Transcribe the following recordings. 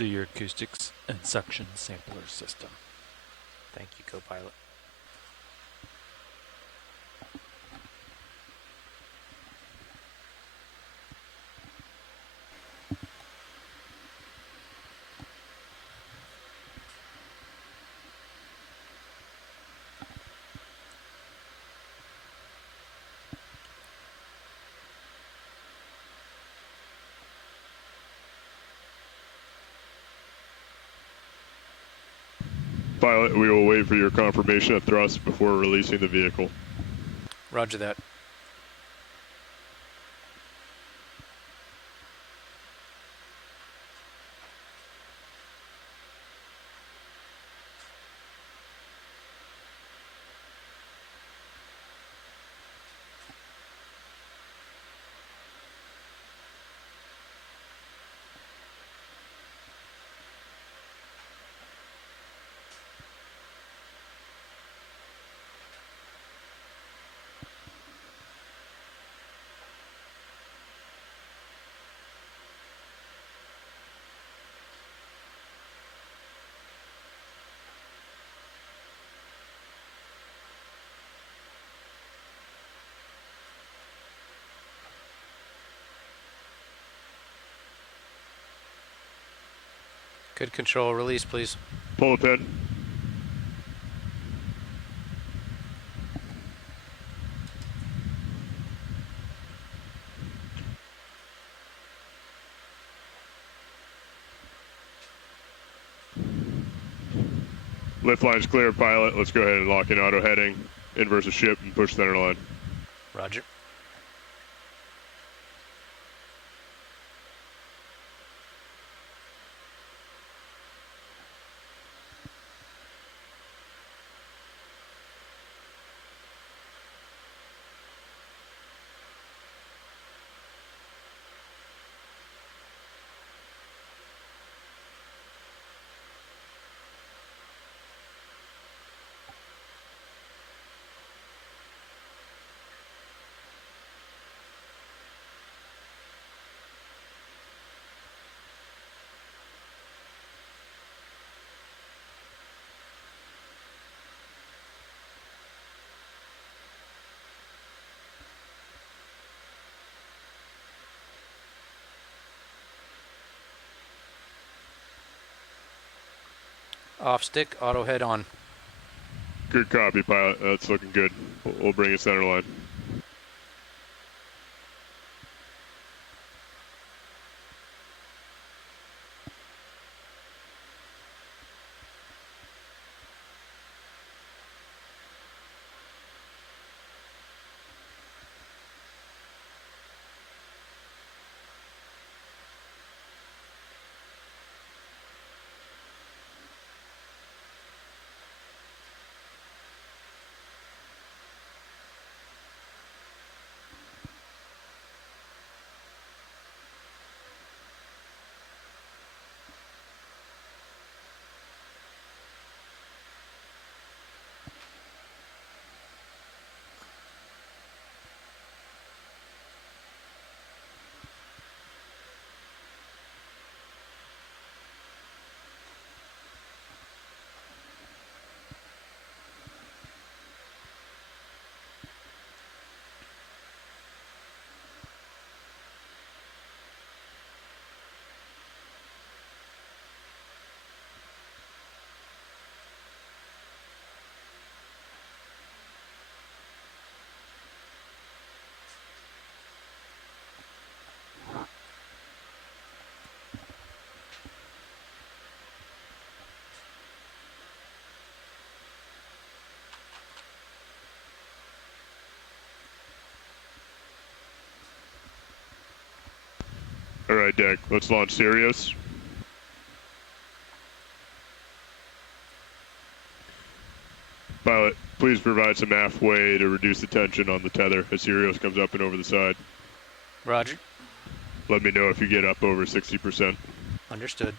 Do your acoustics and suction sampler system. Thank you, co-pilot. Pilot, we will wait for your confirmation of thrust before releasing the vehicle. Roger that. Good control. Release, please. Pull the pin. Lift line's clear, pilot. Let's go ahead and lock in auto heading, inverse the ship, and push center line. Roger. Off stick, auto head on. Good copy, pilot. That's looking good. We'll bring it center line. All right, deck. Let's launch Sirius. Pilot, please provide some aft way to reduce the tension on the tether as Sirius comes up and over the side. Roger. Let me know if you get up over 60%. Understood.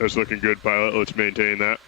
That's looking good, pilot. Let's maintain that.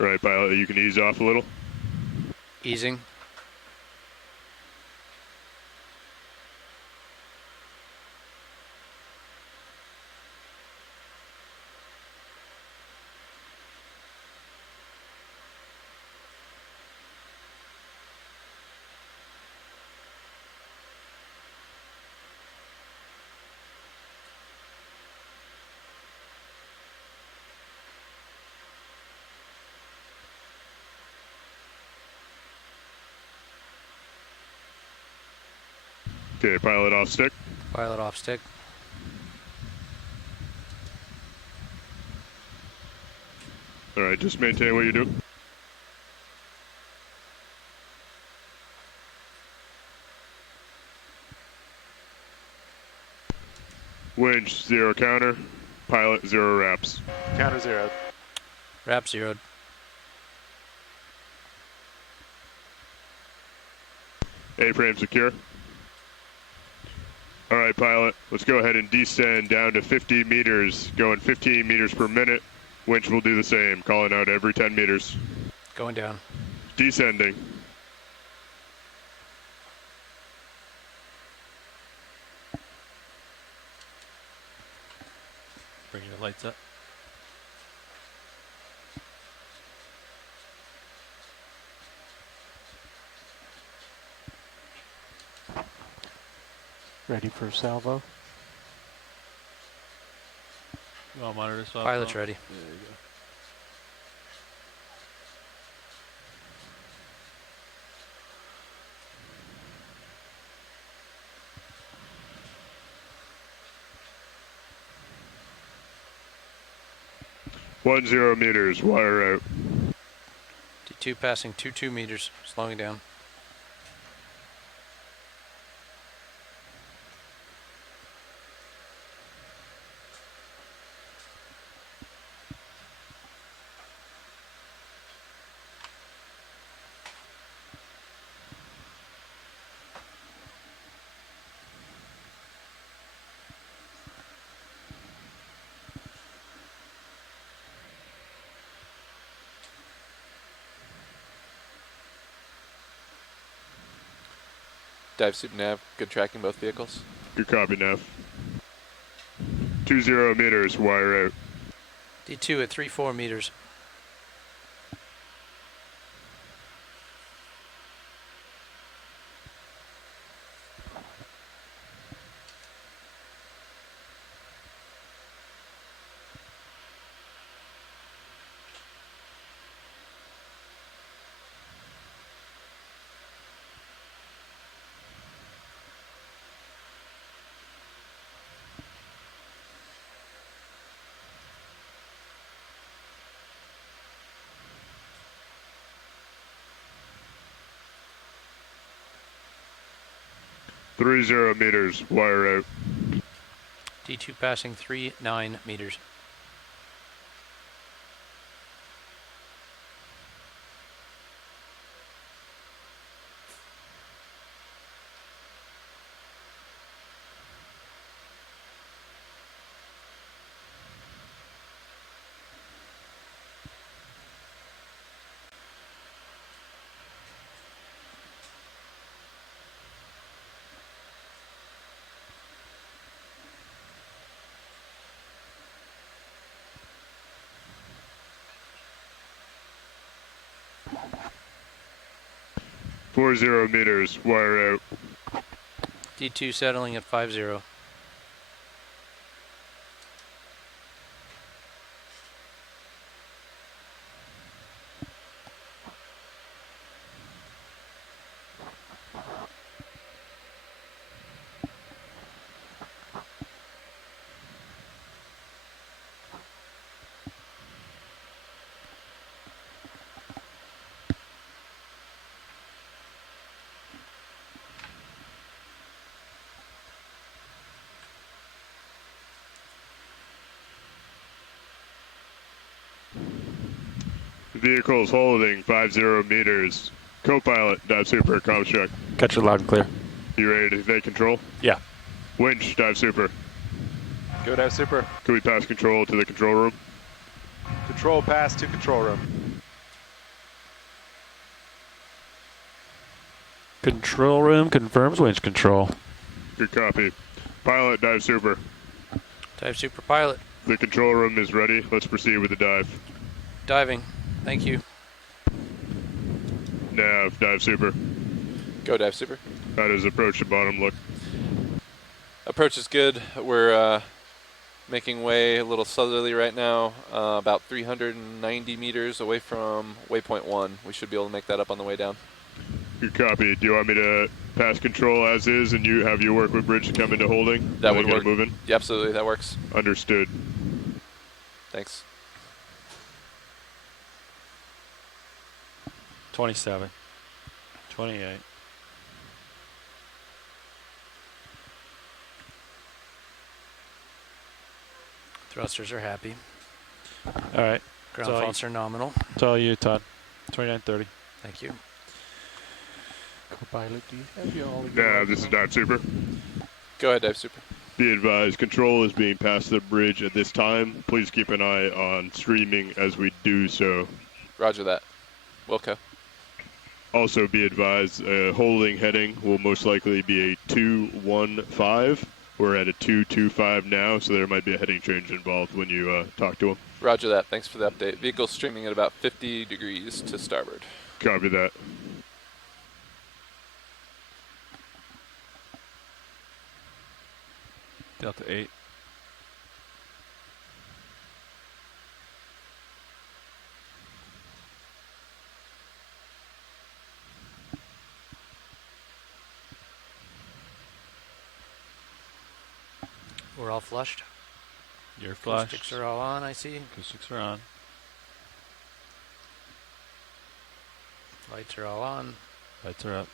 All right, pilot, you can ease off a little. Easing. Okay, pilot off stick. Pilot off stick. All right, just maintain what you do. Winch, 0 counter. Pilot, 0 wraps. Counter 0. Wrap zeroed. A-frame secure. All right, pilot, let's go ahead and descend down to 50 meters, going 15 meters per minute. Winch will do the same, calling out every 10 meters. Going down. Descending. Bring your lights up. Ready for salvo. You want monitor swap? Pilot's ready. There you go. One 0 meters, wire out. D2 passing 2 meters, slowing down. Dive suit nav, good tracking both vehicles. Good copy, Nav. 20 meters, wire out. D2 at 3-4 meters. Three 0 meters, wire out. D2 passing 3-9 meters. Four 0 meters, wire out. D2 settling at 5-0. Vehicles holding 50 meters. Co-pilot, dive super, comms check. Catch it loud and clear. You ready to take control? Yeah. Winch, dive super. Go dive super. Can we pass control to the control room? Control pass to control room. Control room confirms winch control. Good copy. Pilot, dive super. Dive super pilot. The control room is ready. Let's proceed with the dive. Diving. Thank you. Nav, dive super. Go dive super. How does approach to bottom look? Approach is good. We're making way a little southerly right now, about 390 meters away from waypoint 1. We should be able to make that up on the way down. Good copy. Do you want me to pass control as is and you have your work with bridge to come into holding? That would work. Moving? Yeah, absolutely, that works. Understood. Thanks. 27. 28. Thrusters are happy. All right. Ground So faults are nominal. It's all you, Todd. 29:30. Thank you. Co-pilot, do you have your all Nav, this is dive super. Go ahead, dive super. Be advised, control is being passed to the bridge at this time. Please keep an eye on streaming as we do so. Roger that. Wilco. Also be advised, holding heading will most likely be a 215. We're at a 225 now, so there might be a heading change involved when you talk to him. Roger that. Thanks for the update. Vehicle streaming at about 50 degrees to starboard. Copy that. Delta 8. We're all flushed. You're flushed. Acoustics are all on, I see. Acoustics are on. Lights are all on. Lights are up.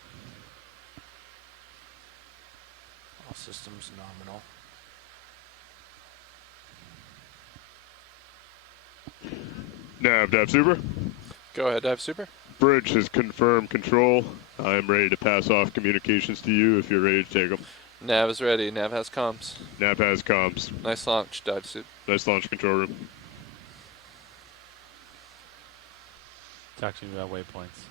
All systems nominal. Nav, dive super. Go ahead, dive super. Bridge has confirmed control. I am ready to pass off communications to you if you're ready to take them. Nav is ready. Nav has comms. Nav has comms. Nice launch, dive super. Nice launch, control room. Talk to me about waypoints.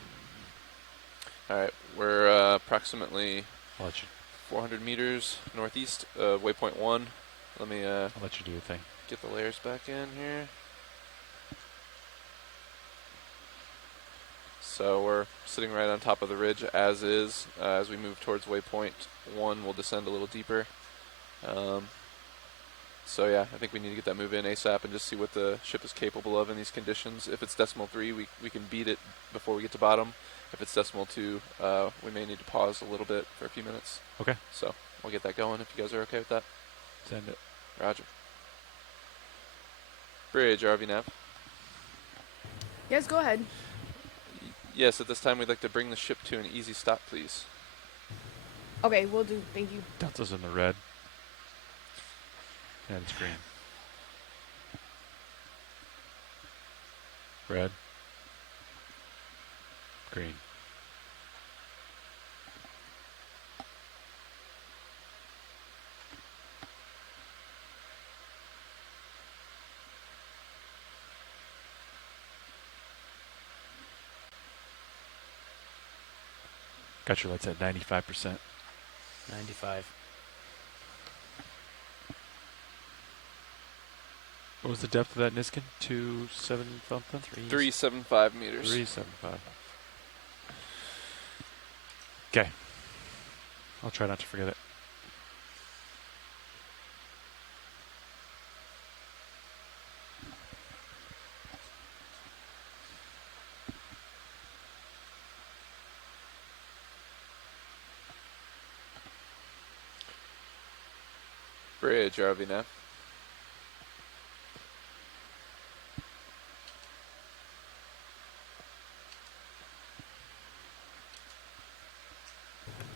All right, we're approximately I'll let you. 400 meters northeast of waypoint 1. Let me I'll let you do your thing. get the layers back in here. So we're sitting right on top of the ridge as is. As we move towards waypoint 1, we'll descend a little deeper. So yeah, I think we need to get that move in ASAP and just see what the ship is capable of in these conditions. If it's decimal 3, we can beat it before we get to bottom. If it's decimal 2, we may need to pause a little bit for a few minutes. Okay. So we'll get that going if you guys are okay with that. Send it. Roger. Bridge, RV nav. Yes, go ahead. Yes, at this time we'd like to bring the ship to an easy stop, please. Okay, we'll do. Thank you. Delta's in the red. And it's green. Red. Green. Got your lights at 95%. 95. What was the depth of that Niskin? 2.7 something? 375 meters. 375. Okay. I'll try not to forget it. Bridge, RV nav.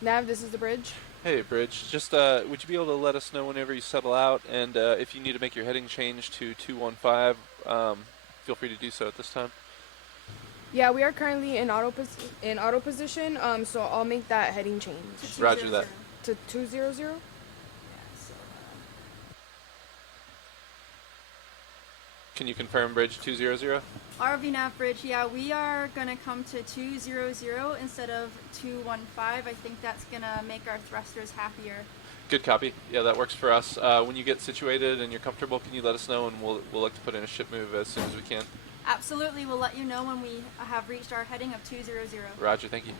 Nav, this is the bridge. Hey, Bridge. Just would you be able to let us know whenever you settle out, and if you need to make your heading change to 215, feel free to do so at this time. Yeah, we are currently in auto position. So I'll make that heading change To Roger 200. that. to 200. Yeah, so, Can you confirm bridge 200? RV nav bridge, yeah, we are gonna come to 200 instead of 215. I think that's gonna make our thrusters happier. Good copy. Yeah, that works for us. When you get situated and you're comfortable, can you let us know, and we'll look to put in a ship move as soon as we can. Absolutely, we'll let you know when we have reached our heading of 200. Roger, thank you.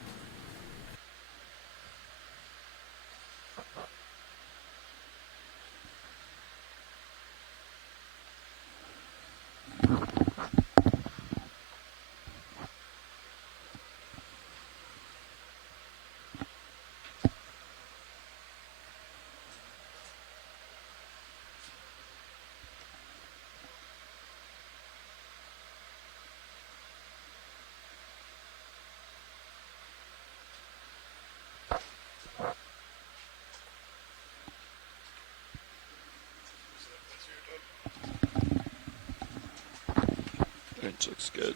It looks good.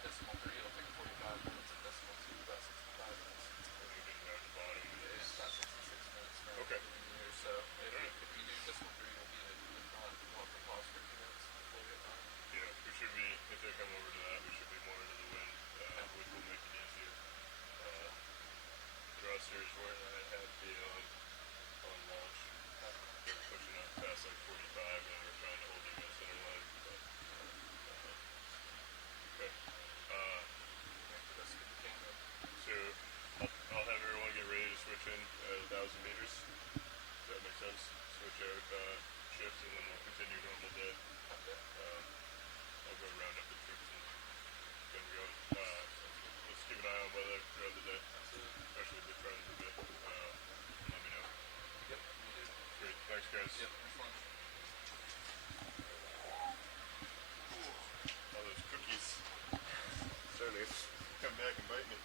Decimal 3, it'll take 45 minutes. At decimal 2, about 65 minutes. It's about 66 minutes from Okay. here. So if you do decimal 3, we'll be at it. If not, we'll have to pause for a few minutes before we get on. Yeah, we should be, if they come over to that, we should be more into the wind, which will make it easier. Thrusters weren't I had the on launch. They're pushing up past like 45 and we're trying to hold you guys center line. But, okay. So I'll have everyone get ready to switch in at 1,000 meters. Does that make sense? Switch out shifts and then we'll continue normal day. I'll go round up the troops and get them going. Let's keep an eye on weather throughout the day, especially if it trends a bit. Let me know. Yep, we do. Great, thanks guys. Yep, thanks a lot. All those cookies. Starting to come back and bite me.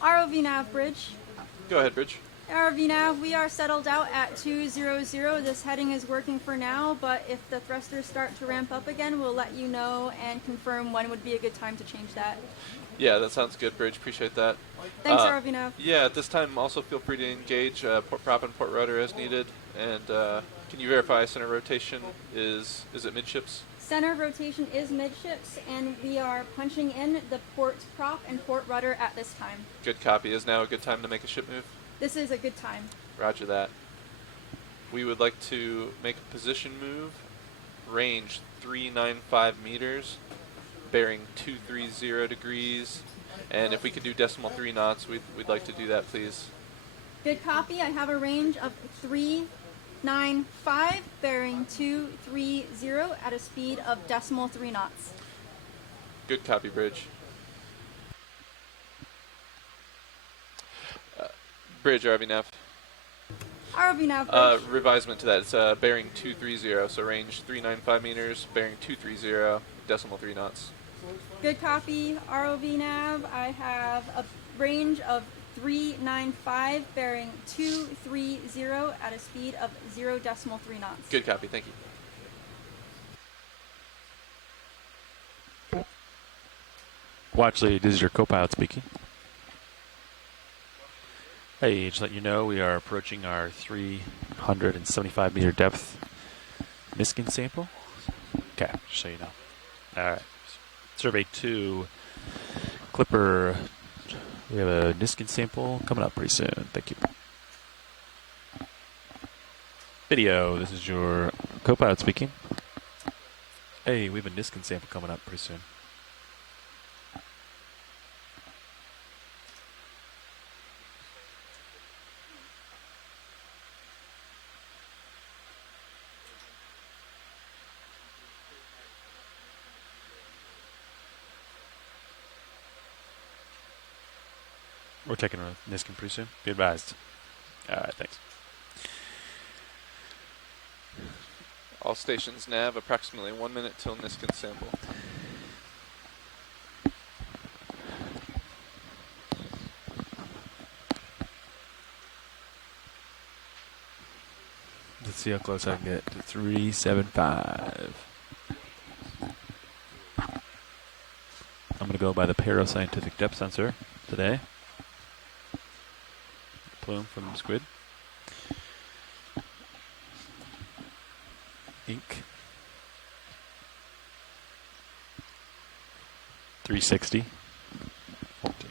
ROV nav bridge. Go ahead, Bridge. RV nav, we are settled out at 200. This heading is working for now, but if the thrusters start to ramp up again, we'll let you know and confirm when would be a good time to change that. Yeah, that sounds good, Bridge. Appreciate that. Thanks, RV nav. Yeah, at this time, also feel free to engage port prop and port rudder as needed. And can you verify center rotation is it midships? Center rotation is midships, and we are punching in the port prop and port rudder at this time. Good copy. Is now a good time to make a ship move? This is a good time. Roger that. We would like to make a position move, range 395 meters, bearing 230 degrees, and if we could do decimal 3 knots, we'd like to do that, please. Good copy. I have a range of 395, bearing 230 at a speed of decimal 3 knots. Good copy, Bridge. Bridge, RV nav. RV nav bridge. Revisement to that. It's bearing 230, so range 395 meters, bearing 230, decimal 3 knots. Good copy. ROV nav. I have a range of 395, bearing 230 at a speed of 0 decimal 3 knots. Good copy, thank you. Watchley, this is your co-pilot speaking. Hey, just let you know we are approaching our 375 meter depth Niskin sample. Okay, just so you know. Alright. Survey 2, Clipper. We have a Niskin sample coming up pretty soon. Thank you. Video, this is your co-pilot speaking. Hey, we have a Niskin sample coming up pretty soon. We're taking a Niskin pretty soon. Be advised. All right, thanks. All stations nav, approximately 1 minute till Niskin sample. Let's see how close I can get to 375. I'm going to go by the parascientific depth sensor today. Plume from squid. Ink. 360. 14.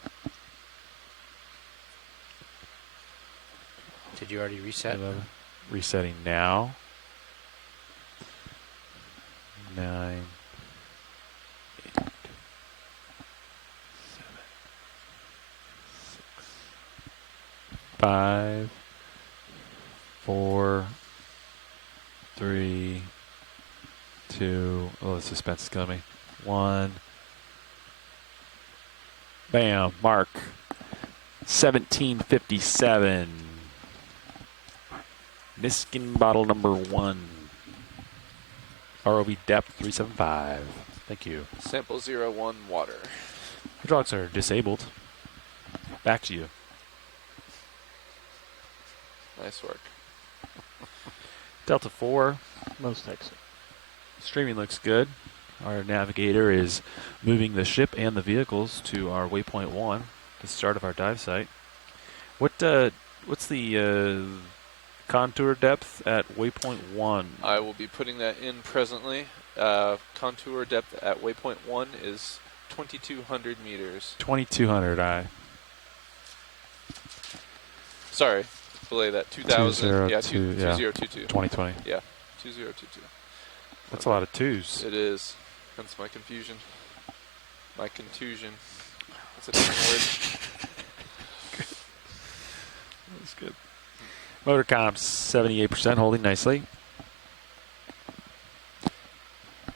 Did you already reset? 11. Resetting now. 9, 8, 7, 6, 5, 4, 3, 2. Oh, the suspense is killing me. 1. Bam. Mark. 1757. Niskin bottle number 1. ROV depth 375. Thank you. Sample 01 water. Hydraulics are disabled. Back to you. Nice work. Delta 4. Most excellent. Streaming looks good. Our navigator is moving the ship and the vehicles to our waypoint 1, the start of our dive site. What's the contour depth at waypoint 1? I will be putting that in presently. Contour depth at waypoint 1 is 2,200 meters. 2200 I. Sorry, belay that. 2,000. Yeah, 2022. 2020. Yeah, 2022. That's a lot of twos. It is. Hence my confusion. My contusion. That's a different word. That's good. Motor comps 78%, holding nicely.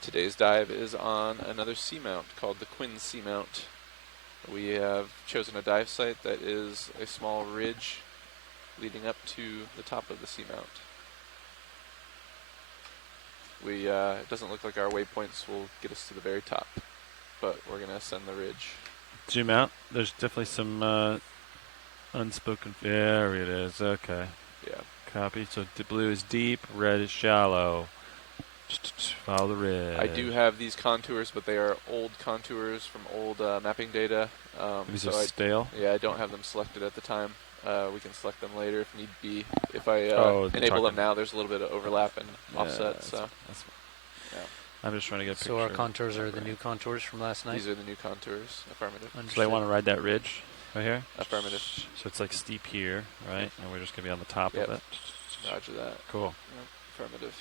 Today's dive is on another seamount called the Quinn Seamount. We have chosen a dive site that is a small ridge leading up to the top of the seamount. It doesn't look like our waypoints will get us to the very top, but we're going to ascend the ridge. Zoom out. There's definitely some unspoken. There it is. Okay. Yeah. Copy. So the blue is deep, red is shallow. Follow the red. I do have these contours, but they are old contours from old mapping data. These so are stale. I don't have them selected at the time. We can select them later if need be. If I enable them now, there's a little bit of overlap and offset. That's yeah. I'm just trying to get a picture. So our contours are the new contours from last night? These are the new contours. Affirmative. So they want to ride that ridge right here? Affirmative. So it's like steep here, right? And we're just going to be on the top of it? Roger that. Cool. Yep. Affirmative.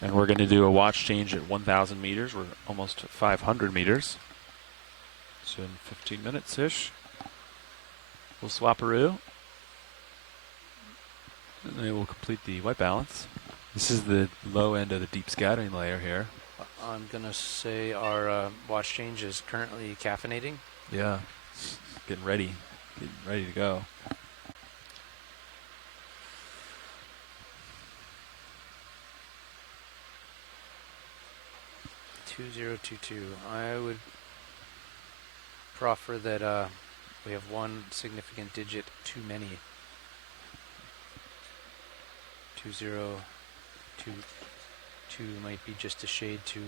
And we're going to do a watch change at 1,000 meters. We're almost 500 meters. So in 15 minutes-ish, we'll swap-a-roo. And then we'll complete the white balance. This is the low end of the deep scattering layer here. I'm going to say our watch change is currently caffeinating. Yeah. Getting ready to go. I would proffer that we have one significant digit too many. 2022 might be just a shade too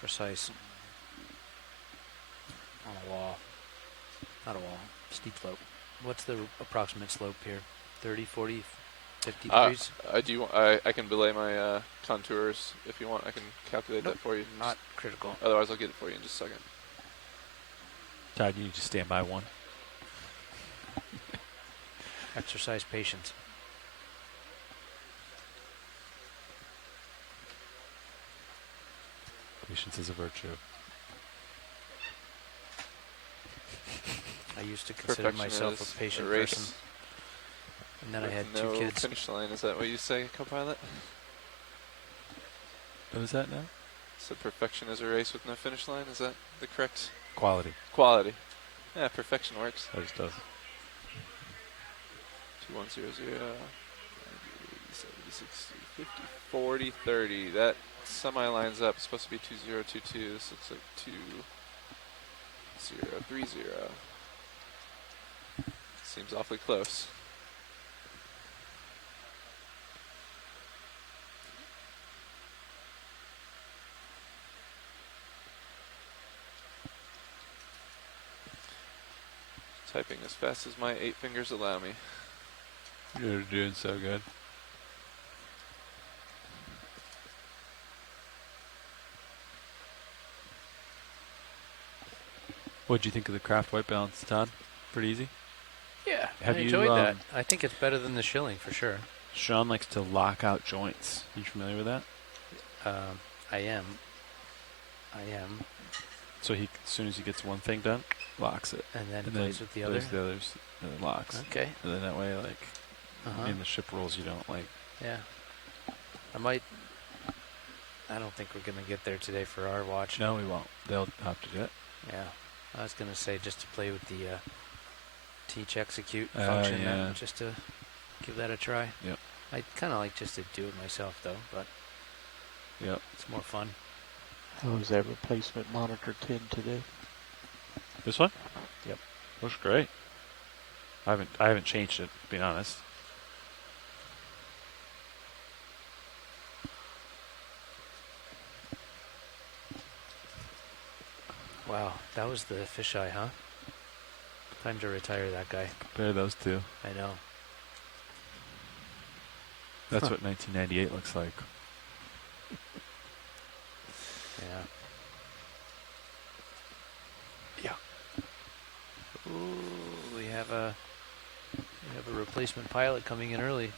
precise. On a wall. Not a wall. Steep slope. What's the approximate slope here? 30, 40, 50 degrees? I can belay my contours if you want. I can calculate that for you. Not critical. Otherwise, I'll get it for you in just a second. Todd, you need to stand by one. Exercise patience. Patience is a virtue. I used to consider myself a patient person. And then I had two kids. Finish line, is that what you say, co-pilot? What was that now? So perfection is a race with no finish line. Is that the correct Quality. quality? Yeah, perfection works. That just does. 2100, 90, 70, 60, 50, 40, 30. That semi lines up. It's supposed to be 2022. This looks like 2030. Seems awfully close. Typing as fast as my 8 fingers allow me. You're doing so good. What'd you think of the craft white balance, Todd? Pretty easy. Yeah, Have I you, enjoyed that. I think it's better than the shilling for sure. Sean likes to lock out joints. You familiar with that? I am. So he, as soon as he gets one thing done, locks it. And then And plays with the other. plays the others, and then locks. Okay. And then that way, like, Uh-huh. in the ship rules, you don't, like... Yeah. I don't think we're going to get there today for our watch. No, we won't. They'll have to do it. Yeah. I was going to say just to play with the teach execute function, yeah. just to give that a try. Yep. I'd kind of like just to do it myself, though, but Yep. it's more fun. How was that replacement monitor 10 today? This one? Yep. Looks great. I haven't changed it, to be honest. Wow, that was the fisheye, huh? Time to retire that guy. Compare those two. I know. That's what 1998 looks like. Yeah. Yeah. Ooh, we have a replacement pilot coming in early.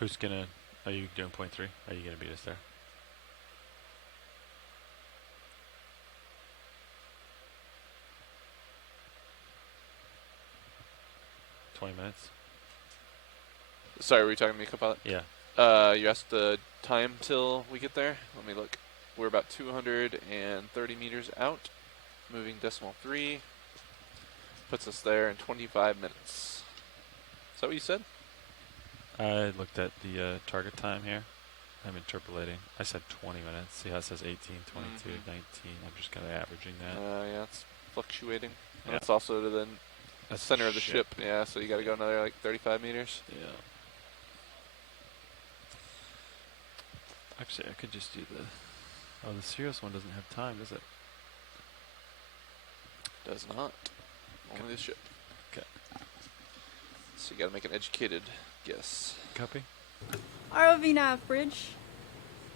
Who's gonna? Are you doing 0.3? Are you gonna beat us there? $20. Sorry, were you talking to me, Copilot? Yeah. You asked the time till we get there. Let me look. We're about 230 meters out. Moving decimal 3. Puts us there in 25 minutes. Is that what you said? I looked at the target time here. I'm interpolating. I said 20 minutes. See how it says 18, 22, 19. I'm just kind of averaging that. Yeah, it's fluctuating. And Yeah. it's also to the That's center of the ship. Yeah, so you got to go another like 35 meters. Yeah. Actually, I could just do the... Oh, the Sirius one doesn't have time, does it? Does not. Only the ship. Okay. So you got to make an educated guess. Copy. ROV nav bridge.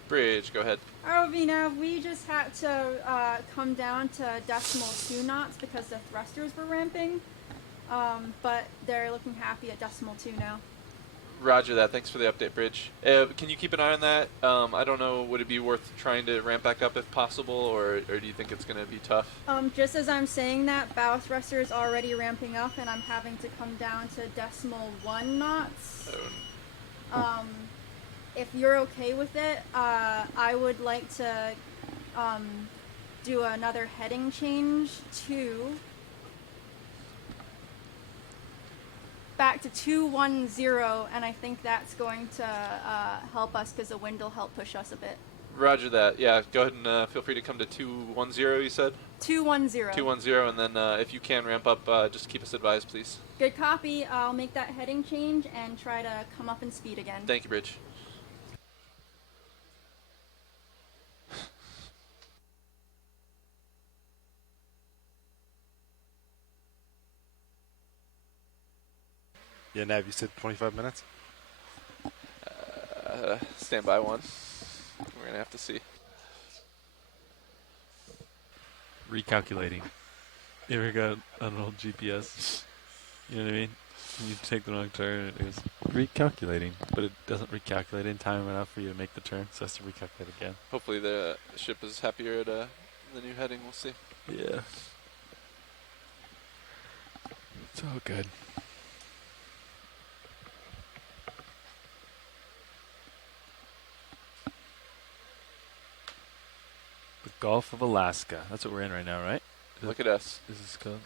Bridge, go ahead. ROV nav, we just had to come down to decimal 2 knots because the thrusters were ramping. But they're looking happy at decimal 2 now. Roger that. Thanks for the update, Bridge. Can you keep an eye on that? I don't know. Would it be worth trying to ramp back up if possible, or do you think it's going to be tough? Just as I'm saying that, bow thruster is already ramping up, and I'm having to come down to decimal 1 knots. If you're okay with it, I would like to do another heading change to back to 210, and I think that's going to help us because the wind will help push us a bit. Roger that. Yeah, go ahead and feel free to come to 210, you said? 210. 210, and then if you can ramp up, just keep us advised, please. Good copy. I'll make that heading change and try to come up in speed again. Thank you, Bridge. Yeah, Nav, you said 25 minutes? Stand by one. We're going to have to see. Recalculating. You ever got an old GPS? You know what I mean? When you take the wrong turn, it goes recalculating, but it doesn't recalculate in time enough for you to make the turn, so it has to recalculate again. Hopefully the ship is happier at the new heading. We'll see. Yeah. It's all good. The Gulf of Alaska. That's what we're in right now, right? Look at us. This is called.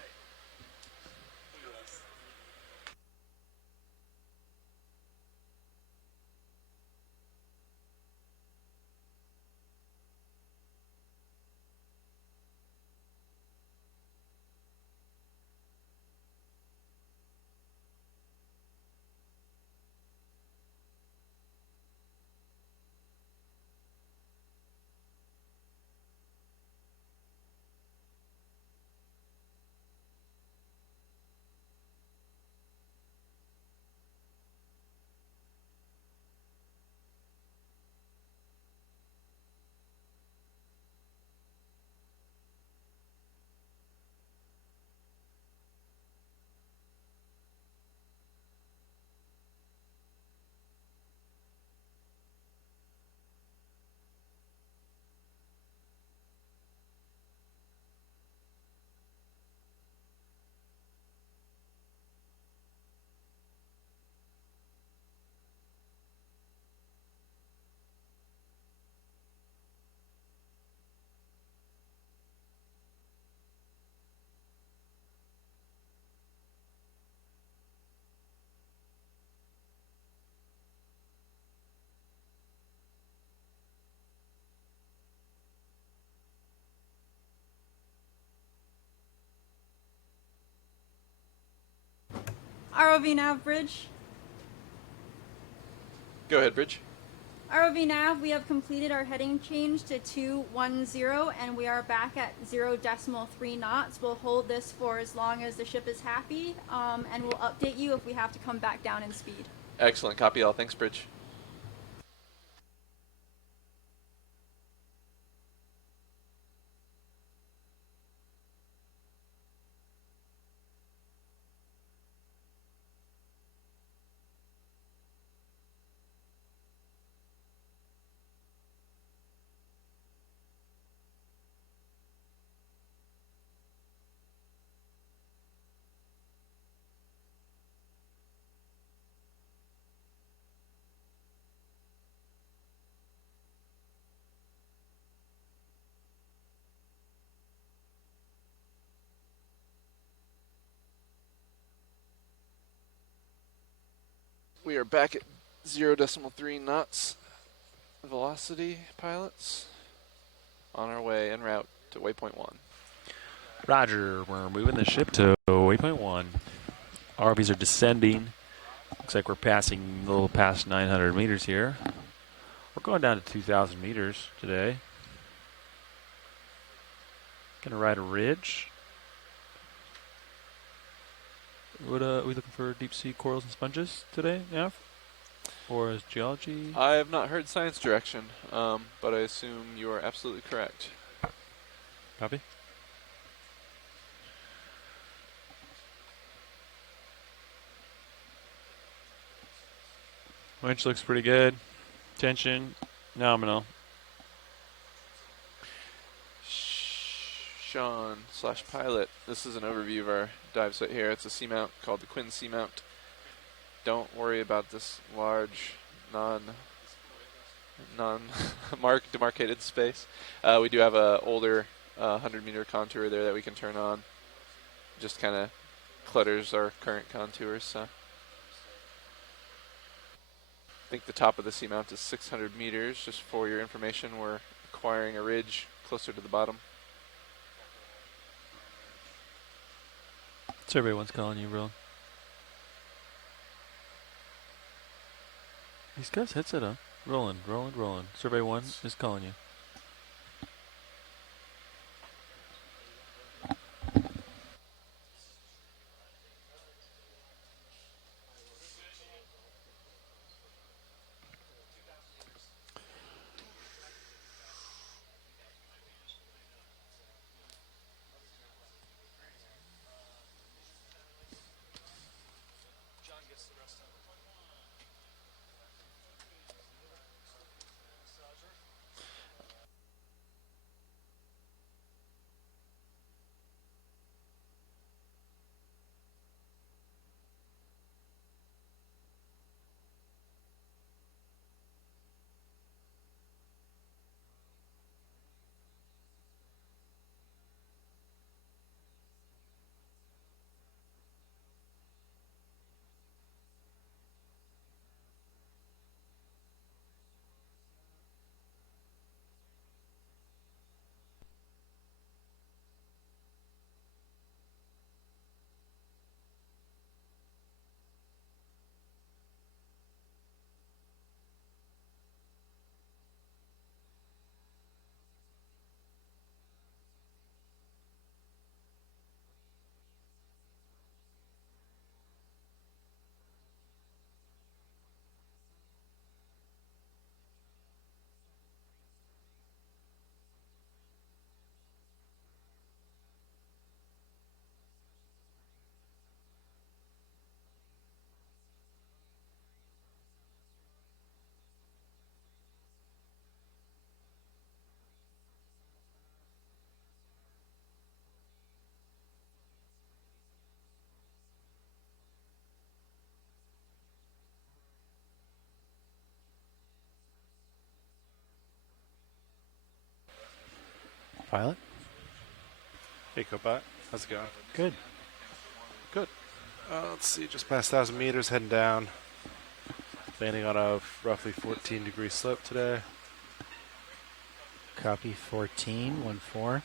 ROV nav bridge. Go ahead, Bridge. ROV nav, we have completed our heading change to 210, and we are back at 0.3 knots. We'll hold this for as long as the ship is happy, and we'll update you if we have to come back down in speed. Excellent. Copy all. Thanks, Bridge. We are back at 0.3 knots velocity, pilots. On our way en route to waypoint 1. Roger, we're moving the ship to waypoint 1. RVs are descending. Looks like we're passing a little past 900 meters here. We're going down to 2,000 meters today. Gonna ride a ridge. What are we looking for deep sea corals and sponges today, Nav? Or is geology? I have not heard science direction, but I assume you are absolutely correct. Copy. Winch looks pretty good. Tension, nominal. Sean/pilot, this is an overview of our dive site here. It's a seamount called the Quinn Seamount. Don't worry about this large, demarcated space. We do have a older 100-meter contour there that we can turn on. Just kind of clutters our current contours. So. I think the top of the seamount is 600 meters. Just for your information, we're acquiring a ridge closer to the bottom. Survey 1's calling you, bro. He's got his headset on. Rolling. Survey 1 is calling you. Pilot? Hey, Copilot. How's it going? Good. Good. Let's see, just past 1,000 meters, heading down. Landing on a roughly 14-degree slope today. Copy 14, 1-4.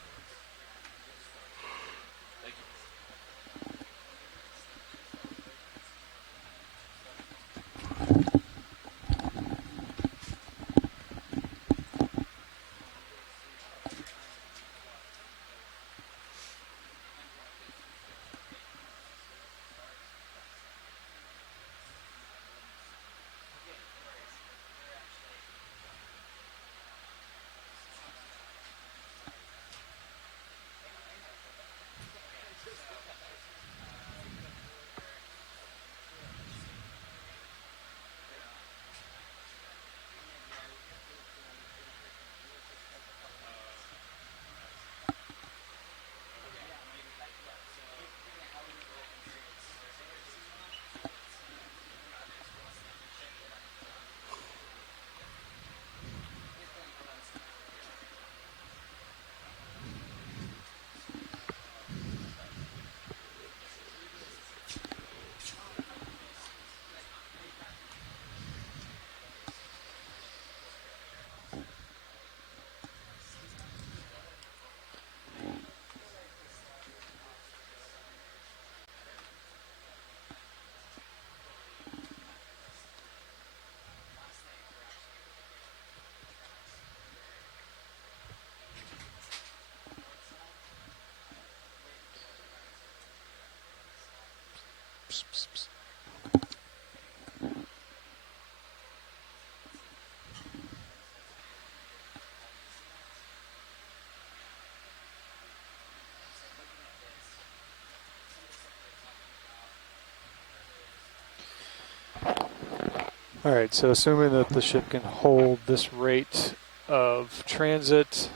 All right, so assuming that the ship can hold this rate of transit,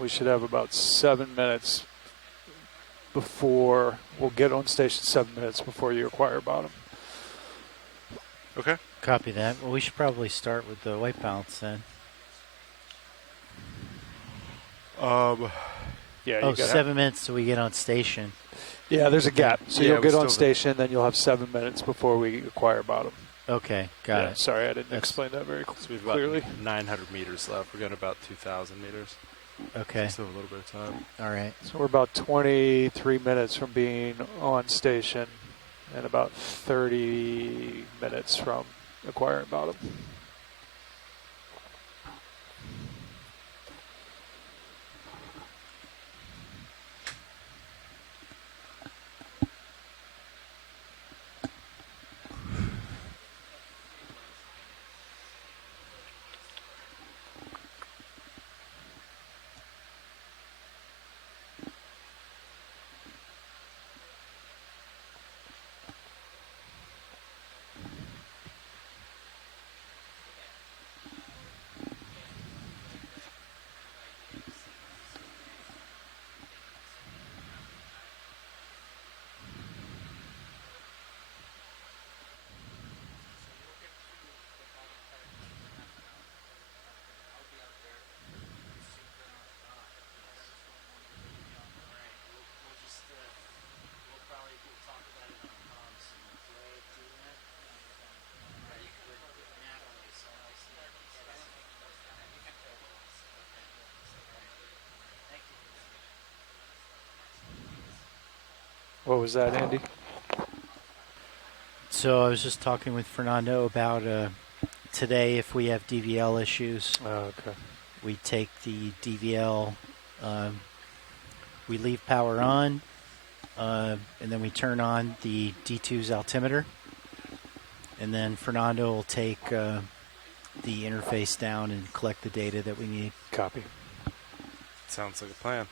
we should have about 7 minutes before we'll get on station. 7 minutes before you acquire bottom. Okay. Copy that. Well, we should probably start with the white balance then. Yeah. Oh, You got 7 minutes till we get on station. Yeah, there's a gap. So Yeah, you'll we get still on have- station, then you'll have 7 minutes before we acquire bottom. Okay, got Yeah, it. sorry, I didn't That's- explain that very So we've got clearly. 900 meters left. We're going about 2,000 meters. Okay, Still have a little bit of time. all right. So we're about 23 minutes from being on station and about 30 minutes from acquiring bottom. What was that, Andy? So I was just talking with Fernando about today if we have DVL issues, Oh, okay. we take the DVL, we leave power on, and then we turn on the D2's altimeter. And then Fernando will take the interface down and collect the data that we need. Copy. Sounds like a plan.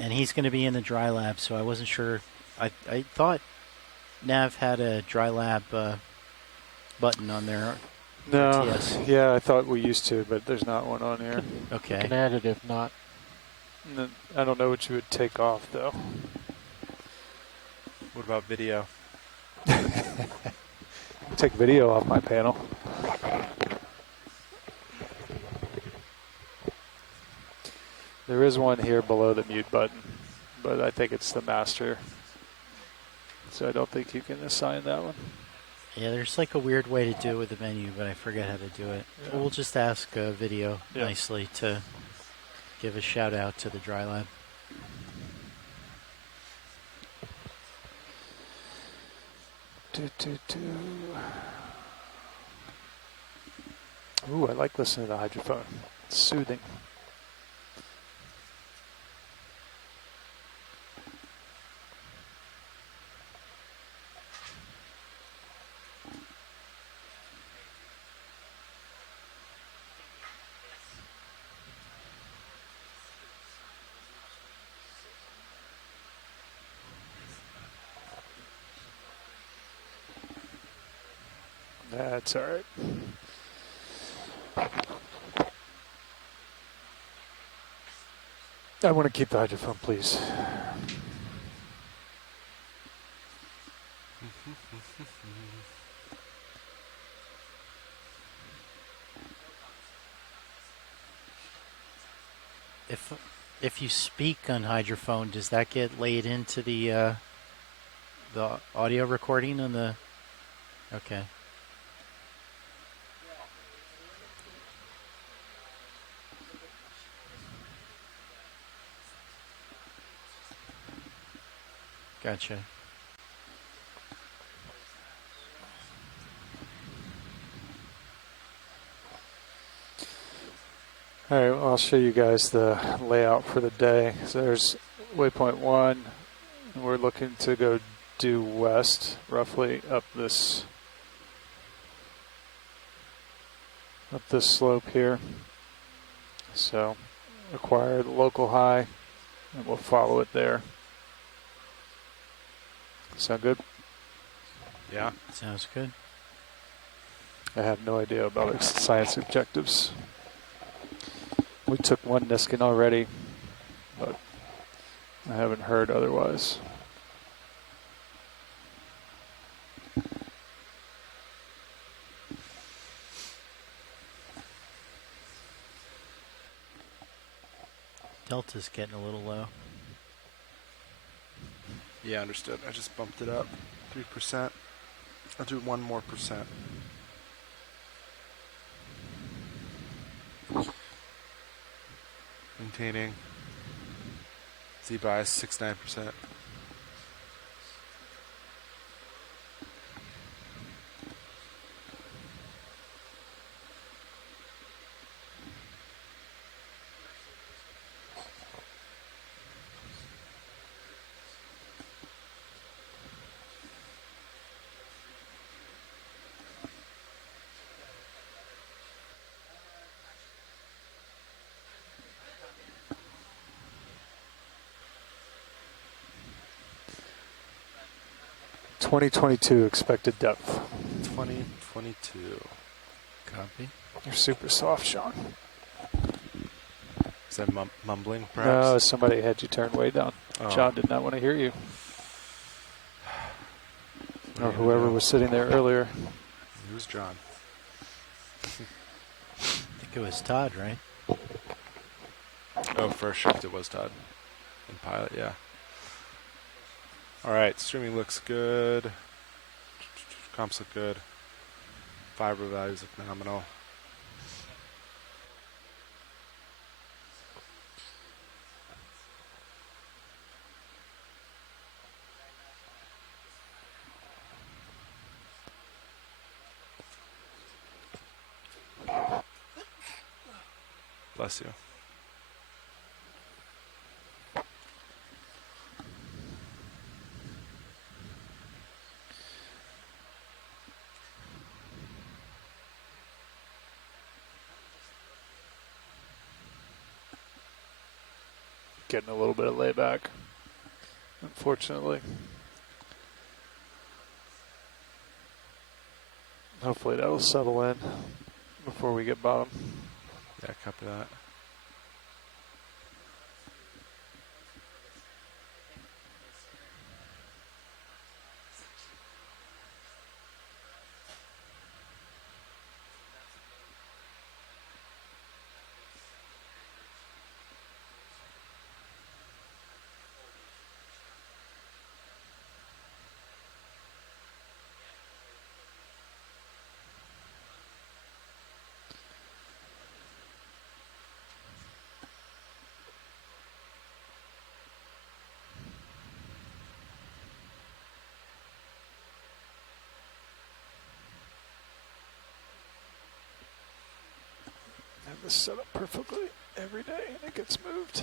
And he's going to be in the dry lab, so I wasn't sure. I thought Nav had a dry lab button on there. No, Yes. yeah, I thought we used to, but there's not one on here. Okay. Can add it if not. I don't know what you would take off, though. What about video? Take video off my panel. There is one here below the mute button, but I think it's the master. So I don't think you can assign that one. Yeah, there's like a weird way to do it with the menu, but I forget how to do it. Yeah. We'll just ask Video Yeah. nicely to give a shout out to the dry lab. Ooh, I like listening to the hydrophone. It's soothing. That's all right. I want to keep the hydrophone, please. If you speak on hydrophone, does that get laid into the audio recording on the? Okay. Gotcha. All right, well, I'll show you guys the layout for the day. So there's waypoint 1. And we're looking to go due west, roughly up this slope here. So acquire the local high, and we'll follow it there. Sound good? Yeah. Sounds good. I have no idea about its science objectives. We took one Niskin already, but I haven't heard otherwise. Delta's getting a little low. Yeah, understood. I just bumped it up 3%. I'll do 1 more percent. Maintaining Z bias 69%. .2022 expected depth. 2022. Copy. You're super soft, Sean. Is that mumbling, No, perhaps? somebody had you turned way down. Oh. John did not want to hear you. What Or are you gonna whoever do? was sitting there earlier. It was John. I think it was Todd, right? Oh, first shift it was Todd. In pilot, yeah. Alright, streaming looks good. Comps look good. Fiber values look nominal. Bless you. Getting a little bit of layback, unfortunately. Hopefully that'll settle in before we get bottom. Yeah, copy that. I have this set up perfectly every day and it gets moved.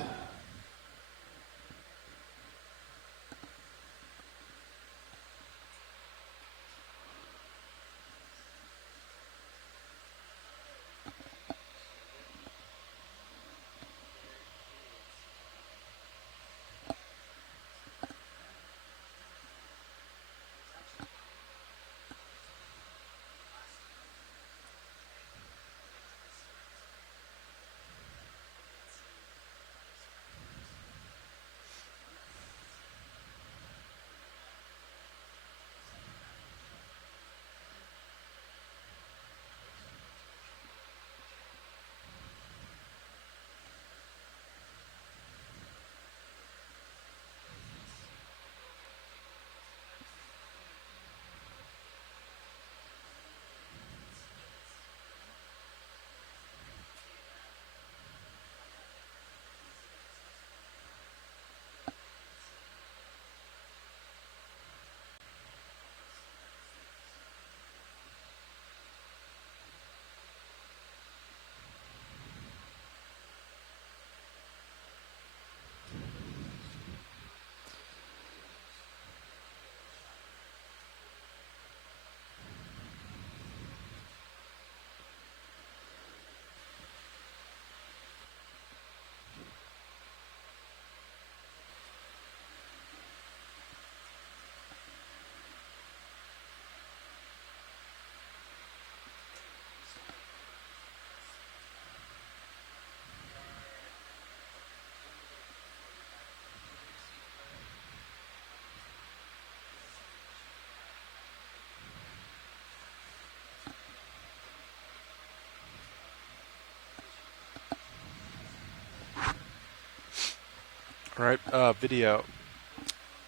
All right, video.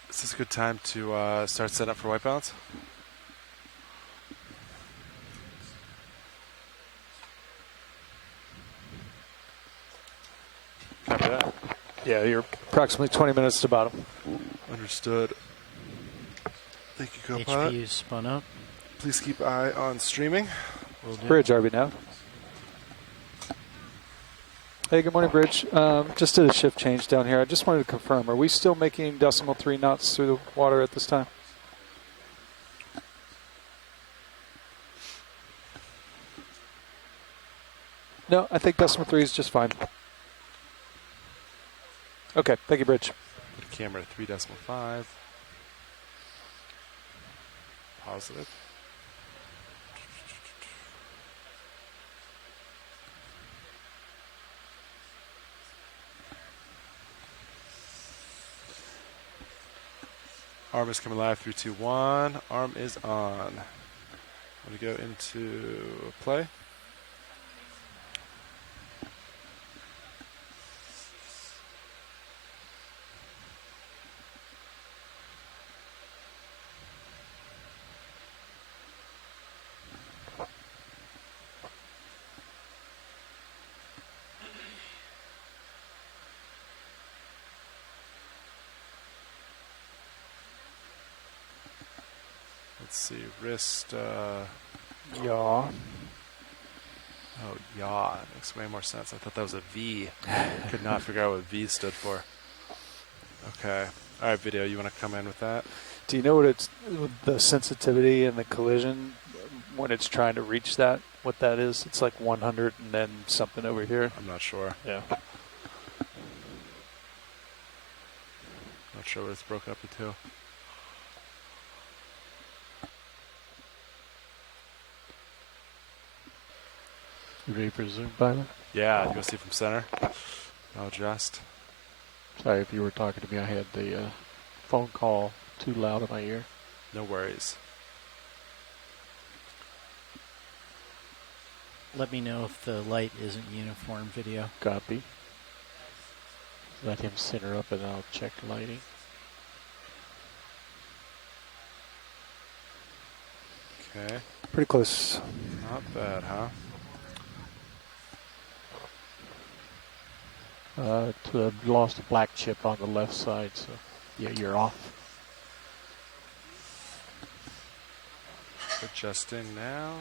Is this a good time to start setting up for white balance? Copy that. Yeah, you're approximately 20 minutes to bottom. Understood. Thank you, co-pilot. HPU spun up. Please keep eye on streaming. Will do. Bridge, RB now. Hey, good morning, Bridge. Just did a shift change down here. I just wanted to confirm, are we still making 3 knots through the water at this time? No, I think 3 is just fine. Okay, thank you, Bridge. Camera 3.5. Positive. Arm is coming live. 3, 2, 1. Arm is on. Want to go into play? Let's see, wrist, Yaw. oh, yaw. Makes way more sense. I thought that was a V. Could not figure out what V stood for. Okay. All right, video, you want to come in with that? Do you know what it's the sensitivity and the collision when it's trying to reach that? What that is? It's like 100 and then something over here. I'm not sure. Yeah. Not sure what it's broken up into. You ready for Zoom, pilot? Yeah, you want to see from center? I'll adjust. Sorry if you were talking to me. I had the phone call too loud in my ear. No worries. Let me know if the light isn't uniform, video. Copy. Let him center up and I'll check lighting. Okay. Pretty close. Not bad, huh? Lost a black chip on the left side, so yeah, you're off. Adjusting now.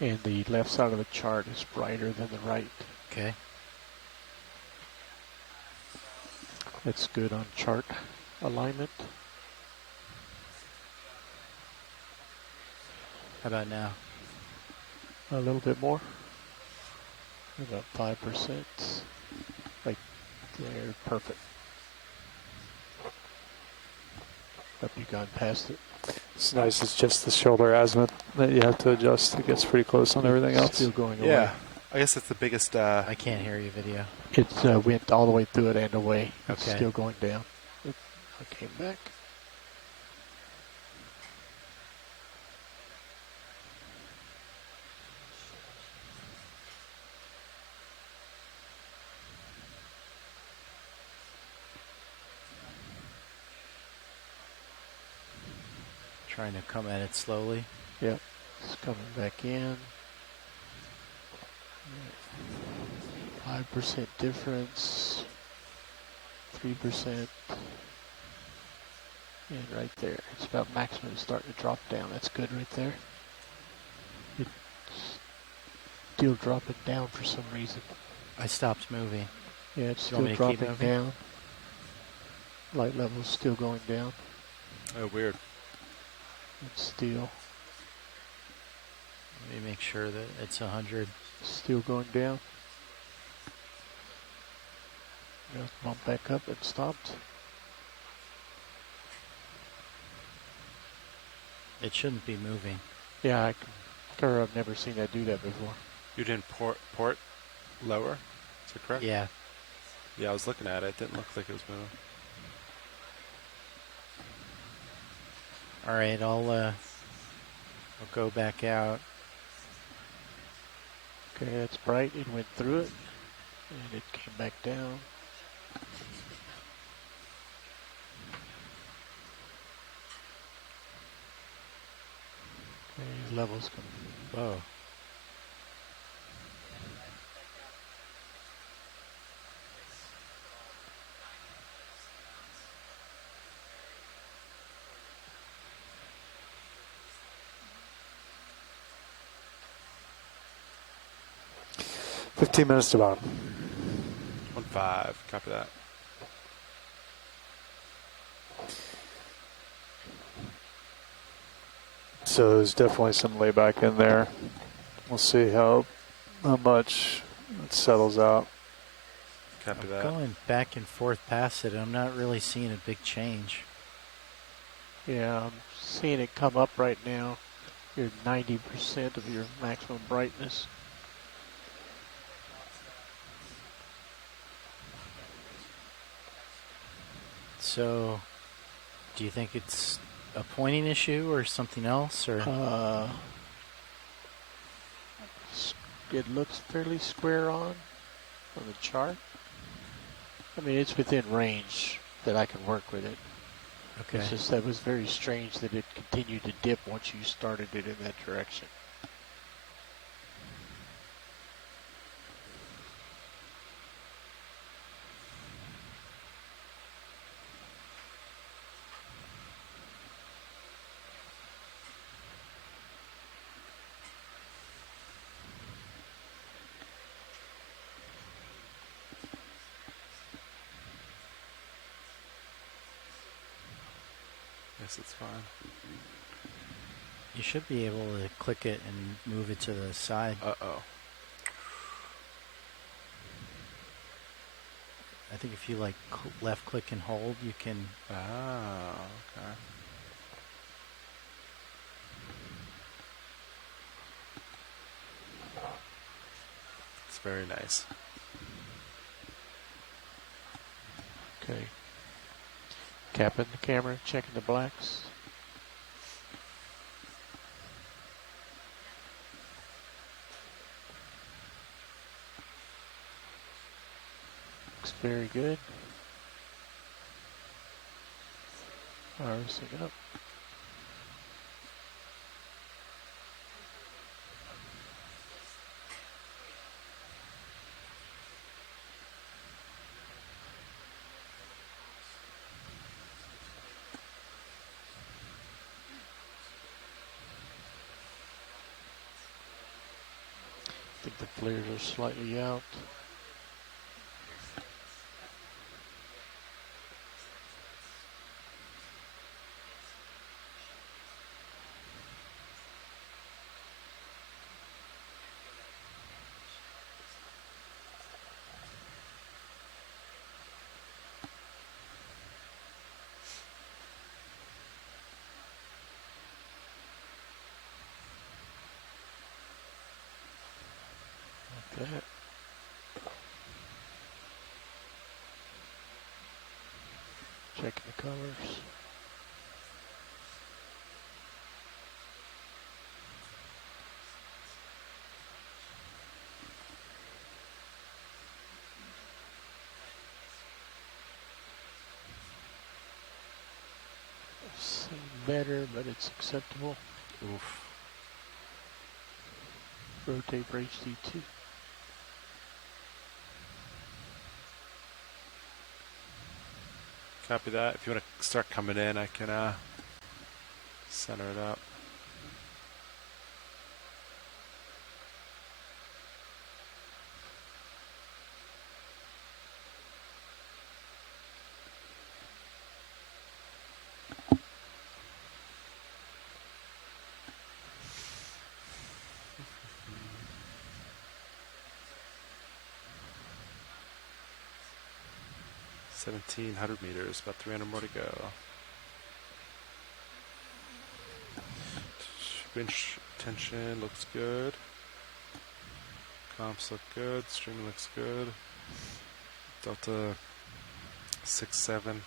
And the left side of the chart is brighter than the right. Okay. That's good on chart alignment. How about now? A little bit more. About 5%. Right there, perfect. Hope you gone past it. It's nice. It's just the shoulder azimuth that you have to adjust. It gets pretty close on everything else. Still going away. Yeah. I guess that's the biggest. I can't hear you, video. It went all the way through it and away. It's Okay. still going down. I came back. Trying to come at it slowly. Yep. It's coming back in. 5% difference. 3%. And right there. It's about maximum. It's starting to drop down. That's good right there. It's still dropping down for some reason. I stopped moving. Yeah, it's You want still me to keep dropping moving? down. Light level's still going down. Oh, weird. It's still Let me make sure that it's 100. still going down. Just bump back up and stopped. It shouldn't be moving. Yeah, I've never seen that do that before. You didn't port lower? Is that correct? Yeah. Yeah, I was looking at it. It didn't look like it was moving. All right, I'll go back out. Okay, that's bright. It went through it, and it came back down. levels come. Whoa. $15 to bottom. 1-5. Copy that. So there's definitely some layback in there. We'll see how much it settles out. Copy I'm that. going back and forth past it. I'm not really seeing a big change. Yeah, I'm seeing it come up right now. You're 90% of your maximum brightness. So, do you think it's a pointing issue or something else, or? It looks fairly square on the chart. I mean, it's within range that I can work with it. Okay. It's just that was very strange that it continued to dip once you started it in that direction. Yes, it's fine. You should be able to click it and move it to the side. Uh-oh. I think if you like left click and hold, you can. Ah, okay. It's very nice. Okay. Capping the camera, checking the blacks. Looks very good. RSing up. I think the flares are slightly out. Like that. Checking the colors. Seem better, but it's acceptable. Oof. Rotate for HD2. Copy that. If you want to start coming in, I can center it up. $1,700 about 300 more to go. Winch tension looks good. Comps look good. Streaming looks good. Delta 6-7.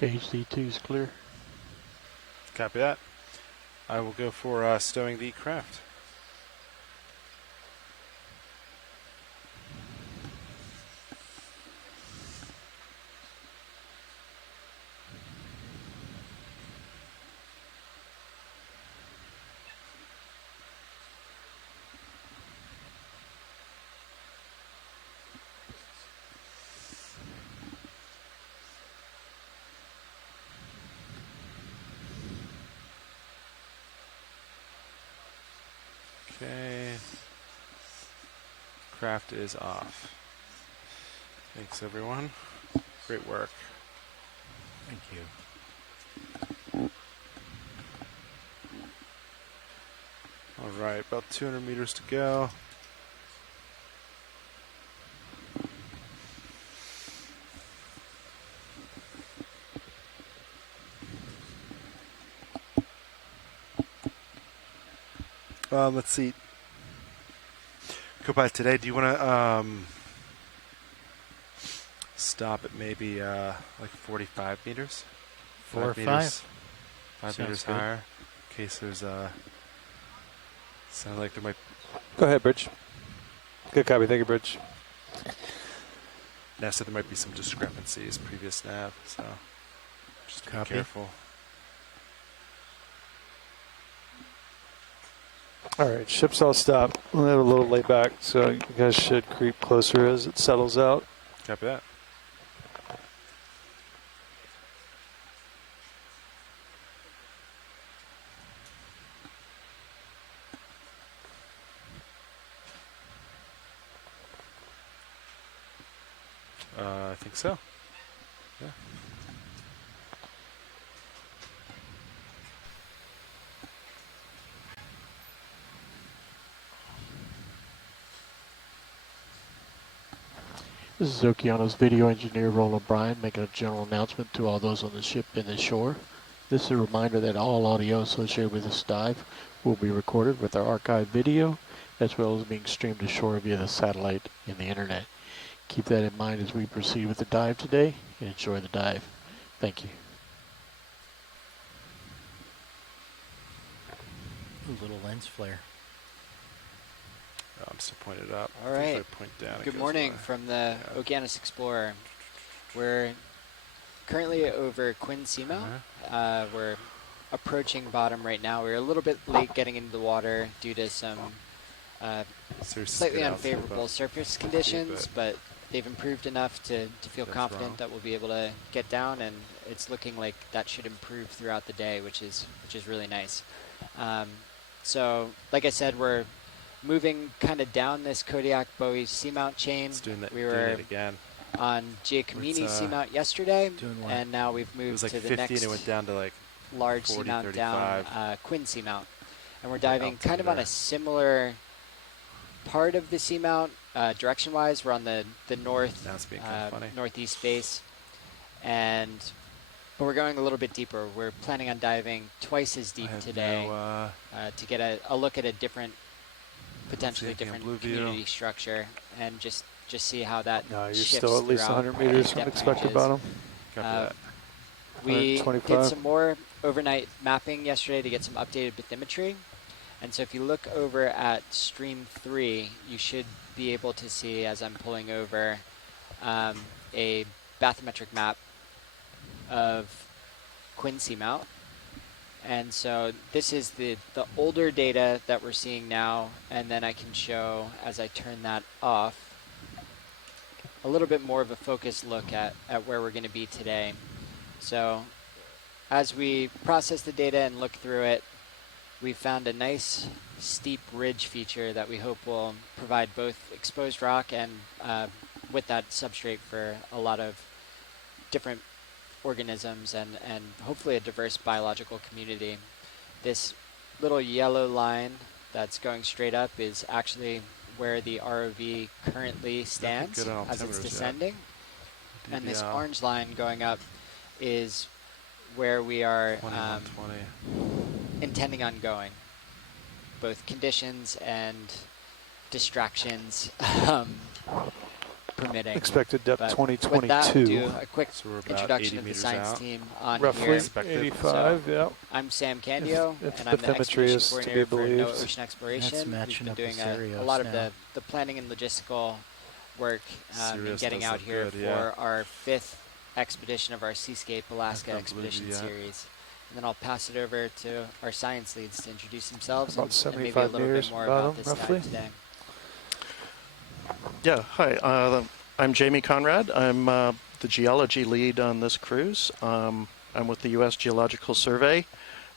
Gauge D2 is clear. Copy that. I will go for stowing the craft. Okay. Craft is off. Thanks, everyone. Great work. Thank you. All right, about 200 meters to go. Let's see. Go by today. Do you want to stop at maybe like 45 meters? 4 or 5? Meters, 5 Sounds meters good. higher. In case there's sound like there might. Go ahead, Bridge. Good copy. Thank you, Bridge. Now, so there might be some discrepancies previous nav, so just be Copy. careful. All right, ship's all stopped. We'll have a little lay back, so you guys should creep closer as it settles out. Copy that. I think so. Yeah. This is Okeanos video engineer Roland Bryan making a general announcement to all those on the ship and the shore. This is a reminder that all audio associated with this dive will be recorded with our archived video, as well as being streamed ashore via the satellite and the internet. Keep that in mind as we proceed with the dive today, and enjoy the dive. Thank you. Ooh, little lens flare. Oh, I'm still pointed up. All I think right. if I point down, it Good goes morning away. from the Yeah. Okeanos Explorer. We're currently over Quinn Seamount. We're approaching bottom right now. We're a little bit late getting into the water due to some Seriously, slightly get out unfavorable about surface conditions, but they've improved enough to feel That's confident wrong. that we'll be able to get down, and it's looking like that should improve throughout the day, which is really nice. So, like I said, we're moving kind of down this Kodiak Bowie Seamount chain. It's doing that. We doing were it again. on Giacomini It's, Seamount yesterday, Doing what? and now we've It moved was like to the 50 next and it went down to like large 40, Seamount 35. down, Quinn Seamount. And we're diving kind of on a similar part of the Seamount, direction-wise. We're on the north, Now it's being kind of funny. northeast face, but we're going a little bit deeper. We're planning on diving twice as I deep have today no, to get a look at a different, potentially anything on different Blue View. community structure, and just see how that No, you're shifts still at least throughout 100 meters these from depth expected ranges. bottom. copy Uh, that. We did 125. some more overnight mapping yesterday to get some updated bathymetry. And so if you look over at stream 3, you should be able to see, as I'm pulling over, a bathymetric map of Quinn Seamount. And so this is the older data that we're seeing now, and then I can show, as I turn that off, a little bit more of a focused look at where we're going to be today. So as we process the data and look through it, we found a nice steep ridge feature that we hope will provide both exposed rock and with that substrate for a lot of different organisms and hopefully a diverse biological community. This little yellow line that's going straight up is actually where the ROV currently stands good on as it's altimeters yet. descending. And this DBL. orange line going up is where we are 2120. intending on going. Both conditions and distractions permitting. Expected depth But with that, we'll 2022. do a quick So we're about introduction 80 of the meters science out. team on Roughly here. Expected. 85, yeah. I'm Sam Candio, If and I'm the bathymetry expedition is to be coordinator for NOAA believed. Ocean That's Exploration. We've matching been up doing with a lot of Sirius the planning and logistical work and Sirius getting does out look here good, for yeah. our 5th expedition of our Seascape Alaska Haven't believed expedition you yet. series. And then I'll pass it over to our science leads to introduce themselves About and maybe a 75 little meters bit more bottom, about this roughly. dive today. Yeah, hi. I'm Jamie Conrad. I'm the geology lead on this cruise. I'm with the U.S. Geological Survey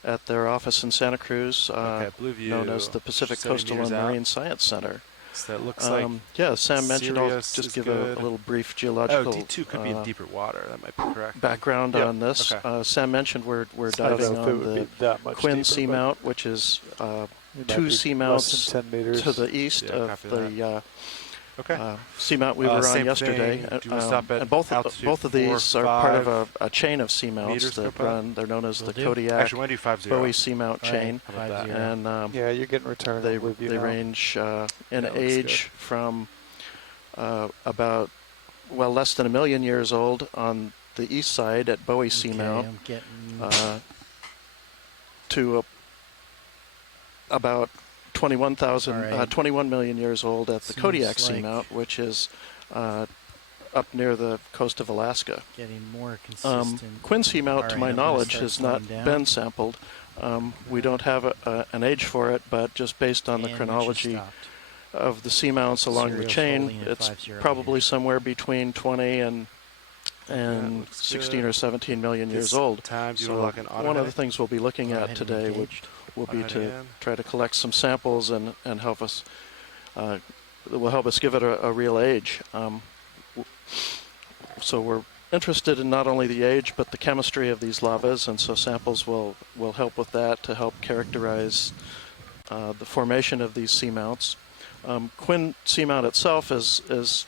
at their office in Santa Cruz, Okay, blue view. known as the Pacific 70 Coastal meters and out. Marine Science Center. So that looks like. Yeah, Sam mentioned, I'll Sirius just is give good. a little brief Oh, geological D2 could be in deeper water. That might be correct. background Yep, on this. okay. Sam mentioned we're I don't diving know if it on would the be that much Quinn deeper, but Seamount, which is it might two be seamounts less than 10 meters. to the east Yeah, of copy the Okay. seamount we were on Same yesterday. thing. Do you want to stop at and both altitude of 4, these are part of 5 a chain of seamounts meters, that Copa? run. They're known as Will the do. Kodiak Actually, when do you 50? Bowie Seamount chain. How about that? 50. And Yeah, you're getting return they on blue view they now. range in That looks age from about less than 1 million years old on the east side at Bowie Seamount I'm getting to about 21 million years old at the Seems Kodiak like- Seamount, which is up near the coast of Alaska. getting more consistent. Quinn Seamount, All to right, my I'm gonna knowledge, start has not slowing down. been sampled. We don't have an age for it, but just based on the And when she chronology stopped. of the seamounts along the Serial chain, folding at it's 50 probably meters. somewhere between 20 and looks 16 good. or 17 million years This old. time, do you So want to lock in auto one of the heading? things we'll be looking Auto at heading today engaged. will be Auto to heading in. try to collect some samples and help us that will help us give it a real age. So we're interested in not only the age but the chemistry of these lavas, and so samples will help with that to help characterize the formation of these seamounts. Quinn Seamount itself is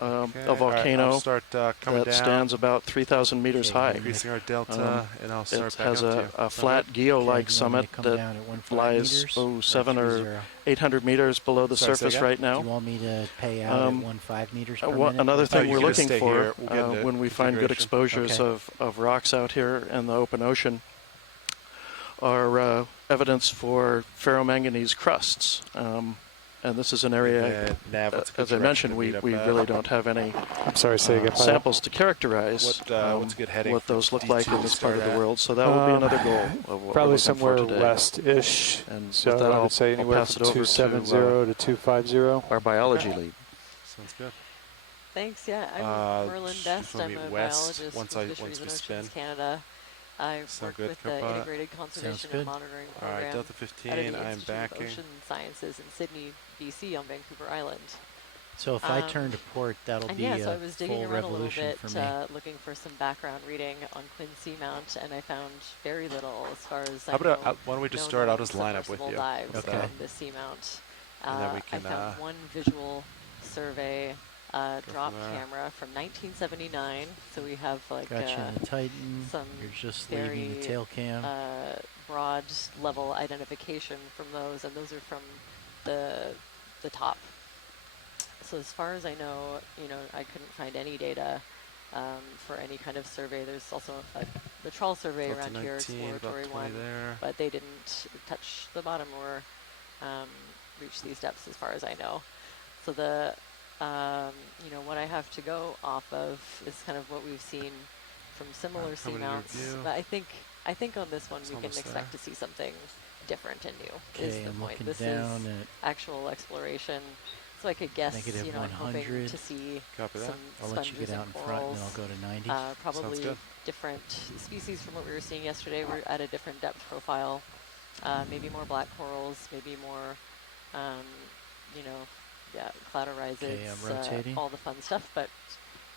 Okay, a all right, volcano I'll start coming that down, stands about 3,000 meters Okay, high. increasing our delta, and I'll start It back has up to a you. Sound flat good? geo-like Okay, you want me to summit come that down at 1.5 lies meters? 7 or 30. 800 meters below the Sorry, say surface again? right Do now. you want me to pay out at 1.5 meters per minute? Another Oh, thing you we're can just looking stay for here. We'll get into when we find good configuration. exposures Okay. of rocks out here in the open ocean are evidence for ferromanganese crusts. And this is an area, Nav, what's a good as I direction mentioned, to we meet up at? really don't have any I'm sorry, say again. Paul. samples to characterize What's a good heading what for those look D2 like in to this part of start the at? world. So that will be another goal of what Probably we're looking for somewhere today. west-ish. And So with that, I I'll would say anywhere pass from it over 270 to 250. our biology lead. Sounds good. Thanks. Yeah, I'm Merlin just Dest. wanna I'm meet a west biologist once with I- Fisheries once and we Oceans spin. Canada. I've Sound worked good, with the Copa? Integrated Conservation good. and Monitoring All right, Program Delta out of 15, the I'm Institute backing. of Ocean Sciences in Sydney, BC, on Vancouver Island. So if I turn to port, that'll And be yeah, so I a was digging full around a little revolution bit, for me. looking for some background reading on Quinn Seamount, and I found very little as far as How I about know. why don't we just no start? I'll known just line up with submersible you. dives Okay. on this seamount. And then we I can, found one visual survey drop from there. camera from 1979. So we have like Got you in the Titan. some You're just very leaving the tail cam. broad level identification from those, and those are from the top. So as far as I know, I couldn't find any data for any kind of survey. There's also the trawl survey Delta around here, 19, about exploratory 20 one, there. but they didn't touch the bottom or reach these depths as far as I know. So the what I have to go off of is kind of what we've seen from similar coming in your seamounts. view. But I think on this one It's we can almost expect there. to see something different and new. Is Okay, the I'm point. looking This down is at actual exploration. So I could guess, -100. I'm hoping to see Copy that. some I'll let you get sponges out and in front, and then corals. I'll go to 90. Probably good. different species from what we were seeing yesterday. We're at a different depth profile. Maybe more black corals, maybe more, cladorhizids, Okay, I'm rotating. all the fun stuff. But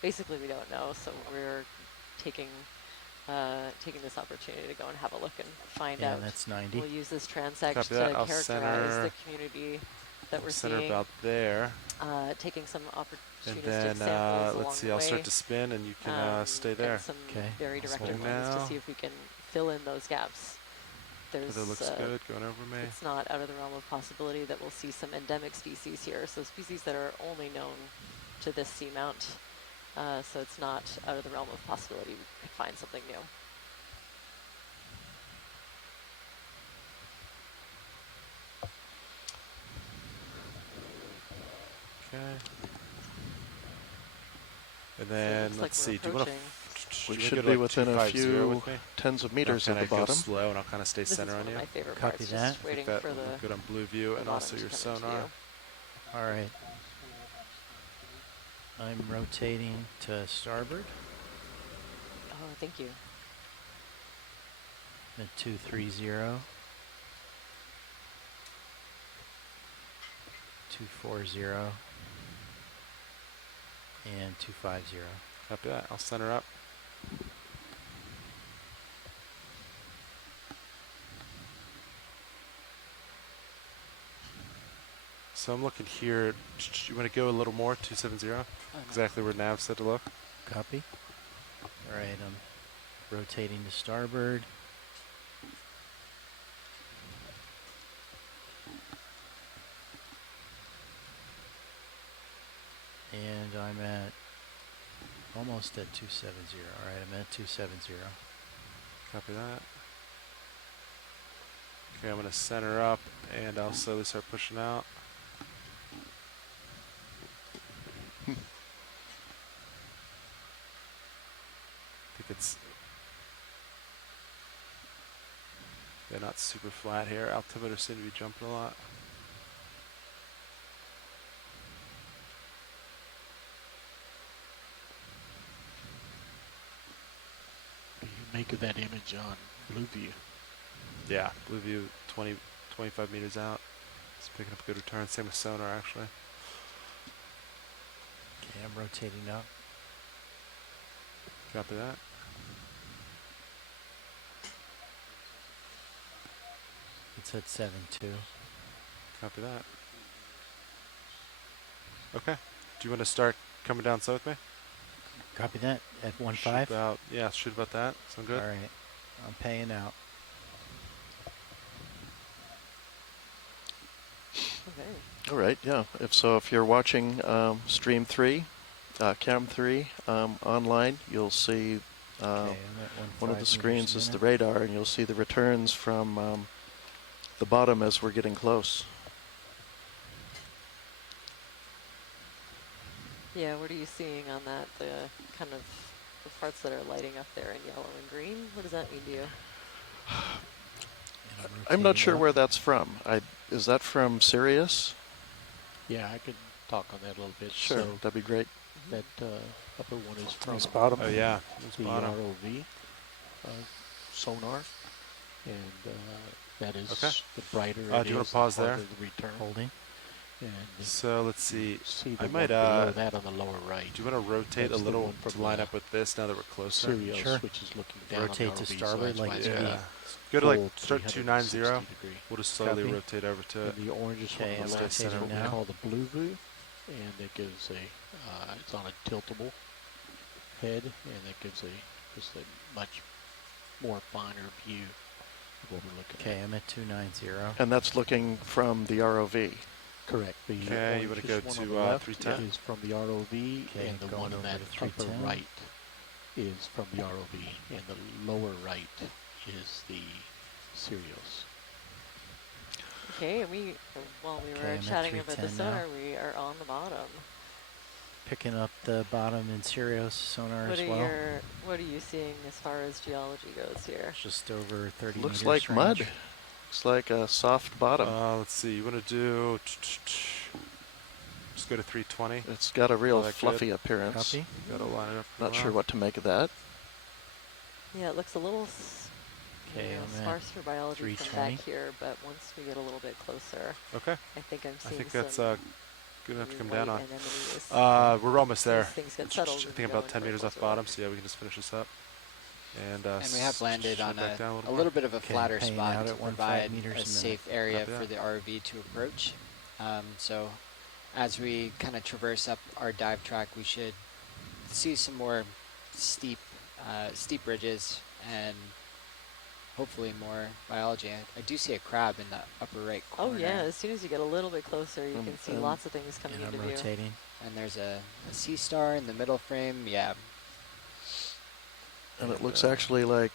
basically, we don't know. So we're taking this opportunity to go and have a look and find Yeah, out. that's 90. We'll use this transect Copy to that. I'll characterize center- the community that we're Center seeing. about there. Taking some And opportunistic then samples along let's see, the I'll way. start to spin and you can stay And there. some Okay. very directed Swing ones to now. see if we can fill in those gaps. there's Weather looks good going over me. it's not out of the realm of possibility that we'll see some endemic species here. So species that are only known to this seamount. So it's not out of the realm of possibility we could find something new. Okay. And then let's see. Do you want to? We should be within a few tens of meters of the bottom. Go slow, and I'll kind of stay This center is on one you. of my favorite Copy parts, that. just waiting that for will the look good on blue view and also your sonar. All right. I'm rotating to starboard Oh, thank you. at 230, 240, and 250. Copy that. I'll center up. So I'm looking here. You want to go a little more? 270? Exactly where Nav said to look. Copy. All right, I'm rotating to starboard. And I'm at almost at 270. All right, I'm at 270. Copy that. Okay, I'm going to center up and I'll slowly start pushing out. I think it's not super flat here. Altimeter seem to be jumping a lot. What do you make of that image on Blue View? Yeah, Blue View 20, 25 meters out. It's picking up a good return. Same with sonar actually. Okay, I'm rotating up. Copy that. It's at 7.2. Copy that. Okay. Do you want to start coming down south with me? Copy that at 1.5. Shoot about, yeah, shoot about that. Sound good? All right, I'm paying out. Okay. All right, yeah. If you're watching stream 3, cam 3 online, you'll see Okay, I'm at one of the 1.5 screens meters a is the minute. radar, and you'll see the returns from the bottom as we're getting close. Yeah, what are you seeing on that? The kind of the parts that are lighting up there in yellow and green? What does that mean to you? I'm not sure up. where that's from. Is that from Sirius? Yeah, I could talk on that a little bit. Sure, So that'd be great. that upper one is from Nice bottom. Oh yeah, it's the bottom. ROV sonar, and that is Okay. the brighter Do it you want is, to pause the there? farther the return. Holding. And So let's see. see I the might, one below that on the lower right. Do you want to rotate That's a the little one from to line the up with this now that we're closer? Sirius, Sure. which is looking down Rotate on the to ROV, starboard so that's like why it's you got need. a Go to like full start 290. 360 degree. We'll just slowly Copy. rotate over to it. And the orange is from Okay, the I'm left rotating center, what we now. call the blue view, and it gives a it's on a tiltable head, and it gives just a much more finer view of what we're looking Okay, at. I'm at 290. And that's looking from the ROV. Correct. The Okay, you want to go orangish one on to the left 310? is from the ROV, Okay, and the going one on over that to upper 310. right is from the ROV, and the lower right is the Sirius. Okay, and while we Okay, were I'm at chatting about the 310 now. sonar, we are on the bottom. Picking up the bottom in Sirius sonar What as are well. what are you seeing as far as geology goes here? Just over 30 Looks meters like range. mud. Looks like a soft bottom. Let's see. You want to do? Just go to 320. It's got a real Oh, that fluffy good? appearance. Copy. Gotta line it up. Not sure what to make of that. Yeah, it looks a little Okay, I'm at sparse for biology from 320. back here, but once we get a little bit closer, Okay. I think I'm I seeing think that's some good enough to come white down on. anemones. We're almost there. As things get settled, I we think go about in 10 for a meters off closer bottom. look. So yeah, we can just finish this up. And And we have landed slow on back down a more. little bit of a Okay, flatter paying spot out to at 1.5 provide meters a a minute. safe area Copy for that. the RV to approach. So as we kind of traverse up our dive track, we should see some more steep ridges and hopefully more biology. I do see a crab in the upper right corner. Oh yeah, as soon as you get a little bit closer, you can see and- lots of things coming And I'm into view. rotating. And there's a sea star in the middle frame. Yeah. And it looks actually like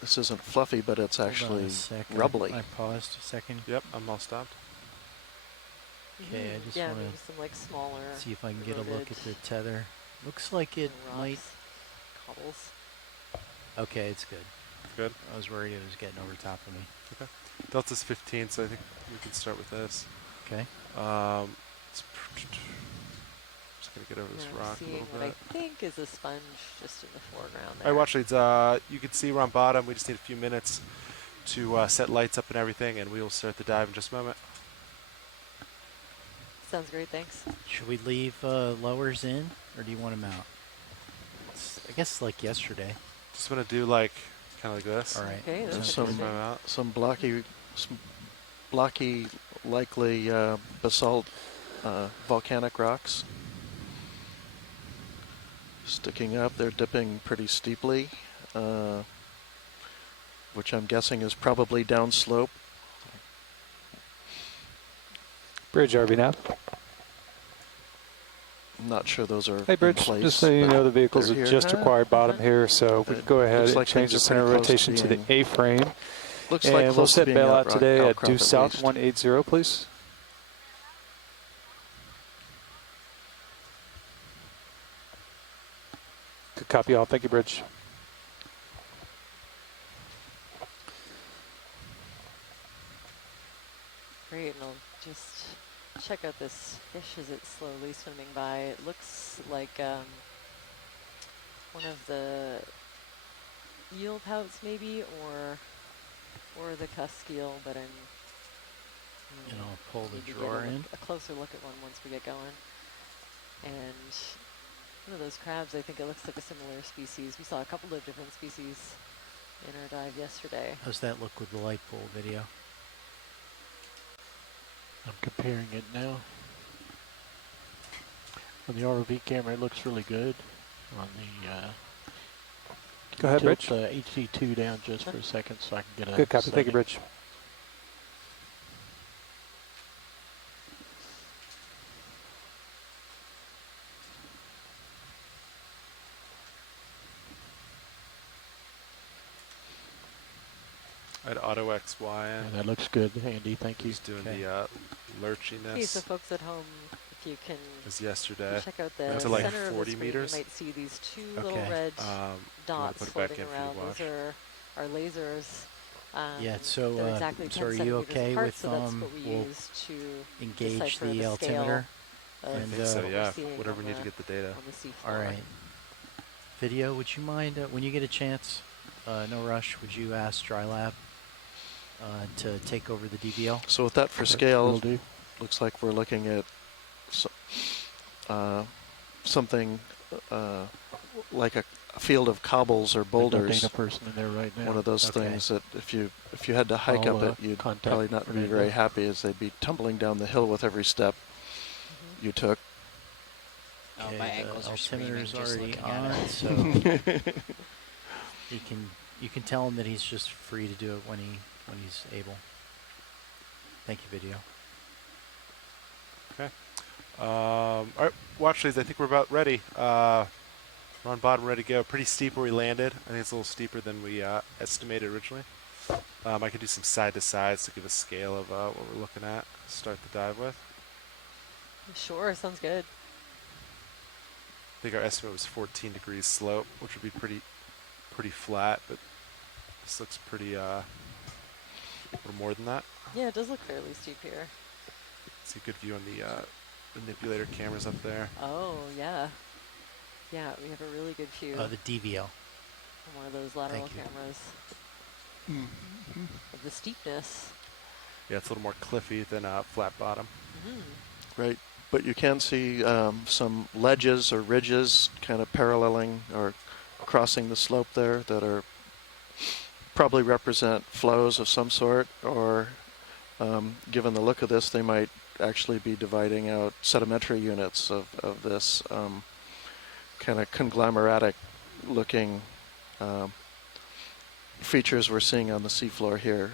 this isn't fluffy, but it's Hold on actually a sec. rubbly. I paused a second. Yep, I'm all stopped. Okay, I just yeah, want maybe to some like smaller. see if I can get a look eroded at the tether. Looks like it rocks, might. cobbles. Okay, it's good. Good. I was worried it was getting over top of me. Okay. Delta's 15, so I think we can start with this. Okay. Just gonna get over this Yeah, I'm rock a seeing little what bit. I think is a sponge just in the foreground All there. right, watch leads. You can see we're on bottom. We just need a few minutes to set lights up and everything, and we will start the dive in just a moment. Sounds great, thanks. Should we leave lowers in, or do you want them out? I guess like yesterday. Just want to do like kind of like this. All right. Okay, that's Some- interesting. Time out. Some blocky, likely basalt volcanic rocks sticking up. They're dipping pretty steeply, which I'm guessing is probably downslope. Bridge, RV nav. I'm not sure those are Hey, in Bridge, place, just so you but know, the vehicles they're have here. just acquired bottom here, so we can go ahead Looks and like change the things are center pretty close to rotation to the being- A-frame. Looks And like we'll close to set being bail out today at outcrop due at south least. 180, please. Good copy all. Thank you, Bridge. Great, and I'll just check out this fish as it's slowly swimming by. It looks like one of the eel pouts maybe, or the cusk eel, but I'm And I'll pull the need to get drawer in. a closer look at one once we get going. And one of those crabs, I think it looks like a similar species. We saw a couple of different species in our dive yesterday. How's that look with the light pool video? I'm comparing it now. On the ROV camera, it looks really good. On the Go ahead, tilt Bridge. the HD2 down just for a second so I can get a Good copy. Thank you, setting. Bridge. I had auto XY Yeah, in. that looks good, Andy. Thank you. He's doing Okay. the Okay, lurchiness so folks at home, if you can as yesterday. check out the Went to, like, center of the 40 screen, meters. you might see these two little Okay. red You wanna dots put it back floating in for you to around. watch? Those are our lasers. Yeah, so, they're exactly so 10 are you centimeters okay apart, with, so that's what we we'll use to engage decipher the scale altimeter? of I And, think so, what we're yeah. seeing Whatever on we need to the- get the data. on the seafloor. All right. Video, would you mind, when you get a chance, no rush, would you ask DryLab to take over the DVL? So with that for Will scale, do. looks like we're looking at something like a field of cobbles or There's no boulders. data person in there right now. One of those Okay. things that if you had to hike I'll, up it, you'd contact probably not be Fernando. very happy, as they'd be tumbling down the hill with every step you took. Oh, Okay, my the ankles are screaming altimeter's just already looking at on, it. so you can tell him that he's just free to do it when he's able. Thank you, video. All right, watch leads. I think we're about ready. We're on bottom, ready to go. Pretty steep where we landed. I think it's a little steeper than we estimated originally. I could do some side to sides to give a scale of what we're looking at. Start the dive with. Sure, sounds good. I think our estimate was 14 degrees slope, which would be pretty flat, but this looks pretty a little more than that. Yeah, it does look fairly steep here. See a good view on the manipulator cameras up there. Oh, yeah. Yeah, we have a really good view The DVL. from one of those lateral Thank you. cameras of the steepness. Yeah, it's a little more cliffy than flat bottom. Right, but you can see some ledges or ridges kind of paralleling or crossing the slope there that are probably represent flows of some sort, or given the look of this, they might actually be dividing out sedimentary units of this kind of conglomeratic looking features we're seeing on the seafloor here.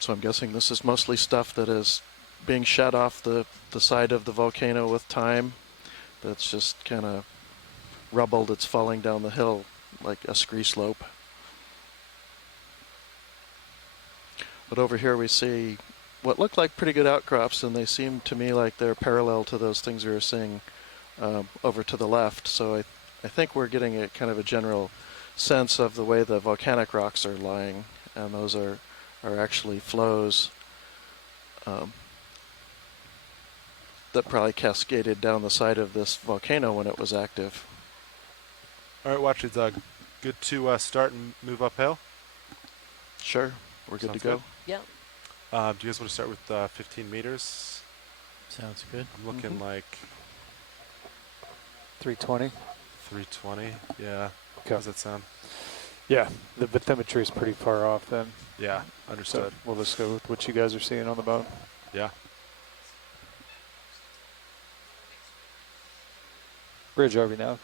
So I'm guessing this is mostly stuff that is being shed off the side of the volcano with time. That's just kind of rubble that's falling down the hill like a scree slope. But over here we see what look like pretty good outcrops, and they seem to me like they're parallel to those things we were seeing over to the left. So I think we're getting a kind of a general sense of the way the volcanic rocks are lying, and those are actually flows that probably cascaded down the side of this volcano when it was active. All right, watch it, Doug. Good to start and move uphill? Sure, we're good Sounds to go. Yep. Do you guys want to start with 15 meters? Sounds good. I'm looking like 320. 320. Yeah. Okay. How does that sound? Yeah, the bathymetry is pretty far off then. Yeah, So understood. we'll just go with what you guys are seeing on the bone. Yeah. Bridge RV now.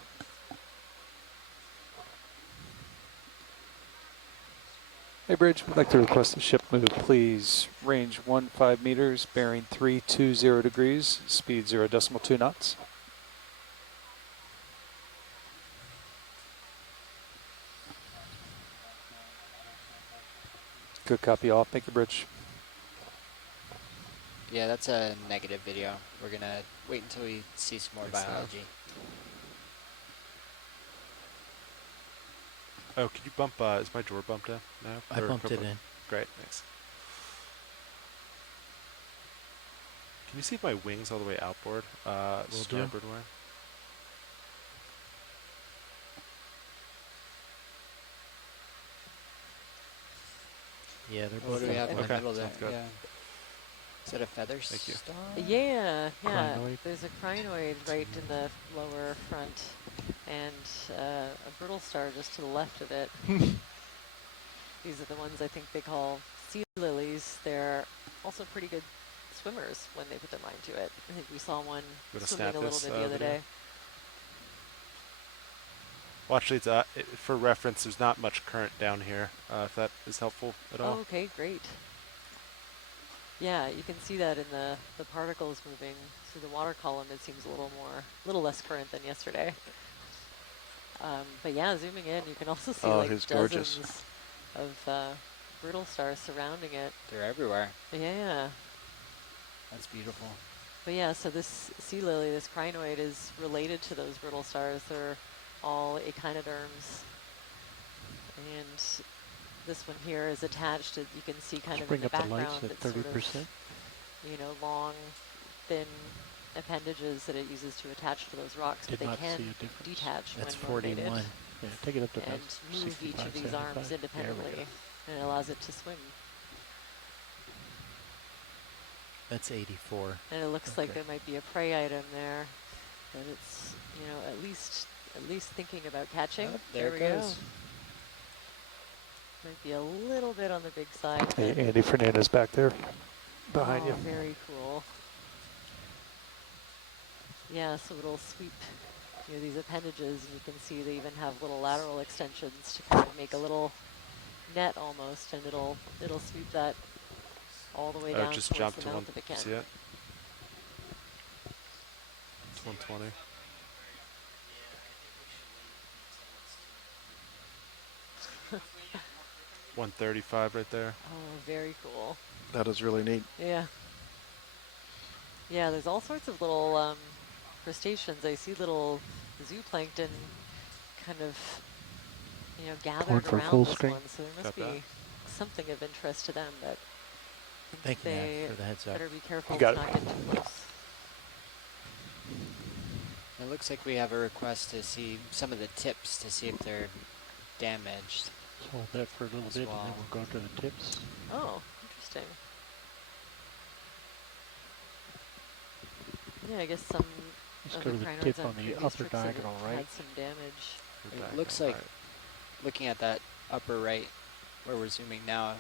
Hey Bridge, we'd like to request a ship move, please. Range 15 meters, bearing 320 degrees, speed 0.2 knots. Good copy, all. Thank you, Bridge. Yeah, that's a negative video. We're gonna wait until we see some more biology. Oh, could you bump, is my drawer bumped in now? I Or bumped it GoPro? in. Great, thanks. Can you see my wings all the way outboard? Will do. Starboard wing? Yeah, they're What both do we have in the Okay, middle there? sounds good. Yeah. Is that a feather Thank you. star? Yeah, yeah. Crinoid. There's a crinoid right in the lower front, and a brittle star just to the left of it. These are the ones I think they call sea lilies. They're also pretty good swimmers when they put their mind to it. I think we saw one Gonna swimming snap a little this, bit the other video. day. Well, actually, it's, for reference, there's not much current down here, if that is helpful at all. Oh, okay, great. Yeah, you can see that in the particles moving through the water column. It seems a little less current than yesterday. But yeah, zooming in, you can also see like he's dozens gorgeous. of brittle stars surrounding it. They're everywhere. Yeah. That's beautiful. But yeah, so this sea lily, this crinoid, is related to those brittle stars. They're all echinoderms. And this one here is attached. You can see kind of in Bring the up the background. lights at It's sort 30%. of, long, thin appendages that it uses to attach to those rocks, Did but they not can see a difference. detach That's when motivated 41. Yeah, take it up to and about move each of 65, these arms 75. There we independently, go. and it allows it to swim. That's 84. And it looks like Okay. there might be a prey item there that it's, at least thinking about catching. Oh, there we it goes. go. Might be a little bit on the big side. Hey, but- Andy Fernandez back there behind oh, you. Very cool. Yeah, so it'll sweep these appendages, and you can see they even have little lateral extensions to kind of make a little net almost, and it'll sweep that all the way down Just towards jump the to mouth one. if it can. See it? It's 120. $135 right there. Oh, very cool. That is really neat. Yeah. Yeah, there's all sorts of little crustaceans. I see little zooplankton kind of, gathered for around full this screen. one, so there must Got be something of interest to them, but Thank you, they Matt, for the heads up. better be careful You to got not it. get too close. It looks like we have a request to see some of the tips to see if they're damaged. Hold that for a little bit, and then we'll go to the tips. Oh, interesting. Yeah, I guess some Let's of go the to the crinoids tip on on the previous upper trips have diagonal right. had some damage. It looks like, looking at that upper right, where we're zooming now,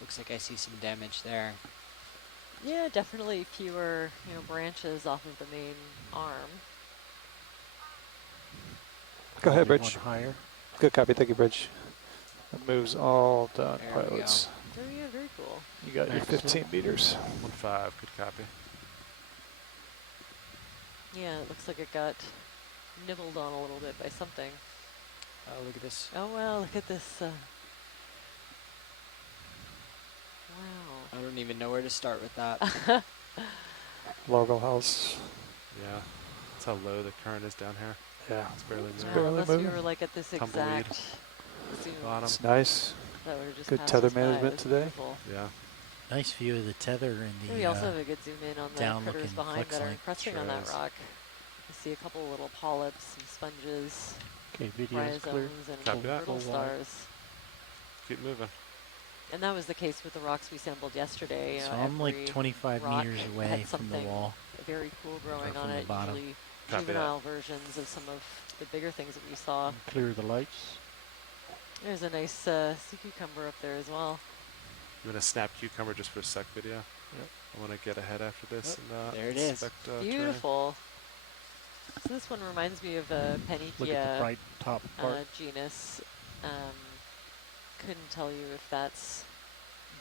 looks like I see some damage there. Yeah, definitely fewer, branches off of the main arm. Go ahead, Probably Bridge. One higher. Good copy. Thank you, Bridge. That moves all done, There we pilots. Oh yeah, very cool. You got your Maximum. 15 meters. 1-5, good copy. Yeah, it looks like it got nibbled on a little bit by something. Oh, look at this. Oh wow, look at this. Wow. I don't even know where to start with that. Larval house. Yeah, that's how low the current is down here. Yeah. It's barely moving. Yeah, barely unless moving. we were like at this Tumbleweed. exact zoom. Bottom. It's nice. That would have just Good passed tether us by. It management was today. beautiful. Yeah. Nice view of the tether and the We also have a good zoom in on the down-looking critters behind flex that are link. encrusting Sure on that is. rock. You see a couple little polyps, some sponges, Okay, video is clear. rhizomes, and Copy that. brittle Full wide. stars. Keep moving. And that was the case with the rocks we sampled yesterday. So know, I'm like every 25 rock meters had away from the something wall. very cool growing Or on from the it. bottom. Usually Copy that. juvenile versions of some of the bigger things that we saw. Clear the lights. There's a nice sea cucumber up there as well. I'm going to snap cucumber just for a sec video. Yep. I want to get ahead after this and there it is. inspect, terrain. Beautiful. So this one reminds me of a Look at the Panikia bright top part. genus. Couldn't tell you if that's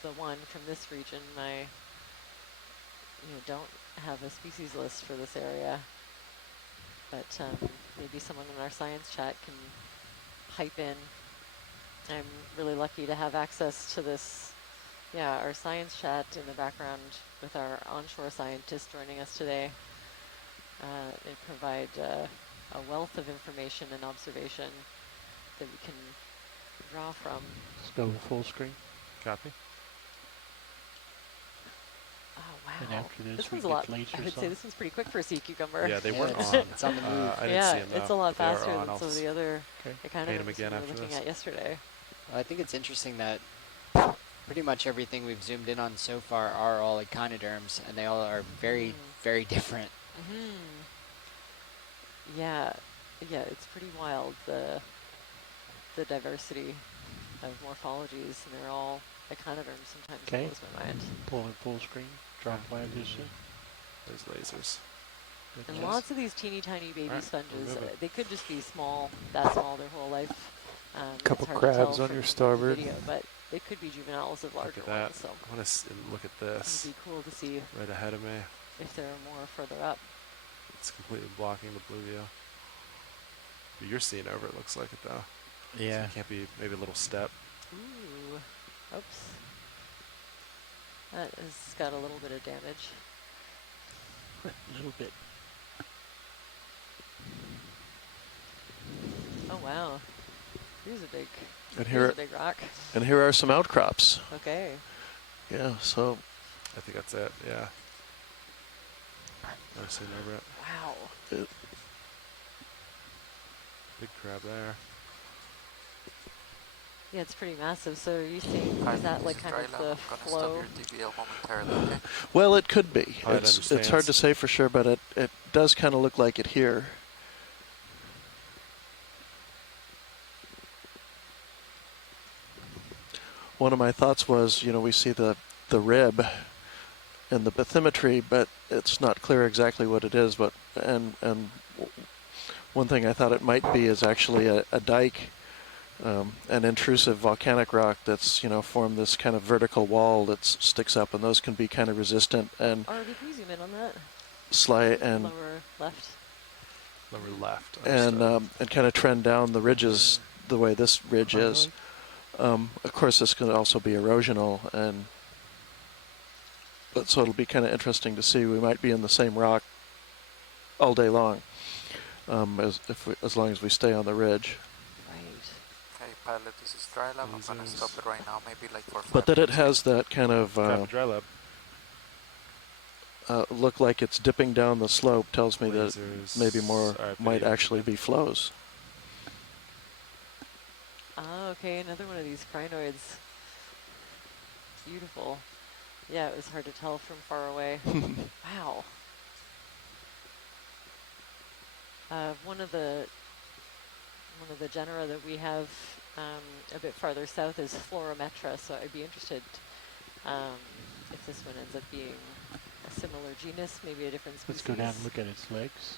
the one from this region. I don't have a species list for this area, but maybe someone in our science chat can pipe in. I'm really lucky to have access to this. Yeah, our science chat in the background with our onshore scientists joining us today. They provide a wealth of information and observation that we can draw from. Let's go full screen. Copy. Oh wow! And after this, we one's a get lot. lasers I would say on. this one's pretty quick for a sea cucumber. Yeah, they Yeah, weren't it's- on. it's on the move. I didn't Yeah, see them it's though. a lot They are faster on. than some of the other Okay. kind Paint of 'em again we were after looking this. at yesterday. Well, I think it's interesting that pretty much everything we've zoomed in on so far are all echinoderms, and they all are very, very different. Yeah, it's pretty wild the diversity of morphologies, and they're all echinoderms. Sometimes Okay. it blows my mind. Pulling full screen. Drop land issue. There's lasers. Good And job. lots of these teeny tiny baby Alright, sponges, we'll move it. they could just be small, that small their whole life. Couple it's hard to tell crabs on from your the starboard. video, but they could be juveniles of Look larger at that. ones, so I want to look at it'd this be cool to see right ahead of me. if there are more further up. It's completely blocking the blue view. But you're seeing over it, looks like it though. Yeah. So it can't be maybe a little step. Ooh, oops. That has got a little bit of damage. A little bit. Oh wow, here's a big, And here's here, a big rock. and here are some outcrops. Okay. Yeah, so I think that's it, yeah. I've seen over it. Wow. Big crab there. Yeah, it's pretty massive. So are you seeing, is that like kind of the flow? well, it could be. Pilot It's hard understands. to say for sure, but it does kind of look like it here. One of my thoughts was, we see the rib in the bathymetry, but it's not clear exactly what it is. But and one thing I thought it might be is actually a dike, an intrusive volcanic rock that's formed this kind of vertical wall that sticks up, and those can be kind of resistant and Can you zoom in on that? slide and Lower left. Lower left. and kind of trend down the ridges the way this ridge is. Of course, this can also be erosional, but so it'll be kind of interesting to see. We might be in the same rock all day long, as long as we stay on the ridge. Okay, pilot, this is dry lab. I'm gonna stop it right now, maybe like for 5 But that it minutes. has that kind of dry lab. look like it's dipping down the slope tells me that Lasers. maybe more Alright, might video. actually be flows. Ah, okay, another one of these crinoids. Beautiful. Yeah, it was hard to tell from far away. Wow. One of the genera that we have a bit farther south is Florometra, so I'd be interested if this one ends up being a similar genus, maybe a different species. Let's go down and look at its legs.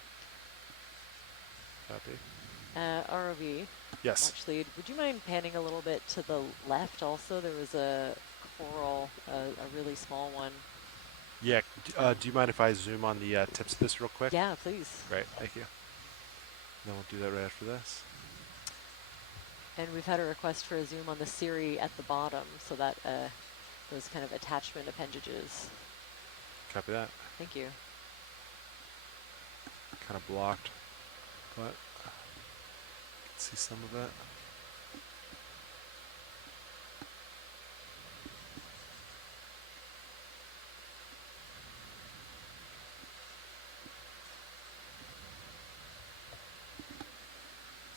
Copy. ROV. Yes. Watch lead. Would you mind panning a little bit to the left also? There was a coral, a really small one. Yeah. Do you mind if I zoom on the tips of this real quick? Yeah, please. Great. Thank you. Then we'll do that right after this. And we've had a request for a zoom on the Siri at the bottom, so that those kind of attachment appendages. Copy that. Thank you. Kind of blocked, but you can see some of it.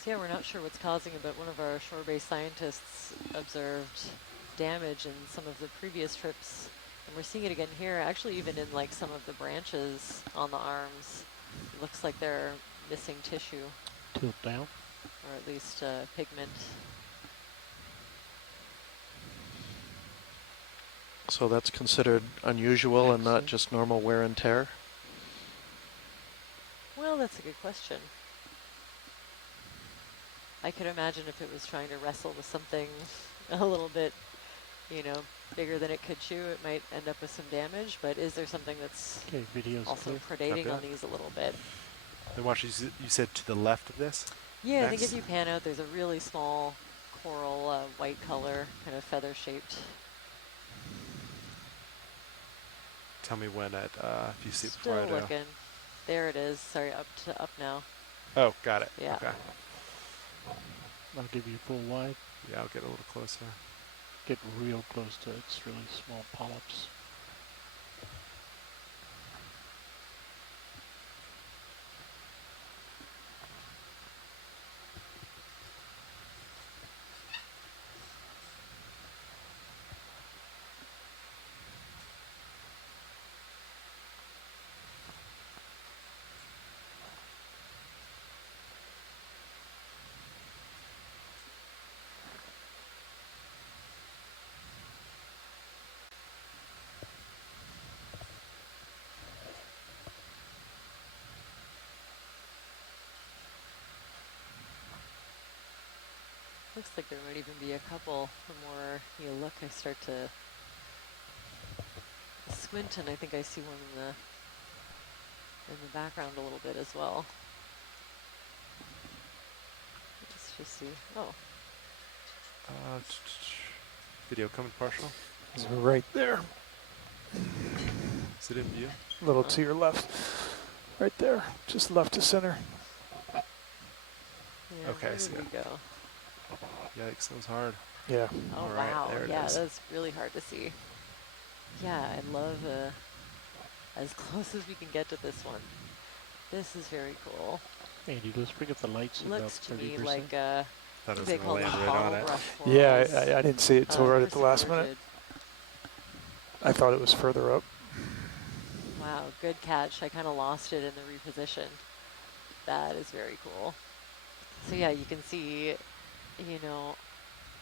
So yeah, we're not sure what's causing it, but one of our shore-based scientists observed damage in some of the previous trips, and we're seeing it again here, actually even in like some of the branches on the arms. It looks like they're missing tissue. Tilt down. Or at least pigment. So that's considered unusual and not just normal wear and tear? Well, that's a good question. I could imagine if it was trying to wrestle with something a little bit, you know, bigger than it could chew, it might end up with some damage, but is there something that's also predating on these a little bit? Then watch, you said to the left of this? Yeah, I think if you pan out, there's a really small coral, white color, kind of feather-shaped. Tell me when if you see it Still before I do. looking. There it is. Sorry, up now. Oh, got it. Yeah. Okay. I'll give you full wide. Yeah, I'll get a little closer. Get real close to its really small polyps. Looks like there might even be a couple. The more you look, I start to squint, and I think I see one in the background a little bit as well. Let's just see. Oh. Video coming partial. It's right there. Is it in view? A little to your left. Right there. Just left to center. Yeah, Okay, I see where did we go? Yikes, that was hard. Yeah. Oh, all right, wow. there it yeah, is. that's really hard to see. Yeah, I love as close as we can get to this one. This is very cool. Andy, let's bring up the lights about 30%. Looks to me like Thought it was they gonna call land them right on bottle it. brush Yeah, corals, I didn't see it till right at the last minute. cruciforgid. I thought it was further up. Wow, good catch. I kind of lost it in the reposition. That is very cool. So yeah, you can see, you know,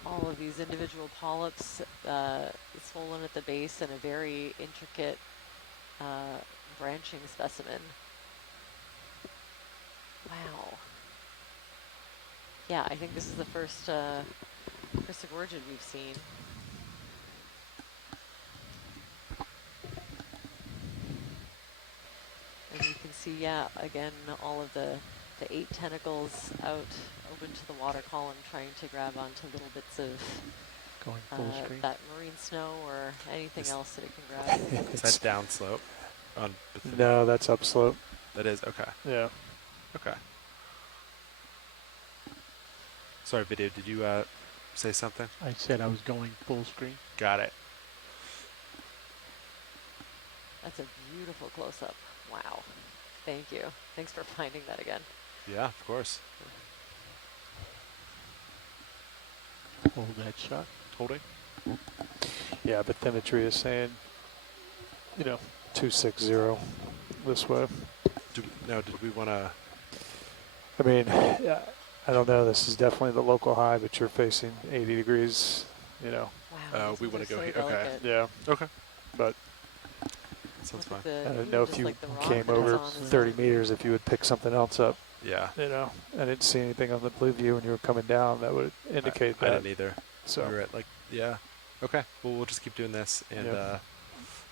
all of these individual polyps swollen at the base and a very intricate branching specimen. Wow. Yeah, I think this is the first cruciforgid we've seen. And you can see, yeah, again, all of the 8 tentacles out open to the water column, trying to grab onto little bits of Going full screen. that marine snow or anything else that it can grab. Is that down slope? No, that's upslope. That is, okay. Yeah. Okay. Sorry, video, did you say something? I said I was going full screen. Got it. That's a beautiful close-up. Wow. Thank you. Thanks for finding that again. Yeah, of course. Hold that shot. Holding. Yeah, bathymetry is saying, you know, 260 this way. Did we want to... I mean, yeah, I don't know. This is definitely the local high, but you're facing 80 degrees, you know. Wow. We want to go so here. Okay. delicate. Yeah. Okay. But Sounds Look fine. at I the- don't know if just you like the rock came that it's over on is 30 on. meters if you would pick something else up. Yeah. You know, I didn't see anything on the blue view when you were coming down that would indicate I that. didn't either. So We were at yeah. Okay. Well, we'll just keep doing this and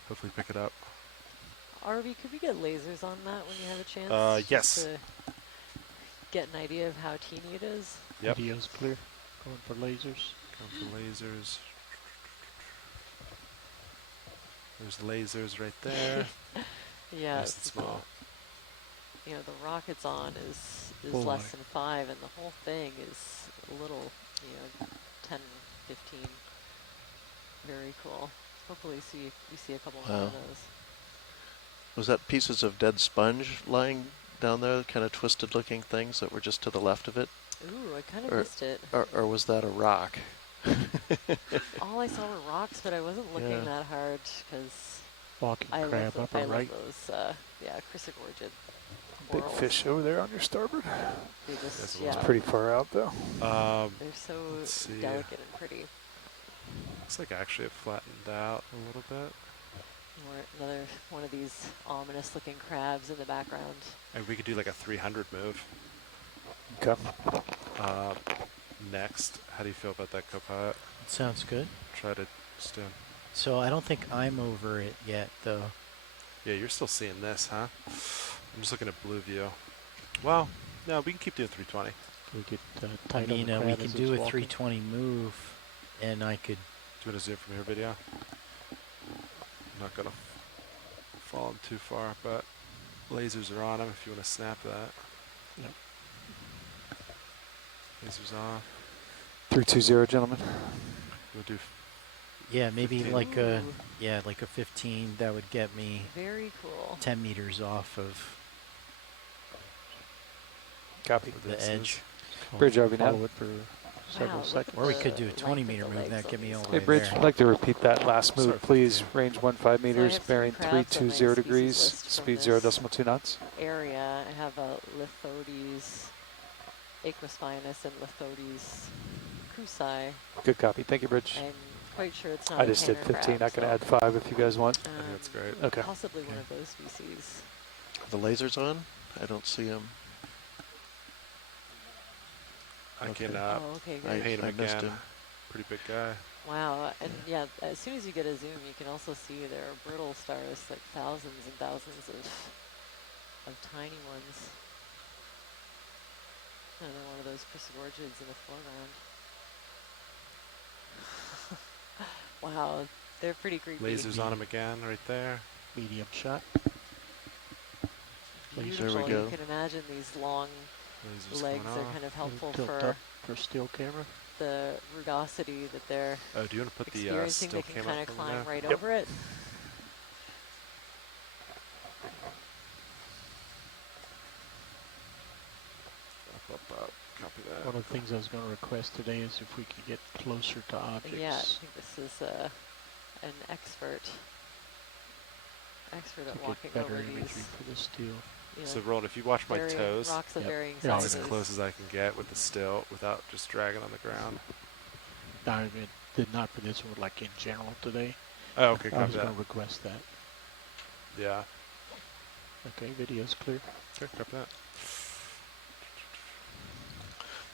hopefully pick it up. RB, could we get lasers on that when you have a chance? Yes. Just to get an idea of how teeny it is. Yep. Video's clear. Going for lasers. Going for lasers. There's lasers right there. Yeah. Nice and small. You know, the rockets on is Oh less my. than 5, and the whole thing is a little, 10, 15. Very cool. Hopefully you see a couple more of those. Was that pieces of dead sponge lying down there, kind of twisted looking things that were just to the left of it? Ooh, I kind of missed it. Or was that a rock? All I saw were rocks, but I wasn't looking that hard because Walking I crab love, upper I love right. those, cruciforgid big corals. fish over there on your starboard. They just, It's pretty far out though. they're so delicate and pretty. Looks like actually it flattened out a little bit. Or another one of these ominous looking crabs in the background. And we could do like a 300 move. Okay. Next, how do you feel about that, co-pilot? Sounds good. Try to stand. So I don't think I'm over it yet, though. Yeah, you're still seeing this, huh? I'm just looking at blue view. Well, no, we can keep doing 320. We could I tight mean, on the we crab can as do a it's walking. 320 move, and I could. Do you want to zoom from here video? I'm not going to fall him too far, but lasers are on him if you want to snap that. Yep. Lasers off. 320, gentlemen. We'll do. Yeah, maybe 15. like a 15. That would get me Very cool. 10 meters off of Copy. the edge. Bridge RV now. Follow it for several look seconds. Or we the could do a 20 length of meter the move. legs That on get me these all the Hey, way Bridge, there. I'd like to repeat that last move, Sorry, please. 15. Range 15 meters, have some bearing crabs on my 320 species degrees, list from speed this 0.2 knots. Area. I have a Lithodes aquaspinus and Lithodes cruci. Good copy. Thank you, Bridge. I'm quite sure it's not I a just did tanner 15. crab, I can so, add 5 if you guys want. I think that's great. Okay. Possibly one of those species. The lasers on? I don't see them. I can Oh, okay, good. paint him I missed again. him. Pretty big guy. Wow, and yeah, as soon as you get a zoom, you can also see there are brittle stars, like thousands and thousands of tiny ones. Another one of those cruciforgids in the foreground. Wow, they're pretty creepy. Lasers on him again, right there. Medium shot. Beautiful. There we go. You can imagine these long Lasers legs going are off. kind of helpful Tilt for up for still camera. the rugosity that they're Oh, do you want to put the experiencing. still They can cam kind up of over climb there? right Yep. over it. Up. Copy that. One of the things I was going to request today is if we could get closer to objects. Yeah, I think this is an expert to at get walking better over imagery these. for the steel. So Roland, if you watch my toes, Rocks of Yep. varying Yeah, as sizes. close as I can get with the still without just dragging on the ground. I mean, did not for this one, like in general today. Oh, okay, I copy was that. going to request that. Yeah. Okay, video's clear. Okay, copy that.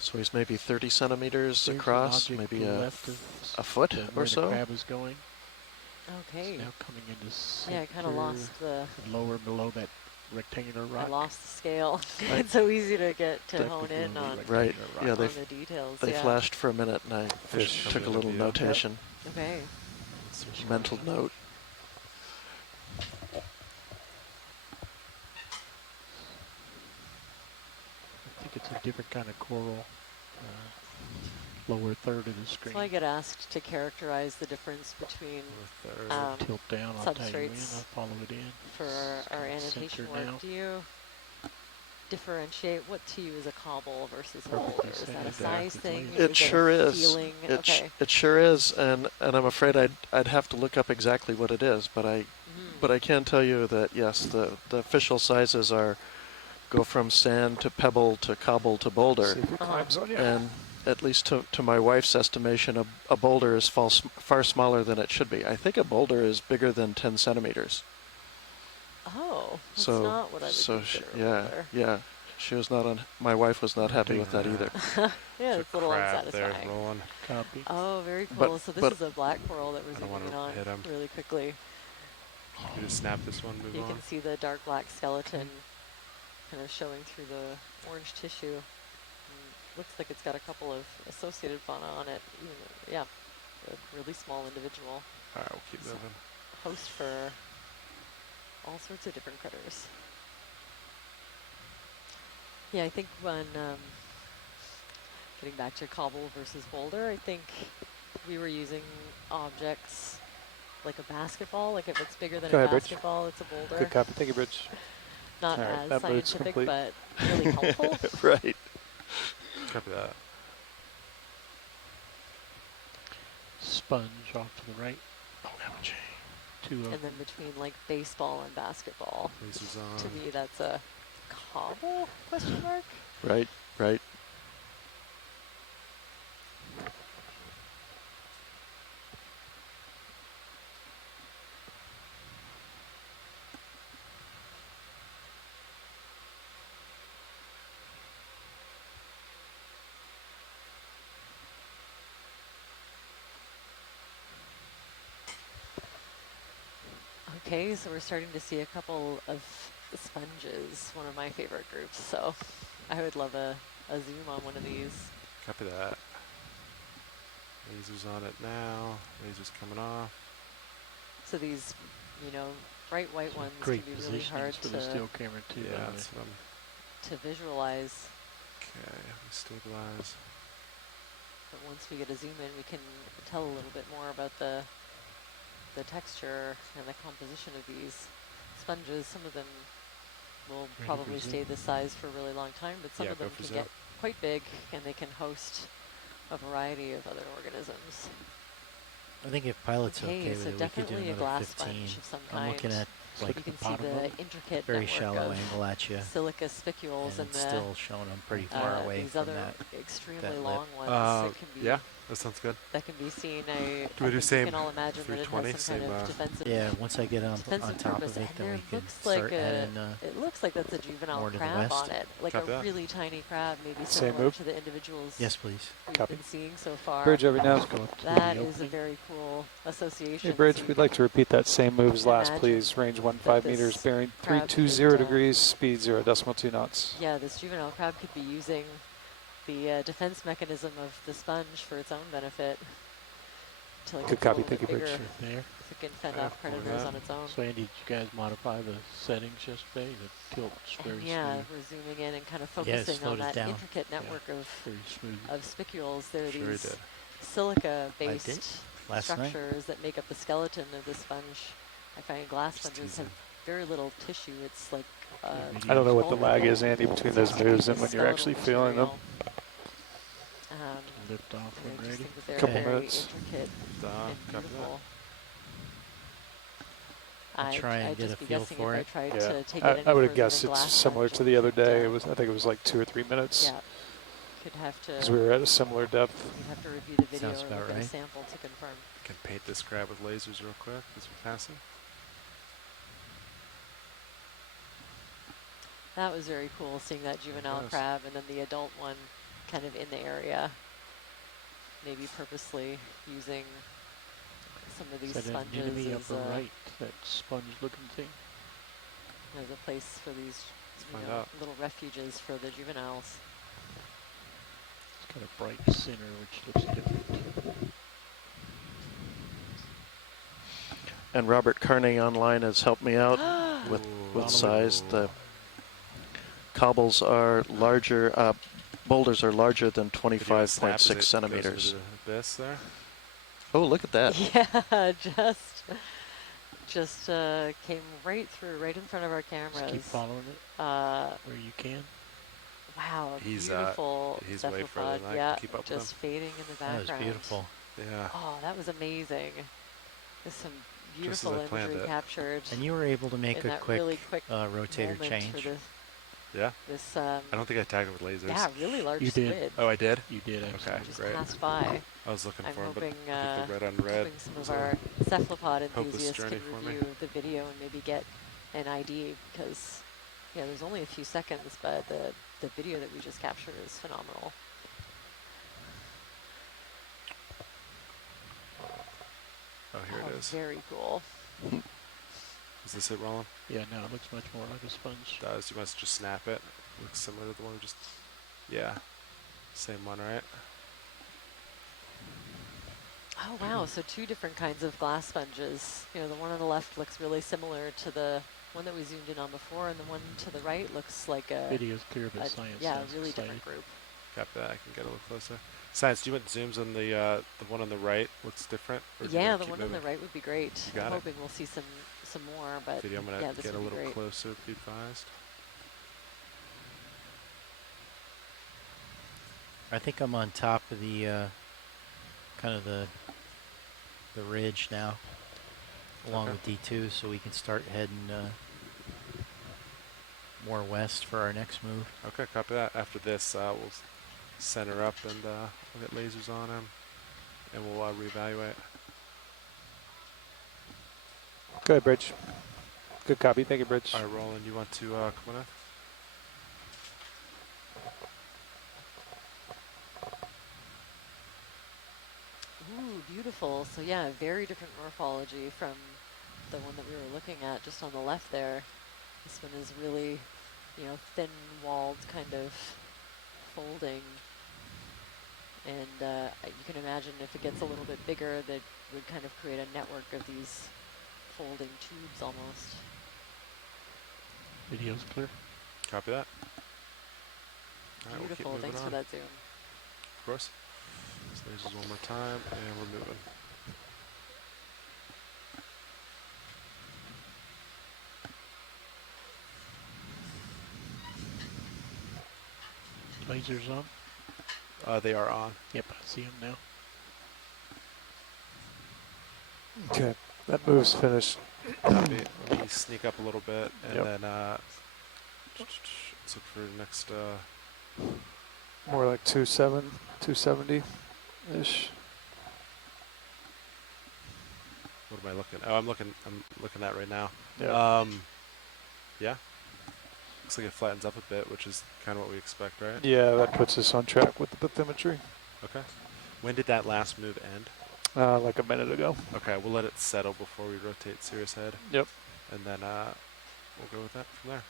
So he's maybe 30 centimeters There's an across, object maybe to the a left of foot where or the so. crab is going. Okay. It's now coming into Yeah, I kind of lost the. lower below that rectangular rock. I lost the scale. Right. It's so easy to get to Definitely hone in below the on. rectangular Right. rock. Yeah, on they the details. they yeah. flashed for a minute, and I Fish took a coming little into view. notation, Okay. mental note. I think it's a different kind of coral. Lower third of the screen. So I get asked to characterize the difference between Tilt down, I'll tie you in, I'll substrates follow it in. for our annotation Center work. now. Do you differentiate what to you is a cobble versus a Perfectly boulder? Is that a centered size perfectly. thing? It sure a is. Feeling? Okay. It sure is, and I'm afraid I'd have to look up exactly what it is, but I can tell you that yes, the official sizes go from sand to pebble to cobble to boulder, See if it climbs on you. and at least to my wife's estimation, a boulder is far smaller than it should be. I think a boulder is bigger than 10 centimeters. Oh, that's So not what I would consider a yeah, boulder. yeah. She was not on. My wife was not happy with that either. Yeah, it's a little crab there unsatisfying. rolling. Copy. Oh, very cool. But- So this but- is a black coral that we're I don't zooming in wanna on hit 'em. really quickly. You just snap this one, move You on. can see the dark black skeleton kind of showing through the orange tissue. Looks like it's got a couple of associated fauna on it. Even, yeah, a really small individual. All right, we'll keep So- moving. Host for all sorts of different critters. Yeah, I think when getting back to cobble versus boulder, I think we were using objects like a basketball. Like if it's bigger than Go a ahead, Bridge. basketball, it's a boulder. Good copy. Thank you, Bridge. Not All right, as that move's scientific, complete. but really helpful. Right. Copy that. Sponge off to the right. Oh, MJ. Two of And then between like baseball and basketball, Lasers to on. me that's a cobble question mark. Right. Right. Okay, so we're starting to see a couple of sponges, one of my favorite groups. So I would love a zoom on one of these. Copy that. Lasers on it now. Lasers coming off. So these, you know, bright white ones great can be really hard positions for the still camera too. Yeah, by the way. that's what I'm. to visualize. Okay, we stabilize. But once we get a zoom in, we can tell a little bit more about the texture and the composition of these sponges. Some of them will Ready for probably zoom? stay this size for a really long time, but some Yeah, of go them for can zoom. get quite big and they can host a variety of other organisms. I think if Pilot's okay, Okay, with so it, we could do definitely a another glass 15. sponge of some I'm looking kind. at You like can the see bottom of the them, intricate very network shallow of angle at you, silica spicules and and it's the still showing them pretty far away these from other that. extremely that lip. long ones that can be Yeah, that sounds good. that can be seen. Do I we do think same we can all imagine that it 320, has some kind same, of defensive Yeah, once I get on defensive top purpose. of it, And then there we can looks start like adding. it looks like that's a juvenile more to the crab west. on it, like Copy a that. really tiny crab, maybe Same similar move. to the individuals Yes, please. we've Copy. been seeing so far. Bridge every now. That is a very cool association. Hey, Bridge, So you we'd like to repeat that same move as last, imagine please. Range that 15 this meters, bearing crab 320 could, degrees, speed 0.2 knots. yeah, this juvenile crab could be using the defense mechanism of the sponge for its own benefit. Till it Good gets a copy. little Thank you, bit Bridge. bigger, There. so it can fend Yeah, off more than predators that. on its own. So Andy, did you guys modify the settings yesterday? The tilt's very And yeah, smooth. we're zooming in and kind of Yeah, focusing slowed on it that down. intricate network Very smooth. of spicules. There are Sure he these did. silica-based last night. structures that make up the skeleton of the sponge. I find glass Just sponges have teasing. very little tissue. It's like I don't know what the only lag the is, Andy, between those moves and when you're actually skeletal feeling them. material. Lift off I when just ready. think that they're Couple very minutes. intricate Copy and that. beautiful. I'll try and I'd get just a be feel guessing for if it. I tried Yeah, to take it I any would further have guessed than it's glass similar sponge, to the other would, day. It was, I think it was like 2 or 3 minutes yeah, could have to. because we were at a similar depth. We'd have to review the video Sounds or about look at a right. sample to confirm. Can paint this crab with lasers real quick as we're passing. That was very cool, seeing that juvenile was. crab and then the adult one kind of in the area. Maybe purposely using some of these Is that an sponges enemy as, upper right? That sponge-looking thing. as a place for these find you know, out. little refuges for the juveniles. It's got a bright center, which looks different. And Robert Carney online has helped me out with size. The cobbles are larger, boulders are larger than If you wanna snap as it 25.6 goes centimeters. into the abyss there. Oh, look at that. Yeah, just came right through, right in front of our cameras. Just keep following it where you can. Wow, He's, beautiful he's way further cephalopod. than I Yeah, can keep up with just him. fading in the That background. was beautiful. Yeah. Oh, that was amazing. There's some Just as beautiful I planned imagery it. captured. And you were able to make in a that quick, really quick rotator moment change. for Yeah. this I don't think I tagged him with lasers. yeah, really large You did. squid. Oh, I did? You did, Okay, absolutely. Just great. passed by. I was looking I'm for him, but hoping, I think the red on red. hoping some of was a our cephalopod hopeless enthusiasts can journey for me. review the video and maybe get an ID because, Yeah, there's only a few seconds, but the video that we just captured is phenomenal. Oh, here it is. Very cool. Is this it, Roland? Yeah, now it looks much more like a sponge. Does. You must just snap it. Looks similar to the one we just... Yeah. Same one, right? Oh, wow. So 2 different kinds of glass sponges. You know, the one on the left looks really similar to the one that we zoomed in on before, and the one to the right looks like a... Video's clear, but science yeah, sounds really exciting. different group. Got that. I can get a little closer. Science, do you want zooms on the one on the right? Looks different? Or do you Yeah, wanna the keep one moving? on the right would be great. You got I'm it. hoping we'll see some more, but Video, I'm going yeah, to this get a would be little great. closer, be advised. I think I'm on top of the kind of the ridge now, along with D2, so we can start heading more west for our next move. Okay, copy that. After this, we'll center up and we'll get lasers on him, and we'll reevaluate. Go ahead, Bridge. Good copy. Thank you, Bridge. All right, Roland, you want to come in? Ooh, beautiful. So yeah, very different morphology from the one that we were looking at just on the left there. This one is really, you know, thin-walled kind of folding. And you can imagine if it gets a little bit bigger, that would kind of create a network of these folding tubes almost. Video's clear. Copy that. All right, Beautiful. we'll keep Thanks moving for on. that zoom. Of course. Lasers one more time, and we're moving. Lasers on. They are on. Yep, I see them now. Okay, that move's finished. Copy. Let me sneak up a little bit, and Yep. then let's look for next. More like 270-ish. What am I looking? Oh, I'm looking at right now. Yeah. Yeah. Looks like it flattens up a bit, which is kind of what we expect, right? Yeah, that puts us on track with the bathymetry. Okay. When did that last move end? Like a minute ago. Okay, we'll let it settle before we rotate Cirrus head. Yep. And then we'll go with that from there.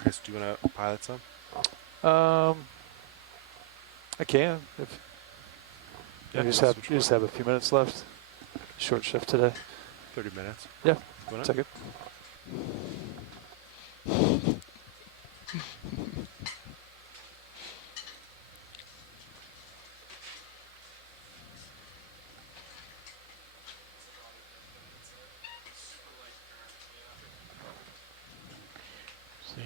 Chris, do you want to pilot some? I can. If Yeah, you just let's have switch a few minutes left. Short shift today. 30 minutes. Yeah. Wanna? Take it. See.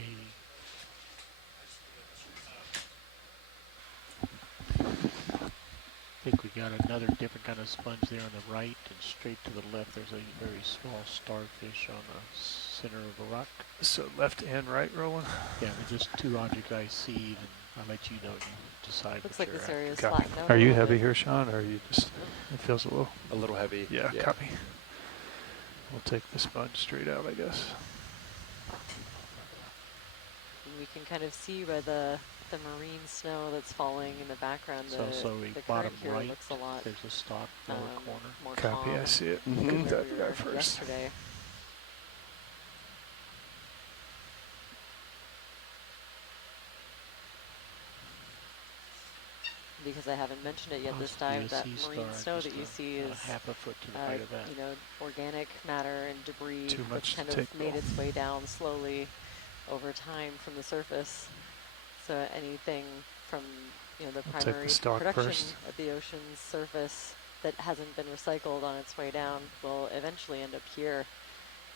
I think we got another different kind of sponge there on the right, and straight to the left there's a very small starfish on the center of a rock. So left and right, Roland? Yeah, they're just 2 objects I see, and I'll let you know and you decide Looks what like you're this at. area is Copy. flattened out. Are a you little heavy bit. here, Sean, or are you just... It feels a little heavy. Yeah, copy. We'll take the sponge straight out, I guess. And we can kind of see by the marine snow that's falling in the background. It's also the a bottom current here right. looks a lot There's a stock lower corner. more Copy, calm I see it. than Get where that we guy were first. yesterday. Because I haven't mentioned it yet, this dive, that sea marine star, snow that just you see is half a foot to the height of that. you know, organic matter and debris Too much that's kind to of take, made though. its way down slowly over time from the surface. So anything from, you know, the I'll take primary the stock production first. of the ocean's surface that hasn't been recycled on its way down will eventually end up here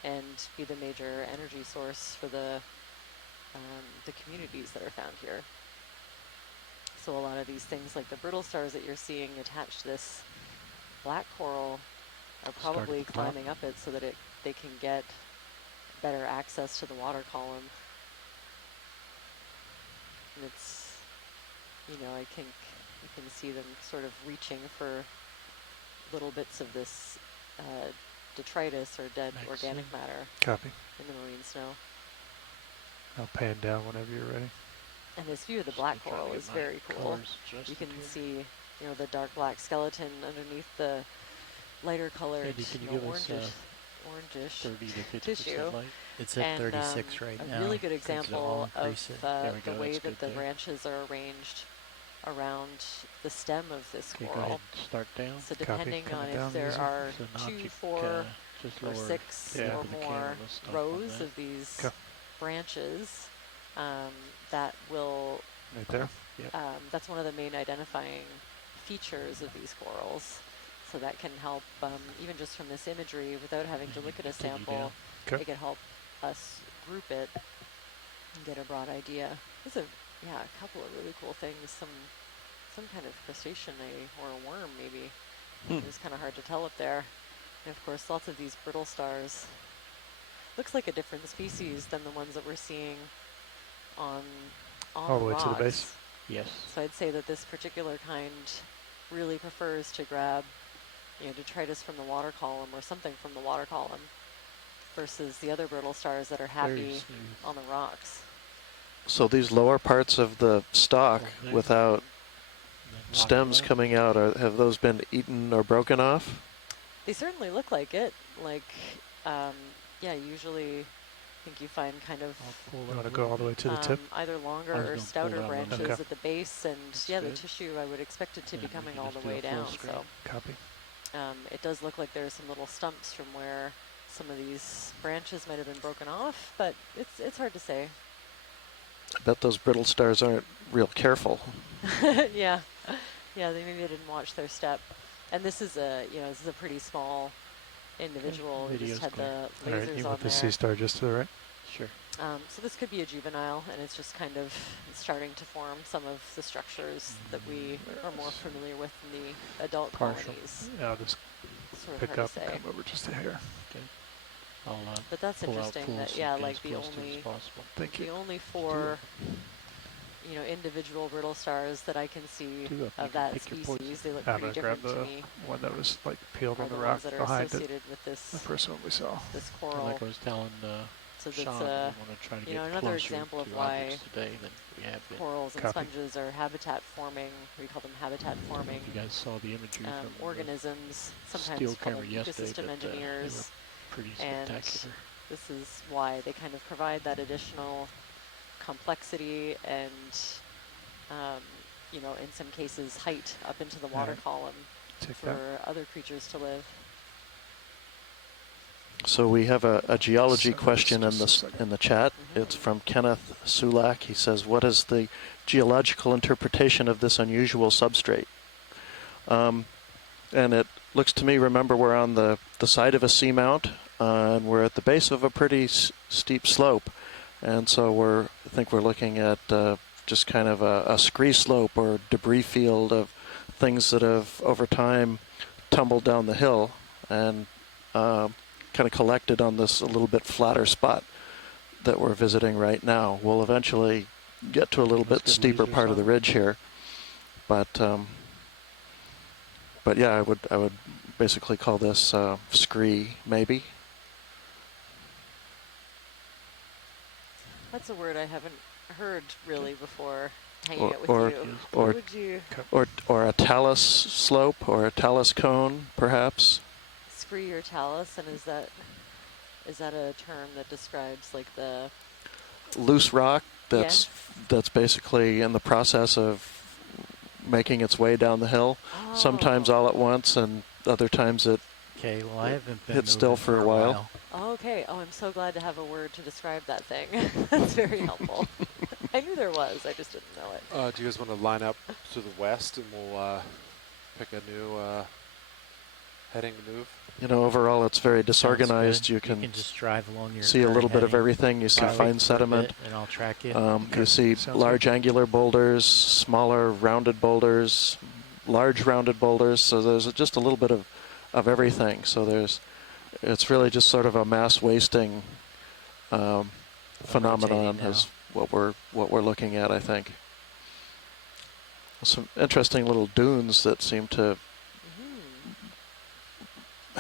and be the major energy source for the communities that are found here. So a lot of these things like the brittle stars that you're seeing attached to this black coral are Start at probably the top. climbing up it so that they can get better access to the water column. And it's, you know, I think you can see them sort of reaching for little bits of this detritus or dead Makes organic sense. matter Copy. in the marine snow. I'll pan down whenever you're ready. And this view of the black Still trying to coral get is my very cool. colors You adjusted can here. see, you know, the dark black skeleton underneath the lighter colored, Andy, can you you know, give us orangish 30 to 50% tissue. light? It's at And 36 right a now. really good Because I'll example of increase it. There we the go, way that's that good the there. branches are arranged around the stem of this Okay, go coral. ahead and start down. So Copy. depending on Coming if down there easy. are So now if 2, you 4, just or lower 6 yeah. or the more camera stuff on rows that. of these Okay. branches, that will, Right there. Yep. that's one of the main identifying features of these corals. So that can help, even just from this imagery, without having to look at a Continue sample, down. Okay. it can help us group it and get a broad idea. There's a couple of really cool things. Some kind of crustacean or a worm maybe. It was kind of hard to tell up there. And of course, lots of these brittle stars. Looks like a different species than the ones that we're seeing on All the way rocks. to the base. Yes. So I'd say that this particular kind really prefers to grab, you know, detritus from the water column or something from the water column versus the other brittle stars that are Very happy smooth. on the rocks. So these lower parts of the stalk Okay. without And then lock stems it up. coming out, have those been eaten or broken off? They certainly look like it. Like, yeah, usually I think you find kind of I'll pull You that want to a go little all the way to the tip? either I was longer gonna or pull stouter that one up. branches Okay. at the base, and That's yeah, the good. tissue I would expect it to be And we coming can all just the do a way full down. screen. So Copy. it does look like there's some little stumps from where some of these branches might have been broken off, but it's hard to say. I bet those brittle stars aren't real careful. Yeah, maybe they didn't watch their step. And this is this is a pretty small individual. We Video's just had clear. the All right, lasers you on want the sea there. star just to the right? Sure. So this could be a juvenile, and it's just kind of starting to form some of the structures that we are more familiar with in the adult Partial. colonies. Yeah, I'll just Sort of pick hard up to and say. come over just a hair. Okay. I'll But that's pull out interesting full that, so yeah, you get like as the close to it as only possible. Thank you. the only 4 individual brittle stars that I can see Two up, you of can that pick your poison. species, they look I'm pretty going to grab different the to me. one that was like peeled Are on the the rock ones that are behind it. associated with The this first one we saw. coral. Like I was telling So Sean, that's we want to try to get another closer example of to why objects today than we have been. corals and Copy. sponges are habitat forming. We call them habitat forming You guys saw the imagery from organisms. the Sometimes steel called camera yesterday, ecosystem but they were engineers. pretty And spectacular. this is why they kind of provide that additional complexity and, in some cases, height up into the water Alright. column Take for that. other creatures to live. So we have a geology So question in just a the second. in the chat. It's from Kenneth Sulak. He says, "What is the geological interpretation of this unusual substrate?" And it looks to me, remember, we're on the side of a seamount, and we're at the base of a pretty steep slope, and so I think we're looking at just kind of a scree slope or debris field of things that have over time tumbled down the hill and kind of collected on this a little bit flatter spot that we're visiting right now. We'll eventually get to a little bit get steeper lasers part of the on. ridge here, but yeah, I would basically call this scree, maybe. That's a word I haven't heard really before hanging Or- out with or- you. or- What would you Or a talus slope or a talus cone, perhaps. scree or talus, and is that a term that describes like the Loose rock that's basically in the process of making its way down the hill, sometimes all at once, and other times it Okay, well, I haven't been hits still moving for a while. Oh, okay. Oh, I'm so glad to have a word to describe that thing. That's very helpful. I knew there was, I just didn't know it. Do you guys want to line up to the west and we'll pick a new heading to move? You know, overall it's very disorganized. good. You can just drive along your see a current little bit of heading. everything. You see I'll wait fine for a sediment. bit and I'll track it. You see Sounds large angular boulders, smaller rounded boulders, large rounded boulders. So there's just a little bit of everything. So it's really just sort of a mass wasting phenomenon now. is what we're looking at, I think. Some interesting little dunes that seem to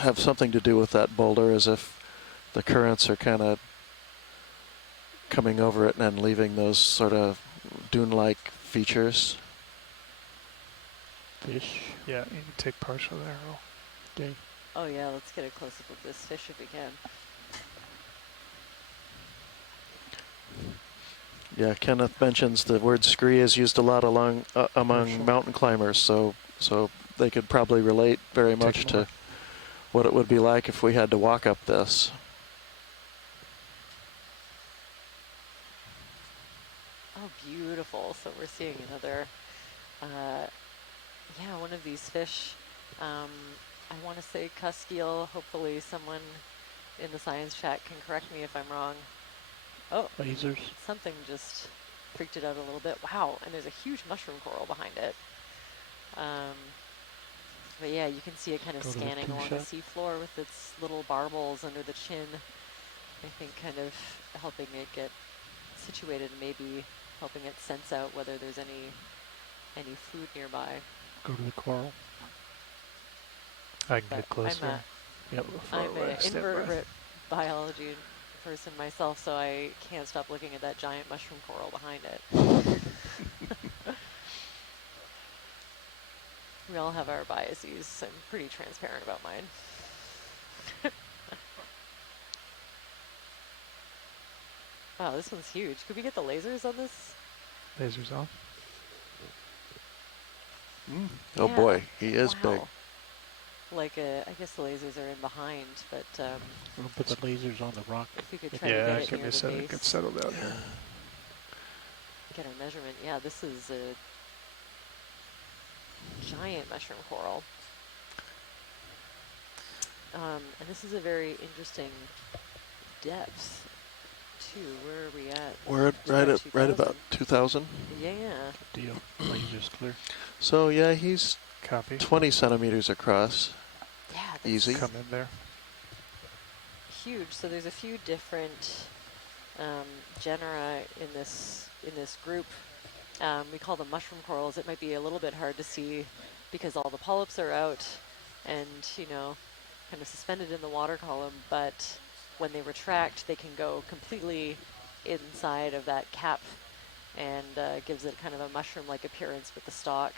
have something to do with that boulder, as if the currents are kind of coming over it and leaving those sort of dune-like features. Fish. Yeah, you can take partial there. Earl. Okay. Oh yeah, let's get a close-up of this fish if we can. Yeah, Kenneth mentions the word scree is used a lot among Partial. mountain climbers, so they could probably relate very much to what it would be like if we had to walk up this. Oh, beautiful. So we're seeing another, yeah, one of these fish. I want to say cusk eel. Hopefully someone in the science chat can correct me if I'm wrong. Oh, Lasers. something just freaked it out a little bit. Wow, and there's a huge mushroom coral behind it. But yeah, you can see it kind of scanning along the seafloor with its little barbels under the chin. I think kind of helping it get situated and maybe helping it sense out whether there's any food nearby. Go to the coral. I can get closer. I'm an invertebrate biology person myself, so I can't stop looking at that giant mushroom coral behind it. We all have our biases. I'm pretty transparent about mine. Wow, this one's huge. Could we get the lasers on this? Lasers on. Oh boy, he is big. Like, I guess the lasers are in behind, but We'll put the lasers on the rock. if we could try to get it near the base. Get settled down here. Get our measurement. Yeah, this is a giant mushroom coral. And this is a very interesting depth, too. Where are we at? We're at right about 2,000. Yeah. Good deal. Lasers clear. So yeah, he's Copy. 20 centimeters across. Yeah. Easy. Come in there. Huge. So there's a few different genera in this group. We call them mushroom corals. It might be a little bit hard to see because all the polyps are out and, you know, kind of suspended in the water column, but when they retract, they can go completely inside of that cap and gives it kind of a mushroom-like appearance with the stalk.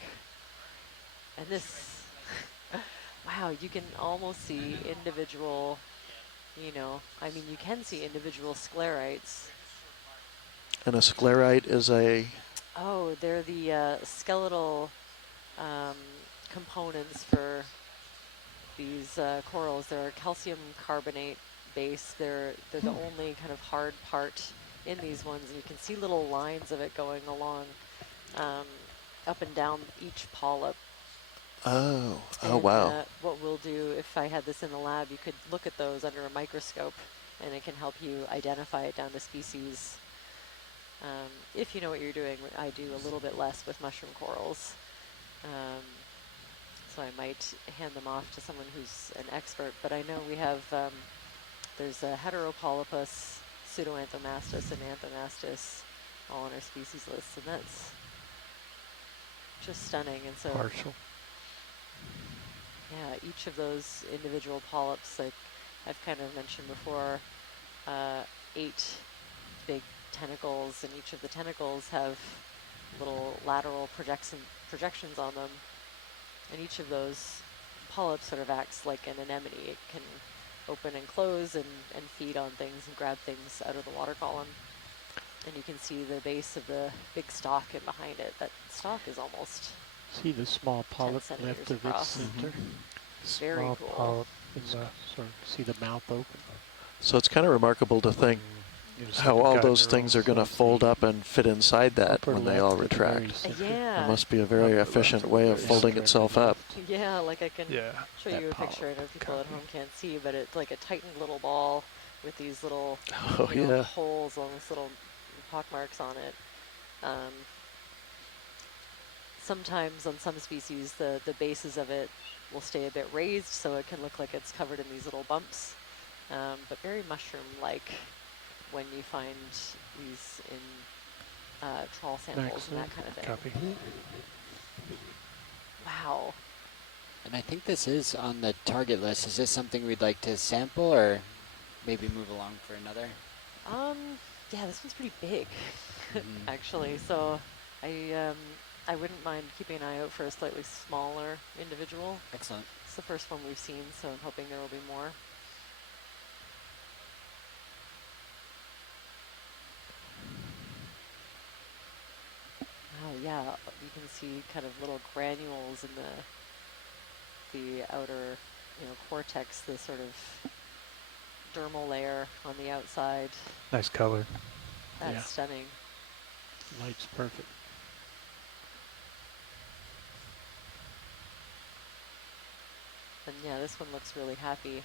And this, wow, you can almost see individual, you know, I mean, you can see individual sclerites. And a sclerite is a... Oh, they're the skeletal components for these corals. They're calcium carbonate base. They're the only kind of hard part in these ones, and you can see little lines of it going along up and down each polyp. Oh And, wow. what we'll do, if I had this in the lab, you could look at those under a microscope, and it can help you identify it down to species. If you know what you're doing. I do a little bit less with mushroom corals. So I might hand them off to someone who's an expert, but I know we have, there's a Heteropolypus, Pseudoanthomastus, and Anthomastus all on our species list, and that's just stunning. And so, Partial. yeah, each of those individual polyps, like I've kind of mentioned before, 8 big tentacles, and each of the tentacles have little lateral projections on them. And each of those polyps sort of acts like an anemone. It can open and close and feed on things and grab things out of the water column. And you can see the base of the big stalk in behind it. That stalk is almost See the small polyp left of its center? Very Small cool. polyp In the, see the mouth open? So it's kind of remarkable to think how all those things are going to fold up and fit inside that when they all retract. Yeah. It must be a very efficient way of folding itself up. Yeah, like I can show that you a picture. I know people at home can't see, but it's like a tightened little ball with these little you know, holes, almost little pock marks on it. Sometimes on some species, the bases of it will stay a bit raised, so it can look like it's covered in these little bumps, but very mushroom-like when you find these in trawl samples and that kind of thing. Copy. Wow. And I think this is on the target list. Is this something we'd like to sample or maybe move along for another? Yeah, this one's pretty big, actually. So I wouldn't mind keeping an eye out for a slightly smaller individual. Excellent. It's the first one we've seen, so I'm hoping there will be more. Oh yeah, you can see kind of little granules in the outer, cortex, the sort of dermal layer on the outside. Nice color. That's stunning. Light's perfect. And yeah, this one looks really happy.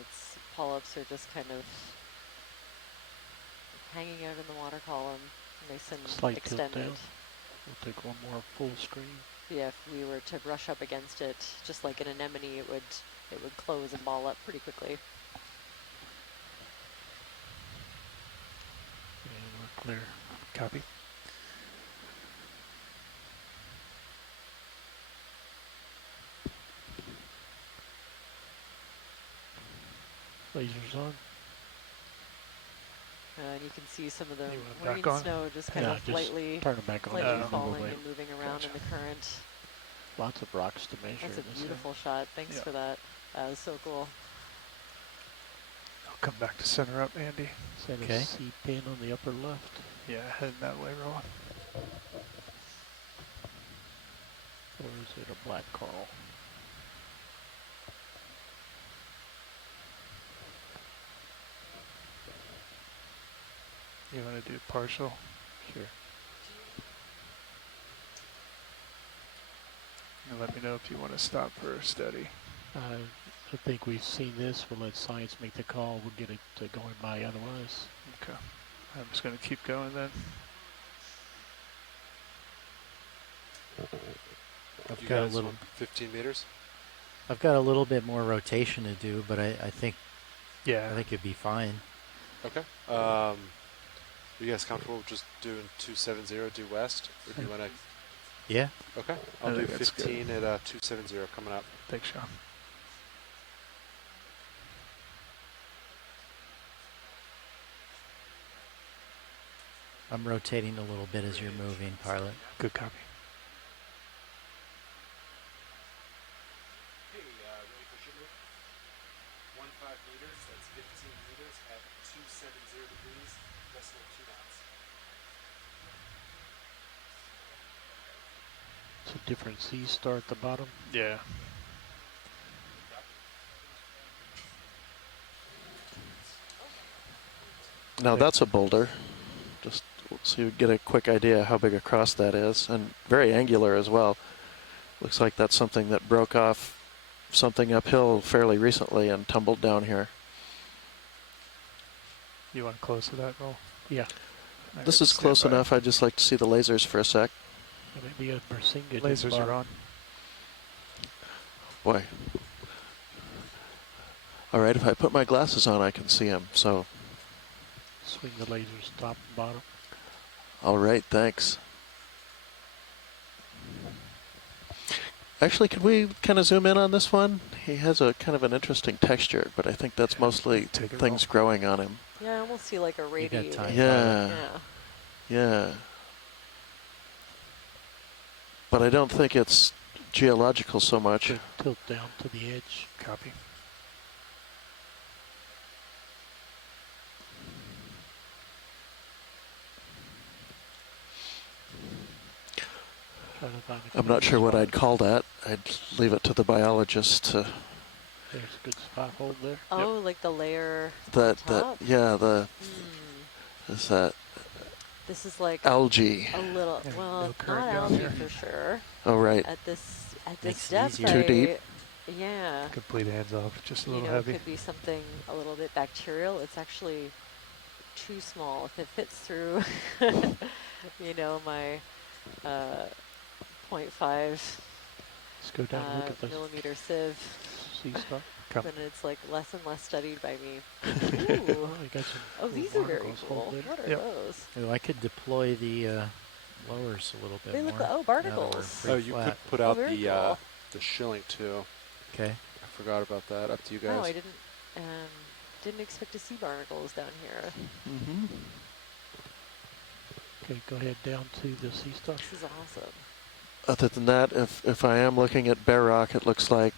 Its polyps are just kind of hanging out in the water column, nice and Slight extended. tilt down. We'll take one more full screen. Yeah, if we were to brush up against it, just like an anemone, it would close and ball up pretty quickly. And we're clear. Copy. Lasers on. And you can see some of the You want it marine back on? snow just kind Yeah, of just lightly turn it back on. falling Away. and moving around in the current. Lots of rocks to measure. That's a in this beautiful shot. Thanks for that. That was so cool. I'll come back to center up, Andy. area. Set a C pin on the upper left. Yeah, heading that way, Rowan. Or is it a black coral? You want to do partial? Sure. And let me know if you want to stop for a study. I think we've seen this. We'll let science make the call. We'll get it going by otherwise. Okay. I'm just going to keep going then. I've You got a guys little. want 15 meters. I've got a little bit more rotation to do, but I think Yeah. I think it'd be fine. Okay. Are you guys comfortable with just doing 270 due west, or do you want to? Yeah. Okay. I I'll do think that's good. 15 at 270 coming up. Thanks, Sean. I'm rotating a little bit as you're moving, pilot. Good copy. Hey, ready for ship move? 15 meters. That's 15 meters at 270 degrees, decimal 2 knots. It's a different sea star at the bottom. Yeah. Now that's a boulder. Just so you get a quick idea how big a cross that is, and very angular as well. Looks like that's something that broke off something uphill fairly recently and tumbled down here. You want close to that roll? Yeah. This is close enough. I'd just like to see the lasers for a sec. Maybe a Bersinga. Lasers are on. Boy. All right, if I put my glasses on, I can see them. So, Swing the lasers top and bottom. all right, thanks. Actually, could we kind of zoom in on this one? He has a kind of an interesting texture, but I think that's mostly things growing on him. Yeah, I almost see like a radiating. Yeah. Yeah. But I don't think it's geological so much. Tilt down to the edge. Copy. I'm not sure what I'd call that. I'd leave it to the biologist to. There's a good spot hold there. Oh, like the layer That on top? yeah, the is that This is like algae. a little, Yeah, well, no not current down algae here. for sure. Oh right. At this Makes it depth, easier. Too deep? Yeah. Complete hands off. Just a You little know, heavy. it could be something a little bit bacterial. It's actually too small. If it fits through, my 0.5 Let's go down and look at the millimeter sieve, sea star. then it's like less and less studied by me. Oh, Ooh. you got some Oh, cool these are very barnacles cool. hold there. What are Yep. those? Oh, I could deploy the lowers a little bit They more. look, oh, now that we're barnacles. pretty Oh, you flat. could put Oh, out very the cool. the shilling too. Okay. I forgot about that. Up to you guys. Oh, I didn't expect to see barnacles down here. Mm-hmm. Okay, go ahead down to the sea star. This is awesome. Other than that, if I am looking at bare rock, it looks like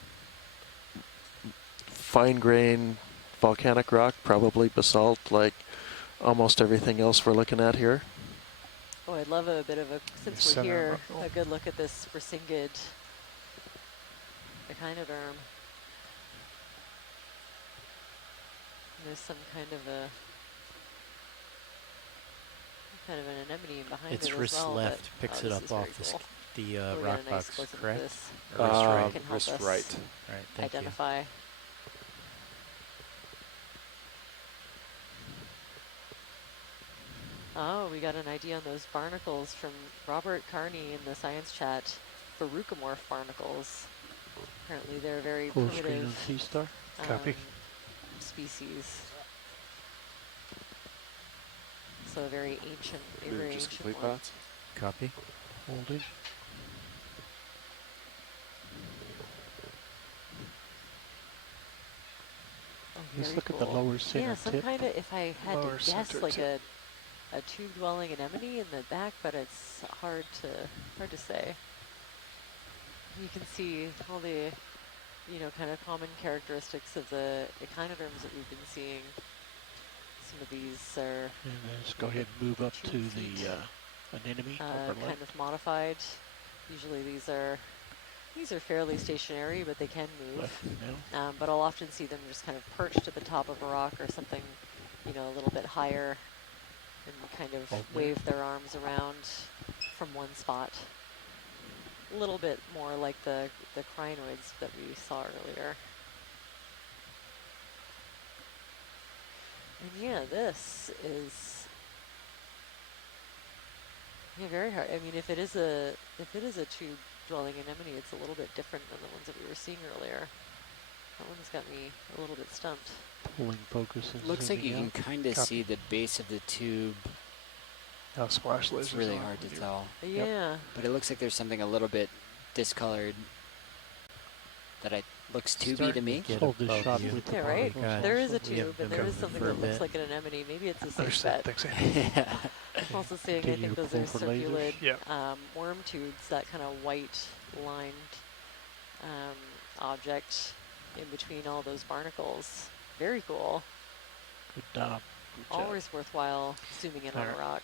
fine grain volcanic rock, probably basalt, like almost everything else we're looking at here. Oh, I'd love a bit of a, since we're Center here, buckle. a good look at this resinged echinoderm. There's some kind of an anemone behind Its it as wrist well. left but, picks oh, it this up is very off cool. the We'll get rock a nice box, close-up of correct? this. Or wrist right? Can help Wrist us right. Right, thank identify. Oh, we got an ID on those barnacles from Robert Carney in the science chat. Barucomorph barnacles. Apparently they're very Full screen on primitive sea star. Copy. species. So a very ancient, a Maybe very just ancient complete one. bots. you. Copy. Holding. Oh, Just very look at cool. the lower center Yeah, some tip. kind of, if I had Lower to guess, center like tip. a tube-dwelling anemone in the back, but it's hard to say. You can see all the, kind of common characteristics of the echinoderms that we've been seeing. Some of these are And then just go ahead and move up 2 to feet, the anemone upper kind left. of modified. Usually these are fairly stationary, but they can move. Left now. But I'll often see them just kind of perched at the top of a rock or something, a little bit higher, and kind of wave their arms around from one spot. A little bit more like the crinoids that we saw earlier. And yeah, this is very hard. I mean, if it is a tube-dwelling anemone, it's a little bit different than the ones that we were seeing earlier. That one's got me a little bit stumped. Pulling focus and Looks like zooming you out. can kind of Copy. see the base of the tube. Now splash lasers. It's really on hard to when you- tell. Yeah. But it looks like there's something a little bit discolored that looks tubey to Starting me. get Hold this above shot you. with the Yeah, right? God. There is a We have tube, and been there is moving something for a that looks bit. like an anemone. Maybe it's a safe Understand. bet. Thanks, Yeah. I'm also seeing, I Continue think to those are pull for lasers. circulate Yeah. worm tubes, that kind of white lined object in between all those barnacles. Very cool. Good job. Always worthwhile zooming in on a Alright. rock.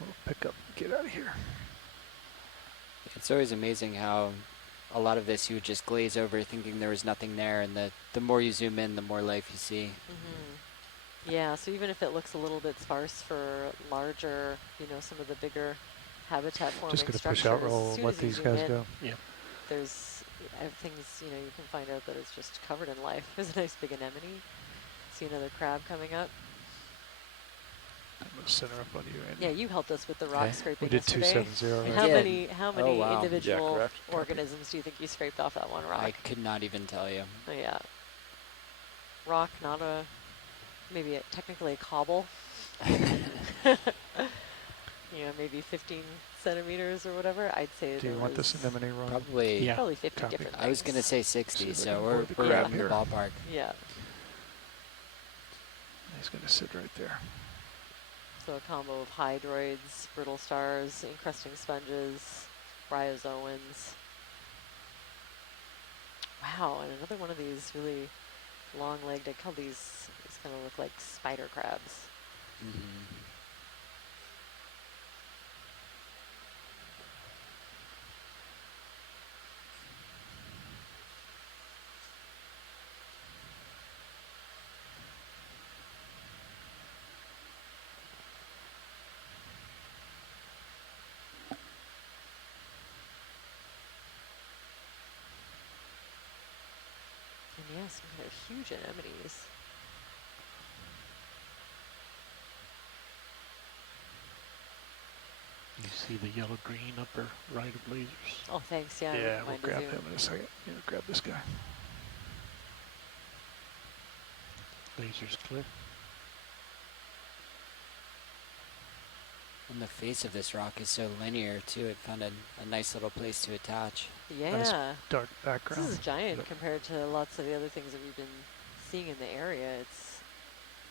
We'll pick up, get out of here. It's always amazing how a lot of this you would just glaze over thinking there was nothing there, and the more you zoom in, the more life you see. Yeah, so even if it looks a little bit sparse for larger, some of the bigger habitat forming Just going to structures, push out as roll soon and let as you these zoom guys in, go. Yeah. there's things, you can find out that it's just covered in life. There's a nice big anemone. See another crab coming up. I'm going to center up on you, Andy. Yeah, you helped us with the rock scraping We did yesterday. 270, How right? many how many Oh, wow. individual correct. organisms do you think you scraped off that one rock? I could not even tell you. Oh, yeah. Rock, not maybe technically a cobble. Maybe 15 centimeters or whatever. I'd say Do you there want was this anemone run? Probably. Yeah. probably 50 Copy. different I was going to things. say 60, See if I so can we're avoid the in crab the here. ballpark. Yeah. He's going to sit right there. So a combo of hydroids, brittle stars, encrusting sponges, bryozoans. Wow, and another one of these really long-legged, I call these kind of look like spider crabs. Mm-hmm. And yes, they're huge anemones. You see the yellow-green upper right of lasers. Oh, thanks. Yeah, I Yeah, wouldn't we'll mind to grab zoom. him in a second. Yeah, grab this guy. Lasers clear. And the face of this rock is so linear too. It found a nice little place to attach. Yeah. Nice dark background. This is giant compared to lots of the other things that we've been seeing in the area. It's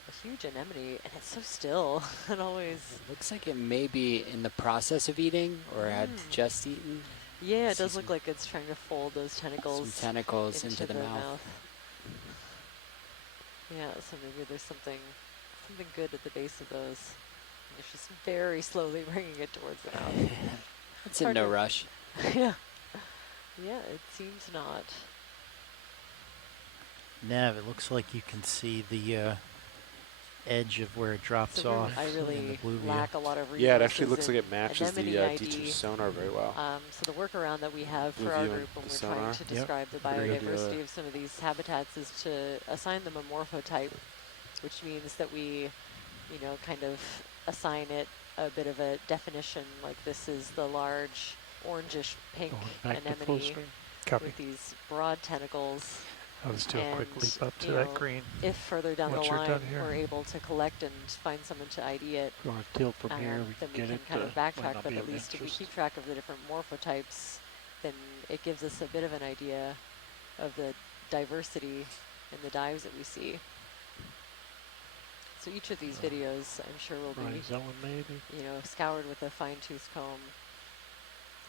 a huge anemone, and it's so still. It always Looks like it may be in the process of eating or had just eaten. Yeah, it does look like it's trying to fold those tentacles. Some tentacles into the mouth. Yeah, so maybe there's something good at the base of those. And it's just very slowly bringing it towards the mouth. It's in no rush. Yeah. Yeah, it seems not. Nav, it looks like you can see the edge of where it drops So off I in the really blue view. lack a lot of resources. Yeah, it actually looks like it matches the anemone D2 ID. sonar very well. So the workaround that we have Blue for our view group and when the we're trying sonar. to Yep. describe the Pretty good. biodiversity of some of these habitats is to assign them a morphotype, which means that we, kind of assign it a bit of a definition, like this is the large orangish pink Back to full anemone screen. Copy. with these broad tentacles. I'll just do a quick And, leap up to you that know, green. If further down the Once you're line done here. we're able to collect and find someone to ID it, If you want to tilt from here, we then can we get can it. kind of might backtrack, not but be at of least if we interest. keep track of the different morphotypes, then it gives us a bit of an idea of the diversity in the dives that we see. So each of these videos, I'm sure, will be, Rhizoan maybe. scoured with a fine-tooth comb,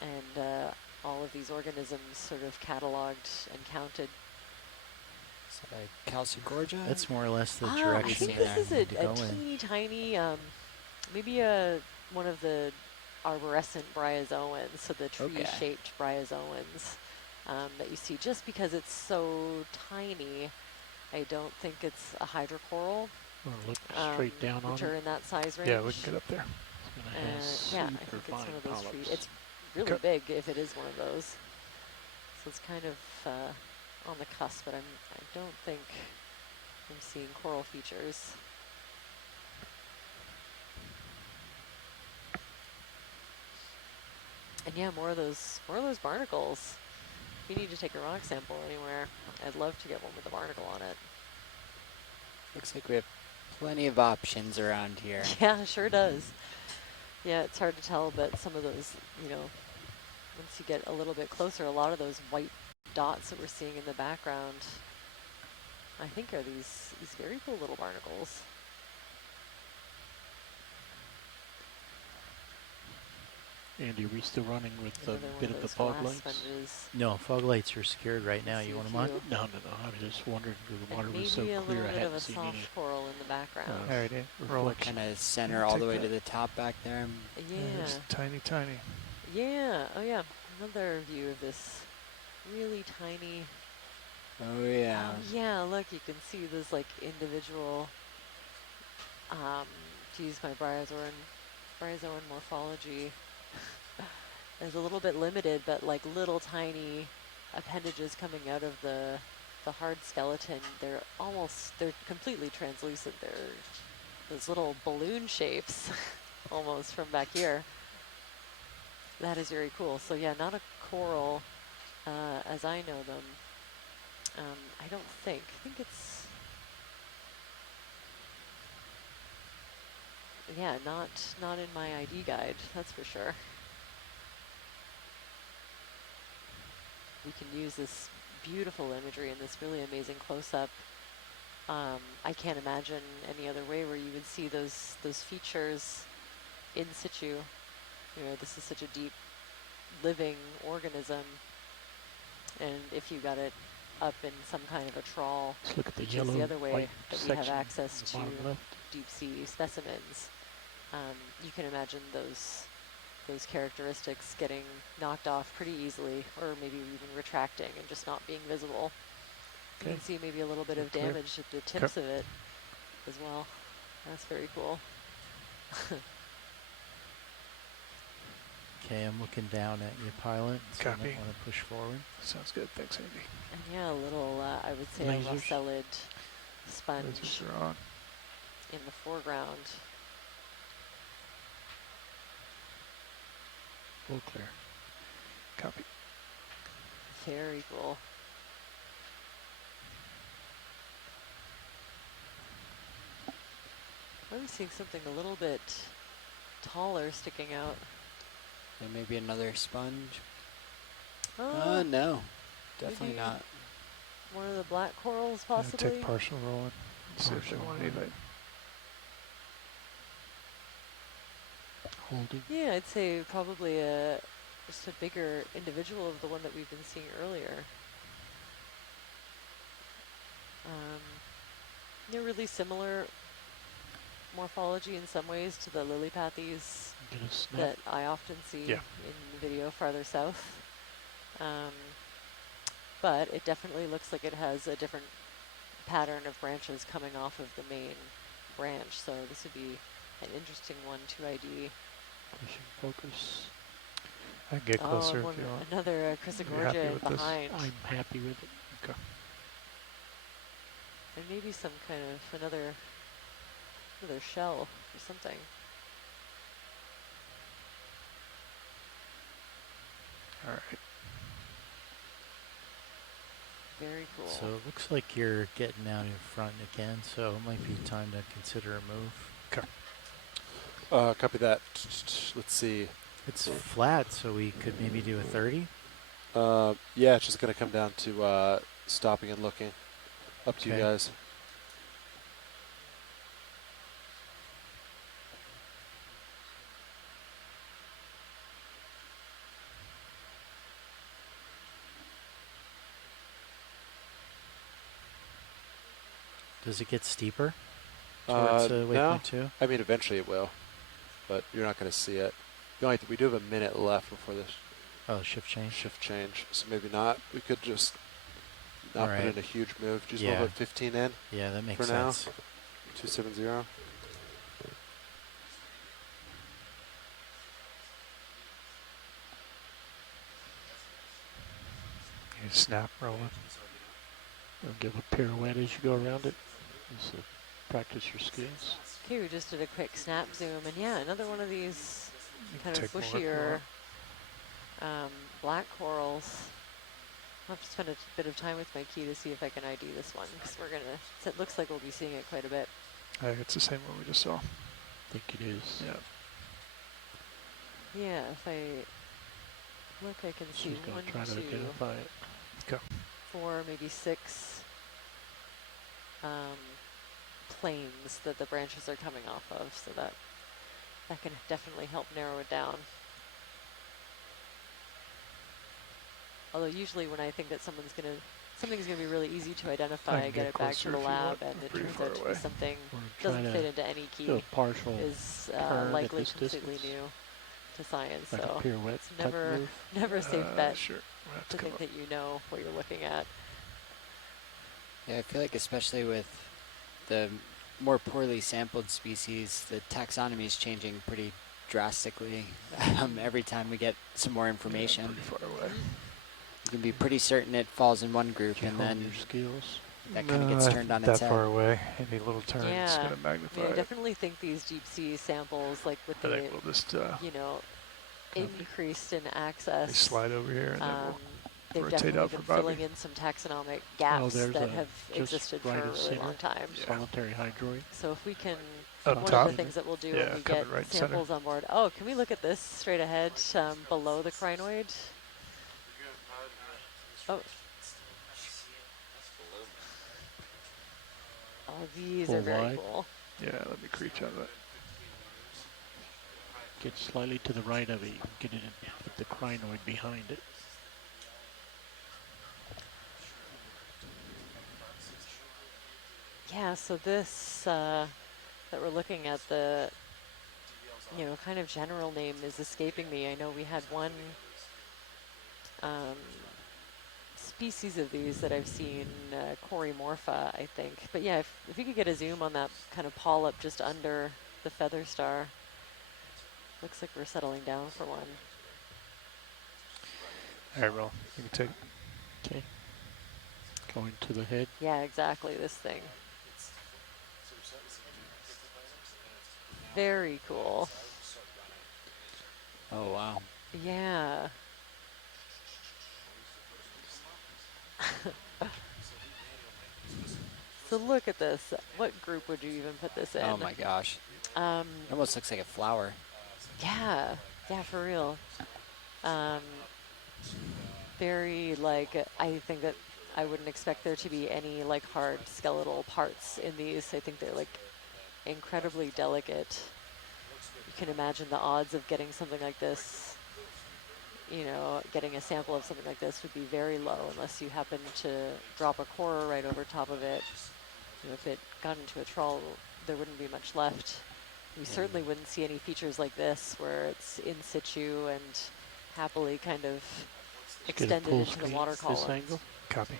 and all of these organisms sort of cataloged and counted. So like Calcigorgia? That's more or less the I direction think that this we is need to go a in. teeny tiny, maybe one of the arborescent bryozoans, so the tree-shaped bryozoans that you see. Just because it's so tiny, I don't think it's a hydrocoral. Or look straight down on which it. are in that size range. Yeah, we can get up there. Yeah, I think it's one of those trees. It's really big if it is one of those. So it's kind of on the cusp, but I don't think I'm seeing coral features. And yeah, more of those barnacles. If you need to take a rock sample anywhere, I'd love to get one with a barnacle on it. Looks like we have plenty of options around here. Yeah, sure does. Yeah, it's hard to tell, but some of those, once you get a little bit closer, a lot of those white dots that we're seeing in the background, I think are these very cool little barnacles. Andy, are we still running with a Another one bit of the those fog glass lights? sponges. No, fog lights are secured right now. See You a want them on? few. No. I was just wondering if the water And was so maybe a clear little I bit of hadn't a seen soft any. coral in the background. All right, roll it. Kind of center all the way to the top back there. Yeah. It's tiny, tiny. Yeah. Oh, yeah. Another view of this really tiny. Oh yeah. Yeah. Look, you can see this like individual. To use my bryozoan morphology, is a little bit limited, but like little tiny appendages coming out of the hard skeleton. They're completely translucent. They're those little balloon shapes, almost from back here. That is very cool. So yeah, not a coral as I know them. I don't think. I think it's. Yeah, not in my ID guide, that's for sure. We can use this beautiful imagery and this really amazing close-up. I can't imagine any other way where you would see those features in situ. This is such a deep living organism, and if you got it up in some kind of a trawl, Let's look at the which yellow, is the other way white that we have section access in to the bottom left. deep sea specimens, you can imagine those characteristics getting knocked off pretty easily, or maybe even retracting and just not being visible. You can see maybe a little bit of Clear. damage at the tips of it as well. That's very cool. Okay, I'm looking down at your pilot, so I Copy. might want to push forward. Sounds good. Thanks, Andy. And yeah, a little, I would say, a Lasers. rosellid sponge Lasers are on. in the foreground. Full clear. Copy. Very cool. I'm seeing something a little bit taller sticking out. And maybe another sponge. Oh, No, definitely maybe not. one of the black corals, Yeah, possibly. take partial rolling. See if they want anything. Holding. Yeah, I'd say probably just a bigger individual of the one that we've been seeing earlier. They're really similar morphology in some ways to the lily-pathies Get a snap. that I often see Yeah. in the video farther south. But it definitely looks like it has a different pattern of branches coming off of the main branch. So this would be an interesting one to ID. Pushing focus. I can get closer and if you want. another You're happy Chrysogorgia with this? behind. I'm happy with it. Okay. And maybe some kind of another shell or something. All right. Very cool. So it looks like you're getting out in front again, so it might be time to consider a move. Okay. Copy that. Let's see. It's flat, so we could maybe do a 30. Yeah, it's just going to come down to stopping and looking. Up to you Okay. guys. Does it get steeper towards No. waypoint 2? I mean, eventually it will, but you're not going to see it. We do have a minute left before this Oh, shift change. shift change, so maybe not. We could just not put Alright. in a huge move. Just Yeah. put 15 in Yeah, that makes for now. sense. 270. You snap rolling. Or give a pirouette as you go around it. Just to practice your skills. Okay, we just did a quick snap zoom, and yeah, another one of these kind of Take more, bushier black corals. I'll have to spend a bit of time with my key to see if I can ID this one, because it looks like we'll be seeing it quite a bit. I think it's the same one we just saw. I think it is. Yeah. Yeah, if I look, I can see She's going one, to try to two, identify it. 4, maybe 6 planes that the branches are coming off of, so that can definitely help narrow it down. Although usually when I think that something's gonna be really easy to identify, I can get get it back to closer the if you lab, want. and I'm it pretty turns far out to away. be something We're doesn't trying fit to into any do key, a partial is turn at likely this completely distance. new to science. Like So a pirouette it's type never move. a safe bet Sure. We'll have to come think up. that you know what you're looking at. Yeah, I feel like especially with the more poorly sampled species, the taxonomy is changing pretty drastically every time we get some more information. Pretty far away. You can be pretty certain it falls in one group, You and hone then your skills. that kind of gets turned on that its head. far away. Any little turn is Yeah, going to I magnify mean, I it. definitely think these deep sea samples, like with I the think we'll just increased in we access, slide over here and then they've rotate definitely out been for Bobby. filling in some taxonomic gaps there's that a have just existed right for a of really center. long time. Solitary hydroid. So if we can, Up one top? of the things that we'll do Yeah, when we coming get right center. samples on board. Oh, can we look at this straight ahead below the crinoid? Oh. Oh, these Full are very wide. cool. Yeah, let me creech out of that. Get slightly to the right of it. You can get it in with the crinoid behind it. Yeah, so this that we're looking at, the kind of general name is escaping me. I know we had one species of these that I've seen, Corymorpha, I think. But yeah, if you could get a zoom on that kind of polyp just under the feather star. Looks like we're settling down for one. All right, well, you can take. Okay. Going to the head. Yeah, exactly, this thing. Very cool. Oh, wow. Yeah. So look at this. What group would you even put this in? Oh my gosh. It almost looks like a flower. Yeah, yeah, for real. Very like, I think that I wouldn't expect there to be any like hard skeletal parts in these. I think they're like incredibly delicate. You can imagine the odds of getting something like this, you know, getting a sample of something like this would be very low unless you happen to drop a core right over top of it. You know, if it got into a trawl, there wouldn't be much left. We certainly wouldn't see any features like this where it's in situ and happily kind of extended into the water column. Angle. Copy.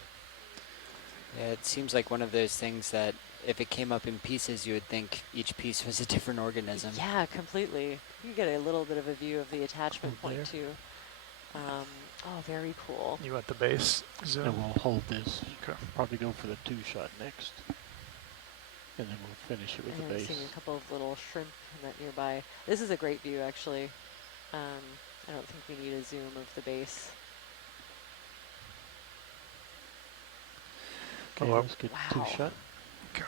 Yeah, it seems like one of those things that if it came up in pieces, you would think each piece was a different organism. Yeah, completely. You get a little bit of a view of the attachment point too. Oh, very cool. You want the base zoom? And we'll hold this. Okay. Probably go for the 2-shot next. And then we'll finish it with the I'm base. seeing a couple of little shrimp in that nearby. This is a great view, actually. I don't think we need a zoom of the base. Okay, let's get Wow. 2-shot. Okay.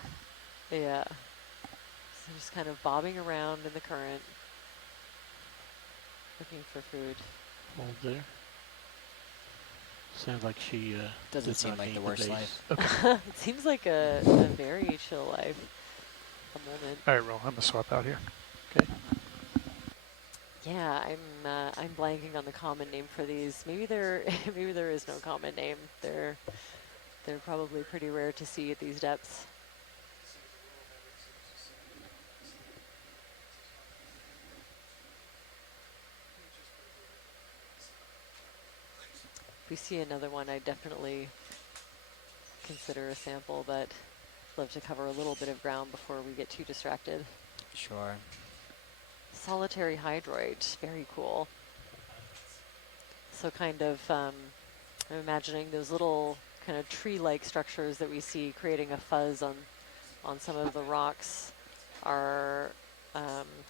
Yeah. So just kind of bobbing around in the current, looking for food. Hold there. Sounds like she doesn't does seem not like hate the worst life. Okay. It seems like a very chill life. A moment. All right, roll. I'm gonna swap out here. Okay. Yeah, I'm blanking on the common name for these. Maybe there is no common name. They're probably pretty rare to see at these depths. If we see another one, I definitely consider a sample, but I'd love to cover a little bit of ground before we get too distracted. Sure. Solitary hydroid, very cool. So kind of, I'm imagining those little kind of tree-like structures that we see creating a fuzz on some of the rocks are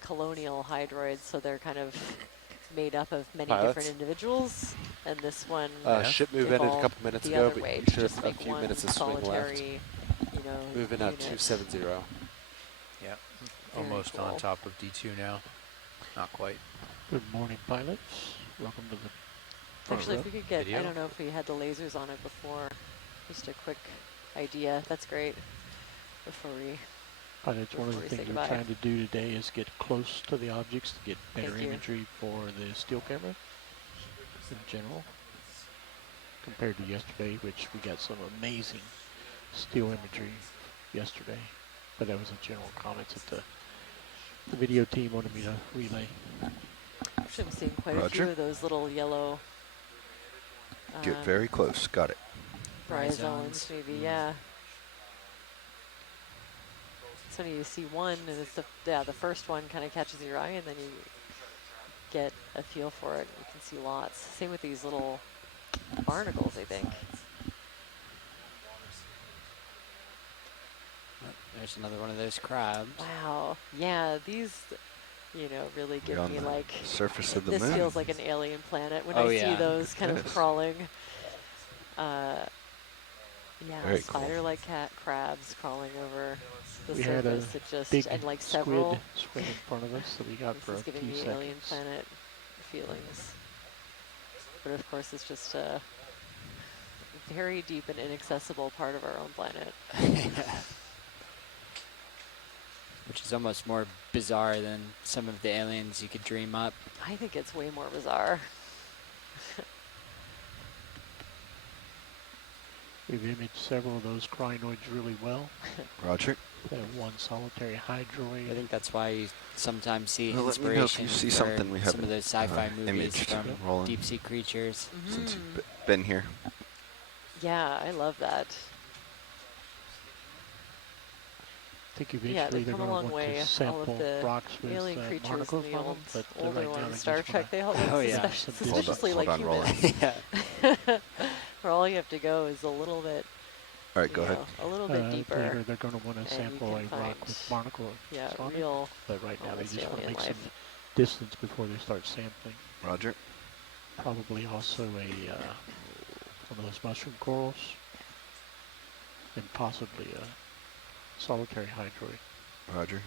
colonial hydroids, so they're kind of made up of many different individuals. And this one ship move ended a couple minutes the ago, other but way you to should just have a make few one minutes of swing left. solitary, you know, Moving out unit. 270. Yeah, Very almost on cool. top of D2 now. Not quite. Good morning, pilots. Welcome to the front Actually, row. if we could get, Video. I don't know if we had the lasers on it before. Just a quick idea. That's great. Before we, Pilots, one of the before we say things we're goodbye. trying to do today is get close to the objects to get better Thank you. imagery for the still camera in general. Compared to yesterday, which we got some amazing still imagery yesterday. But that was a general comment that the video team wanted me to relay. Actually, I'm seeing quite a Roger. few of those little yellow Get very close. Got it. bryozoans, maybe, yeah. It's funny, you see one, and it's the first one kind of catches your eye, and then you get a feel for it. You can see lots. Same with these little barnacles, I think. There's another one of those crabs. Wow. Yeah, these, you know, really give on me the like, surface of the this moon. feels like an alien planet when Oh, I yeah. see those kind of Yes. crawling. Yeah, Very cool. spider-like crabs crawling over the We had a surface. It just, big and like several. squid swim in front of us that we got for This a is giving few me seconds. alien planet feelings. But of course, it's just a very deep and inaccessible part of our own planet. Which is almost more bizarre than some of the aliens you could dream up. I think it's way more bizarre. We've imaged several of those crinoids really well. Roger. That one solitary hydroid. I think that's why you sometimes see Well, let me know if inspiration you see for something we some haven't of those sci-fi movies imaged. from Rolling. deep sea creatures. Since you've been here. Yeah, I love that. I think Yeah, eventually they've they're come a going long to want way. to All sample of the rocks with alien creatures in barnacles the on them, old, but older right now ones, they Star just Trek, they all Oh, look yeah. suspiciously like Hold on, humans. Yeah. Where all you have to go is a little bit, All right, go you ahead. know, a little bit deeper. Later they're going to want to and you sample can a rock find, with barnacles yeah, on it. real, But right now they almost just want to alien make some life. distance before they start sampling. Roger. Probably also a one of those mushroom corals, and possibly a solitary hydroid. Roger.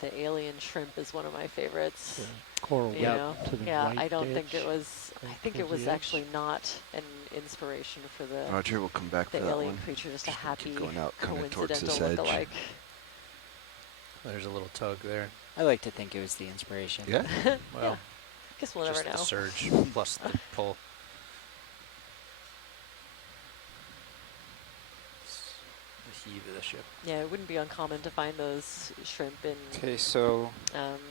the alien shrimp is one of my favorites. Coral You know, to the yeah, right I don't think edge it was. I think it towards the was edge. actually not an inspiration for the Roger, we'll come back the for that alien one. creature, just a Just gonna happy keep going out kind of towards coincidental this edge. look-alike. There's a little tug there. I like to think it was the inspiration. Yeah. Well, Guess we'll just never know. the surge plus the pull. The heave of the ship. Yeah, it wouldn't be uncommon to find those shrimp in. Okay, so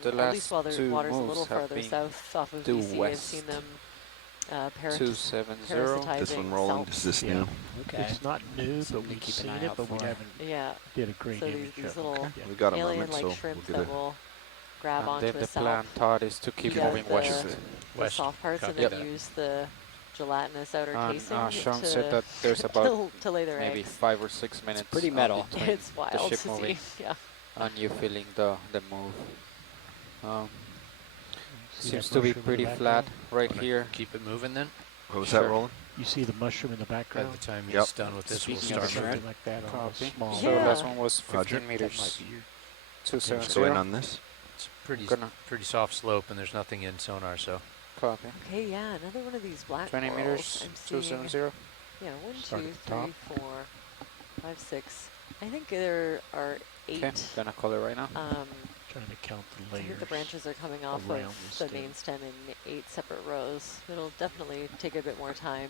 the at last least while their two water's a moves little have farther been south off of due BC, I've west. seen them 270. parasitizing This one rolling. salps. Is this Yeah. new? Okay. It's not new, but Something to we've keep an seen eye it, out but we for. haven't Yeah. did a great So image these of it. little We got a moment, alien-like so shrimp we'll that get a will grab And onto then a the salp, plan, Todd, is to keep eat out moving the, west. the West. soft parts, and Copy then that. use the gelatinous outer And casing Sean to, said that there's about to lay their maybe eggs. 5 or 6 minutes. pretty metal. between It's the wild ship to moving see. Yeah. and you feeling the move. See Seems that to be mushroom in the pretty background? flat right Wanna here. Keep it moving then. What was Sure. that rolling? You see the mushroom in the By background? the time Yep. he's done with this, we'll Speaking of start the moving. shrimp, Like that on a Copy. small So Yeah. last one was 15 Roger. That meters. might be your 270. Go in on this. It's pretty Gonna- pretty soft slope, and there's nothing in sonar, so Copy. Okay, yeah, another one of these black 20 corals. meters. I'm seeing, 270. yeah, 1, Start 2, at the top. 3, 4, 5, 6. I think there are 8. Okay, gonna call it right now. trying to count the I layers. think the branches are coming off around of the the main stem. stem in 8 separate rows. It'll definitely take a bit more time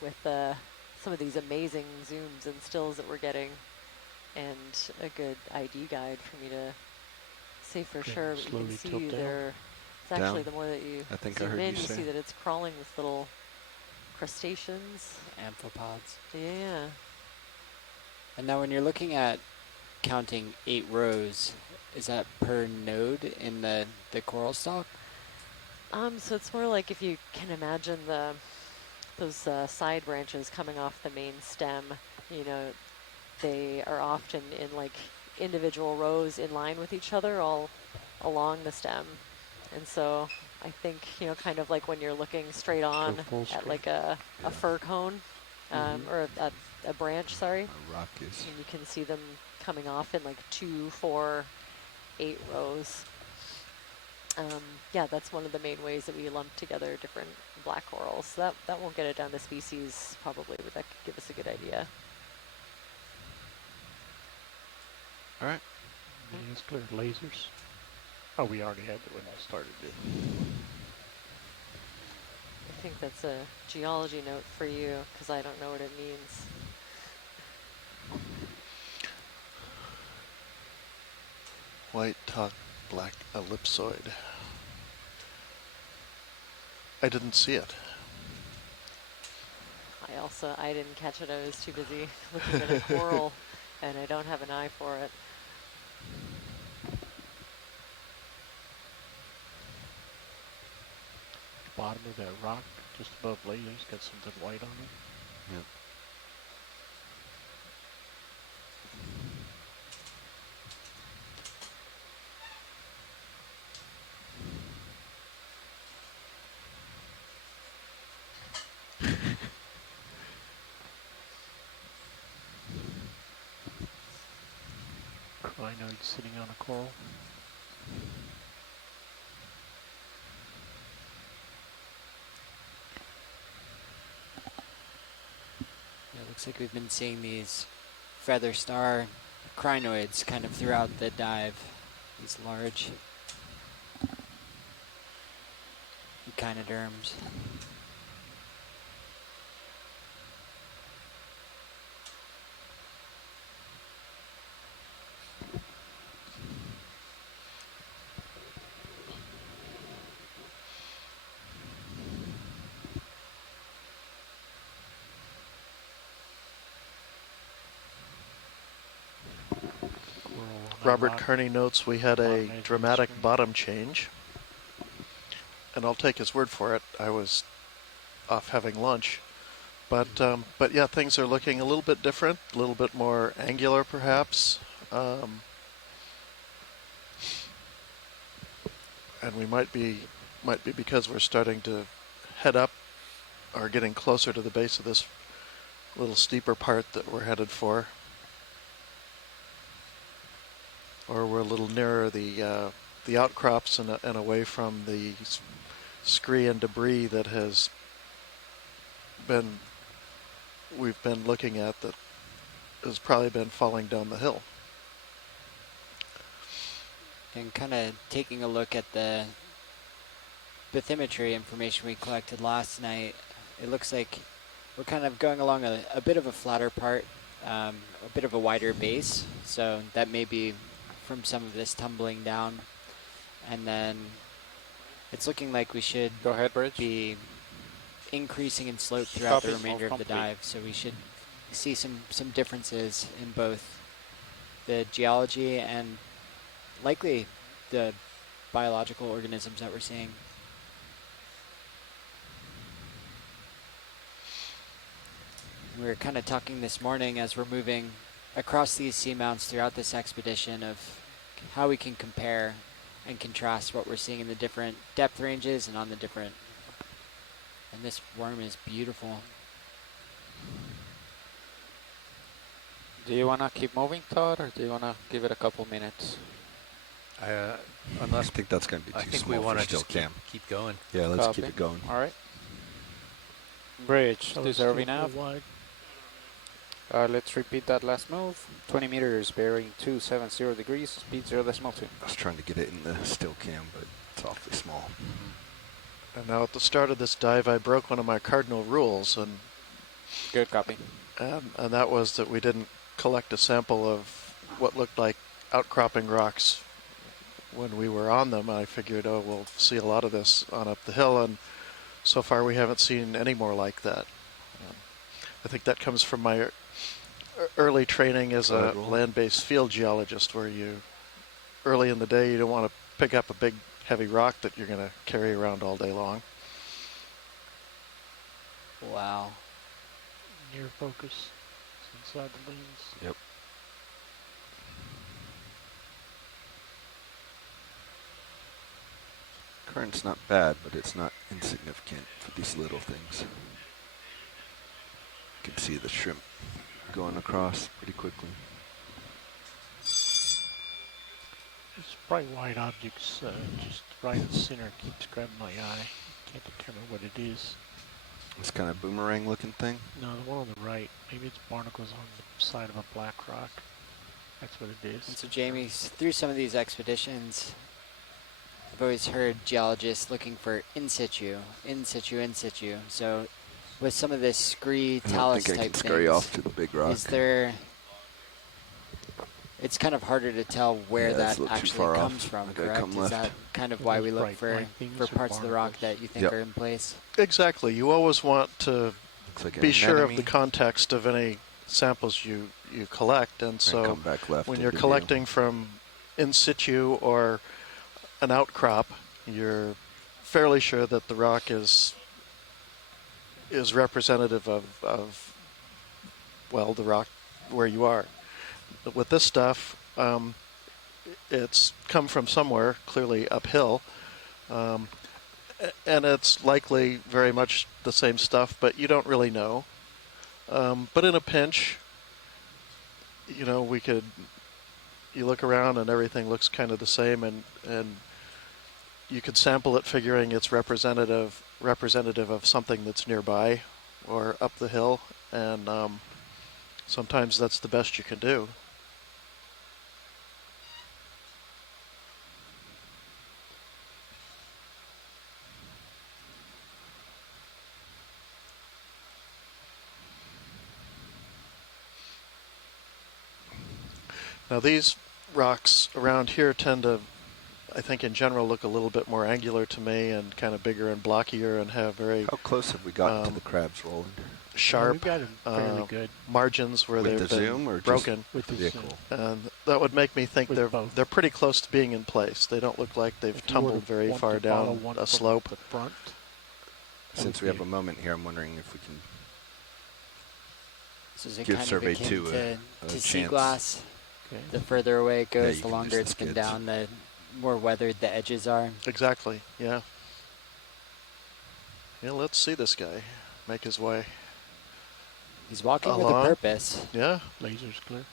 with some of these amazing zooms and stills that we're getting, and a good ID guide for me to say for Okay, sure. But you slowly can see tilt down. there. It's actually Down. the more that you I think I zoom heard in, you you say. see that it's crawling with little crustaceans. Amphipods. Yeah. And now when you're looking at counting 8 rows, is that per node in the coral stalk? So it's more like if you can imagine those side branches coming off the main stem, you know, they are often in like individual rows in line with each other all along the stem. And so I think, you know, kind of like when you're looking straight on full at screen. like a fir cone, or a branch, sorry. A rock is. And you can see them coming off in like 2, 4, 8 rows. Yeah, that's one of the main ways that we lump together different black corals. That won't get it down to species probably, but that could give us a good idea. All right. It's clear lasers. Oh, we already had it when I started it. I think that's a geology note for you because I don't know what it means. White top black ellipsoid. I didn't see it. I didn't catch it. I was too busy looking at a coral, and I don't have an eye for it. Bottom of that rock, just above lasers, got something white on it. Yep. Crinoid sitting on a coral. Yeah, it looks like we've been seeing these feather star crinoids kind of throughout the dive. These large echinoderms. Robert Kearney notes we had a Bottom edge dramatic screen. bottom change. And I'll take his word for it. I was off having lunch. But yeah, things are looking a little bit different, a little bit more angular perhaps. And we might be because we're starting to head up or getting closer to the base of this little steeper part that we're headed for. or we're a little nearer the outcrops and away from the scree and debris that we've been looking at that has probably been falling down the hill. And kind of taking a look at the bathymetry information we collected last night, it looks like we're kind of going along a bit of a flatter part, a bit of a wider base, so that may be from some of this tumbling down. And then it's looking like we should be increasing in slope throughout the remainder of the dive, so we should see some differences in both the geology and likely the biological organisms that we're seeing. We were kind of talking this morning as we're moving across these seamounts throughout this expedition of how we can compare and contrast what we're seeing in the different depth ranges and on the different. And this worm is beautiful. Do you want to keep moving, Todd, or do you want to give it a couple minutes? Unless I think that's going to be too small for still cam. Keep going. Yeah, let's Copy. keep it going. All right. Bridge, So this it's RV still nav. wide. Let's repeat that last move. 20 meters, bearing 270 degrees, speed 0.2. I was trying to get it in the still cam, but it's awfully small. And now at the start of this dive, I broke one of my cardinal rules, and good copy. And that was that we didn't collect a sample of what looked like outcropping rocks when we were on them. I figured, oh, we'll see a lot of this on up the hill, and so far we haven't seen any more like that. I think that comes from my early training as a land-based field geologist, where you, early in the day, you don't want to pick up a big heavy rock that you're going to carry around all day long. Wow. Near focus. It's inside the lens. Yep. Current's not bad, but it's not insignificant for these little things. You can see the shrimp going across pretty quickly. There's bright white objects just right in the center. Keeps grabbing my eye. Can't determine what it is. This kind of boomerang looking thing? No, the one on the right. Maybe it's barnacles on the side of a black rock. That's what it is. And so Jamie, through some of these expeditions, I've always heard geologists looking for in situ, in situ, in situ. So with some of this scree talus type things, scurry off to the big rock. Is there? It's kind of harder to tell where that actually comes from, correct? Is that kind of why we look for parts of the rock that you think are in place? Exactly. You always want to like be sure of the context of any samples you collect, and so come back left when of you're the collecting from in situ or an outcrop, you're fairly sure that the rock is representative of well, the rock where you are. But with this stuff, it's come from somewhere, clearly uphill, and it's likely very much the same stuff, but you don't really know. But in a pinch, you know, you look around and everything looks kind of the same, and you could sample it figuring it's representative of something that's nearby or up the hill, and sometimes that's the best you can do. Now these rocks around here tend to, I think in general, look a little bit more angular to me and kind of bigger and blockier and have very... How close have we gotten to the crabs rolling? Sharp fairly good margins where with they've the been zoom or broken. Just with the vehicle? And that would make me think they're pretty close to being in place. They don't look like they've tumbled very far down a slope. The front. Since we have a moment here, I'm wondering if we can So is it give kind survey of akin 2 to a sea chance. glass? Okay. The further away it goes, you the can longer use it's the been skids. down, the more weathered the edges are. Exactly, yeah. Yeah, let's see this guy make his way. He's walking with along. a purpose. Yeah. Laser's clear.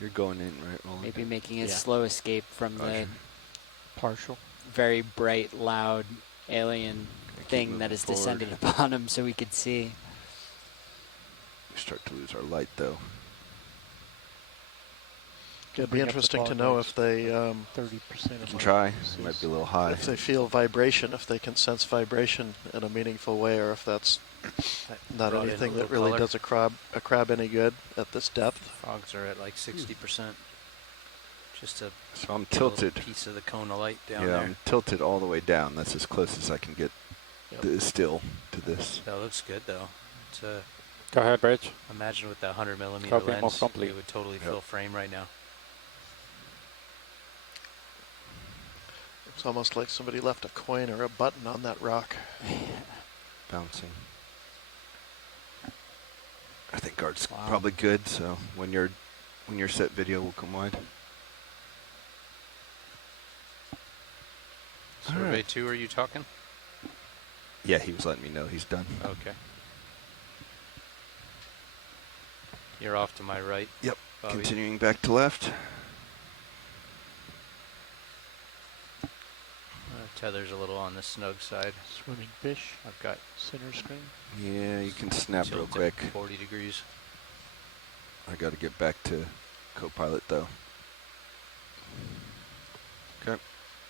You're going in, right, Roland? Maybe making a Yeah. slow escape from the Partial. very bright, loud alien Keep thing that moving has forward. descended upon him so we could see. We start to lose our light, though. It'd be Bring up the interesting to fog know lights. if they 30% You of can our try. emphasis. It might be a little high. if they feel vibration, if they can sense vibration in a meaningful way, or if that's not Brought in a anything that little really color. does a crab any good at this depth. Fogs are at like 60%. Just a So I'm get a little tilted. piece of the cone of light down Yeah, there. I'm tilted all the way down. That's as close as I can get still to this. That looks good though. It's Go ahead, Bridge. imagine with that 100mm Copy, lens, move complete. it would totally fill frame right now. It's almost like somebody left a coin or a button on that rock. Bouncing. I think guard's probably good, so when you're set, video will come wide. Survey 2, are you talking? Yeah, he was letting me know he's done. Okay. You're off to my right. Yep. Bobby. Continuing back to left. Tether's a little on the snug side. Swimming fish. I've got Center screen. Yeah, you can snap real tilt quick. at 40 degrees. I got to get back to co-pilot though. Okay.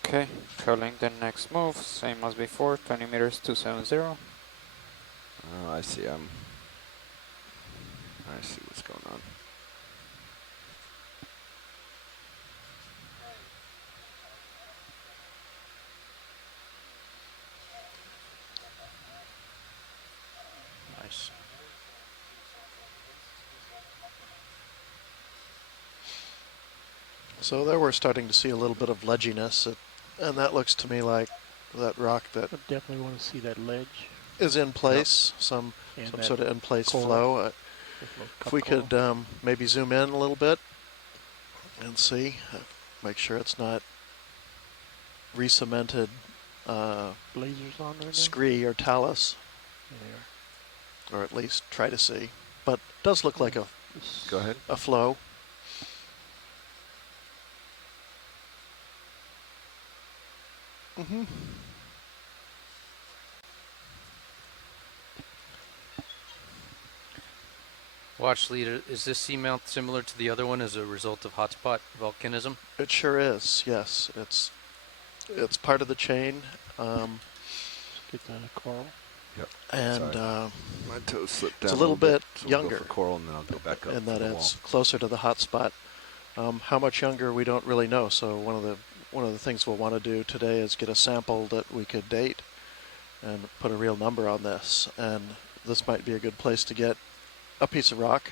Okay, calling the next move, same as before, 20 meters 270. Oh, I see. I see what's going on. Nice. So there we're starting to see a little bit of ledginess, and that looks to me like that rock that I definitely want to see that ledge. is in place, some And sort of in place coral. flow. Little If we coral. could maybe zoom in a little bit and see, make sure it's not re-cemented Lasers on there now? scree or talus, There. or at least try to see. But it does look like Go ahead. a flow. Mm-hmm. Watch leader, is this seamount similar to the other one as a result of hotspot volcanism? It sure is. Yes, it's part of the chain, Get the coral. Yep. and My toes slipped down. it's a little bit so we'll younger. go for coral, and then I'll go back up. in for that the it's wall. closer to the hot spot. How much younger we don't really know. So one of the things we'll want to do today is get a sample that we could date and put a real number on this. And this might be a good place to get a piece of rock,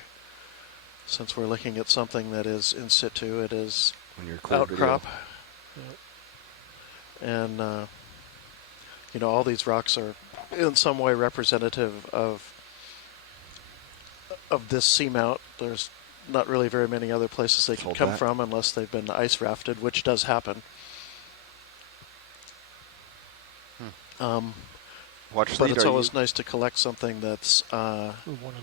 since we're looking at something that is in situ. It is When you're clear outcrop, Yep. and you know, all these rocks are in some way representative of this seamount. There's not really very many other places they can Hold come that. from unless they've been ice rafted, which does happen. Watch But lead, it's are always you- nice to collect something that's We wanna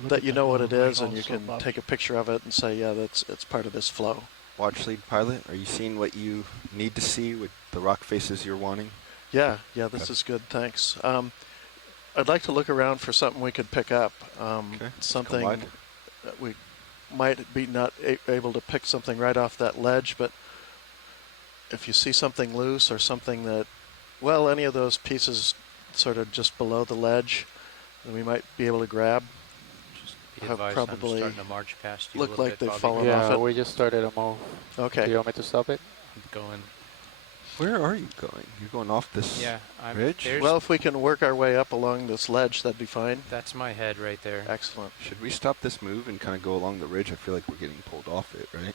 look that at you know what one it right is, and you also, can Bobby. take a picture of it and say, yeah, it's part of this flow. Watch lead pilot. Are you seeing what you need to see with the rock faces you're wanting? Yeah, this is good. Thanks. I'd like to look around for something we could pick up. Okay, Something come wide. that we might be not able to pick something right off that ledge, but if you see something loose or something that, well, any of those pieces sort of just below the ledge, then we might be able to grab. Just be Have advised probably I'm starting to march past you a look little like bit, they've Bobby. fallen off Yeah, it. we just started a move. Okay. Do you want me to stop it? I'm going. Where are you going? You're going off this Yeah, I'm ridge? there's- Well, if we can work our way up along this ledge, that'd be fine. That's my head right there. Excellent. Should we stop this move and kind of go along the ridge? I feel like we're getting pulled off it, right?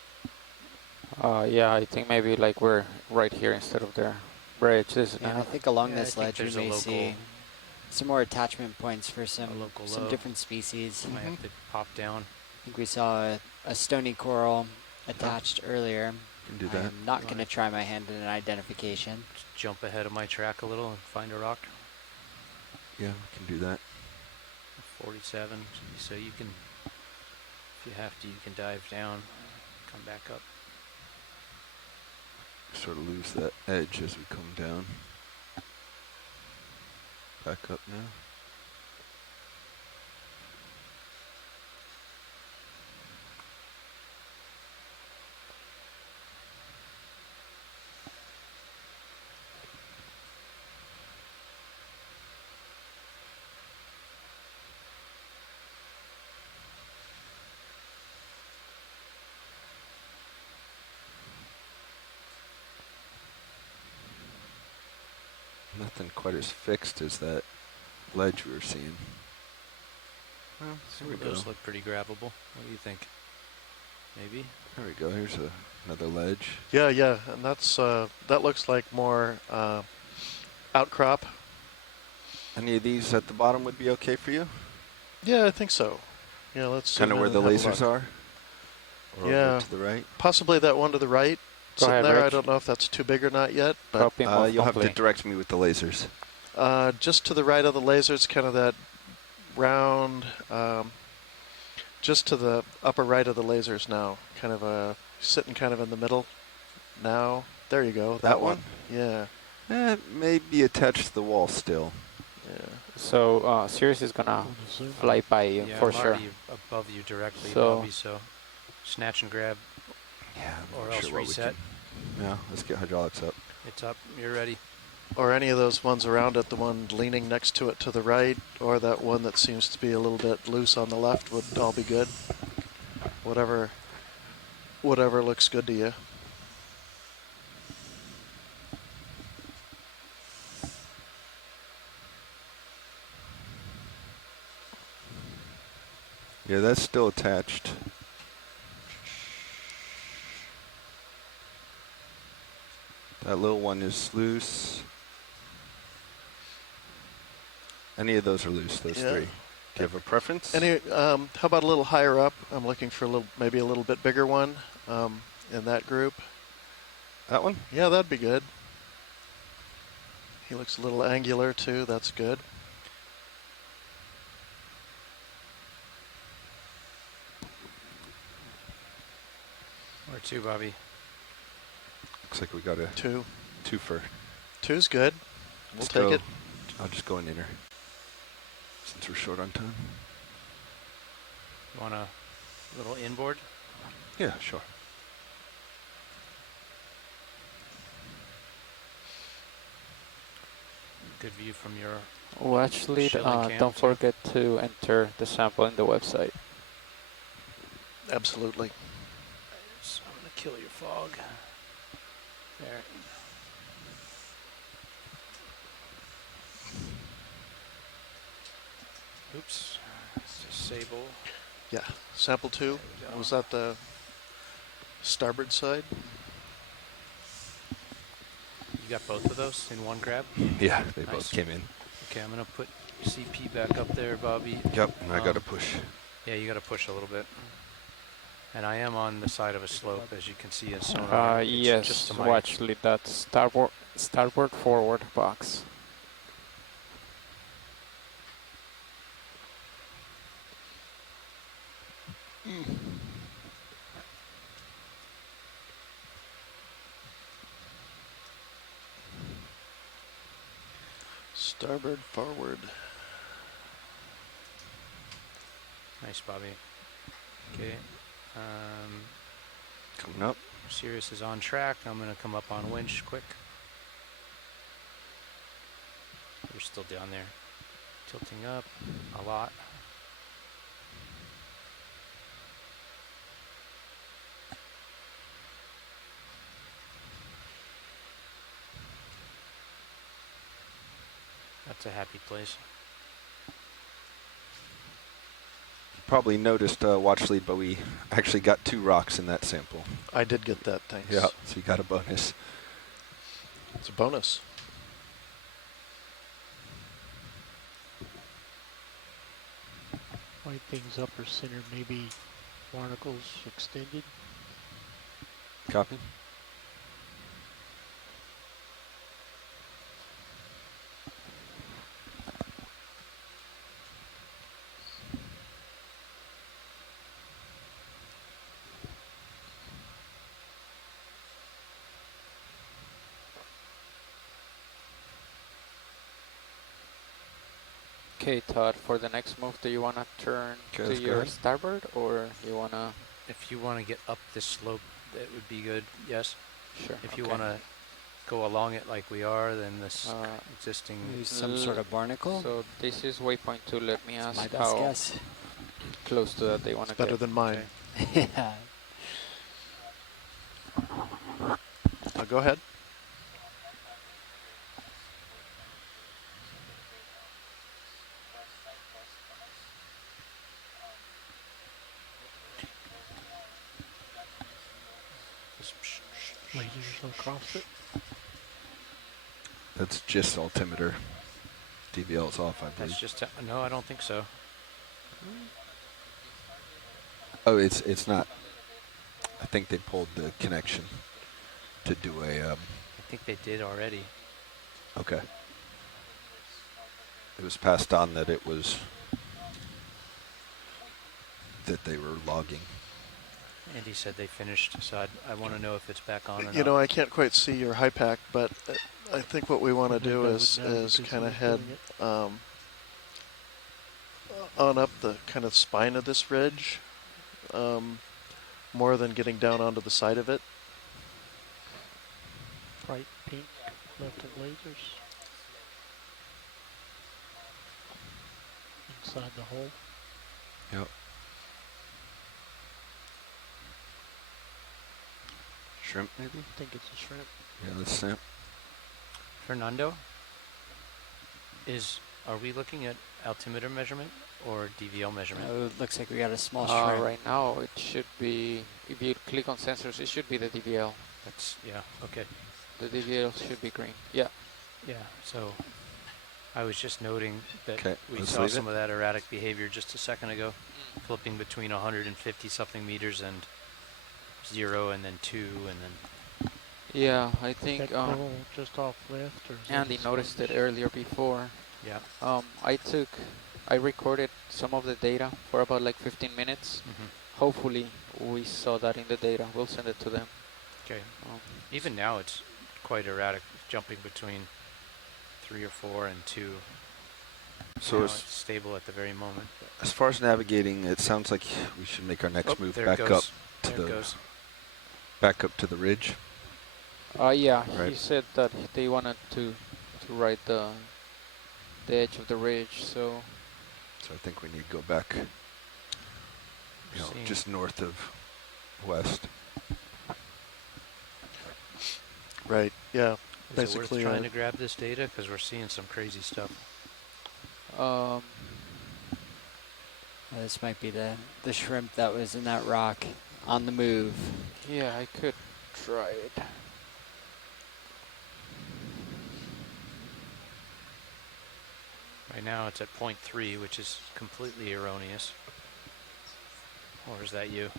Yeah, I think maybe like we're right here instead of there. Bridge, this is And I enough. think along Yeah, I this think ledge we there's a may local- see some more attachment points for some local some low. different species. Might have to pop down. I think we saw a stony coral attached earlier. Can do that. I'm not going to try my hand at an identification. Just jump ahead of my track a little and find a rock. Yeah, we can do that. 47, so you can, if you have to, you can dive down. Come back up. Sort of lose that edge as we come down. Back up now. Nothing quite as fixed as that ledge we were seeing. Well, Some of those look pretty grabbable. What do you think? Maybe? There we go. Here's another ledge. Yeah, yeah, and that's that looks like more outcrop. Any of these at the bottom would be okay for you? Yeah, I think so. Yeah, let's kind of where the lasers are. Or yeah, over to the right. Possibly that one to the right. Go Sitting ahead, there, Rich. I don't know if that's too big or not yet. But You'll have to direct me with the lasers. Just to the right of the lasers, kind of that round, just to the upper right of the lasers now. Kind of sitting kind of in the middle now. There you go. That one? Yeah. It may be attached to the wall still. Yeah. So Sirius is gonna fly by you Yeah, for I'm sure. already above you directly, So- Bobby, so snatch and grab. Yeah, or I'm else sure what we reset. Yeah, let's get hydraulics up. It's up. You're ready. Or any of those ones around it, the one leaning next to it to the right, or that one that seems to be a little bit loose on the left would all be good. Whatever looks good to you. Yeah, that's still attached. That little one is loose. Any of those are loose, those Yeah. three. Do you have a preference? How about a little higher up? I'm looking for maybe a little bit bigger one in that group. That one? Yeah, that'd be good. He looks a little angular too. That's good. Where to, Bobby? Looks like we got a two for. Two's good. We'll Let's take go. it. I'll just go in inner since we're short on time. You want a little inboard? Yeah, sure. Good view from your Watch lead. Shilling cam, Don't too. forget to enter the sample in the website. Absolutely. So I'm gonna kill your fog. There. Oops. Disable. Yeah. Sample 2. Was that the starboard side? You got both of those in one grab? Yeah, they Nice. both came in. Okay, I'm gonna put CP back up there, Bobby. Yep, and I got to push. Yeah, you gotta push a little bit. And I am on the side of a slope, as you can see in sonar. It's Yes, just to my watch lead that starboard forward box. Starboard forward. Nice, Bobby. Okay. Coming up. Sirius is on track. I'm gonna come up on winch quick. We're still down there. Tilting up a lot. That's a happy place. You probably noticed watch lead, but we actually got 2 rocks in that sample. I did get that, thanks. Yeah, so you got a bonus. It's a bonus. White things upper center, maybe barnacles extended. Copy. Okay, Todd, for the next move, do you want to turn Okay, to let's go your ahead. starboard, or you want to... If you want to get up this slope, that would be good, yes. Sure. If you okay. want to go along it like we are, then this existing... Use some sort of barnacle? So this is waypoint 2. Let me That's ask my best how guess. close to that they want to It's better get. than mine. Yeah. Go ahead. Lasers across it. That's just altimeter. DVL's off, I believe. That's just... no, I don't think so. Oh, it's not. I think they pulled the connection to do a. I think they did already. Okay. It was passed on that it was that they were logging. Andy said they finished, so I want to know if it's back on or You not. know, I can't quite see your high pack, but I think what we want to do is kind of head on up the kind of spine of this ridge, more than getting down onto the side of it. Bright pink, left-hand lasers. Inside the hole. Yep. Shrimp, maybe? I think it's a shrimp. Yeah, let's snap. Fernando, are we looking at altimeter measurement or DVL measurement? It looks like we got a small shrimp. Right now, it should be, if you click on sensors, it should be the DVL. That's, yeah, okay. The DVL should be green. Yeah. Yeah, so I was just noting that we let's saw leave some it. of that erratic behavior just a second ago, flipping between 150 something meters and 0 and then 2 and then... Yeah, I think That coral just off left, or is Andy that noticed it earlier before. Yeah. I recorded some of the data for about like 15 minutes. Hopefully we saw that in the data. We'll send it to them. Okay. Even now it's quite erratic, jumping between 3 or 4 and 2. So Now it's stable at the very moment. as far as navigating, it sounds like we should make our next move there back it up goes. to There it the goes. back up to the ridge. Yeah, Right. he said that they wanted to ride the edge of the ridge, so So I think we need to go back, Seeing- just north of west. Right. Yeah. Is it Basically, worth trying to grab this data? Because we're seeing some crazy stuff. This might be the shrimp that was in that rock on the move. yeah, I could try it. Right now it's at 0.3, which is completely erroneous. Or is that you?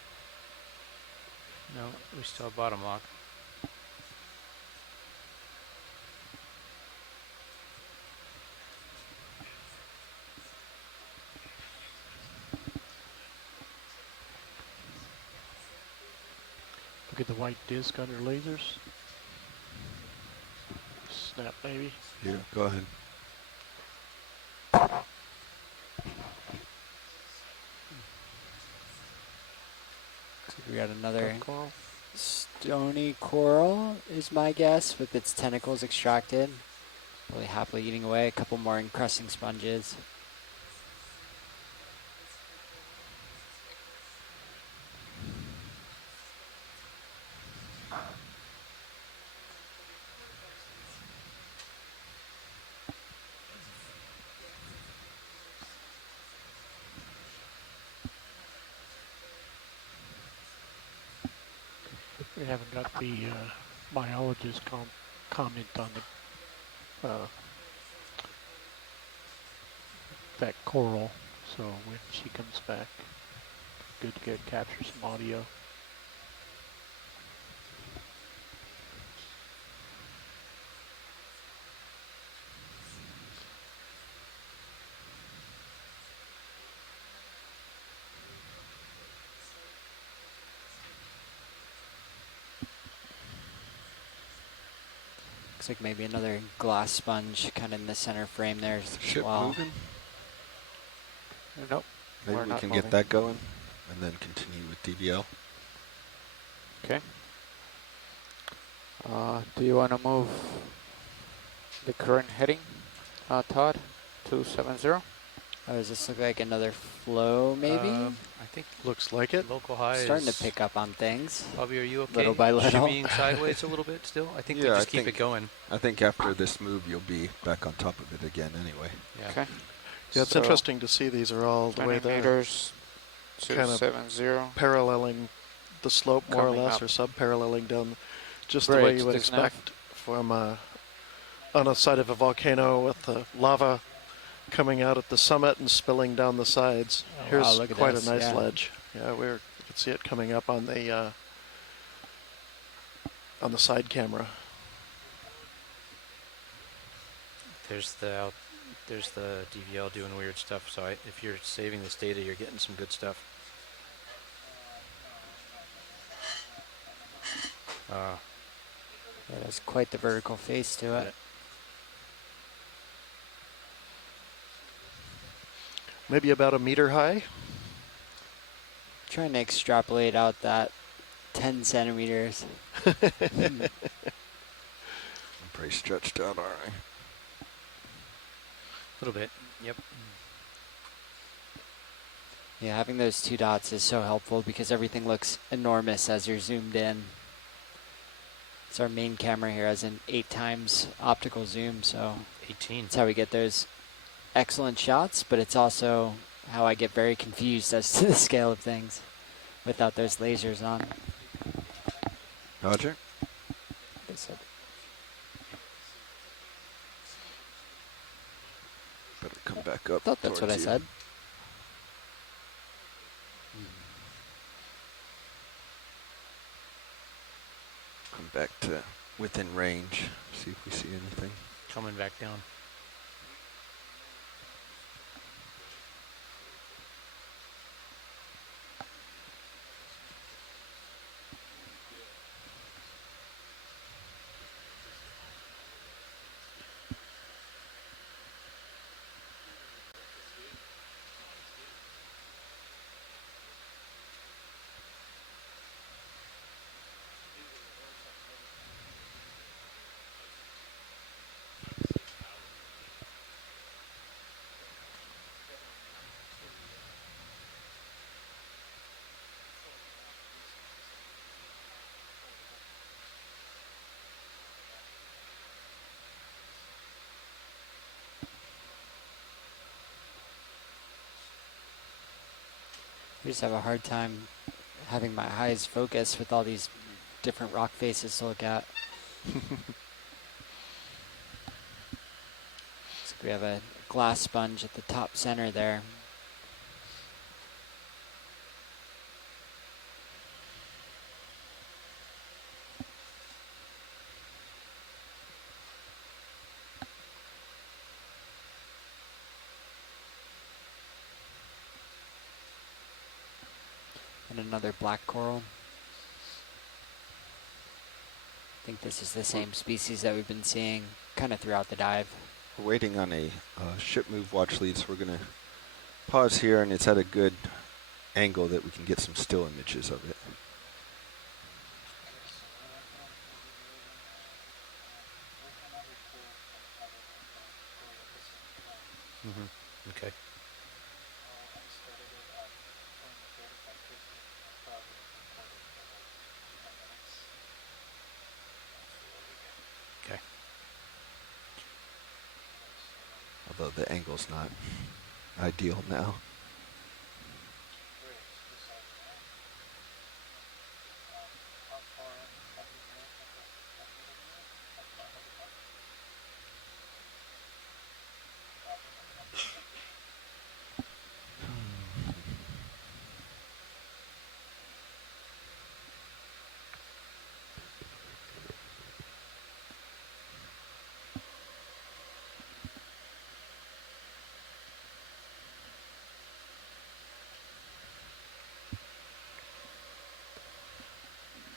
No, we still have bottom lock. Look at the white disc under lasers. Snap, maybe. Yeah, go ahead. We got another Cut coral. stony coral, is my guess, with its tentacles extracted. Probably happily eating away. A couple more encrusting sponges. We haven't got the biologist comment on the that coral, so when she comes back, good to capture some audio. Looks like maybe another glass sponge kind of in the center frame there as Ship well. moving? Nope. Maybe we're we not can moving. get that going and then continue with DVL. Okay. Do you want to move the current heading, Todd, to 70? Oh, does this look like another flow, maybe? I think looks like it. Local high Starting is to pick up on things. Bobby, are you okay? Little by little. Shimmying sideways a little bit still? I think we Yeah, just keep it going. I think after this move, you'll be back on top of it again anyway. Yeah. Okay. Yeah, it's So interesting to see these are all the 20 way they're meters to kind of 70. paralleling the slope more or Coming less, up. or sub-paralleling down just the Great, way you would there's enough. expect from on a side of a volcano with the lava coming out at the summit and spilling down the sides. Oh, wow, Here's look at quite this, a nice yeah. ledge. Yeah, you can see it coming up on the side camera. There's the DVL doing weird stuff. So if you're saving this data, you're getting some good stuff. Yeah, there's quite the vertical face to it. Maybe about a meter high. Trying to extrapolate out that 10 centimeters. I'm pretty stretched out, aren't I? A little bit. Yep. Yeah, having those two dots is so helpful because everything looks enormous as you're zoomed in. So our main camera here has an 8 times optical zoom, so 18. that's how we get those excellent shots, but it's also how I get very confused as to the scale of things without those lasers on. Roger. Better come back up. I thought that's what I towards you. said. Come back to within range. See if we see anything. Coming back down. I just have a hard time having my eyes focus with all these different rock faces to look at. So we have a glass sponge at the top center there. And another black coral. I think this is the same species that we've been seeing kind of throughout the dive. We're waiting on a ship move watch lead, so we're going to pause here, and it's at a good angle that we can get some still images of it. Okay. Okay. Although the angle's not ideal now.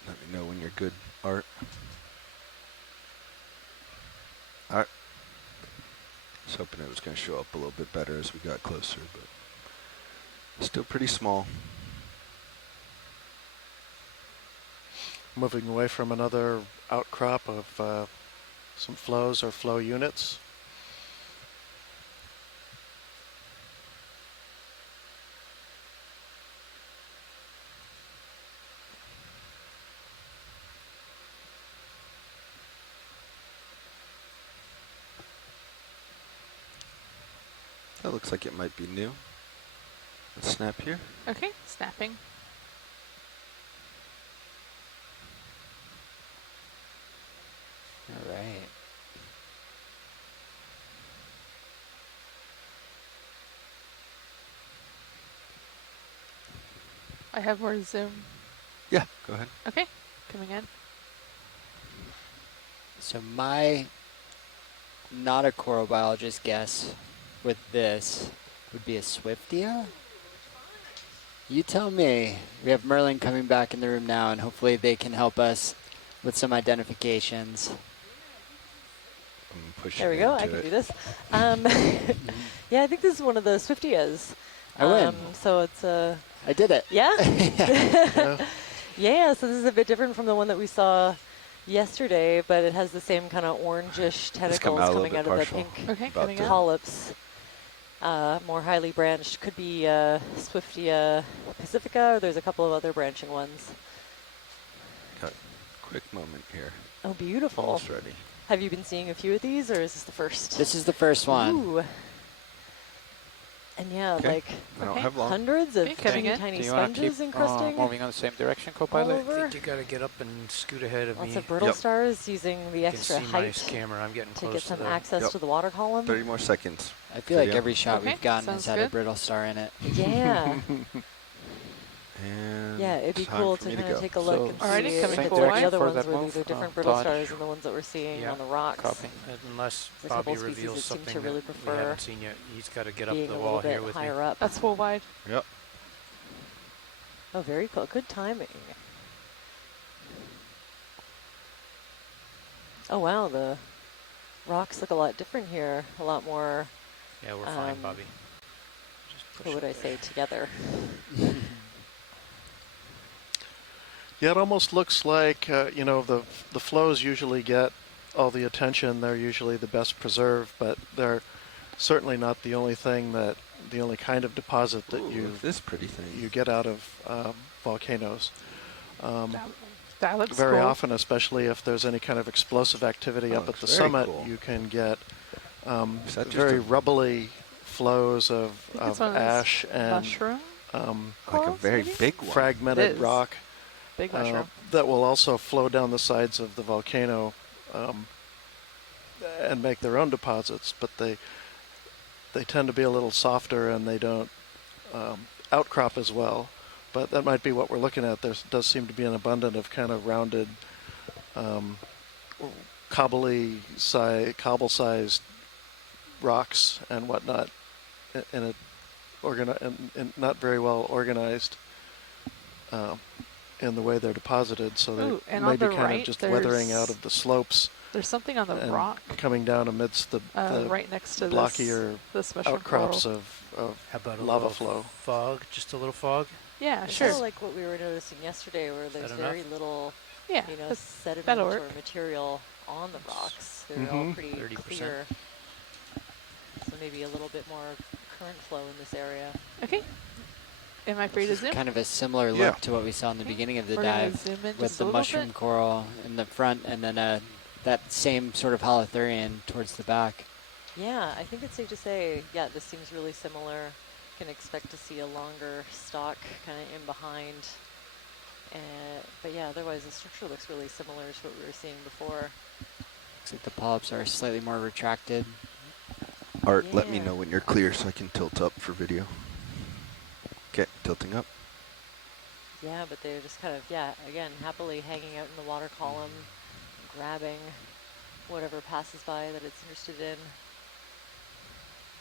Let me know when you're good, Art. Art. I was hoping it was going to show up a little bit better as we got closer, but Still pretty small. Moving away from another outcrop of some flows or flow units. That looks like it might be new. Let's snap here. Okay, snapping. All right. I have more zoom. Yeah, go ahead. Okay, coming in. So my not a coral biologist guess with this would be a Swiftia. You tell me. We have Merlin coming back in the room now, and hopefully they can help us with some identifications. There we go. I can do this. Yeah, I think this is one of the Swiftias. I win. So it's a. I did it. Yeah. Yeah. So this is a bit different from the one that we saw yesterday, but it has the same kind of orangish tentacles coming out of the pink polyps. More highly branched. Could be Swiftia pacifica, or there's a couple of other branching ones. Got quick moment here. Oh, beautiful. Almost ready. Have you been seeing a few of these, or is this the first? This is the first one. Ooh. And yeah, like I don't have long. hundreds of Coming in. tiny Do you want to sponges keep encrusting. moving on the same direction, co-pilot? I think you got to get up and scoot ahead of me. Lots of brittle stars using the You can extra see my height camera. I'm getting to close get some to the access to the water column. 30 more seconds. I feel like Video. every shot we've gotten has sounds had a good. brittle star in it. Yeah. And yeah, it'd be time cool for to me kind go. of take a look So and Alrighty, see coming if forward. the other For ones that where move, these are different brittle dodge. stars than the ones that we're seeing on the rocks. Copy. Unless There's a Bobby couple species reveals that seem something to really that we prefer haven't seen yet. He's got to get up being the a wall little here bit with me. higher up. That's full wide. Yep. Oh, very cool. Good timing. Oh, wow. The rocks look a lot different here. A lot more, Yeah, we're fine, Bobby. Just push what would it I say, together. Yeah, it almost looks like, you know, the flows usually get all the attention. They're usually the best preserved, but they're certainly not the only thing that, the only kind of deposit that this pretty thing. you get out of volcanoes. That looks Very cool. often, especially if there's any kind of explosive activity up at the very summit, cool. you can get Is that just very a- rubbly flows of It's one of those ash and mushroom like a very big one. fragmented It is. rock big mushroom. that will also flow down the sides of the volcano and make their own deposits, but they tend to be a little softer and they don't outcrop as well. But that might be what we're looking at. There does seem to be an abundance of kind of rounded, cobble-sized rocks and whatnot, in not very well organized in the way they're deposited. So they Ooh, and may on be the kind right, of just weathering there's- out of the slopes. There's something on the and rock coming down amidst the right next to blockier this mushroom outcrops coral. of How about a lava little flow. fog? Just a little fog? Yeah, It's sure. sort of like what we were noticing yesterday, where there's that very enough? little, Yeah, you know, that'll sediment or work. material on the rocks. They're all Mhm. pretty 30%. clear. So maybe a little bit more current flow in this area. Okay. Am I free to zoom? Kind of a similar Yeah. look to what we saw in the beginning of the We're gonna dive zoom in with just a the little mushroom bit. coral in the front and then that same sort of holothurian towards the back. Yeah, I think it's safe to say, yeah, this seems really similar. Can expect to see a longer stalk kind of in behind. But yeah, otherwise the structure looks really similar to what we were seeing before. Looks like the polyps are slightly more retracted. Art, let me Yeah. know when you're clear so I can tilt up for video. Okay, tilting up. Yeah, but they're just kind of, yeah, again, happily hanging out in the water column, grabbing whatever passes by that it's interested in,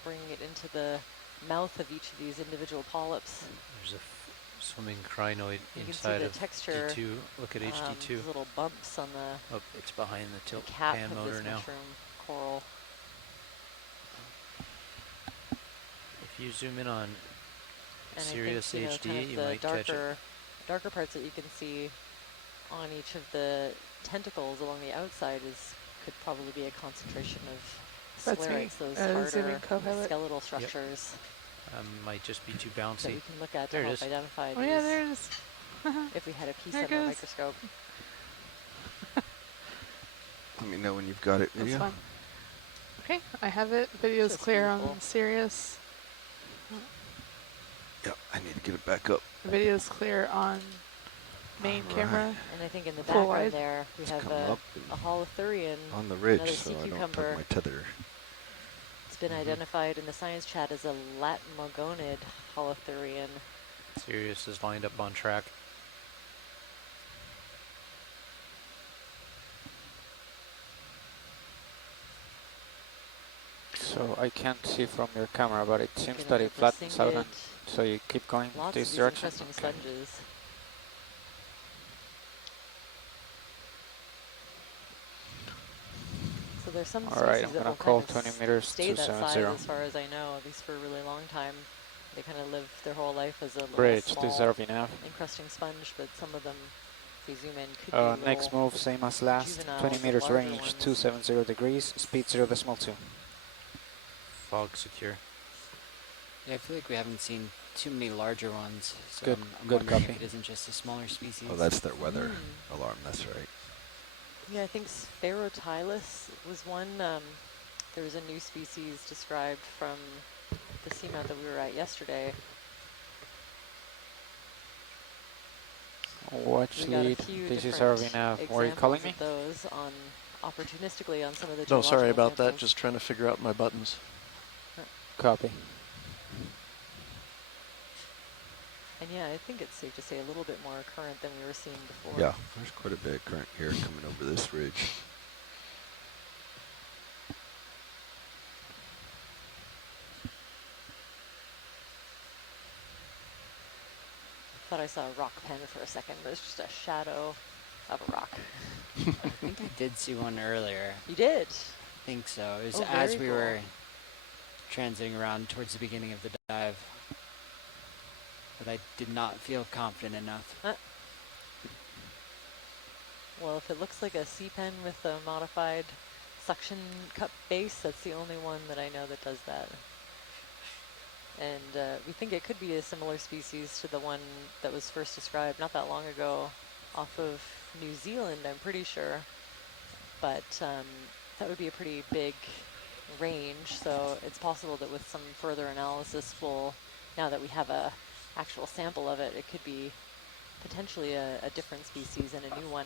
bringing it into the mouth of each of these individual polyps. There's a swimming crinoid You can see inside the of texture. D2. Look at HD2. These little bumps on the Oh, it's behind the tilt cap pan of motor this now. mushroom coral. If you zoom in on And Sirius I think, HD, kind of you the might catch it. darker parts that you can see on each of the tentacles along the outside could probably be a concentration of That's me, sclerites, those zooming harder co-pilot. skeletal structures Might just be too that bouncy. we can look at to There it help is. identify Oh these yeah, there it is. if we had a piece There it under a goes. microscope. Let me know when you've got it, That's video. fine. Okay, I have it. Video's Just clear beautiful. on Sirius. Yep, I need to get it back up. Video's clear on main camera. And I think in the full background wide. there we have come up a holothurian, on the ridge, another so sea I don't cucumber. put my tether. It's been identified in the science chat as a latmogonid holothurian. Sirius is lined up on track. So I can't see from your camera, but it seems Getting that it flattens out, and rescinded. so you keep going Lots this of these direction. interesting Okay. sponges. So there's some All right, species I'm that gonna will call kind of 20 meters stay that size 270. as far as I know, at least for a really long time. They kind of live their whole life as a little Bridge, small deserving enough. encrusting sponge, but some of them, if you zoom in, could be Next little move, same as last. juveniles 20 and meters larger range, ones. 270 degrees, speed 0.2. Fog secure. Yeah, I feel like we haven't seen too many larger ones. So Good- I'm good wondering copy. if it isn't just a smaller species. Oh, that's their weather alarm. That's right. Yeah, I think Sphaerotylus was one. There was a new species described from the seamount that we were at yesterday. Watch We got lead, a few this is different Arvina. Were you calling examples me? of those on opportunistically on some of the No, sorry geological about that. samples. Just trying to figure out my buttons. Copy. And yeah, I think it's safe to say a little bit more current than we were seeing before. Yeah, there's quite a bit of current here coming over this ridge. Thought I saw a rock pen for a second, but it's just a shadow of a rock. I think I did see one earlier. You did? I think so. It was Oh, as very we cool. were transiting around towards the beginning of the dive. But I did not feel confident enough. Well, if it looks like a sea pen with a modified suction cup base, that's the only one that I know that does that. And we think it could be a similar species to the one that was first described not that long ago off of New Zealand, I'm pretty sure. But that would be a pretty big range, so it's possible that with some further analysis we'll, now that we have a actual sample of it, it could be potentially a different species and a new one.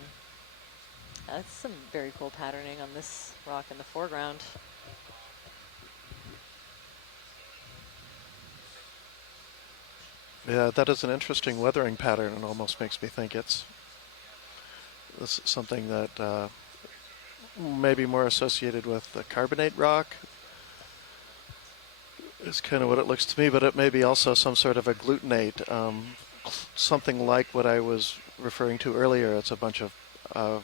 That's some very cool patterning on this rock in the foreground. Yeah, that is an interesting weathering pattern and almost makes me think it's something that may be more associated with the carbonate rock. Is kind of what it looks to me, but it may be also some sort of a glutinate, something like what I was referring to earlier. It's a bunch of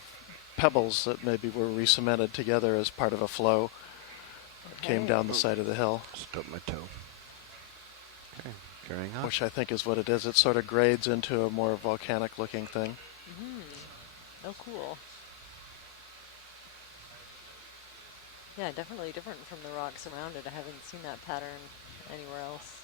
pebbles that maybe were re-cemented together as part of a flow. Came down the side of the hill. Stub my toe. Okay, carrying on. Which I think is what it is. It sort of grades into a more volcanic looking thing. Oh, cool. Yeah, definitely different from the rocks around it. I haven't seen that pattern anywhere else.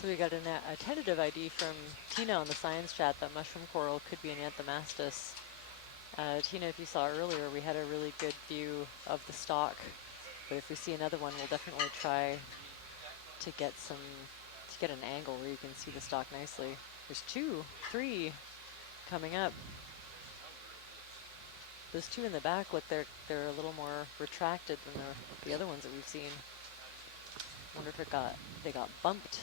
So we got a tentative ID from Tina on the science chat that mushroom coral could be an Anthomastus. Tina, if you saw earlier, we had a really good view of the stalk, but if we see another one, we'll definitely try to get an angle where you can see the stalk nicely. There's 2, 3 coming up. those two in the back look they're a little more retracted than the other ones that we've seen. Wonder if they got bumped.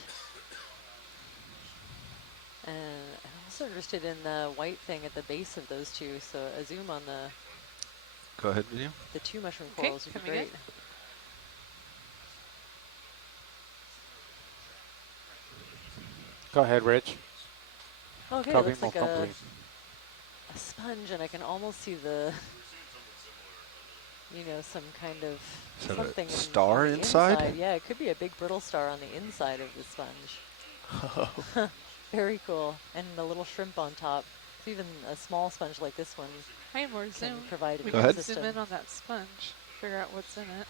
And I'm also interested in the white thing at the base of those two. So a zoom on Go ahead, video. the two mushroom corals would be coming in. great. Go ahead, Rich. Okay, it Copy looks like more complete. a sponge, and I can almost see some kind of Is that a something star on the inside? Yeah, it could be a big brittle star on the inside of the sponge. Very cool. And a little shrimp on top. So even a small sponge like this one I have more can zoom. provide an We Go ahead. can zoom ecosystem. in on that sponge, figure out what's in it.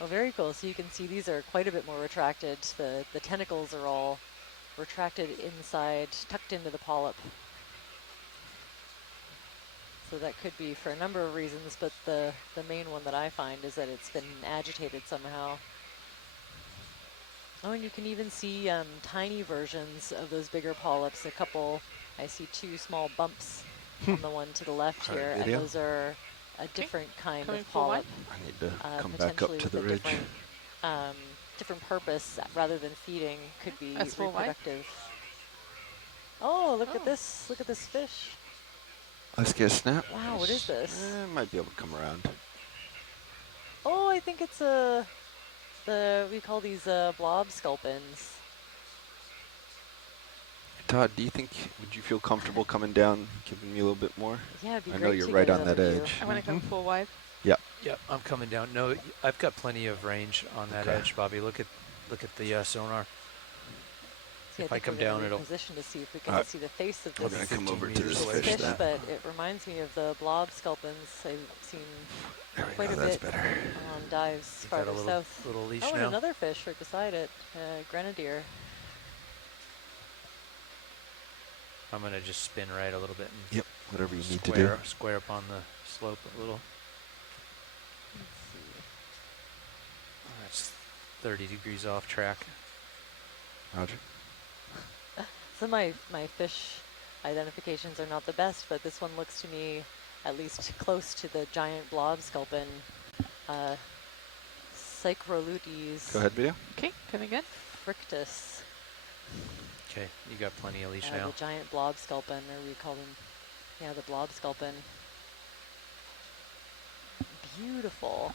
Oh, very cool. So you can see these are quite a bit more retracted. The tentacles are all retracted inside, tucked into the polyp. So that could be for a number of reasons, but the main one that I find is that it's been agitated somehow. Oh, and you can even see tiny versions of those bigger polyps. I see two small bumps on the one to the left All right, here, and video. those are a different kind Coming of full polyp. I need to come back up Potentially to the with a ridge. different purpose rather than feeding, could be That's full wide. reproductive. Oh, look at this! Look at this fish! Let's get a snap. Wow, what is this? Might be able to come around. Oh, I think it's we call these blob sculpins. Todd, do you think, would you feel comfortable coming down, giving me a little bit more? Yeah, it'd be I know great you're to right get on that another view. edge. I want to come full wide. Yep. Yep, I'm coming down. No, I've got plenty of range on that Okay. edge, Bobby. Look at the sonar. See, If I think come we're gonna down, it'll. position to see if we can Alright. see the face of We're this going to come 15 over to meters this away fish from then. but it reminds me of the blob sculpins I've seen There we quite go, a that's bit better. on dives You've got a farther little, south. little leash Oh, and now. another fish right beside it, grenadier. I'm gonna just spin right a little bit and Yep, whatever you need to do. square up on the slope a little. Oh, that's 30 degrees off track. Roger. So my fish identifications are not the best, but this one looks to me at least close to the giant blob sculpin, Psychrolutes Go ahead, video. Okay, coming in. frictus. Okay, you got plenty of leash now. The giant blob sculpin, or we call them, the blob sculpin. Beautiful.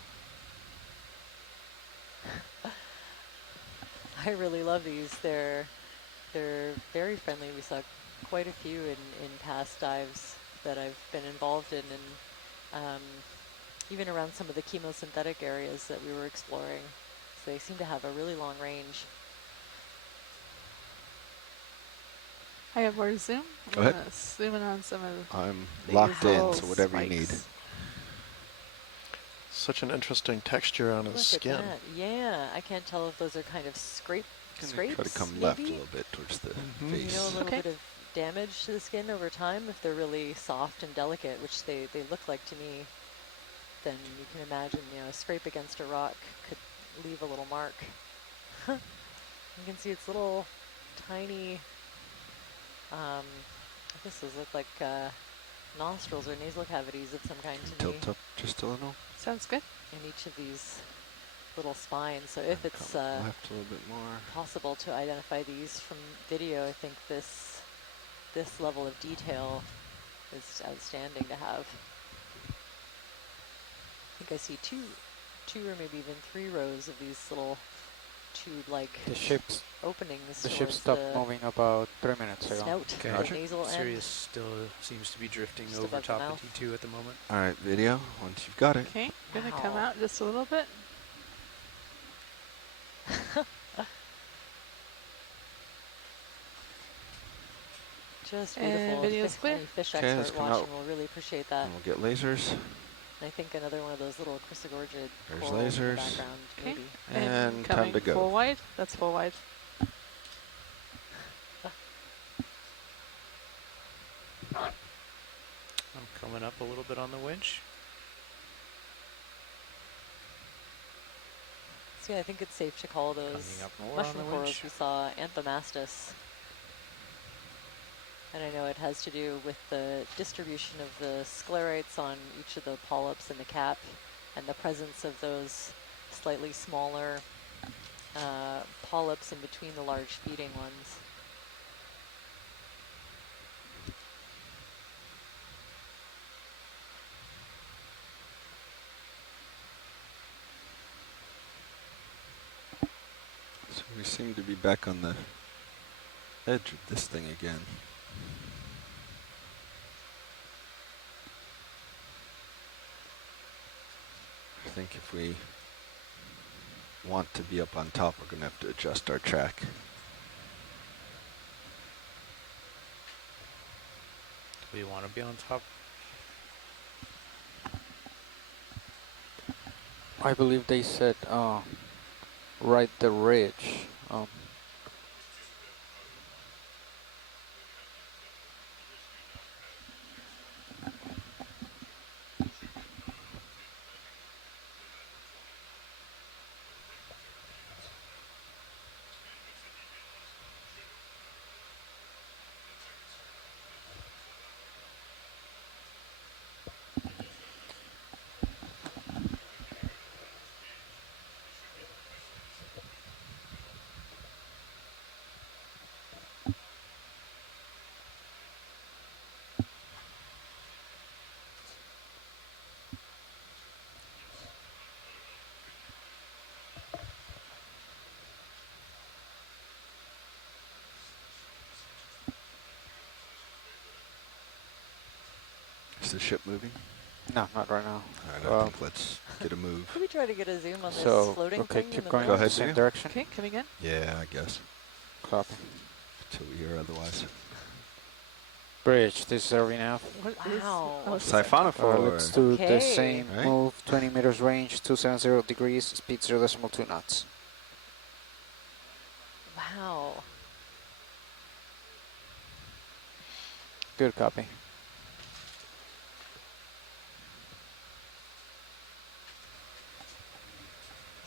I really love these. They're very friendly. We saw quite a few in past dives that I've been involved in, and even around some of the chemosynthetic areas that we were exploring. So they seem to have a really long range. I have more zoom. Go ahead. Zoom in on some of I'm these locked in, little so whatever you need. spikes. Such an interesting texture on his Look skin. at that. Yeah, I can't tell if those are kind of scrapes. Try to come left a little bit towards the face. You know, a little bit of damage to the skin over time if they're really soft and delicate, which they look like to me. Then you can imagine, a scrape against a rock could leave a little mark. You can see its little tiny, I guess those look like nostrils or nasal cavities of some kind to me. Tilt up just a little. Sounds good. In each of these little spines. So if it's left a little bit more. possible to identify these from video, I think this level of detail is outstanding to have. I think I see two or maybe even 3 rows of these little tube-like openings. The ship towards stopped the moving about 3 minutes ago. snout, Okay. the nasal end. Sirius still seems to be drifting Just over above the top mouth. of T2 at the moment. All right, video, once you've got it. Okay, gonna come Wow. out just a little bit. Just And beautiful. video's If clear. any fish Okay, let's expert come watching out. will really appreciate that. And we'll get lasers. I think another one of those little chrysogorgid There's corals in the lasers. background, Okay. maybe. And time coming to go. full wide. That's full wide. I'm coming up a little bit on the winch. So yeah, I think it's safe to call those Coming up more on mushroom the corals winch. we saw Anthomastus. And I know it has to do with the distribution of the sclerites on each of the polyps in the cap and the presence of those slightly smaller polyps in between the large feeding ones. So we seem to be back on the edge of this thing again. I think if we want to be up on top, we're going to have to adjust our track. Do we want to be on top? I believe they said right the ridge. Is the ship moving? No, not right now. All right, I think let's get a move. Can we try to get a zoom on this So, floating okay, thing? keep in the going Go in the ahead, same Jimmy. direction. Okay, coming in. Yeah, I guess. Copy. Until we hear otherwise. Bridge, this is serving out. What is? Wow. Oh, Siphonophore. Let's do Okay. the same Right. move, 20 meters range, 270 degrees, speed 0.2 knots. Wow. Good copy.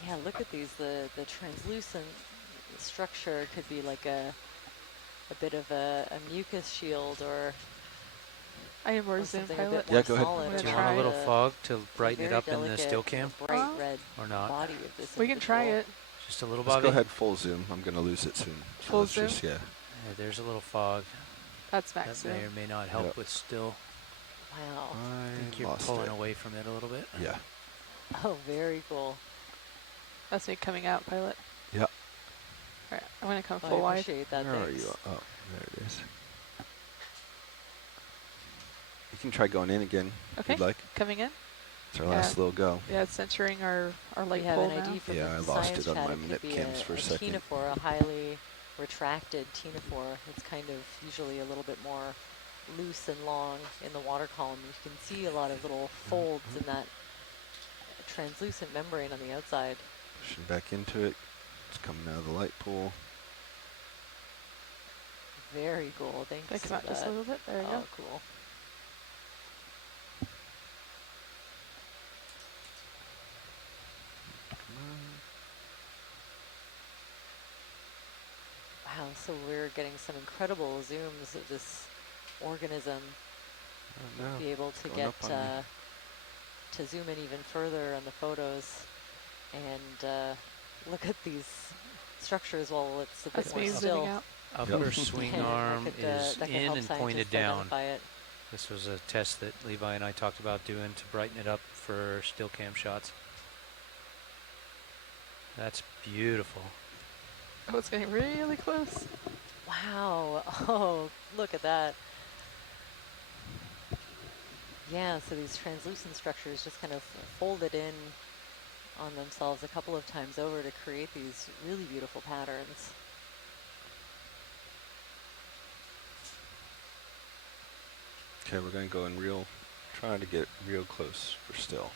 Yeah, look at these. The translucent structure could be like a bit of a mucus shield or I am more zoom something a pilot. bit more Yeah, go ahead. solid. I'm Do you gonna want a little try it. fog to The brighten it very up in the still cam? bright Oh. red Or not? body of this We can try individual. it. Just a little, Let's Bobby? go ahead full zoom. I'm going to lose it soon. So Full let's zoom? just, yeah. Yeah, there's a little fog. That's That max may or zoom. may not help Yep. with still. Wow. I think I you're lost pulling it. away from it a little bit. Yeah. Oh, very cool. That's me coming out, pilot. Yep. All right, I'm gonna come I full wide. appreciate that. Where are Thanks. you? Oh, there it is. You can try going in again if Okay, you'd like. coming in. It's our last little go. Yeah, it's centering our light We have pole an now. ID from Yeah, the I lost science it on chat. my It could nip be cams for a second. ctenophore, a highly retracted ctenophore. It's kind of usually a little bit more loose and long in the water column. You can see a lot of little folds in that translucent membrane on the outside. Pushing back into it. It's coming out of the light pool. Very cool. Can I Thanks come for out just a that. little bit? There we Oh, go. cool. Wow, so we're getting some incredible zooms of this organism. Oh, no. We'll be able It's to going get up on me. to zoom in even further on the photos and look at these structures while it's a bit That's more me still. zooming out. Upper swing And that arm could, is that can in help and scientists pointed down. identify it. This was a test that Levi and I talked about doing to brighten it up for still cam shots. That's beautiful. Oh, it's getting really close. Wow. Oh, look at that. Yeah, so these translucent structures just kind of folded in on themselves a couple of times over to create these really beautiful patterns. Okay, we're going to go in real, trying to get real close for still.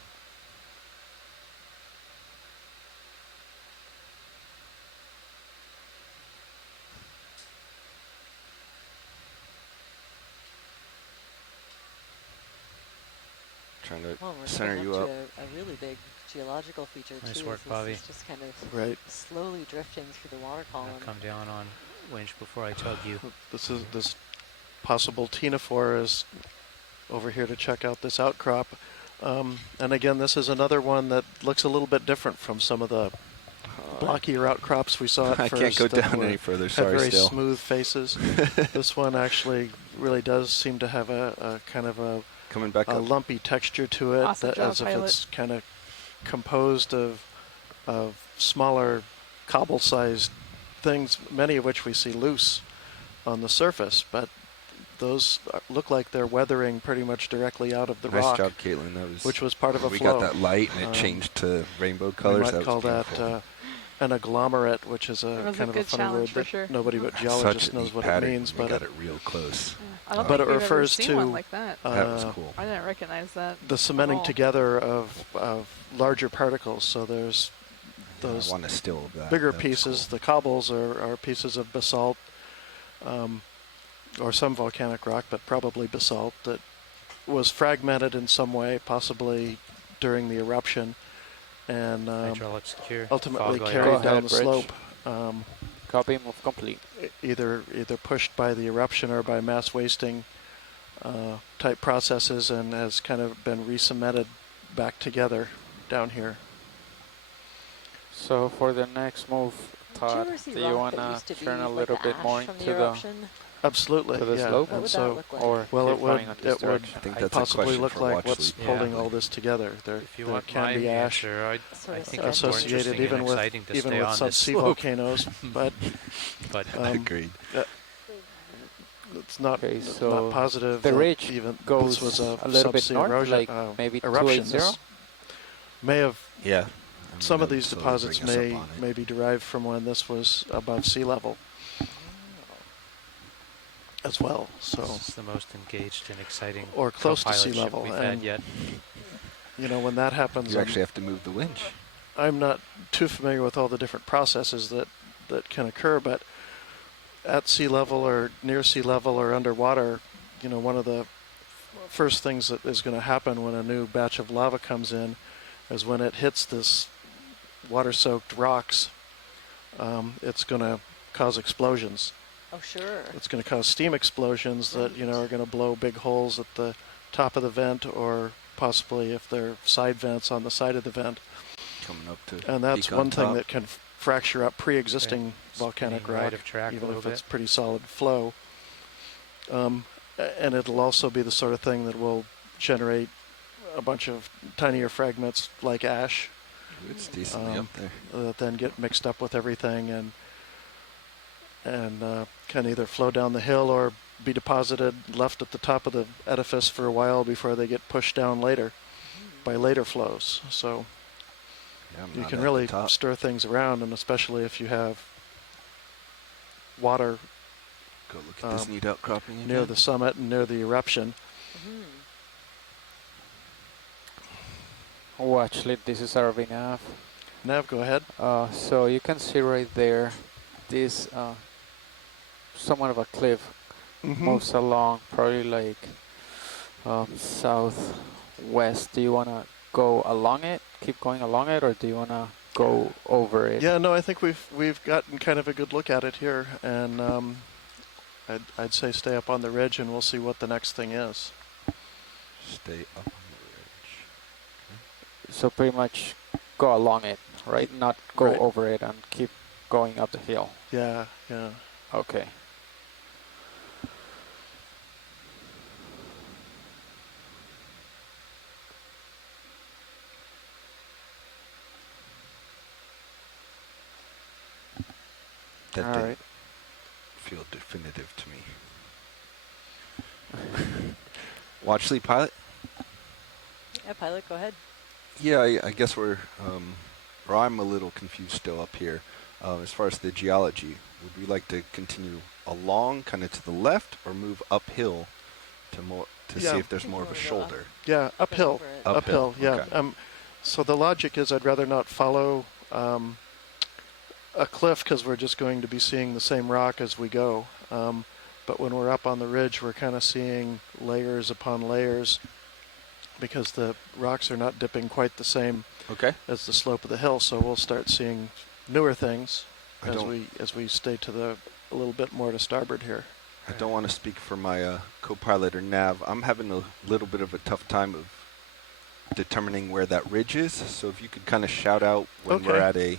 Trying to Well, we're center coming you up up. to a really big geological feature Nice too. work, This Bobby. is just kind of Right. slowly drifting through the water column. I'll come down on winch before I tug you. This is this possible ctenophore is over here to check out this outcrop. And again, this is another one that looks a little bit different from some of the blockier outcrops we saw at I first. can't go that down any further. had Sorry, very still. smooth faces. This one actually really does seem to have a kind of a Coming back up. lumpy texture to it, Awesome job, as if pilot. it's kind of composed of smaller cobble-sized things, many of which we see loose on the surface, but those look like they're weathering pretty much directly out of the Nice rock. job, Caitlin. That was which was part of a we flow. got that light and it changed to rainbow colors. We might That call was that beautiful. an agglomerate, which is It was kind a of a good funny word challenge for that sure. nobody but Such geologists a knows neat what pattern. it means. We But got it real close. I don't but think it we've ever refers seen to one like that. That was cool. I didn't recognize that. the at cementing all. together of larger particles. So there's those I want a still of that. bigger That was pieces. The cobbles are pieces of basalt, or some volcanic rock, but probably basalt that was fragmented in some way, possibly during the eruption, and Hydraulic secure. ultimately Fog light carried off. down ahead, the Bridge. slope. Copy, move complete. Either pushed by the eruption or by mass wasting type processes, and has kind of been re-cemented back together down here. So for the next move, Did you Todd, ever see do you rock want that to used to be turn a like little the bit ash more from into the the eruption? Absolutely, to the yeah. slope? What And would so, that look like? or well, keep it would going on this it would direction? I think that's a possibly question look for like Watch what's Lead. holding Yeah. all this together. There, If you there want can my be ash answer, I Sort of think it's cement. more associated interesting even and with exciting to even stay with on this subsea slope. volcanoes, but But Agreed. it's not Okay, it's so not positive the that ridge even goes this was a little bit subsea north, erosion, like maybe eruption. 280? This may have Yeah. some of that would these slowly deposits bring us up on it. may be derived from when this was above sea level as well. So, this is the most engaged and exciting or close to co-pilot sea ship level, we've and had yet. you know, when that happens, You actually have to move the winch. I'm not too familiar with all the different processes that can occur, but at sea level or near sea level or underwater, you know, one of the first things that is going to happen when a new batch of lava comes in is when it hits this water-soaked rocks, it's going to cause explosions. Oh, sure. It's going to cause steam explosions that, you know, are going to blow big holes at the top of the vent, or possibly if they're side vents on the side of the vent. Coming up to And that's peak on one thing top. that can fracture up pre-existing volcanic Spinning right rock, of track a even little if it's bit. pretty solid flow. And it'll also be the sort of thing that will generate a bunch of tinier fragments like ash It's decently up there. that then get mixed up with everything and can either flow down the hill or be deposited, left at the top of the edifice for a while before they get pushed down later by later flows. So Yeah, I'm you not can at really the top. stir things around, and especially if you have water Go look at this neat outcropping again. near the summit and near the eruption. Oh, actually, this is RV nav. Nav, go ahead. So you can see right there, this somewhat of a cliff moves along, probably like southwest. Do you want to go along it, keep going along it, or do you want to go over it? Yeah, no, I think we've gotten kind of a good look at it here, and I'd say stay up on the ridge, and we'll see what the next thing is. Stay up on the ridge. So pretty much go along it, right? Not go Right. over it and keep going up the hill. Yeah, yeah. Okay. That All didn't right. feel definitive to me. Watch Lead Pilot? Yeah, pilot, go ahead. Yeah, I guess we're, or I'm a little confused still up here. As far as the geology, would we like to continue along, kind of to the left, or move uphill to see if there's more of a shoulder? Yeah, uphill. over it. Uphill, yeah. Okay. So the logic is I'd rather not follow a cliff because we're just going to be seeing the same rock as we go. But when we're up on the ridge, we're kind of seeing layers upon layers because the rocks are not dipping quite the same as the slope of the hill. So we'll start seeing newer things as we stay to a little bit more to starboard here. I don't want to speak for my co-pilot or nav. I'm having a little bit of a tough time of determining where that ridge is. So if you could kind of shout out when we're at a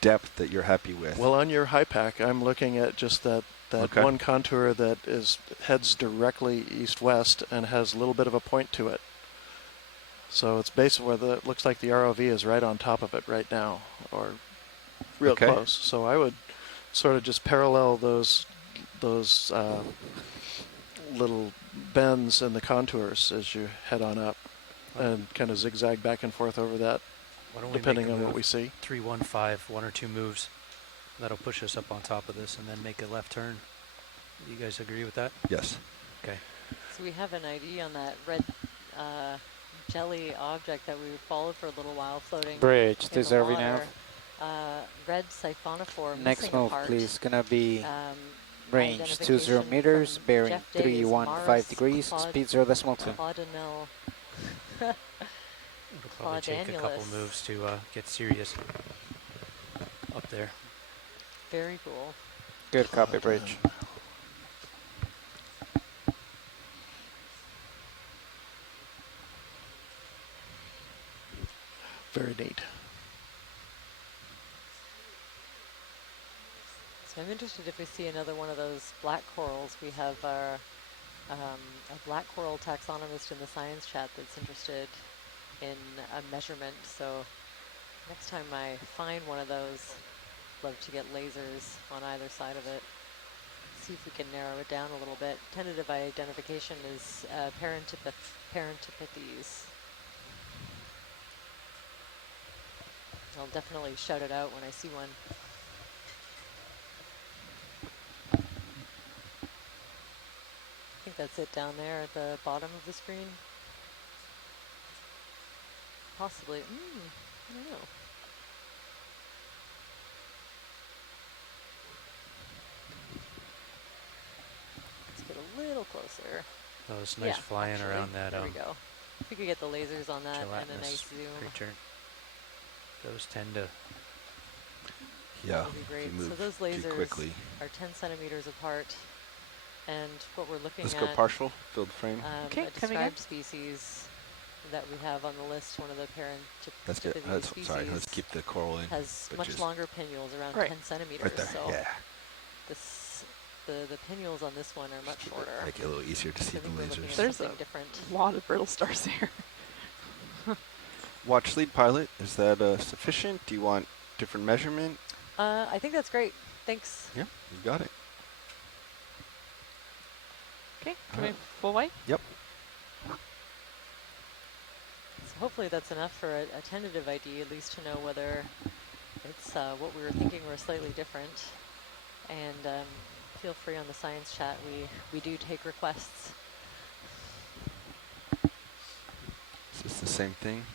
depth that you're happy with. Well, on your high pack, I'm looking at just that one contour that heads directly east-west and has a little bit of a point to it. So it's basically where it looks like the ROV is right on top of it right now, or real close. So I would sort of just parallel those little bends in the contours as you head on up, and kind of zigzag back and forth over that, depending on what we see. 315, 1 or 2 moves. That'll push us up on top of this, and then make a left turn. You guys agree with that? Yes. Okay. So we have an ID on that red jelly object that we followed for a little while, floating Bridge, in the deserving water. nav. Red siphonophore. Next move, apart. please. Gonna be range 20 Identification meters, from bearing Jeff Days, 315 Mars, degrees, Claude- speed 0.2. Claudanil. It'll probably take a couple moves to get serious up there. Very cool. Good copy, Bridge. Very neat. So I'm interested if we see another one of those black corals. We have our, a black coral taxonomist in the science chat that's interested in a measurement. So next time I find one of those, love to get lasers on either side of it. See if we can narrow it down a little bit. Tentative identification is Parentipithes. I'll definitely shout it out when I see one. I think that's it down there at the bottom of the screen. Possibly. I don't know. Let's get a little closer. That was nice flying actually, around that. There we go. If we could get the lasers on that and a gelatinous nice zoom. creature. Those tend to. Yeah. That would be great. So those lasers are 10 centimeters apart. And what we're looking Let's at. go partial, filled frame. A described species that we have on the list, one of the That's good. species. Sorry, let's keep the coral in. Has much longer pinnules, around 10 centimeters. Right there, so yeah. The pinnules on this one are much shorter. Make it a little easier to see the lasers. There's a lot of brittle stars here. Watch lead pilot, is that sufficient? Do you want different measurement? I think that's great. Thanks. Yeah, you got it. Okay, can we full white? Yep. So hopefully that's enough for a tentative ID, at least to know whether it's what we were thinking were slightly different. And feel free on the science chat. We do take requests. Is this the same thing?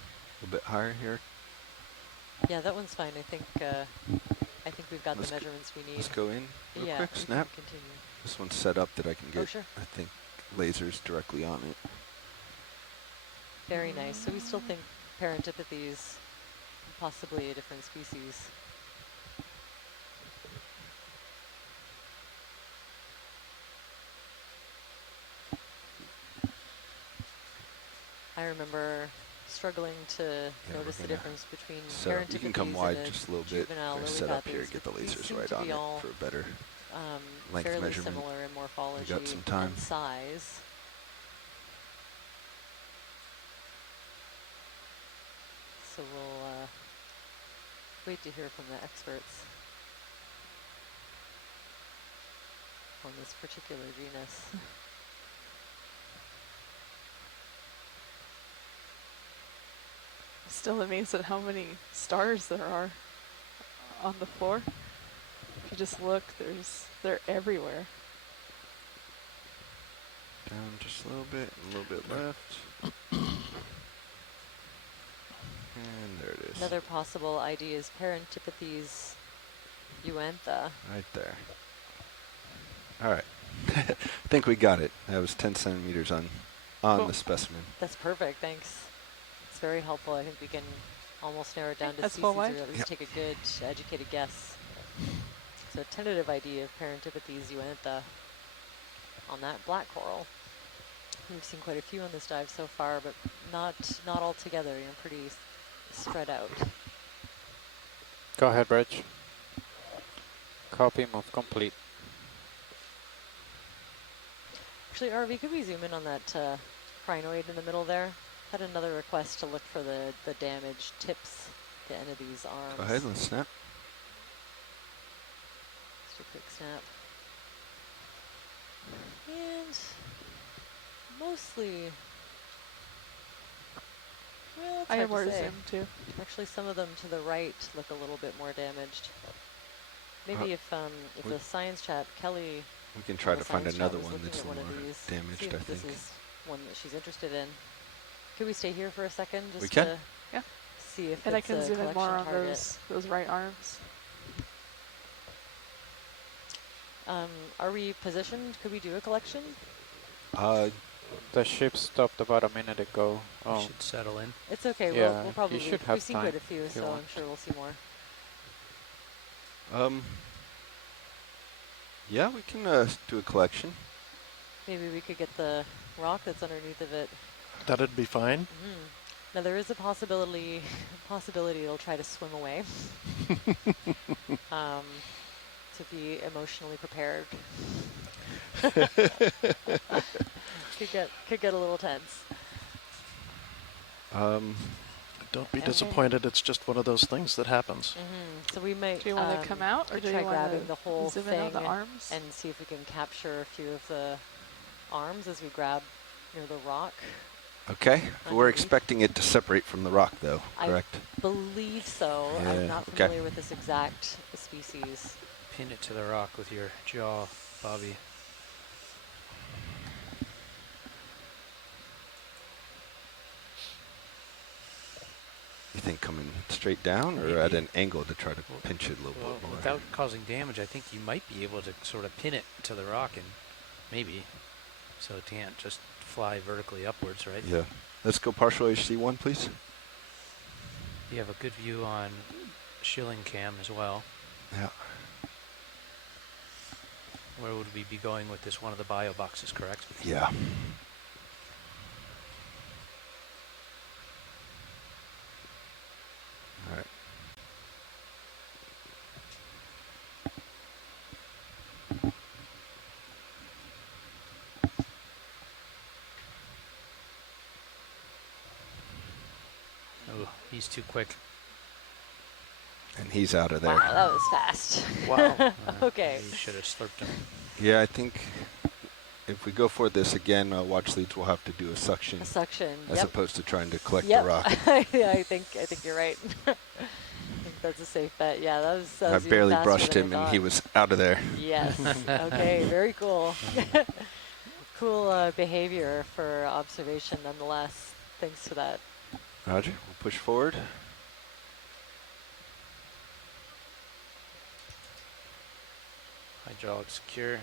A little bit higher here? Yeah, that one's fine. I think we've got the measurements we need. Let's go in real Yeah, quick. we Snap. can continue. This one's set up that I can get, sure. I think, lasers directly on it. Very nice. So we still think Parentipithes, possibly a different species. I remember struggling to notice the difference between Parentipithes you can come wide just a little bit. juvenile Set up here, lilipathys, get the but these lasers seem right to on be it all, for a better length fairly measurement. similar in morphology We got some time. and size. So we'll wait to hear from the experts on this particular genus. Still amazed at how many stars there are on the floor. If you just look, they're everywhere. Down just a little bit left. And there it is. Another possible ID is Parentipithes euantha. Right there. All right. I think we got it. That was 10 centimeters on Cool. the specimen. That's perfect, thanks. It's very helpful. I think we can almost narrow it down to That's species full or wide? at least take a good educated guess. So tentative ID of Parentipithes euantha. on that black coral. We've seen quite a few on this dive so far, but not all together, you know, pretty spread out. Go ahead, Rich. Copy, move complete. Actually, RV, could we zoom in on that crinoid in the middle there? Had another request to look for the damaged tips at the end of these arms. Go ahead, let's snap. Just a quick snap. And mostly, well, it's I hard am more to say. zoomed too. Actually, some of them to the right look a little bit more damaged. Maybe if the science chat, Kelly. We can try to find another one that's a one little of more these, damaged, see if I think. This is one that she's interested in. Could we stay here for a second just We can. to Yeah. see if And I it's can a zoom in more collection on target? those right arms. Are we positioned? Could we do a collection? The ship stopped about a minute ago. We should settle in. It's okay. Yeah, We'll probably. you should have We've seen time quite a few, if you so I'm want. sure we'll see more. Yeah, we can do a collection. Maybe we could get the rock that's underneath of it. That'd be fine. Mm-hmm. Now there is a possibility it'll try to swim away. To be emotionally prepared. could get a little tense. Don't be disappointed. It's just one of those things that happens. Mm-hmm. So we might. Do you want to come out, or do try you want grabbing to the whole zoom thing in on the arms? and see if we can capture a few of the arms as we grab, you know, the rock? Okay. We're expecting it to separate from the rock, though, correct? I believe so. Yeah, I'm not familiar with this exact species. Pin it to the rock with your jaw, Bobby. You think coming straight down or at an angle to try to pinch it a little bit more? Without causing damage, I think you might be able to sort of pin it to the rock and maybe, so it can't just fly vertically upwards, right? Yeah. Let's go partial HC1, please. You have a good view on shilling cam as well. Yeah. Where would we be going with this? One of the bio boxes, correct? Yeah. All right. Oh, he's too quick. And he's out of there. Wow, that was fast. Wow. Okay. You should have slurped him. Yeah, I think if we go for this again, watch leads will have to do a suction. A suction, as yep. opposed to trying to collect Yep. the rock. Yeah, I think you're right. I think that's a safe bet. Yeah, that was I even barely faster brushed than him I and he thought. was out of there. Yes. Okay. Very cool. Cool behavior for observation, nonetheless. Thanks for that. Roger. We'll push forward. Hydraulic secure.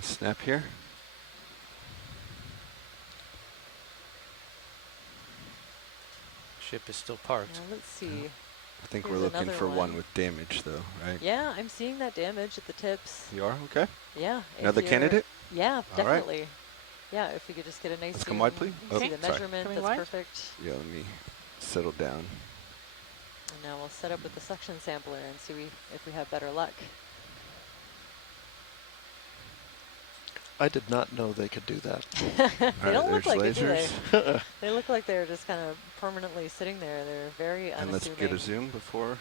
Snap here. Ship is still parked. Now, let's see. I think Here's we're looking another for one with damage, though, right? Yeah, I'm seeing that damage at the tips. You are? Okay. Yeah. if Another you're- candidate? Yeah, All right. definitely. Yeah, if we could just get a nice Let's come zoom, wide, please. see Oh, the sorry. measurement, Coming that's wide? perfect. Yeah, let me settle down. And now we'll set up with the suction sampler and see if we have better luck. I did not know they could do that. They don't look like there's it, do they? lasers. They look like they're just kind of permanently sitting there. They're very And let's unassuming. get a zoom before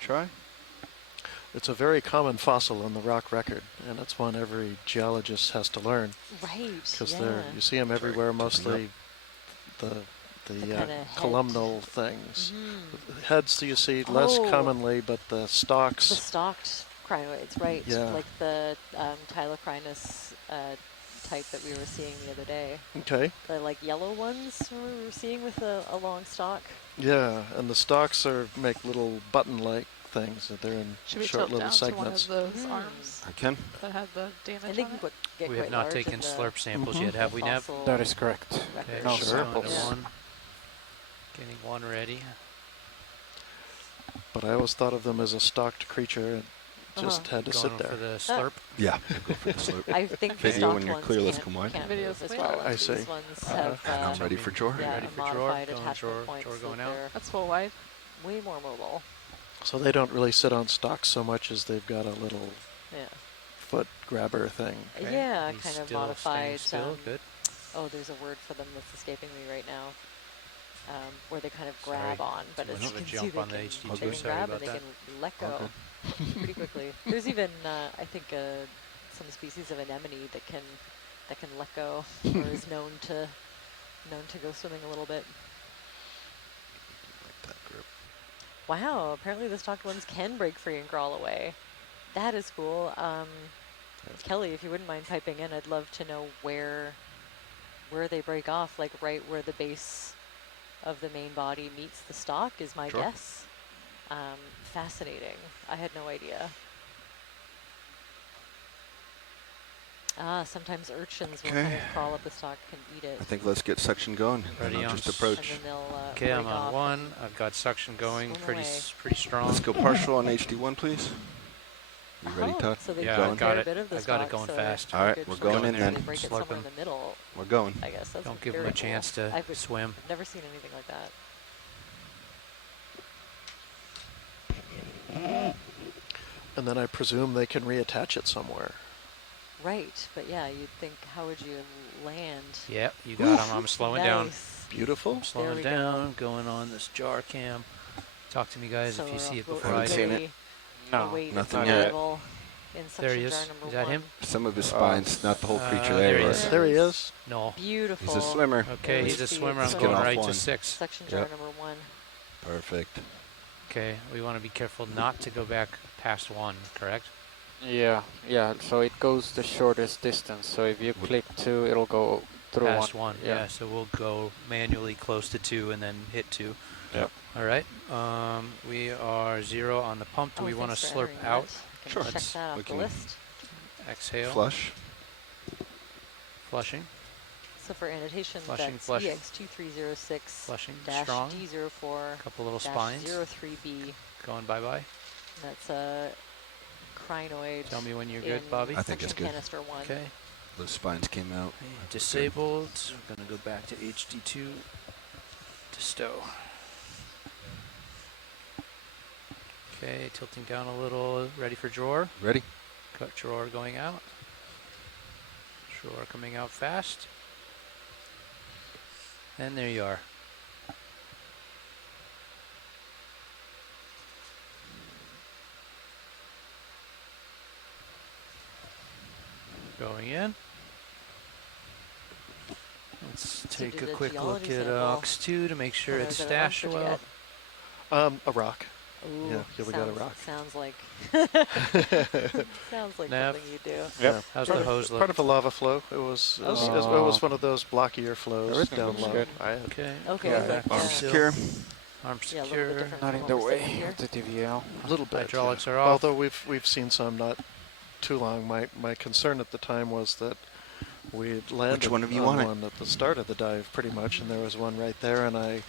try. It's a very common fossil in the rock record, and it's one every geologist has to learn. Right, Because yeah. you see them everywhere, mostly the kinda columnal things. Mhm. Heads you see less Oh. commonly, but the stalks. The stalked crinoids, right? Yeah. Like the Tylocrinus type that we were seeing the other day. Okay. The like yellow ones we were seeing with a long stalk. Yeah, and the stalks make little button-like things. That they're in Should we short tilt little down segments. to one of those arms I can. that had the damage And they on can it? get We quite have not large taken in the slurp samples Mhm. yet, have we, Nev? fossil That is correct. record. Okay, No so samples. down to Yeah. one. Getting one ready. but I always thought of them as a stalked creature and just had to sit Going for there. the slurp. Yeah, go for the slurp. I think the Video stalked when you're ones clear, let's can't, come wide. can't Video move as swing. well. I These see. ones have And I'm ready for drawer. yeah, Ready a for drawer. modified Going attachment drawer. points Drawer so going out. they're That's full wide. way more mobile. So they don't really sit on stalks so much as they've got a little Yeah. foot grabber thing. Okay. Yeah, He's kind of still modified. staying still. Good. Oh, there's a word for them that's escaping me right now. Where they kind of Sorry. grab on, but Too as much you of a can see, jump they on the can, HD2. they can Sorry grab and about they that. can let go pretty quickly. There's even, I think, some species of anemone that can let go, or is known to go swimming a little bit. Like that grip. Wow, apparently the stalked ones can break free and crawl away. That is cool. Kelly, if you wouldn't mind piping in, I'd love to know where they break off, like right where the base of the main body meets the stalk is my Sure. guess. Fascinating. I had no idea. Sometimes urchins will kind Okay. of crawl up the stalk and eat it. I think let's get suction going. Ready And I'll on just s- approach. And then they'll Okay, I'm break on off. one. I've got suction going. Swim Pretty away. pretty strong. Let's go partial on HD1, please. You ready, Todd? So they Yeah, break I've got a it. bit of the I've got it stalk, going so fast. All right, good we're for going them. in So then. they break it Slurp somewhere in them. the middle, We're going. I guess. That's Don't give them very a chance cool. to I've swim. never seen anything like that. And then I presume they can reattach it somewhere. Right, but yeah, you'd think, how would you land? Yep, you got him. I'm slowing down. Nice. Beautiful. I'm slowing we down. Going on this jar cam. Talk to me, guys, So if you see it we'll before I haven't seen do. it. await nothing its yet. arrival in There he suction is. jar number Is that him? Some of his spines, not the whole creature. there he but- is. There he is. No. Beautiful. He's a swimmer. Okay, There he's we a see it swimmer. I'm Let's get going off right one. to 6. Suction jar Yep. number 1. Perfect. Okay, we want to be careful not to go back past 1, correct? Yeah, yeah. So it goes the shortest distance. So if you click 2, it'll go through Past 1. 1, yeah. So we'll go manually close to 2 and then hit 2. Yep. All right. We are 0 on the pump. Do we want to slurp out? Sure. Check Let's that off we the can- list. exhale. Flush. Flushing. So for annotation, Flushing, that's flushing. EX2306 Flushing. dash Strong. D04 Couple little dash spines. 03B. Going bye-bye. That's a crinoid. Tell me when you're in good, Bobby. I think it's suction good. Canister 1. Okay. Those spines came out. Disabled. We're going to go back to HD2 to stow. Okay, tilting down a little. Ready for drawer. Ready? Cut drawer going out. Drawer coming out fast. And there you are. Going in. Let's take did a a quick look geology at sample. OX2 to make sure Or it's is it a rock stashed that you well. A rock. Ooh, Yeah, yeah, we got a rock. Sounds like sounds like Nav. something you do. Yeah. How's part the of, hose look? Part of a lava flow. It was one of those blockier flows Everything down looks low. good. Okay. Okay. Going back to Arm still. secure. Arm Yeah, a little bit secure. different Not from in what the we're way seeing here. of the DVL. A little bit. Hydraulics yeah. are off. Although we've seen some not too long. My concern at the time was that we'd landed Which one of you on want it? one at the start of the dive, pretty much, and there was one right there, and I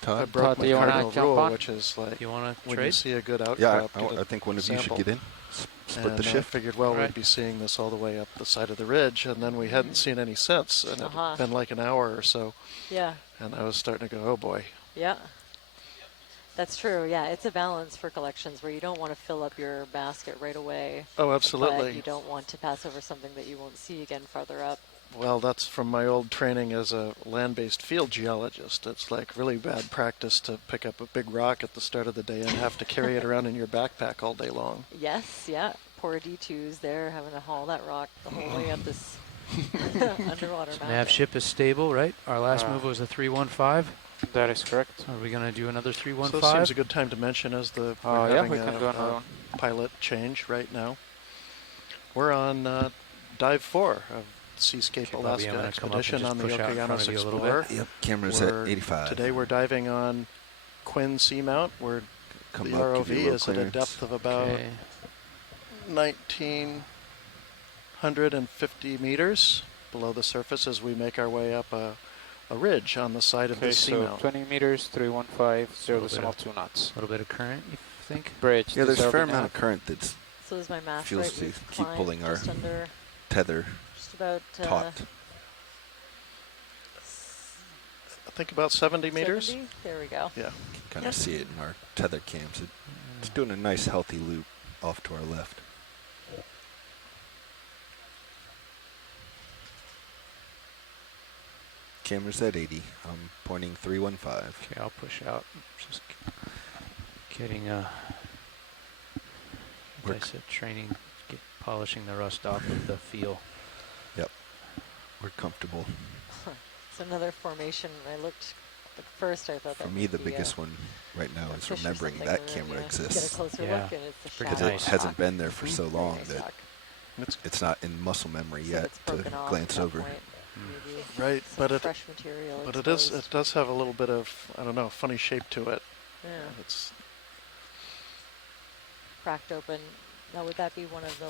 Todd? broke Todd, my do you wanna cardinal jump rule, on? which is like You want to when you trade? see a good Yeah, outcrop, I get a think one of you should sample. get in. Split the And I shift. figured, well, Right. we'd be seeing this all the way up the side of the ridge, and then we hadn't seen any since, and it Uh-huh. had been like an hour or so, Yeah. and I was starting to go, oh boy. Yeah. That's true. Yeah, it's a balance for collections where you don't want to fill up your basket right away. Oh, But absolutely. you don't want to pass over something that you won't see again farther up. Well, that's from my old training as a land-based field geologist. It's like really bad practice to pick up a big rock at the start of the day and have to carry it around in your backpack all day long. Yes, yeah. Poor D2's there having to haul that rock the whole way up this underwater mountain. Nav ship is stable, right? Our last Uh, move was a 315. That is correct. Are we going to do another So 315? this seems a good time to mention as the we're Yeah, having we can do another one. pilot change right now. We're on dive 4 of Seascape Okay, Bobby, I'm Alaska gonna come up and Expedition just on the push out in front Okeanos of you a little Explorer. bit. Yep, camera's We're- at 85. Today we're diving on Quinn Seamount, where Come the up, ROV give you a is at a clearance. depth of about Okay. 1,950 meters below the surface as we make our way up a ridge on the side of the Okay, so seamount. 20 meters, 315, 0 Little bit decimal of- 2 knots. A little bit of current, you think? Bridge. Yeah, there's a fair dissolving amount of half. current that's So is my math fuels right? to We've keep climbed pulling our just under, tether just about taut. I think about 70 meters. 70? There we go. Yeah. Kind of see it in our tether cams. It's doing a nice healthy loop off to our left. Camera's at 80. I'm pointing 315. Okay, I'll push out. Just getting like I said, training, polishing the rust off of the feel. Yep. We're comfortable. It's another formation. I looked at first. I thought For that me, might the be biggest a one right now is fish or remembering something, that and then, camera Get a exists. closer Yeah. look, and it's a Pretty shock. Because nice. it hasn't been there for so Very long nice that shock. it's not in muscle memory So yet it's to broken off glance at that over. point, maybe Right, some but fresh material it exposed. does have a little bit of, I don't know, funny shape to it. Yeah. It's Cracked open. Now, would that be one of the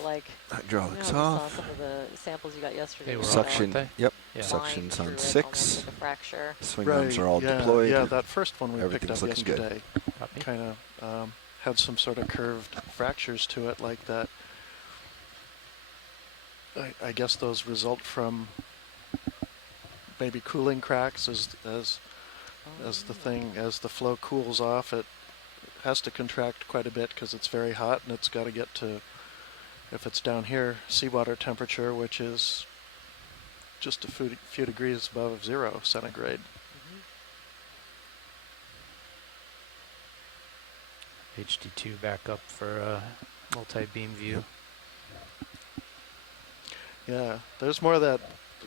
Hydraulics you know, we off. saw some of the samples you got yesterday. They were were all, Suction. weren't Yep. Yeah. Suction's through on it, 6. almost like a fracture. Swing arms are all yeah, deployed. Yeah, that first one we picked Everything's up looking good. yesterday Copy. kind of had some sort of curved fractures to it like that. I guess those result from maybe cooling cracks as the flow cools off. It has to contract quite a bit because it's very hot, and it's got to get to, if it's down here, seawater temperature, which is just a few degrees above 0 centigrade. HD2 back up for multi-beam view. Yeah, there's more of that.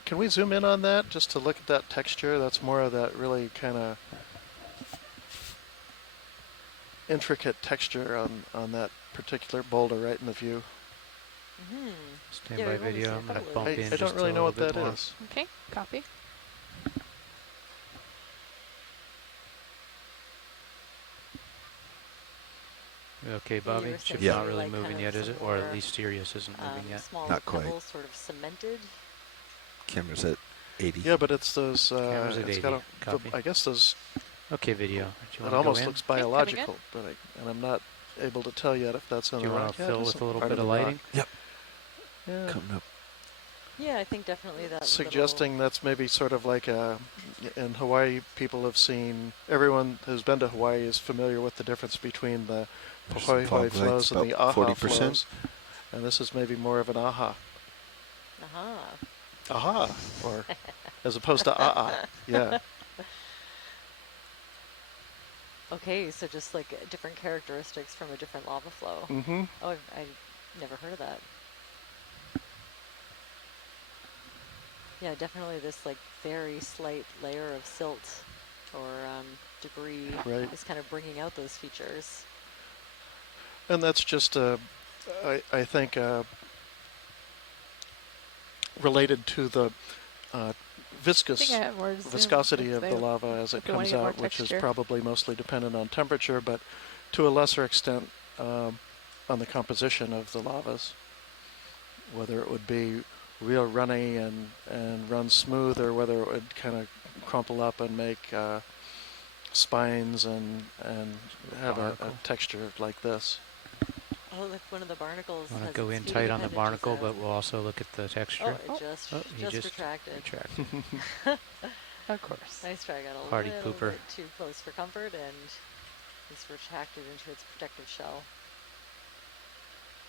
Can we zoom in on that just to look at that texture? That's more of that really kind of intricate texture on that particular boulder right in the view. Stand by video. I'm going to bump in I just don't really a know what little bit that more. is. Okay, copy. Okay, you Bobby. were Ship's Yeah. not really like kind moving of yet, is some it? Or more, at least Sirius isn't moving yet. Small Not quite. pebbles sort of cemented. Camera's at 80. Yeah, but it's those. Camera's at It's 80. got Copy. I guess those. Okay, video. Do you It want to almost go in? looks coming in. biological, and I'm not able to tell yet if that's on Do you the want rock to yet. fill It's with a little part bit of the rock. lighting? Yep. Yeah. Coming up. Yeah, I think definitely that. Suggesting that's maybe sort of like in Hawaii, people have seen, everyone who's been to Hawaii is familiar with the difference between the There's some Pohoi fog flows lights, and the about aha 40%. flows. And this is maybe more of an aha. Aha. Aha. Or as opposed to yeah. Okay, so just like different characteristics from a different lava flow. Mm-hmm. Oh, I never heard of that. Yeah, definitely this like very slight layer of silt or debris Right. is kind of bringing out those features. And that's just, I think, related to the viscosity of the lava as it comes out, which is probably mostly dependent on temperature, but to a lesser extent on the composition of the lavas, whether it would be real runny and run smooth, or whether it would kind of crumple up and make spines and have a texture like this. Oh, look, one of the barnacles. Want to has go its in feet tight on the appendage barnacle, out. but we'll also look at the texture. Oh, it just he just retracted. Of course. Nice try. Got a Party little pooper. bit too close for comfort, and it's retracted into its protective shell.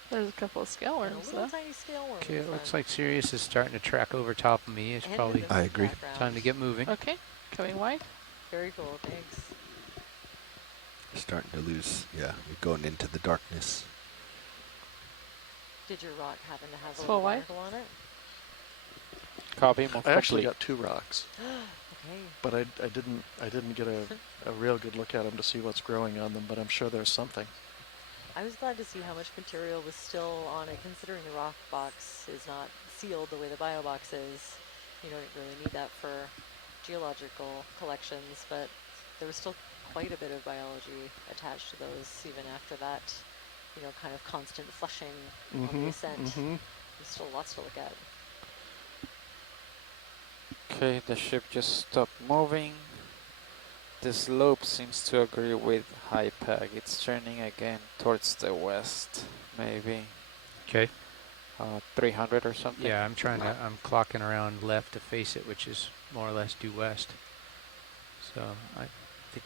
There's a couple of scale And a worms, little though. tiny scale worm. Okay, in it looks front. like Sirius is starting to track over top of me. It's And probably in the I agree. background. time to get moving. Okay, coming wide. Very cool. Thanks. Starting to lose. Yeah, we're going into the darkness. Did your rock happen to have a Full little white? barnacle on it? Copy. I actually got 2 rocks, Okay. but I didn't get a real good look at them to see what's growing on them, but I'm sure there's something. I was glad to see how much material was still on it, considering the rock box is not sealed the way the bio box is. You don't really need that for geological collections, but there was still quite a bit of biology attached to those even after that, kind of constant flushing on the ascent. There's still lots to look at. Okay, the ship just stopped moving. The slope seems to agree with HIPAG. It's turning again towards the west, maybe. Okay. 300 or something. Yeah, I'm clocking around left to face it, which is more or less due west. So I think,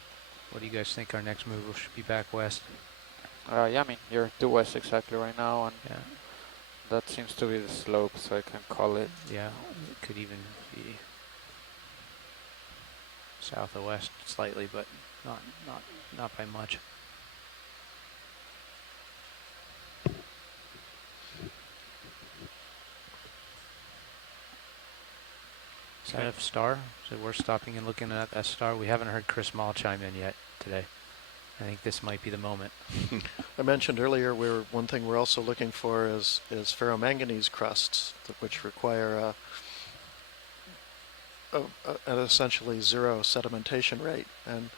what do you guys think our next move should be back west? Yeah, I mean, you're due west exactly right now, and yeah, that seems to be the slope, so I can call it. Yeah, it could even be south of west slightly, but not by much. Is that a star? Is it worth stopping and looking at that star? We haven't heard Chris Mall chime in yet today. I think this might be the moment. I mentioned earlier one thing we're also looking for is ferromanganese crusts, which require an essentially zero sedimentation rate, and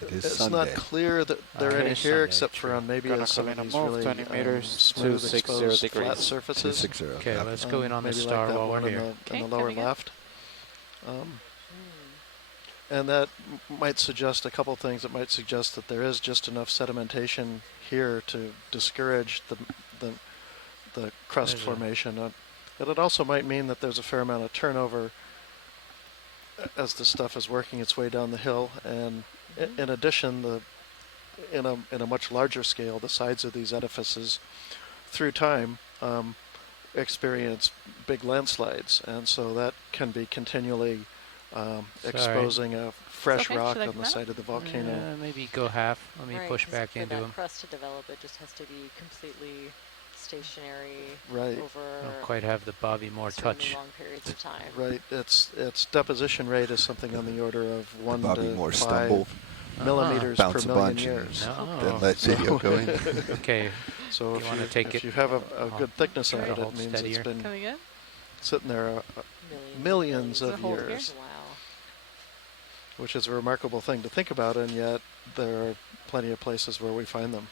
it's Sunday. not clear that there are any here Sunday, except for on maybe some of these really 20 meters, smooth 260 exposed degrees. flat surfaces. 260. Okay, let's go in on the maybe star like that while one we're here. in the lower left. And that might suggest a couple things. It might suggest that there is just enough sedimentation here to discourage the crust formation. But it also might mean that there's a fair amount of turnover as the stuff is working its way down the hill. And in addition, in a much larger scale, the sides of these edifices, through time, experience big landslides, and so that can be continually exposing a fresh rock on the side of the volcano. Yeah, maybe go half. Let me push back into for him. that crust to develop, it just has to be completely stationary Right. over Don't quite have the Bobby Moore touch. long periods of time. Right. Its deposition rate is something on the order of 1 Bobby to Moore 5 stumble. millimeters Bounce per a million bunch years. and then let video go in. Okay. So you want to take if it? you have a good thickness of try to it, it hold means steadier. it's been Coming in? sitting there millions of hold here? years, Wow. which is a remarkable thing to think about, and yet there are plenty of places where we find them.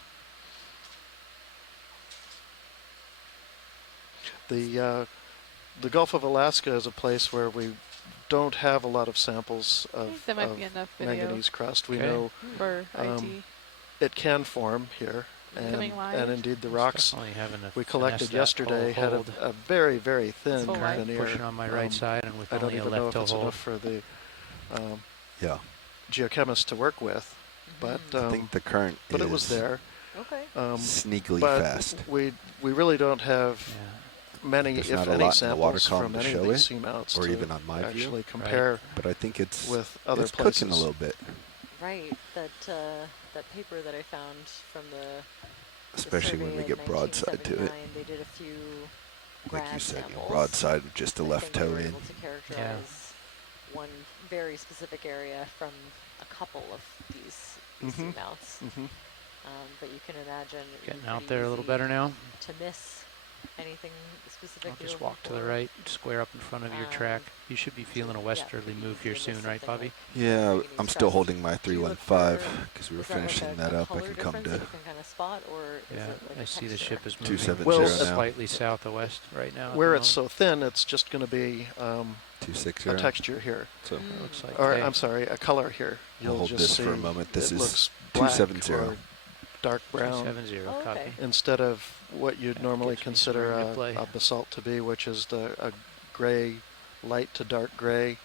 The Gulf of Alaska is a place where we don't have a lot of samples of That might be enough video manganese crust. We know for IT. it can form here, Coming live. and indeed the rocks Definitely having to we finesse collected that yesterday had hold. a very, very thin full live. veneer. Pushing on my right side and with I don't only a even know left if it's hold. enough for the Yeah. geochemist to work with, but I think the current but is it was there. Okay. sneakily But fast. we really don't have many, There's if not a any, lot in the water samples column from to any of show these it, seamounts or to even on my view. actually compare But I think it's with other it's places. cooking a little bit, Right. That paper that I found from the especially when we survey get in broadside to it. 1979, they did a few Like grad you said, samples. broadside, just a I left think they toe were in. able to characterize one very specific area from a couple of these seamounts. But you can imagine it would be Getting out pretty there a little easy better now. to miss anything specific. I'll you're just looking walk to the for. right, square up in front of your track. You should be feeling a westerly move here soon, right, Bobby? Yeah, I'm still holding my Do you look 315 because we were is that like finishing a that up. I color can come difference that to you can kind of spot, or is Yeah, it like I a see the texture? ship is moving 270 now. slightly south of west right now. Where it's so thin, it's just going to be 260. a texture here. So It looks like or I'm sorry, a color here. I'll You'll hold just this see for a moment. This it is looks black 270. or dark brown 270, Oh, copy. okay. instead of what you'd normally gives me some consider room to play. a basalt to be, which is a gray, light to dark gray.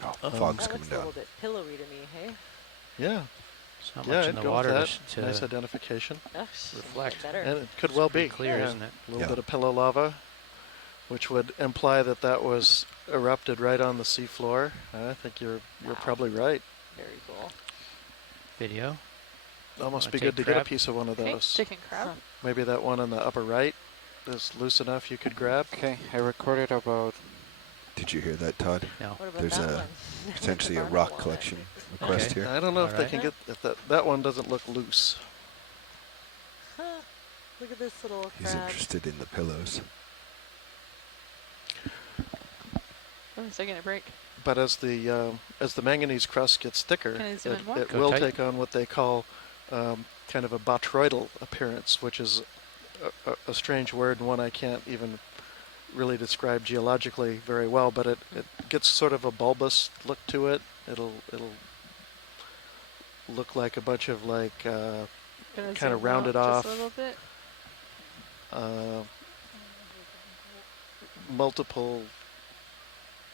fog's That coming looks a down. little bit pillowy to me, hey? Yeah. It's not Yeah, much I'd in the go with water that. to Nice identification. Ugh, reflect. better. And it could well be. clear, yeah. isn't it? A little bit of pillow lava, which would imply that that was erupted right on the seafloor. I think you're probably right. Very cool. Video. Almost Wanna be take good to get a crab? piece of one of Okay, those. chicken crab. Maybe that one on the upper right is loose enough you could grab. Okay, I recorded about. Did you hear that, Todd? No. What about There's that a one? potentially a Farmer rock walnut. collection request Okay. here. I don't know if they Alright. can get if that one doesn't look loose. Huh. Look at this little He's crab. interested in the pillows. Oh, it's taking a break. But as the manganese crust gets thicker, Can I zoom in more? it Go will tight. take on what they call kind of a botryoidal appearance, which is a strange word and one I can't even really describe geologically very well, but it gets sort of a bulbous look to it. It'll look like a bunch of like kind of rounded off, just a little bit. Multiple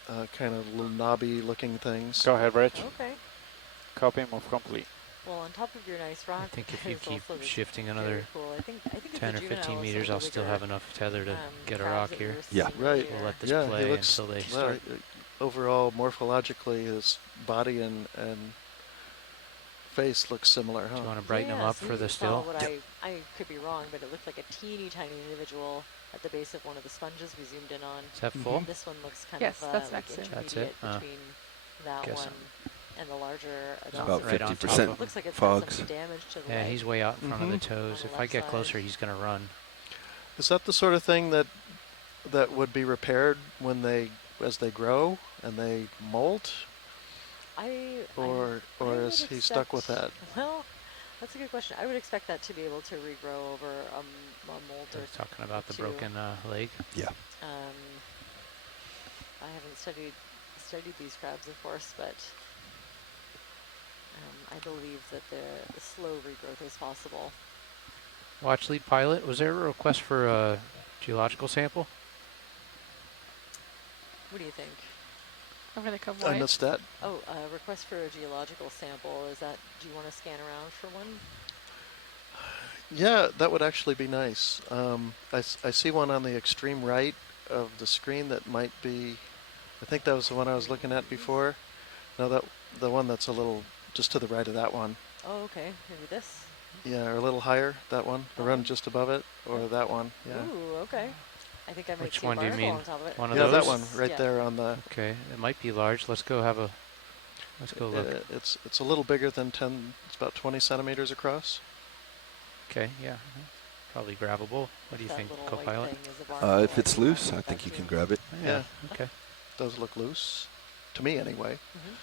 kind of little knobby looking things. Go ahead, Rich. Okay. Copy, move complete. Well, on top of your nice rock, I think if you there's keep also this shifting very another cool. I think if 10 the or 15 juvenile is meters, some I'll of the still bigger, have enough tether to get a crabs rock that here. we were Yeah. seeing Right. We'll here. let this Yeah, play he looks, until they well, start. overall, morphologically, his body and face looks similar, huh? Do you want to brighten them Yeah, up so for you the saw still? what I could be wrong, but it looked like a teeny tiny individual at the base of one of the sponges we zoomed in on. Is that full? This one looks kind Yes, of that's like next in. That's intermediate it? between that Guess one and the larger It's adult. about right on top 50% of Looks like it's fogs. got some damage to the Yeah, leg. he's way out in front of the Mhm. toes. On the If I left get side. closer, he's going to run. Is that the sort of thing that would be repaired when as they grow and they molt, or is he stuck with that? Well, that's a good question. I would expect that to be able to regrow over a molt or He's talking about the two. broken leg. Yeah. I haven't studied these crabs, of course, but I believe that the slow regrowth is possible. Watch lead pilot, was there a request for a geological sample? What do you think? I'm going to come I wide. missed that. Oh, request for a geological sample. Is that? Do you want to scan around for one? Yeah, that would actually be nice. I see one on the extreme right of the screen that might be, I think that was the one I was looking at before. No, the one that's a little just to the right of that one. Oh, okay. Maybe this. Yeah, or a little higher, that one. The run just above it, or that one. Yeah. Ooh, okay. I think I might Which see one a do you barnacle mean? on top of it. One of Yeah, those? that one right Yeah. there on the. Okay, it might be large. Let's go look. It's a little bigger than 10. It's about 20 centimeters across. Okay, yeah. Probably grabbable. What do you That think, little white co-pilot? thing is a barnacle. If it's I loose, think I that think you too. can grab it. Yeah. Okay. Does look loose, to me anyway. Mhm.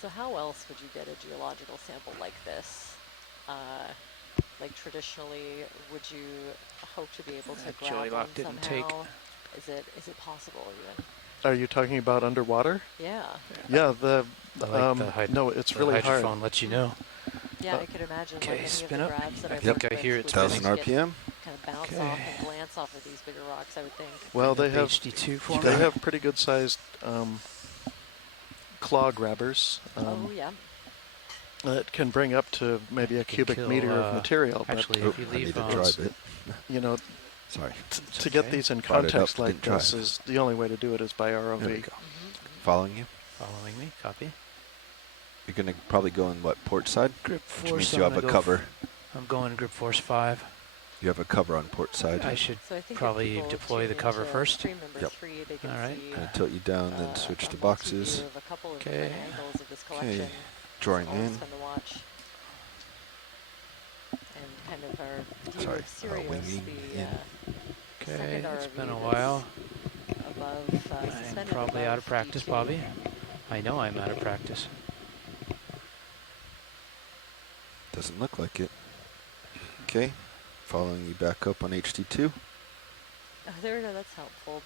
So how else would you get a geological sample like this? Like traditionally, would you hope to be able to grab Jelly one lock didn't somehow? take. Is it possible even? Are you talking about underwater? Yeah. Yeah. No, it's the really hard. hydrophone lets you know. Yeah, I could imagine Okay, like any spin of the up. grabs that I I've think worked I with hear it would spinning. 1,000 just get RPM. kind of bounce Okay. off and glance off of these bigger rocks, I would think. Well, they Bring up have HD2 for they me. have pretty good sized claw grabbers. Oh yeah. That can bring up to maybe a Can cubic kill, meter of material. Actually, Oh, if you I need leave, to dry a bit. You know, Sorry. to get okay. these in Brought it up, context but like didn't dry. this is the only way to do it is by ROV. There we go. Following you. following me, copy. You're going to probably go in what, port side? Grip Which force. means you have a cover. I'm going grip force 5. You have a cover on port side. I should So I think if probably people deploy tune the cover into first. stream number Yep. 3, they can All right. see Kind of tilt you down, then switch a to boxes. multi-view of a couple of Okay. different angles of this collection. Okay. Drawing It's always in. fun to watch. And kind of our Sorry, view of Sirius, winging the in. Okay, second it's ROV been a that's while. above, I'm suspended probably above out of practice, D2. Bobby. I know I'm out of practice. Doesn't look like it. Okay. Following you back up on HD2. Oh, there we go. That's helpful.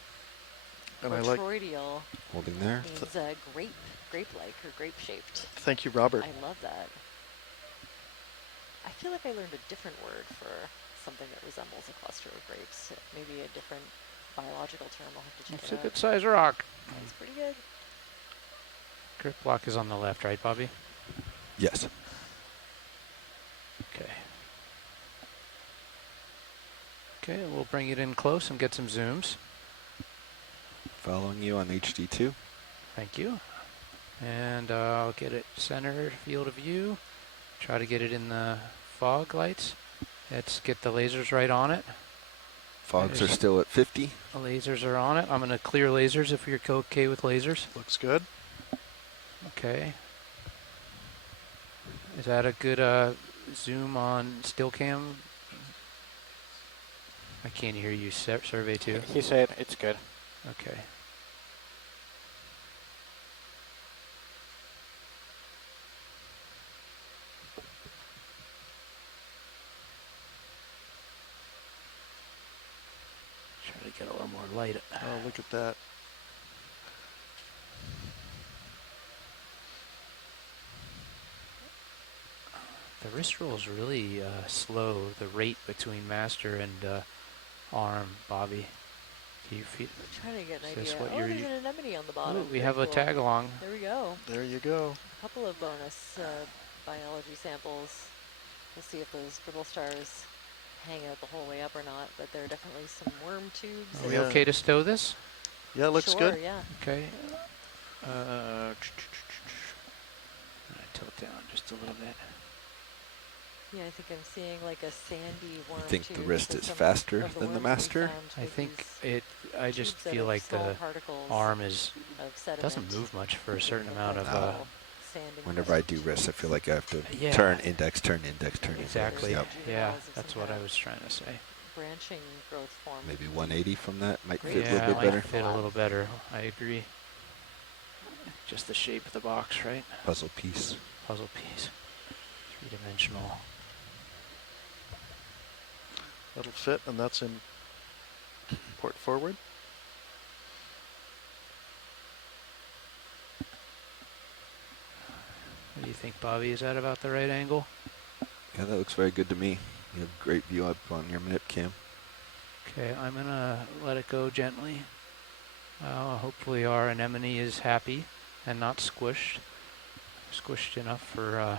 And I like. Botryoidal Holding there. means grape-like or grape-shaped. Thank you, Robert. I love that. I feel like I learned a different word for something that resembles a cluster of grapes. Maybe a different biological term. I'll have to check It's it a out. good size rock. It's pretty good. Grip block is on the left, right, Bobby? Yes. Okay. Okay, we'll bring it in close and get some zooms. Following you on HD2. Thank you. And I'll get it centered, field of view. Try to get it in the fog lights. Let's get the lasers right on it. Fogs are There's- still at 50. The lasers are on it. I'm going to clear lasers if you're okay with lasers. Looks good. Okay. Is that a good zoom on still cam? I can't hear you. Survey 2. He said it's good. Okay. get a little more light. Oh, look at that. The wrist roll is really slow, the rate between master and arm, Bobby. Do you feel? Trying to get an Is idea. this what Oh, you're? there's an anemone on the bottom. Ooh, we Very have a cool. tag along. There we go. There you go. A couple of bonus biology samples. We'll see if those brittle stars hang out the whole way up or not, but there are definitely some worm tubes. Are we okay to stow this? Yeah, looks sure, good. Yeah. Okay. Tilt down just a little bit. Yeah, I think I'm seeing like a sandy worm I think tube. the wrist so is some faster of the than the worms we master. found I with think these I just tubes out feel of like small the particles arm of sediment. doesn't move much for a certain amount of. Sanding Whenever I do wrist, I feel like I have to Yeah. turn index, turn index, turn Exactly. index. Yep. Yeah, of that's some what kind I of was trying to say. branching growth form. Maybe 180 from that might fit a Yeah, little bit might better. fit a little better. I agree. Just the shape of the box, right? Puzzle piece. Puzzle piece. Three-dimensional. That'll fit, and that's in port forward. What do you think, Bobby? Is that about the right angle? Yeah, that looks very good to me. You have a great view up on your minute cam. Okay, I'm gonna let it go gently. Hopefully our anemone is happy and not squished. Squished enough for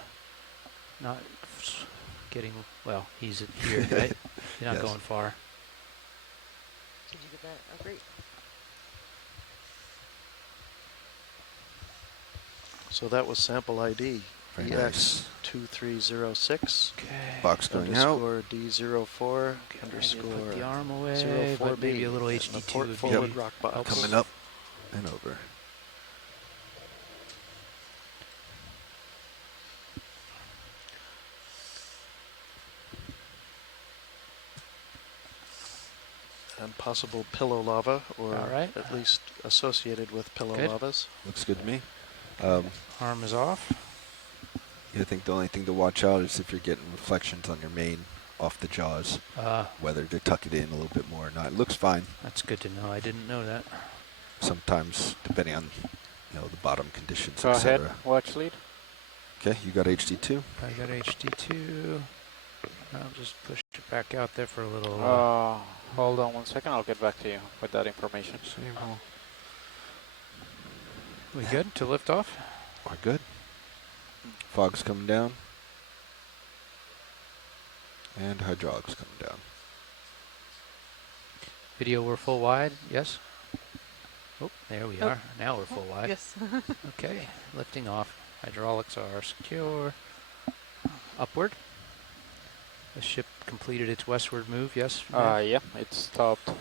not getting, well, he's here, right? He's not Yes. going far. Did you get that? Oh, great. So that was sample ID. Very nice. EX2306. Okay. Box going underscore D04 Okay, underscore put the arm away, 04B. but maybe a little And HD2 the port would forward be rock box. helpful. Coming up and over. And possible pillow lava, or All right. at least associated with pillow Good. lavas. Looks good to me. Arm is off. I think the only thing to watch out is if you're getting reflections on your main off the jaws, whether to tuck it in a little bit more or not. It looks fine. That's good to know. I didn't know that. Sometimes, depending on the bottom conditions, Go ahead, etc. watch lead. Okay, you got HD2. I got HD2. I'll just push it back out there for a little. Hold on 1 second, I'll get back to you with that information. We good to lift off? We're good. Fog's coming down. And hydraulics coming down. Video, we're full wide, yes? Oh, there we are. Now we're full wide. Yes. Okay, lifting off. Hydraulics are secure. Upward. The ship completed its westward move, yes? Yeah, it stopped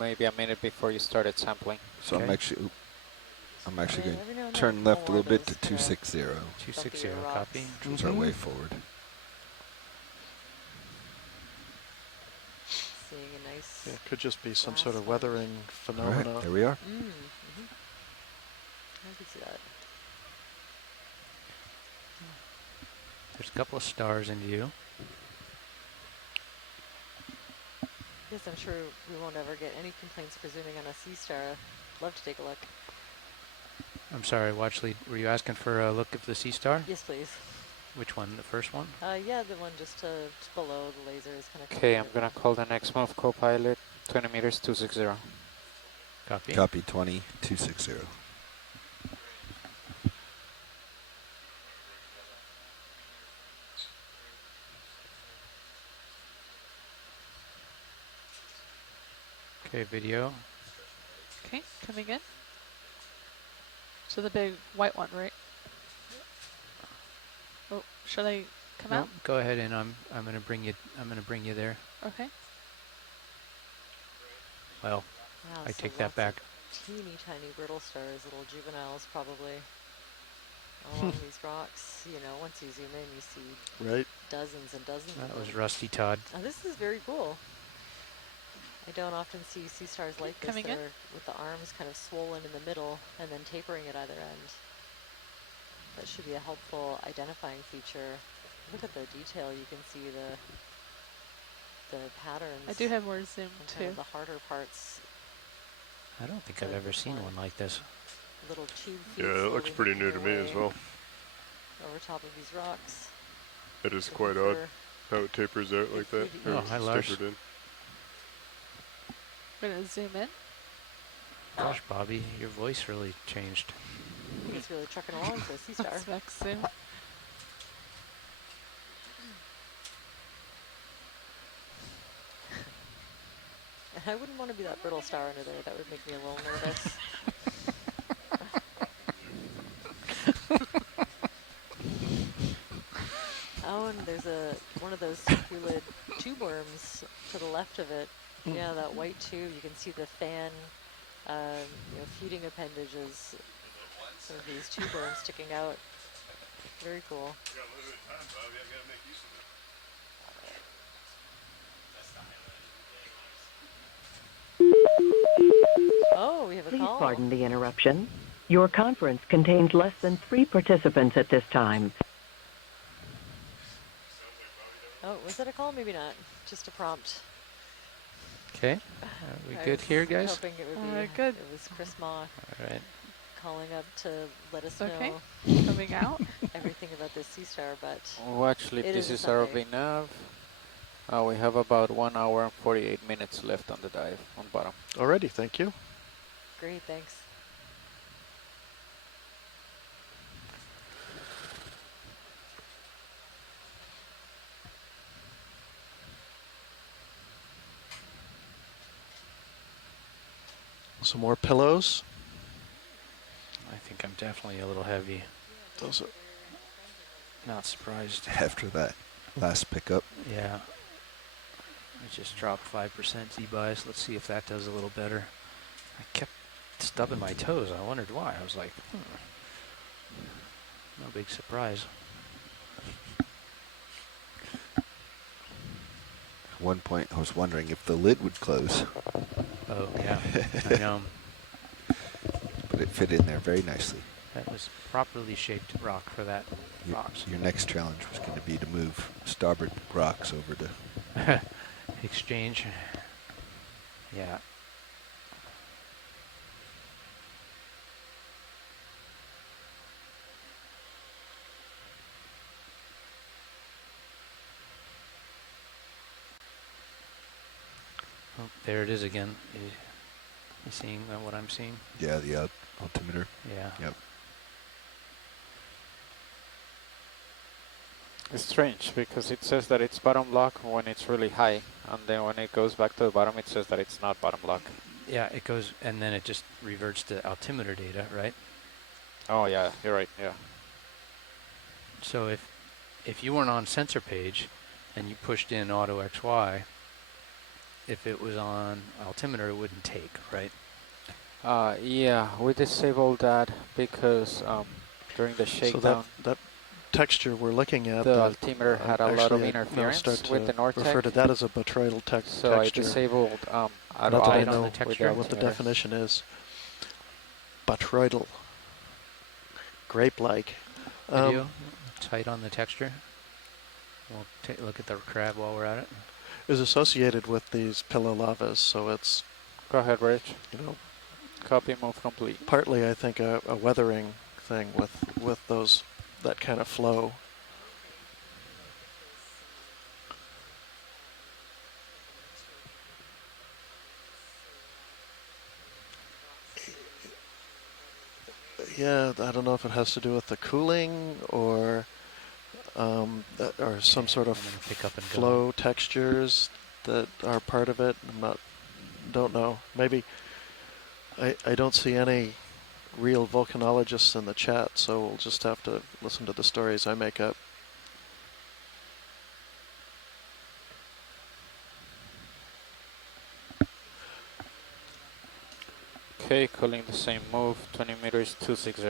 maybe a minute before you started sampling. So Okay. I'm actually going every now and to turn then left a more little bit of to those, 260. 260, rocks. copy. Which is our way forward. Seeing a nice. Yeah, it could just be some sort of glass weathering All phenomena. right, there we are. I can see that. There's a couple of stars in view. Yes, I'm sure we won't ever get any complaints for zooming on a sea star. Love to take a look. I'm sorry, watch lead. Were you asking for a look at the sea star? Yes, please. Which one? The first one? Yeah, the one just below the laser is kind of. Okay, I'm gonna call the next move co-pilot, 20 meters, 260. Copy. Copy 20, 260. Okay, video. Okay, coming in. So the big white one, right? Oh, should I come No, out? go ahead, and I'm gonna bring you there. Okay. Well, Wow, I so take that lots back. of teeny tiny brittle stars, little juveniles probably along these rocks. You know, once you zoom in, you see Right. dozens and dozens. That of was them. Rusty Todd. Oh, this is very cool. I don't often see sea stars like this Coming that in. are with the arms kind of swollen in the middle and then tapering at either end. That should be a helpful identifying feature. Look at the detail. You can see the the patterns. I do have more zoom and too. kind of the harder parts. I don't think I've ever seen one like this. Little tube feet Yeah, it looks slowly pretty making new to their me as way well. over top of these rocks. It is Looking quite odd for how it tapers out like that. food to how Oh, it's hi, just Lars. tapered in. I'm gonna zoom in. Gosh, Bobby, your voice really changed. I think it's really trucking along to a sea star. That's next zoom. I wouldn't want to be that brittle star under there. That would make me a little nervous. Oh, and there's one of those succulid tube worms to the left of it. Yeah, that white tube. You can see the fan, feeding appendages of these tube worms sticking out. Very cool. Oh, we have a Please call. pardon the interruption. Your conference contains less than 3 participants at this time. Oh, was that a call? Maybe not. Just a prompt. Okay, are we good here, guys? Hoping it would be good. It was Chris Ma. All right. Calling up to let us Okay. know Coming out. everything about this sea star, but Oh, actually, it this a is our Sunday. nav. We have about 1 hour and 48 minutes left on the dive on bottom. Alrighty, thank you. Great, thanks. Some more pillows. I think I'm definitely a little heavy. Those are Not surprised. After that last pickup. Yeah. I just dropped 5% Z-bias. Let's see if that does a little better. I kept stubbing my toes. I wondered why. I was like, no big surprise. At one point, I was wondering if the lid would close. Oh, yeah. I know. But it fit in there very nicely. That was properly shaped rock for that box. Your next challenge was going to be to move starboard rocks over to Exchange. Yeah. Oh, there it is again. You seeing what I'm seeing? Yeah, the altimeter. Yeah. Yep. It's strange because it says that it's bottom lock when it's really high, and then when it goes back to the bottom, it says that it's not bottom lock. Yeah, it goes, and then it just reverts to altimeter data, right? Oh yeah, you're right. Yeah. So if you weren't on sensor page and you pushed in auto XY, if it was on altimeter, it wouldn't take, right? Yeah, we disabled that because during the shakedown, so that texture we're looking at, the altimeter had a lot of actually, interference start with to the Nortec. refer to that as a botryoidal texture. So I disabled Not auto that I idle know with the what the altimeter. definition is. Botryoidal. Grape-like. Video, tight on the texture. We'll take a look at the crab while we're at it. Is associated with these pillow lavas, so it's, Go ahead, Rich. Copy, move complete. partly, I think, a weathering thing with that kind of flow. Yeah, I don't know if it has to do with the cooling or some sort of pick up and flow textures that are part of it. Don't know. Maybe I don't see any real volcanologists in the chat, so we'll just have to listen to the stories I make up. Okay, calling the same move, 20 meters, 260.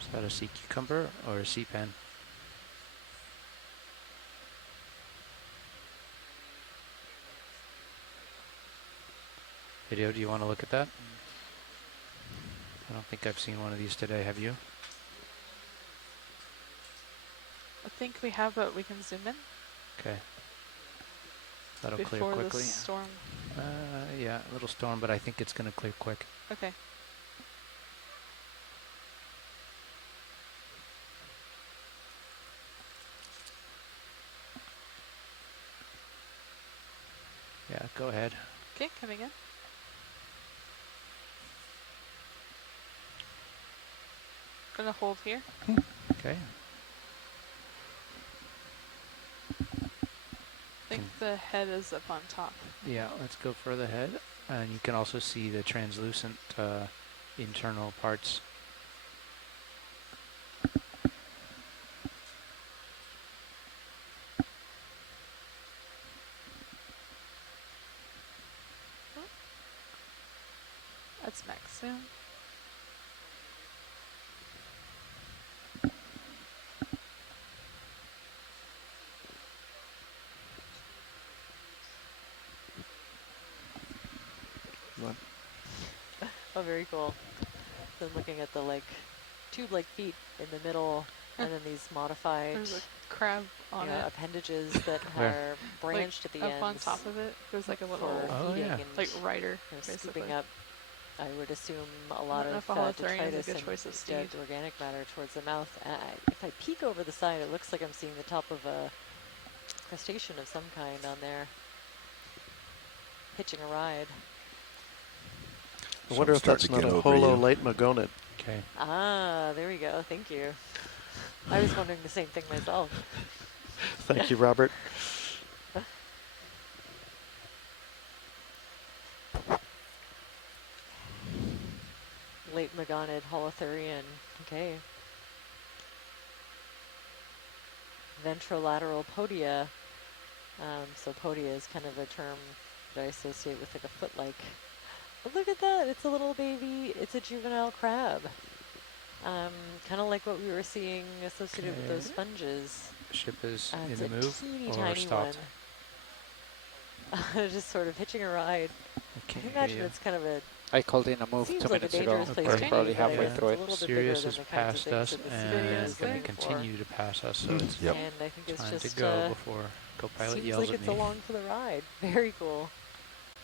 Is that a sea cucumber or a sea pen? video. Do you want to look at that? I don't think I've seen one of these today. Have you? I think we have, but we can zoom in. Okay. That'll clear Before the quickly. storm. Yeah, a little storm, but I think it's going to clear quick. Okay. Yeah, go ahead. Okay, coming in. Gonna hold here. Okay. I think the head is up on top. Yeah, let's go further ahead. And you can also see the translucent internal parts. That's max zoom. Oh, very cool. So I'm looking at the like tube-like feet in the middle, and then these modified There's a crab on it. appendages that Where? are branched at the up ends. on top of it. There's like a little feeding and like rider, scooping basically. up. I would assume a lot of detritus and dead organic matter towards the mouth. If I peek over the side, it looks like I'm seeing the top of a crustacean of some kind on there, hitching a ride. I wonder if that's not a hololate magonid. Okay. Ah, there we go. Thank you. I was wondering the same thing myself. Thank you, Robert. Late magonid holothurian. Okay. Ventrolateral podia. So podia is kind of a term that I associate with like a foot-like. But look at that, it's a little baby, it's a juvenile crab. Kind of like what we were seeing associated with those sponges. Ship is in It's the a move teeny or tiny stopped? one. Just sort of hitching a ride. I can imagine it's kind of a... I called in a move seems 2 like minutes a ago. dangerous place We're to probably be, but I halfway guess through it's it. a little bit Sirius bigger has than the kinds of passed things us that the and CBD is going to going for. continue to pass us, so it's Yep. And I think it's time just to go before Copilot seems yells like at it's me. along for the ride. Very cool.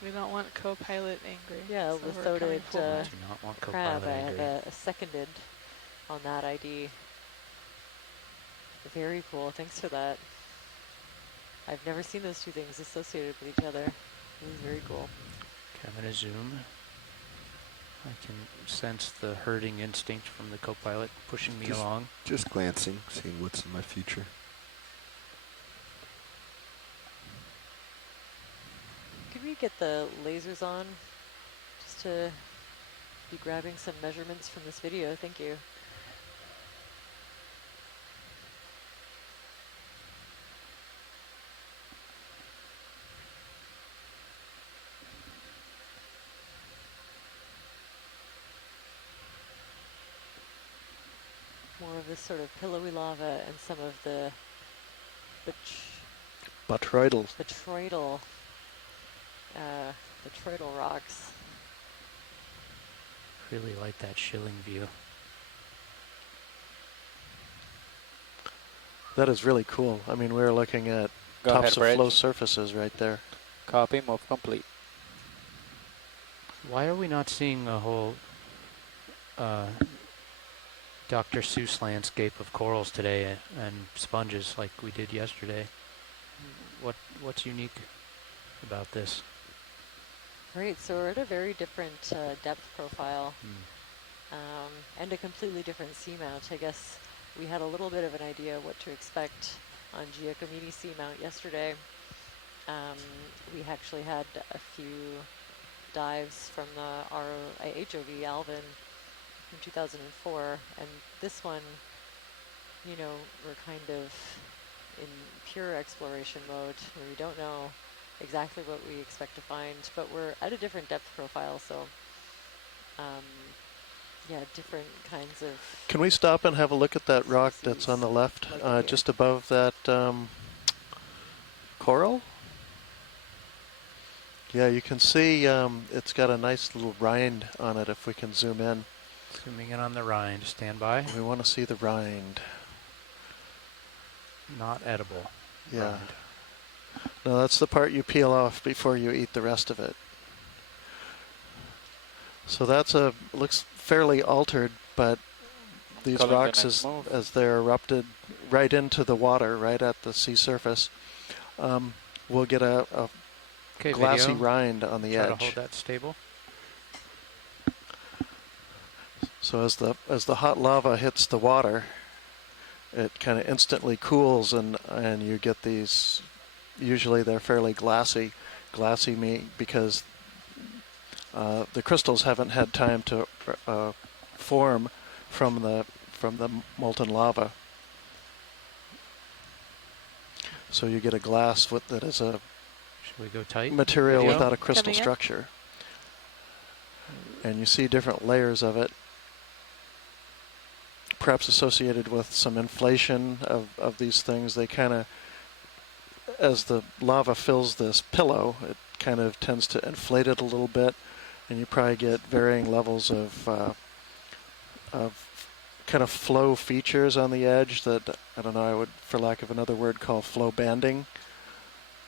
We don't want co-pilot angry. Yeah, so we're coming lithoided forward. Do not want crab. Copilot I have angry. a seconded on that ID. Very cool. Thanks for that. I've never seen those two things associated with each other. This is very cool. Okay, I'm going to zoom. I can sense the herding instinct from the Copilot pushing me along. Just glancing, seeing what's in my future. Could we get the lasers on just to be grabbing some measurements from this video? Thank you. More of this sort of pillowy lava and some of the Botryoidal. botryoidal rocks. Really like that shilling view. That is really cool. I mean, we're looking at Go tops ahead, of flow Reg. surfaces right there. Copy, move complete. Why are we not seeing a whole Dr. Seuss landscape of corals today and sponges like we did yesterday? What's unique about this? Great, so we're at a very different depth profile and a completely different seamount. I guess we had a little bit of an idea of what to expect on Giacometti Seamount yesterday. We actually had a few dives from the HOV Alvin from 2004, and this one, you know, we're kind of in pure exploration mode where we don't know exactly what we expect to find, but we're at a different depth profile, so yeah, different kinds of... Can we stop and have a look at that rock that's on the left, just above that coral? Yeah, you can see it's got a nice little rind on it if we can zoom in. Zooming in on the rind. Stand by. We want to see the rind. Not edible. Yeah. Rind. No, that's the part you peel off before you eat the rest of it. So that's looks fairly altered, but these Calling the rocks, next move. as they're erupted right into the water, right at the sea surface, we'll get a Okay, glassy video. rind on the Try edge. to hold that stable. So as the hot lava hits the water, it kind of instantly cools, and you get these. Usually they're fairly glassy. Glassy because the crystals haven't had time to form from the molten lava. So you get a glass that is a Should we go tight? material Video? without a crystal Coming in. structure. And you see different layers of it, perhaps associated with some inflation of these things. They kind of, as the lava fills this pillow, it kind of tends to inflate it a little bit, and you probably get varying levels of kind of flow features on the edge that, I don't know, I would, for lack of another word, call flow banding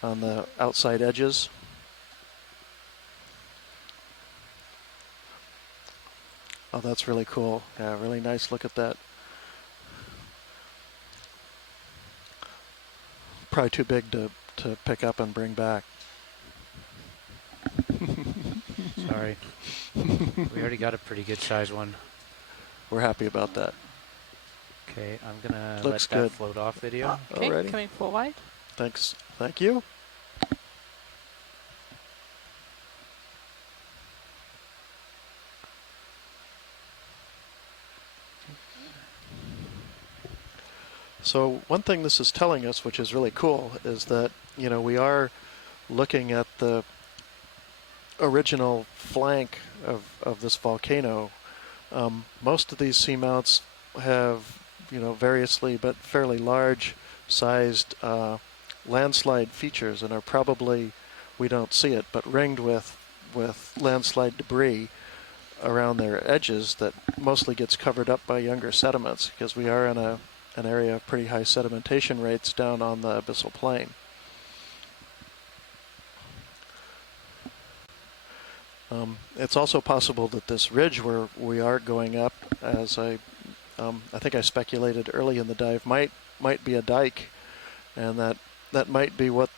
on the outside edges. Oh, that's really cool. Yeah, really nice. Look at that. Probably too big to pick up and bring back. Sorry. We already got a pretty good size one. We're happy about that. Okay, I'm gonna Looks let that good. float off video. Okay, Alrighty. coming full wide. Thanks. Thank you. So one thing this is telling us, which is really cool, is that, we are looking at the original flank of this volcano. Most of these seamounts have, variously but fairly large sized landslide features, and are probably, we don't see it, but ringed with landslide debris around their edges that mostly gets covered up by younger sediments, because we are in an area of pretty high sedimentation rates down on the abyssal plain. It's also possible that this ridge where we are going up, as I think I speculated early in the dive, might be a dike, and that might be what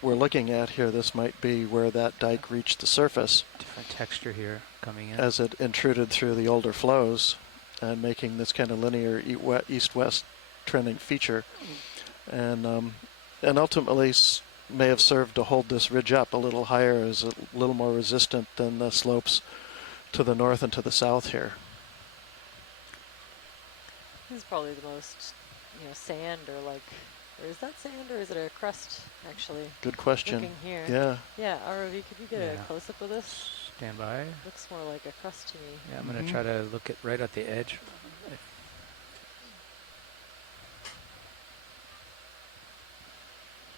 we're looking at here. This might be where that dike reached the surface. Different texture here coming in. As it intruded through the older flows and making this kind of linear east-west trending feature. And ultimately may have served to hold this ridge up a little higher, as a little more resistant than the slopes to the north and to the south here. This is probably the most, sand, or is that sand, or is it a crust, actually? Good question. Looking here. Yeah. Yeah, ROV, could you get a close-up of this? Stand by. Looks more like a crust to me. Yeah, I'm going to try to look right at the edge.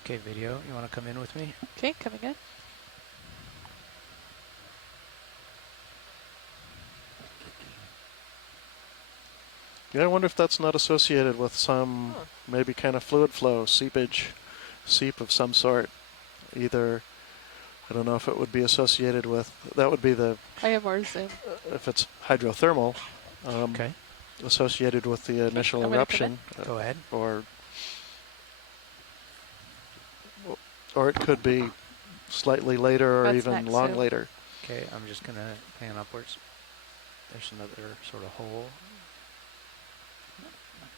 Okay, video, you want to come in with me? Okay, coming in. Yeah, I wonder if that's not associated with some maybe kind of fluid flow, seep of some sort. Either, I don't know if it would be associated with, that would be the... I have more zoom. If it's hydrothermal, okay, associated with the initial eruption. Go ahead. Or it could be slightly later, or That's even next, long too. later. Okay, I'm just going to pan upwards. There's another sort of hole.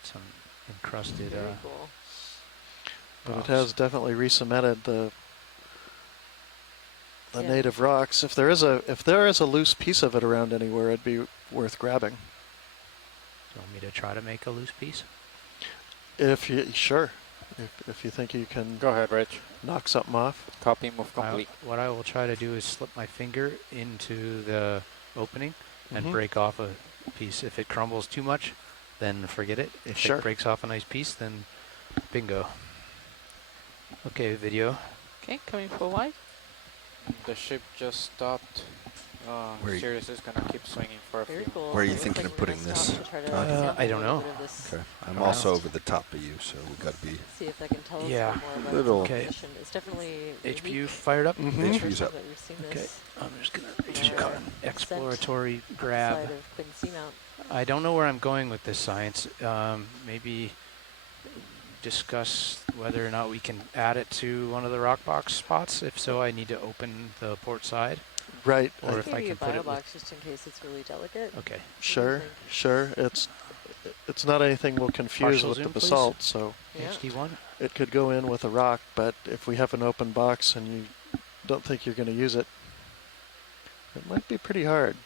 Some encrusted Very cool. But rocks. it has definitely re-cemented the Yeah. native rocks. If there is a loose piece of it around anywhere, it'd be worth grabbing. Do you want me to try to make a loose piece? If you think you can Go ahead, Rich. knock something off. Copy, move complete. What I will try to do is slip my finger into the opening and Mhm. break off a piece. If it crumbles too much, then forget it. If Sure. it breaks off a nice piece, then bingo. Okay, video. Okay, coming full wide. The ship just stopped. Where you- Sirius is gonna keep swinging for a Very few. cool. Where are It you looks thinking like of we're gonna putting this, stop to try to Todd? sample I a don't little know. bit of this Okay. I'm don't also know. over the top of you, so we got to be See if that can tell us Yeah. a little more about Little- its Okay. composition. It's definitely HPU unique. fired up? It's the HPU's first time up. that we've seen Okay, this. I'm just gonna on reach our an exploratory ascent grab. outside of Quinn Seamount. I don't know where I'm going with this science. Maybe discuss whether or not we can add it to one of the rock box spots. If so, I need to open the port side. Right. Or if I Maybe can a put bio it with, box just in case it's really delicate. okay. Sure, sure. It's not anything we'll confuse Partial with the zoom, please. basalt, so Yeah. HD1. it could go in with a rock, but if we have an open box and you don't think you're going to use it, it might be pretty hard.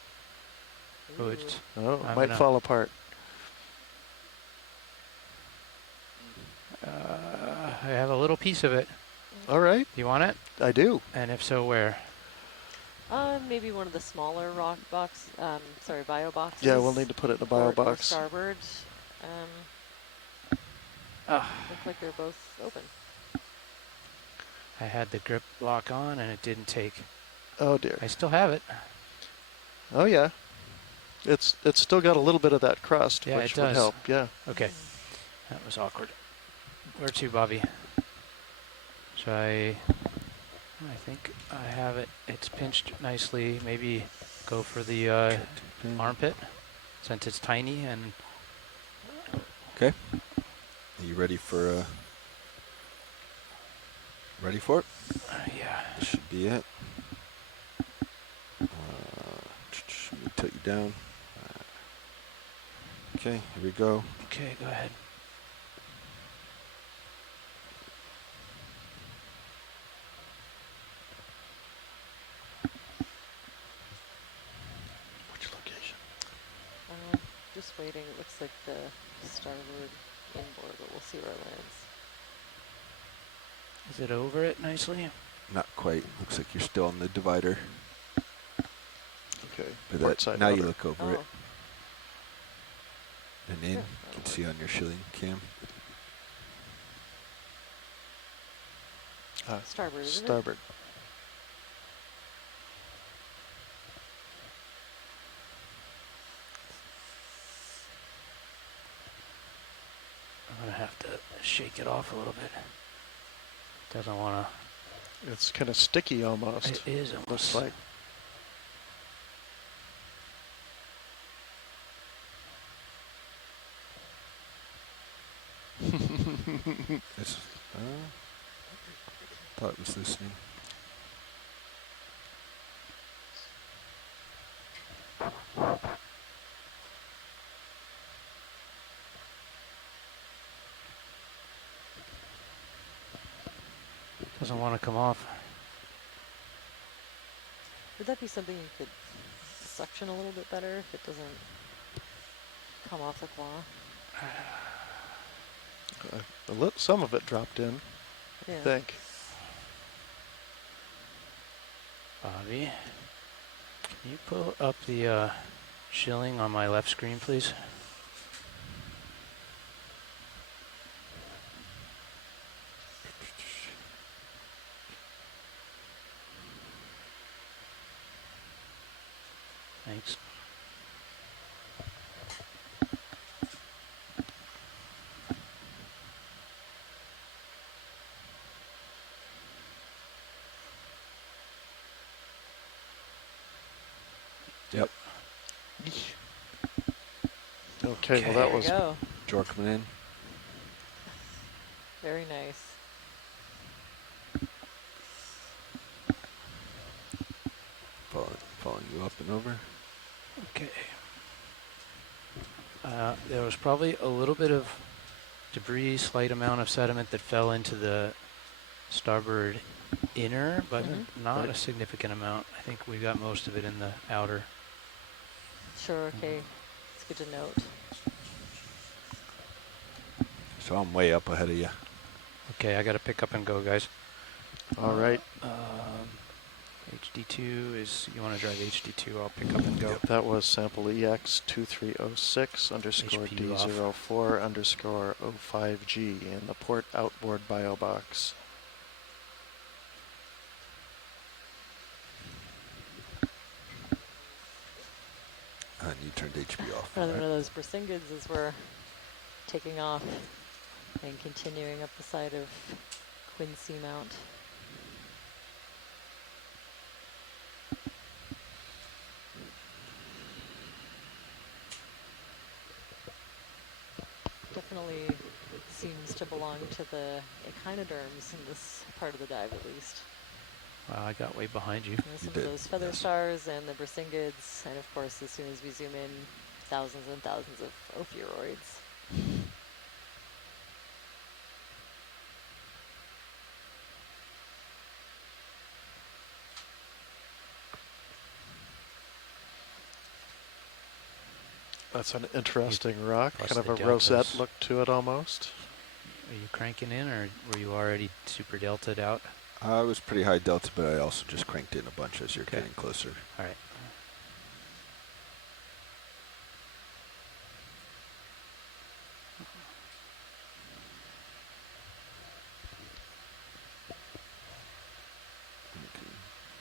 Oh, it's, Oh, it I'm might gonna- fall apart. I have a little piece of it. All right. You want it? I do. And if so, where? Maybe one of the smaller rock box, bio boxes. Yeah, we'll need to put it in a bio or box. starboard. Look like they're both open. I had the grip lock on and it didn't take. Oh dear. I still have it. Oh yeah. It's still got a little bit of that crust, Yeah, which it would does. help. Yeah. Okay. That was awkward. Where to, Bobby? Should I think I have it. It's pinched nicely. Maybe go for the armpit since it's tiny and. Okay. Are you ready for ready for it? Yeah. This should be it. Let me tilt you down. Okay, here we go. Okay, go ahead. Which location? Just waiting. It looks like the starboard inboard, but we'll see where it lands. Is it over it nicely? Not quite. Looks like you're still on the divider. Okay. But Port that, side now you rudder. look over it Oh. and in. Yeah, You can see on your shilling cam. Starboard, isn't it? Starboard. I'm gonna have to shake it off a little bit. Doesn't wanna. It's kind of sticky almost. It is almost. Looks like. It's, thought it was loosening. Doesn't want to come off. Would that be something you could suction a little bit better if it doesn't come off the claw? Some of it dropped in, Yeah. I think. Bobby, can you pull up the shilling on my left screen, please? Thanks. Yep. Okay, well that There was you go. Drawer coming in. Very nice. Following you up and over. Okay. There was probably a little bit of debris, slight amount of sediment that fell into the starboard inner, but not a significant amount. I think we got most of it in the outer. Sure, okay. It's good to note. So I'm way up ahead of you. Okay, I got to pick up and go, guys. all right. HD2 is, you want to drive HD2, I'll pick up and go. That was sample EX2306 underscore HPU off. D04 underscore 05G in the port outboard bio box. And you turned HB off. Another one Right? of those Bersingids as we're taking off and continuing up the side of Quinn Seamount. Definitely seems to belong to the echinoderms in this part of the dive, at least. Wow, I got way behind you. Some of those feather stars and the Bersingids, and of course, as soon as we zoom in, thousands and thousands of ophiuroids. That's an interesting rock, Plus kind of the a rosette deltas. look to it almost. Are you cranking in, or were you already super delta'd out? I was pretty high delta, but I also just cranked in a bunch as you're Okay. getting closer. All right.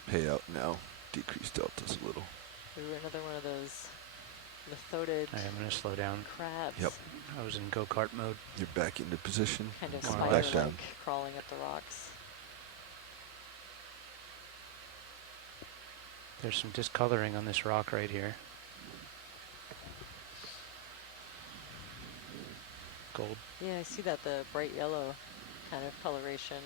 Pay out now. Decrease deltas a little. Ooh, another one of those lithodid All right, I'm going to slow down. crabs. Yep. I was in go-kart mode. You're back into position. Kind of More or spider-like, less. Back down. crawling up the rocks. There's some discoloring on this rock right here. Gold. Yeah, I see that, the bright yellow kind of coloration.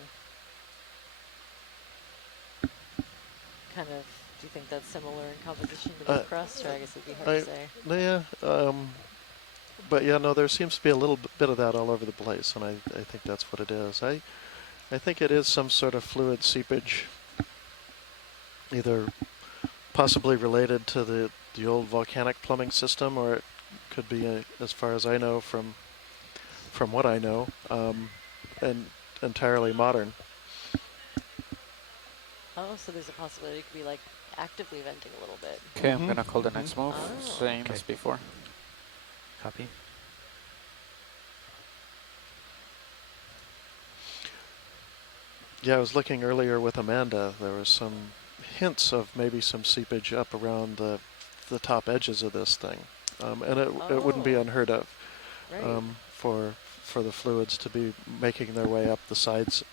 Kind of, do you think that's similar in composition to the crust, or I guess it'd be hard to say? Yeah, but yeah, no, there seems to be a little bit of that all over the place, and I think that's what it is. I think it is some sort of fluid seepage, either possibly related to the old volcanic plumbing system, or it could be, as far as I know, from what I know, and entirely modern. Oh, so there's a possibility it could be like actively venting a little bit. Okay, I'm gonna call the next move. Oh. Same as before. Copy. Yeah, I was looking earlier with Amanda. There was some hints of maybe some seepage up around the top edges of this thing, and it wouldn't be unheard of for the fluids to be making their way up the sides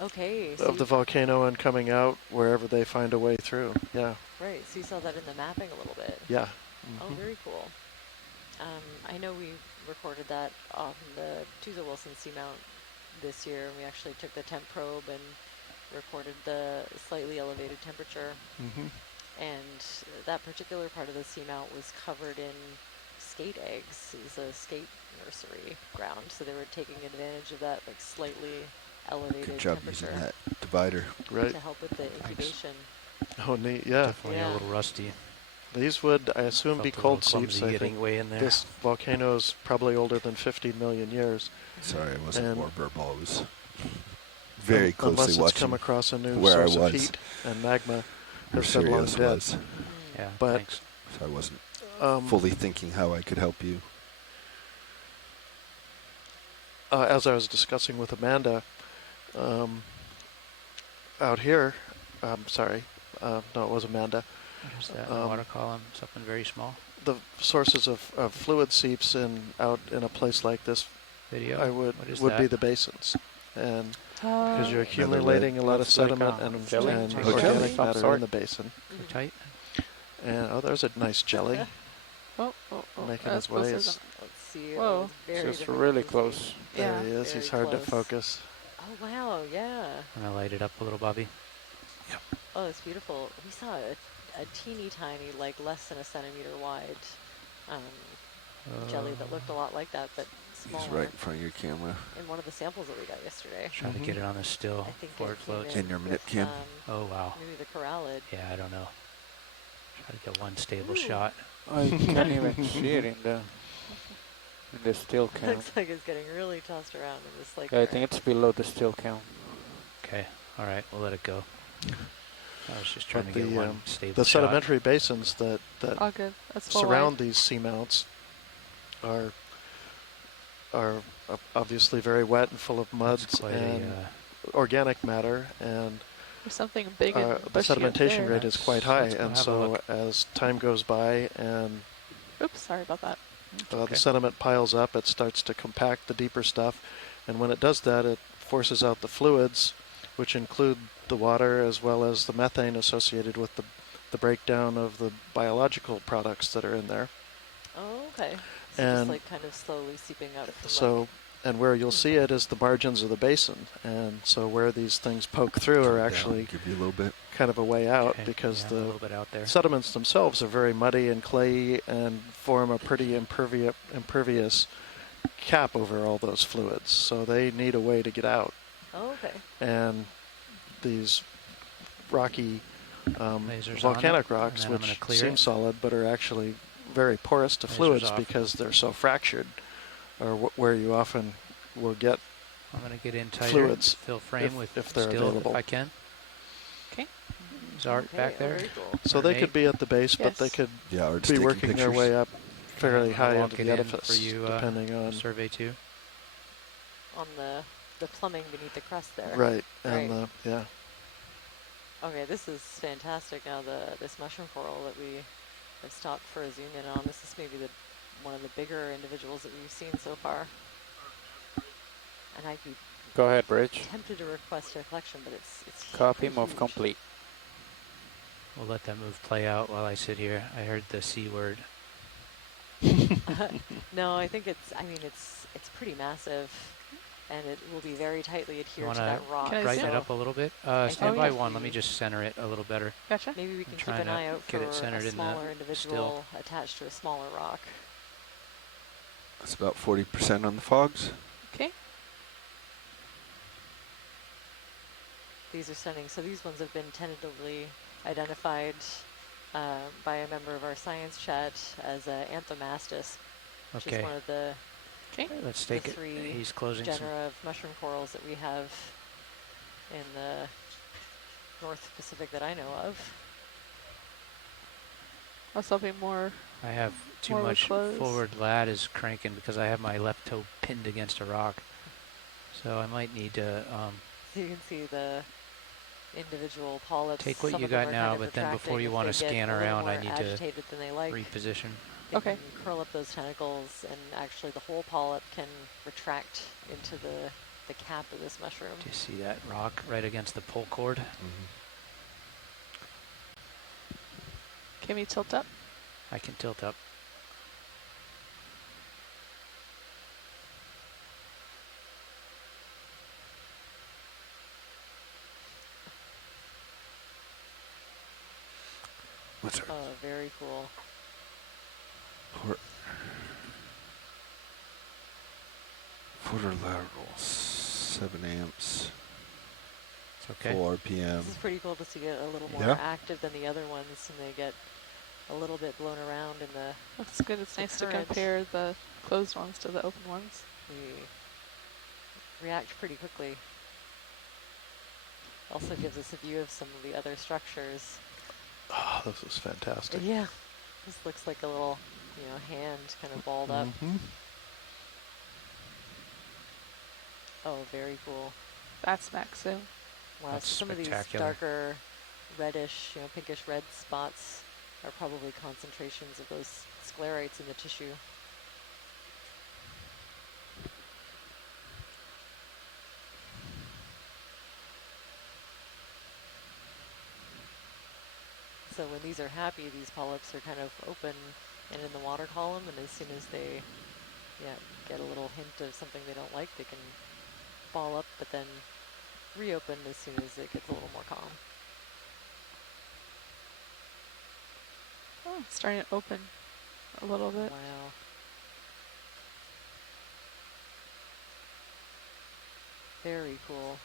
Okay. of the volcano and coming out wherever they find a way through. Yeah. Right, so you saw that in the mapping a little bit. Yeah. Oh, very cool. I know we recorded that on the Tuzo Wilson Seamount this year, and we actually took the temp probe and recorded the slightly elevated temperature. And that particular part of the seamount was covered in skate eggs. It was a skate nursery ground, so they were taking advantage of that like slightly elevated Good job temperature using that divider. Right. to help with the incubation. Oh, neat. Yeah. Definitely a little rusty. These would, I assume, Felt be a little cold clumsy seeps. I getting think way in there. this volcano's probably older than 50 million years. Sorry, I wasn't And more verbal. I was very closely unless it's watching come across a new where source I was. of heat and magma Where has been long Sirius dead. was. Yeah, but thanks. So I wasn't Um, fully thinking how I could help you. As I was discussing with Amanda, out here, sorry, no, it was Amanda. There's that water column, something very small. The sources of fluid seeps out in a place like this, Video? I What would is be that? the basins, and Oh. because you're Another accumulating a lot of Looks like sediment a and jelly. Oh, organic jelly. Some matter sort. in the basin. Too tight? And there's a nice jelly Oh, making that's his way. closer It's- than- Let's see. Whoa. It's very Just different really than close. There Yeah. he is. Very He's hard to close. focus. Oh, wow, yeah. I'm going to light it up a little, Bobby. Oh, it's beautiful. We saw a teeny tiny, like less than a centimeter wide jelly that looked a lot like that, but smaller. He's right in front of your camera. In one of the samples that we got yesterday. Trying to get it on the still I think before it it came floats. In your minute with, cam. Oh, wow. Maybe the corallid. Yeah, I don't know. Try to get one stable Ooh. shot. I can't even see it in the still count. Looks like it's getting really tossed around in this like. Yeah, I think it's below the still count. Okay, all right, we'll let it go. I was just trying But to get the, one stable the shot. sedimentary basins that All good. That's full surround wide. these seamounts are obviously very wet and full of muds quite and a, organic matter, and There's something big and the bushy up sedimentation there. rate is quite high, let's go and have a so look. as time goes by and Oops, sorry about that. the sediment piles up, it starts to compact the deeper stuff, and when it does that, it forces out the fluids, which include the water as well as the methane associated with the breakdown of the biological products that are in there. Oh, okay. So And just like kind of slowly seeping out from so, and where you'll see it is the margins of the basin, and so where these things poke through are actually Give you a little bit. kind of a way out Okay, because yeah, a the little bit out there. sediments themselves are very muddy and clayey and form a pretty impervious cap over all those fluids. So they need a way to get out. Oh, okay. And these rocky Lasers on volcanic it, and rocks, then I'm gonna which clear seem it. solid but are actually very porous to Lasers fluids off. because they're so fractured, are where you often will get I'm going to get in tighter, fluids fill frame with if they're still available. if I can. Okay. Is Art back there? Very cool. So Or they Nate? could be at the base, but they Yes. could Yeah, or just be taking working their pictures. way up fairly I'll high walk into it the in edifice, for you, depending on survey 2. On the plumbing beneath the crust there. right Right. and yeah. Okay, this is fantastic. Now this mushroom coral that we have stopped for a zoom in on. This is maybe one of the bigger individuals that we've seen so far. And I'd be Go ahead, Bridge. tempted to request a collection, but it's Copy, pretty move huge. complete. We'll let that move play out while I sit here. I heard the C word. No, I think it's pretty massive, and it will be very tightly You adhered want to to that rock. brighten it so up a little bit? I Stand think by if one. Let me we- just center it a little better. Gotcha. Maybe we can keep trying an to eye out get for it centered a in the smaller individual attached to a smaller rock. That's about 40% on the fogs. Okay. These are stunning. So these ones have been tentatively identified by a member of our science chat as Anthomastus, which Okay. is one of the Let's the take it. three He's closing some. genera of mushroom corals that we have in the North Pacific that I know of. I was hoping more. I have too more much close. forward lat is cranking because I have my left toe pinned against a rock. So I might need to So you can see the individual polyps. take what Some you of them got are now, kind of but then before retracting you if want they to get scan a little around, I more need to agitated than they like. reposition. They Okay. can curl up those tentacles, and actually the whole polyp can retract into the cap of this mushroom. Do you see that rock right against the pull cord? Can we tilt up? I can tilt up. What's that? Oh, very cool. Footer lateral, 7 amps. It's okay. Full RPM. This is pretty cool to see it a little more Yeah. active than the other ones, and they get a little bit blown around in the. That's good. It's the nice to current. compare the closed ones to the open ones. We react pretty quickly. Also gives us a view of some of the other structures. Oh, this is fantastic. Yeah, this looks like a little, hand kind of balled up. Oh, very cool. That's Maxo. Wow, That's some of these spectacular. darker reddish, pinkish red spots are probably concentrations of those sclerites in the tissue. So when these are happy, these polyps are kind of open and in the water column, and as soon as they get a little hint of something they don't like, they can ball up, but then reopen as soon as it gets a little more calm. Oh, it's starting to open a little bit. Wow. Very cool.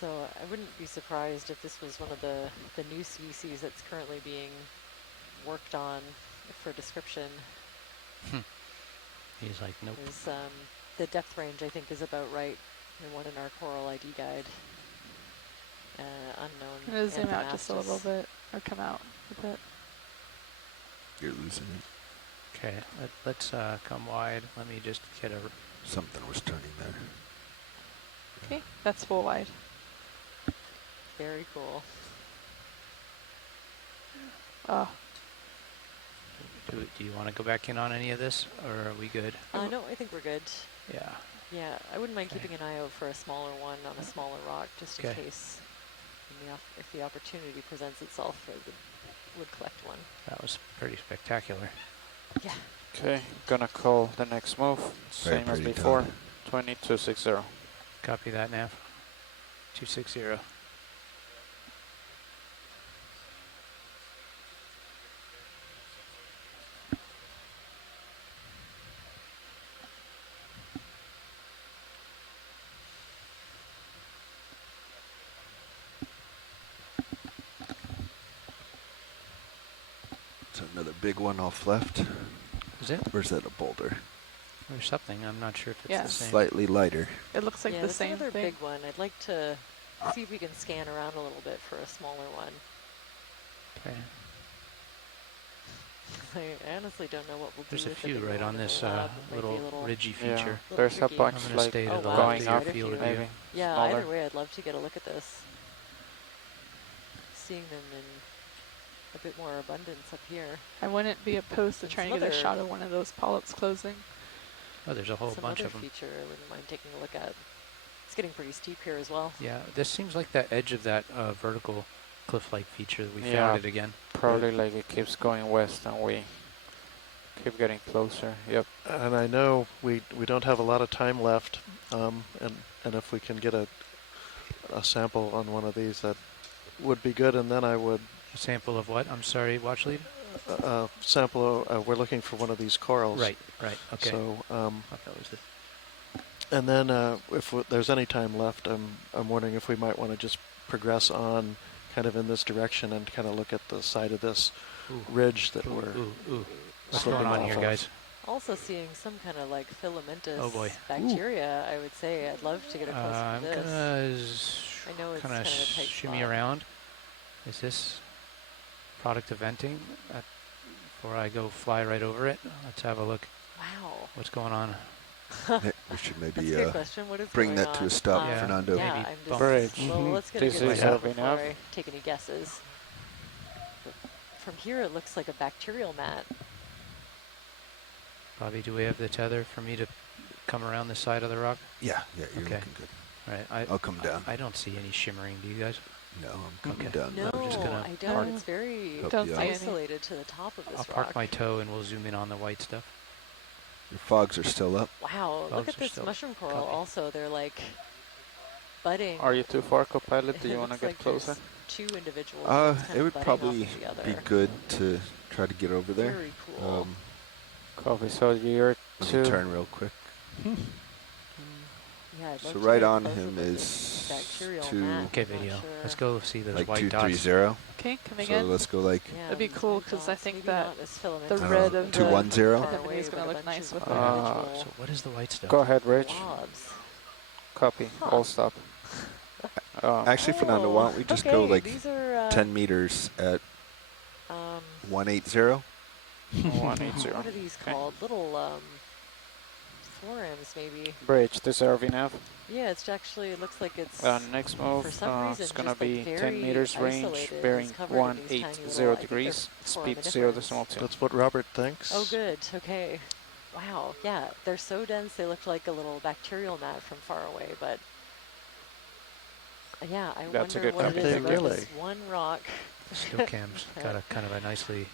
So I wouldn't be surprised if this was one of the new species that's currently being worked on for description. He's like, nope. There's, the depth range, I think, is about right. The one in our coral ID guide. Unknown. I'm going to zoom out just a Anthomastus. little bit, or come out a bit. You're losing it. Okay, let's come wide. Let me just get a... Something was turning there. Okay, that's full wide. Very cool. Do you want to go back in on any of this, or are we good? No, I think we're good. Yeah. Yeah, I wouldn't mind Okay. keeping an eye out for a smaller one on a smaller rock, just in Okay. case, if the opportunity presents itself, I would collect one. That was pretty spectacular. Yeah. Okay, gonna call the next move. Very Same as pretty before. done. 2260. Copy that, Nav. 260. So another big one off left. Is it? Or is that a boulder? Or something. I'm not sure if it's Yeah. the same. Slightly lighter. It looks like yeah, the that's same another thing. big one. I'd like to see if we can scan around a little bit for a smaller one. Okay. I honestly don't know what we'll There's do a with few it. right on this little little ridgy Yeah, feature. there's a tricky. bunch I'm gonna like stay to the wow, going left up, of your field of maybe. view. Yeah, Smaller. either way, I'd love to get a look at this. Seeing them in a bit more abundance up here. I wouldn't be opposed to And trying some to get a other- shot of one of those polyps closing. Oh, there's a whole Some bunch other of them. feature I wouldn't mind taking a look at. It's getting pretty steep here as well. Yeah, this seems like the edge of that vertical cliff-like feature that we Yeah. found it again. Probably like it keeps going west and we keep getting closer. Yep. And I know we don't have a lot of time left, and if we can get a sample on one of these, that would be good. And then I would A sample of what? I'm sorry, watch lead? sample. We're looking for one of these corals. Right, okay. So, that was it. and then if there's any time left, I'm wondering if we might want to just progress on, kind of in this direction, and kind of look at the side of this ridge that we're. What's slipping going on off here, of. guys? Also seeing some kind of like filamentous Oh boy. bacteria, I would say. I'd love to get a close look I'm at gonna this. I know it's kind of a tight shimmy spot. around. Is this product of venting? Before I go fly right over it, let's have a look. Wow. What's going on? We should maybe That's a good question. What is bring going that to on? a stop, Yeah. Fernando. Yeah, Maybe I'm just, bridge. well, let's get This a good is look helping before up. I take any guesses. But from here, it looks like a bacterial mat. Bobby, do we have the tether for me to come around the side of the rock? Yeah, you're Okay. looking good. All right, I'll come down. I don't see any shimmering. Do you guys? No, I'm coming Okay. down. No, I'm just gonna I don't. It's very help you out. isolated to the top of this I'll rock. park my toe and we'll zoom in on the white stuff. Your fogs are still up. Wow, look Bugs at are this still mushroom coral. copy. Also, they're like budding. Are you too far, Copilot? Do It you want to looks get like closer? there's two individuals. one's kind It of would budding probably off of the other. be good to try to get over there. Very cool. Copy. So you're Let two. me turn real quick. Yeah, I'd love So to right get a on close him look at is this bacterial two. mat. Okay, I'm not video. sure. Let's go see those Like white dots. 230. Okay, coming So in. let's go like Yeah, That'd be these cool white because I dots, think maybe that not as the filamentous red as of 210. far anemone away, is going but to a look bunch nice of with So individual what is the white stuff? Go ahead, Rich. blobs. Copy. All stop. Actually, Fernando, why don't we just go okay, like these are, 10 meters at 180? 180. what are these called? Little forams, maybe. Bridge deserving nav. Yeah, it's actually, it looks like it's, Next move, for some reason, it's gonna just, be like, 10 very meters range, isolated, bearing is covered in these tiny 180 little- I think degrees, they're speed foraminifers. 0.2. That's what Robert thinks. Oh, good. Okay. Wow. Yeah, they're so dense they look like a little bacterial mat from far away. But yeah, I That's a wonder good what it is number. about Really? this one rock. Still cam's got a kind of a nicely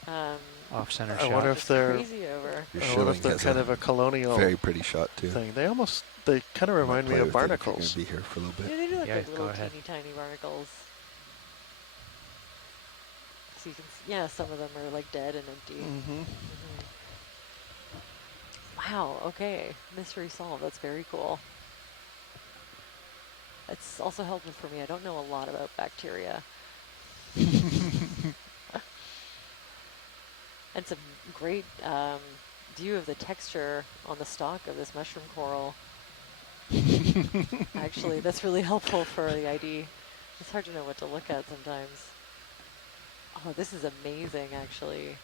off-center I shot. wonder if Just they're. crazy over. Your I wonder shilling if they're has kind a of a colonial very pretty shot too. thing. They kind of remind me Play of with it if you're barnacles. gonna be here for a little Yeah, bit. they do look Yeah, like go little ahead. teeny tiny barnacles. So you can, yeah, some of them are like dead and empty. Mm-hmm. Wow, okay. Mystery solved. That's very cool. It's also helpful for me. I don't know a lot about bacteria. And some great view of the texture on the stalk of this mushroom coral. Actually, that's really helpful for the ID. It's hard to know what to look at sometimes. Oh, this is amazing, actually.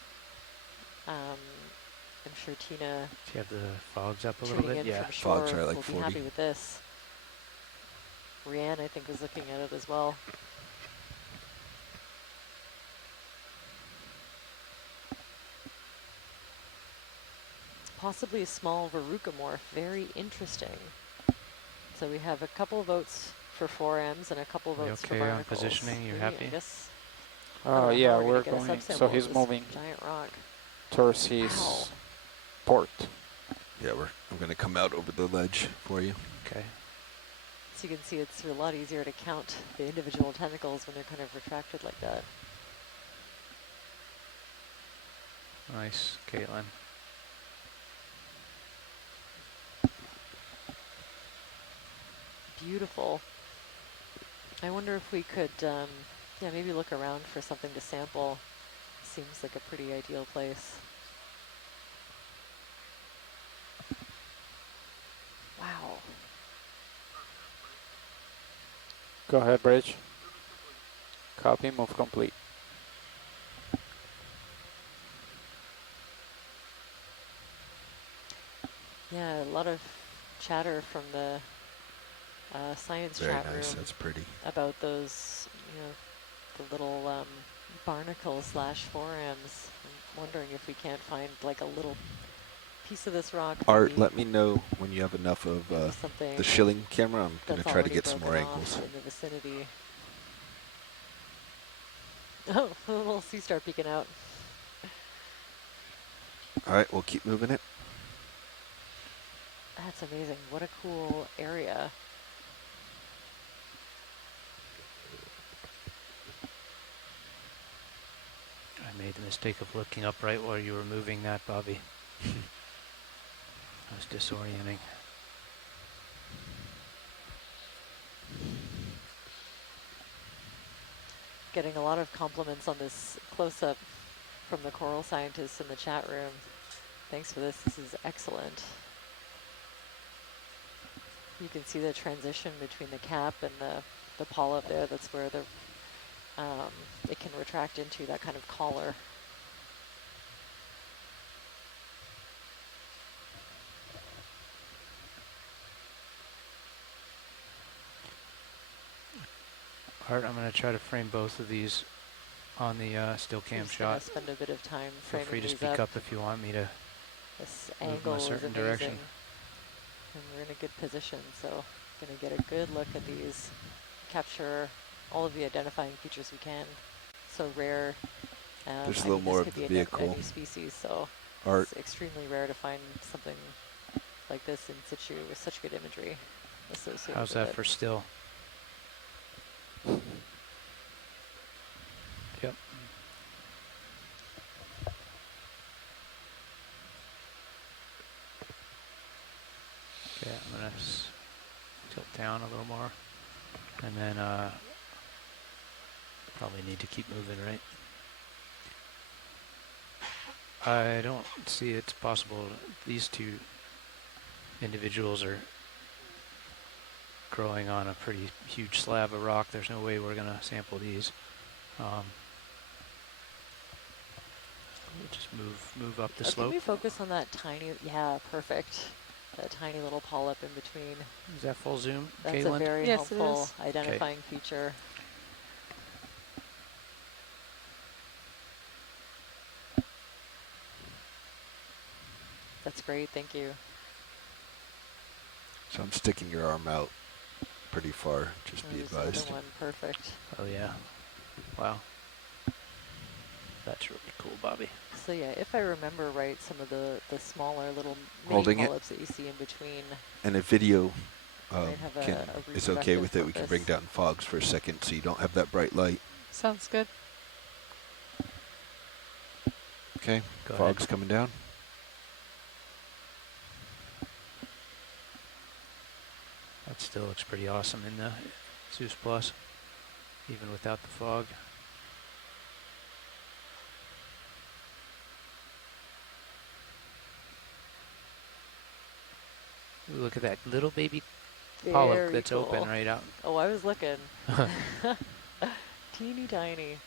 I'm sure Tina, Do you have the fogs up a little tuning bit? in Yeah. from shore, Fogs are like will 40. be happy with this. Rianne, I think, was looking at it as well. possibly a small verrucamorph. Very interesting. So we have a couple votes for 4Ms and a couple Are you votes for okay on barnacles. positioning? You Maybe, happy? I guess. I Oh don't know how yeah, we're we're gonna get a going. So subsample of he's this moving giant rock. towards his Wow. port. Yeah, I'm going to come out over the ledge for you. Okay. So you can see it's a lot easier to count the individual tentacles when they're kind of retracted like that. Nice, Caitlin. Beautiful. I wonder if we could, yeah, maybe look around for something to sample. Seems like a pretty ideal place. Wow. Go ahead, Bridge. Copy, move complete. Yeah, a lot of chatter from the science Very chat nice. room That's pretty. about those, you know, the little barnacles / forams. I'm wondering if we can't find like a little piece of this rock. Art, maybe. let me know when you have enough of Something the shilling camera. I'm going to that's try to already get some more broken off angles. in the vicinity. Oh, a little sea star peeking out. All right, we'll keep moving it. That's amazing. What a cool area. I made the mistake of looking up right while you were moving that, Bobby. That was disorienting. Getting a lot of compliments on this close-up from the coral scientists in the chat room. Thanks for this. This is excellent. You can see the transition between the cap and the polyp there. That's where the it can retract into that kind of collar. Art, I'm going to try to frame both of these on the still cam Just gonna shot. spend a bit of time Feel framing free to these speak up if you want me to This move angle in a is certain amazing. direction. And we're in a good position, so gonna get a good look at these, capture all of the identifying features we can. So rare. There's a I little mean, more this of could the be vehicle. a new species, so Art. it's extremely rare to find something like this in situ with such good imagery associated How's with that it. for still? Yep. Okay, I'm going to tilt down a little more. And then probably need to keep moving, right? I don't see it's possible. These two individuals are growing on a pretty huge slab of rock. There's no way we're going to sample these. We'll just move up the slope. Can we focus on that tiny, yeah, perfect. That tiny little polyp in between. Is that full zoom, That's Caitlin? a very Yes, it helpful is. identifying feature. That's great, thank you. So I'm sticking your arm out pretty far, just be There's advised. another one, perfect. Oh yeah. Wow. That's really cool, Bobby. So yeah, if I remember right, some of the smaller little mini Holding it. polyps that you see in between. And if video might have is okay reproductive with it, we can bring purpose. down fogs for a second so you don't have that bright light. Sounds good. Okay, Go fog's ahead. coming down. That still looks pretty awesome in the Zeus Plus, even without the fog. Ooh, look at that little baby polyp Very that's cool. open right out. Oh, I was looking. Teeny tiny.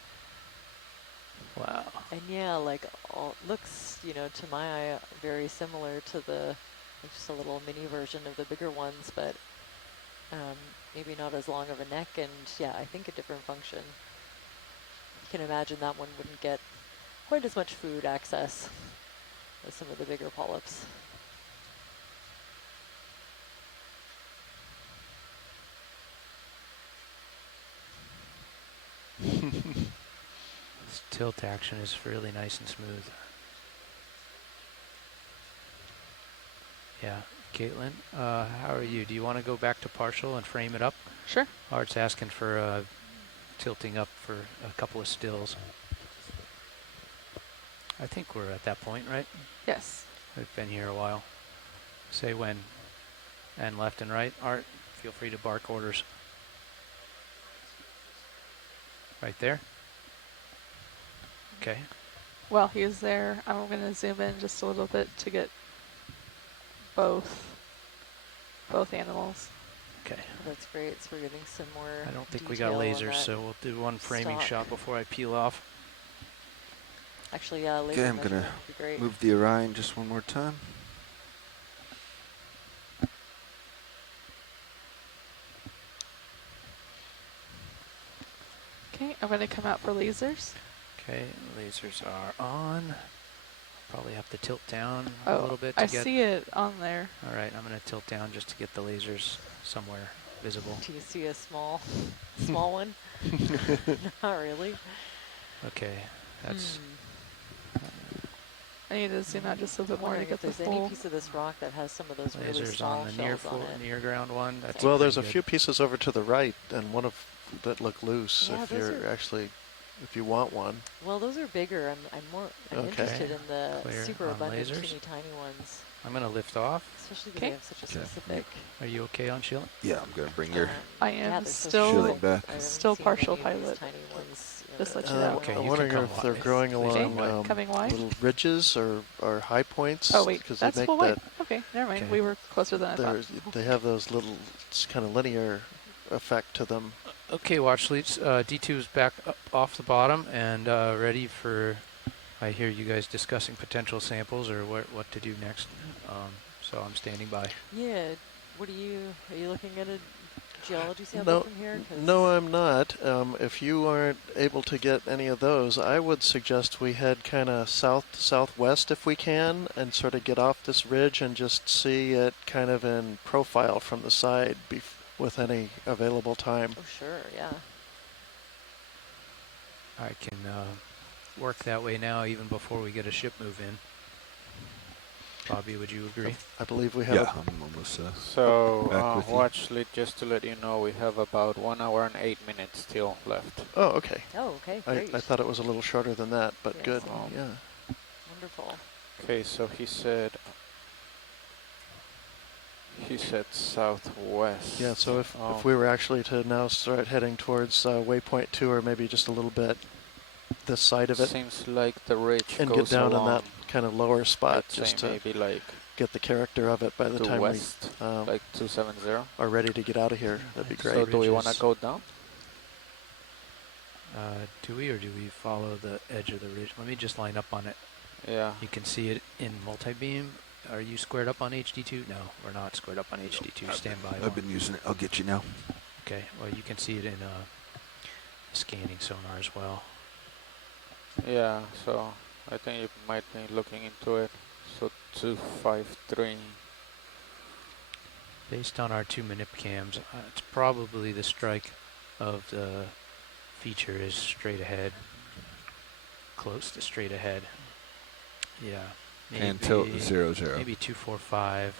Wow. And yeah, like looks, you know, to my eye, very similar to just a little mini version of the bigger ones, but maybe not as long of a neck, and yeah, I think a different function. You can imagine that one wouldn't get quite as much food access as some of the bigger polyps. This tilt action is really nice and smooth. Yeah, Caitlin, how are you? Do you want to go back to partial and frame it up? Sure. Art's asking for tilting up for a couple of stills. I think we're at that point, right? Yes. We've been here a while. Say when. And left and right. Art, feel free to bark orders. Right there. Okay. While he's there, I'm going to zoom in just a little bit to get both animals. Okay. That's great. So we're getting some more. I don't think we got lasers, so we'll do one framing shot before I peel off. Actually, laser Okay, I'm gonna would be great. move the Orion just one more time. Okay, I'm going to come out for lasers. Okay, lasers are on. Probably have to tilt down a little bit to I get... see it on there. All right, I'm going to tilt down just to get the lasers somewhere visible. Do you see a small one? Not really. Okay, that's... I need to zoom out just a little bit more to get the there's full. any piece of this rock that has some of those really Lasers small on the shells on it. near ground one. That's Well, there's a pretty few good. pieces over to the right, and one of that look loose. Yeah, if those you're are- actually, if you want one. Well, those are bigger. I'm Okay. interested in the Clear super on abundant, lasers. teeny tiny ones. I'm going to lift off. Especially because they have such a specific. Are you okay on shielding? Yeah, I'm gonna bring your I Yeah, am they're so still shielding back. I haven't still seen partial any of these pilot. tiny ones, you know, Just let that- you know. Okay, I'm you wondering can if come they're wide. growing Okay. along Coming wide? little ridges or high points. Oh wait, because that's they make full white. that. Okay, never mind. Okay. We were closer than I thought. They have those little kind of linear effect to them. Okay, watch leads. D2 is back up off the bottom and ready for... I hear you guys discussing potential samples or what to do next. So I'm standing by. Yeah. Are you looking at a geology sample from here? 'Cause No, I'm not. If you aren't able to get any of those, I would suggest we head kind of southwest if we can, and sort of get off this ridge and just see it kind of in profile from the side with any available time. Oh, sure, yeah. I can work that way now even before we get a ship move in. Bobby, would you agree? I believe we have. Yeah, I'm almost So, back with you. watch lead, just to let you know, we have about 1 hour and 8 minutes still left. Oh, okay. Oh, okay, I great. thought it was a little shorter than that, but Yes. good. Oh. Yeah. Wonderful. Okay, so he said southwest. Yeah, so if we were actually to now start heading towards waypoint 2 or maybe just a little bit this side of it. Seems like the ridge and goes get down along, in that kind of lower spot I'd just say to maybe like get the character of it by the to time west, we like 270. are ready to get out of here. That'd be great. So do we want to go down? Do we or do we follow the edge of the ridge? Let me just line up on it. Yeah. You can see it in multi-beam. Are you squared up on HD2? No, we're not squared up on HD2. Stand by. I've been using it. I'll get you now. Okay, well you can see it in scanning sonar as well. Yeah, so I think you might be looking into it. So 253. Based on our 2 manip cams, it's probably the strike of the feature is straight ahead. Close to straight ahead. Yeah. And tilt 0, 0. Maybe 245.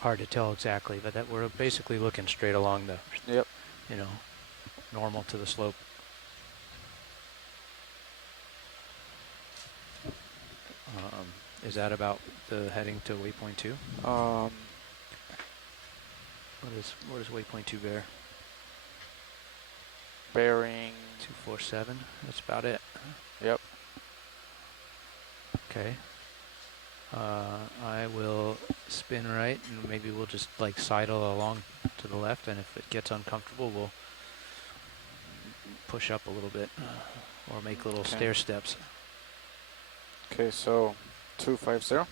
Hard to tell exactly, but that we're basically looking straight along the, Yep. normal to the slope. Is that about the heading to waypoint 2? What is waypoint 2 bear? Bearing 247. That's about it. Yep. Okay. I will spin right, and maybe we'll just like sidle along to the left, and if it gets uncomfortable, we'll push up a little bit, or make little stair steps. Okay, so 250.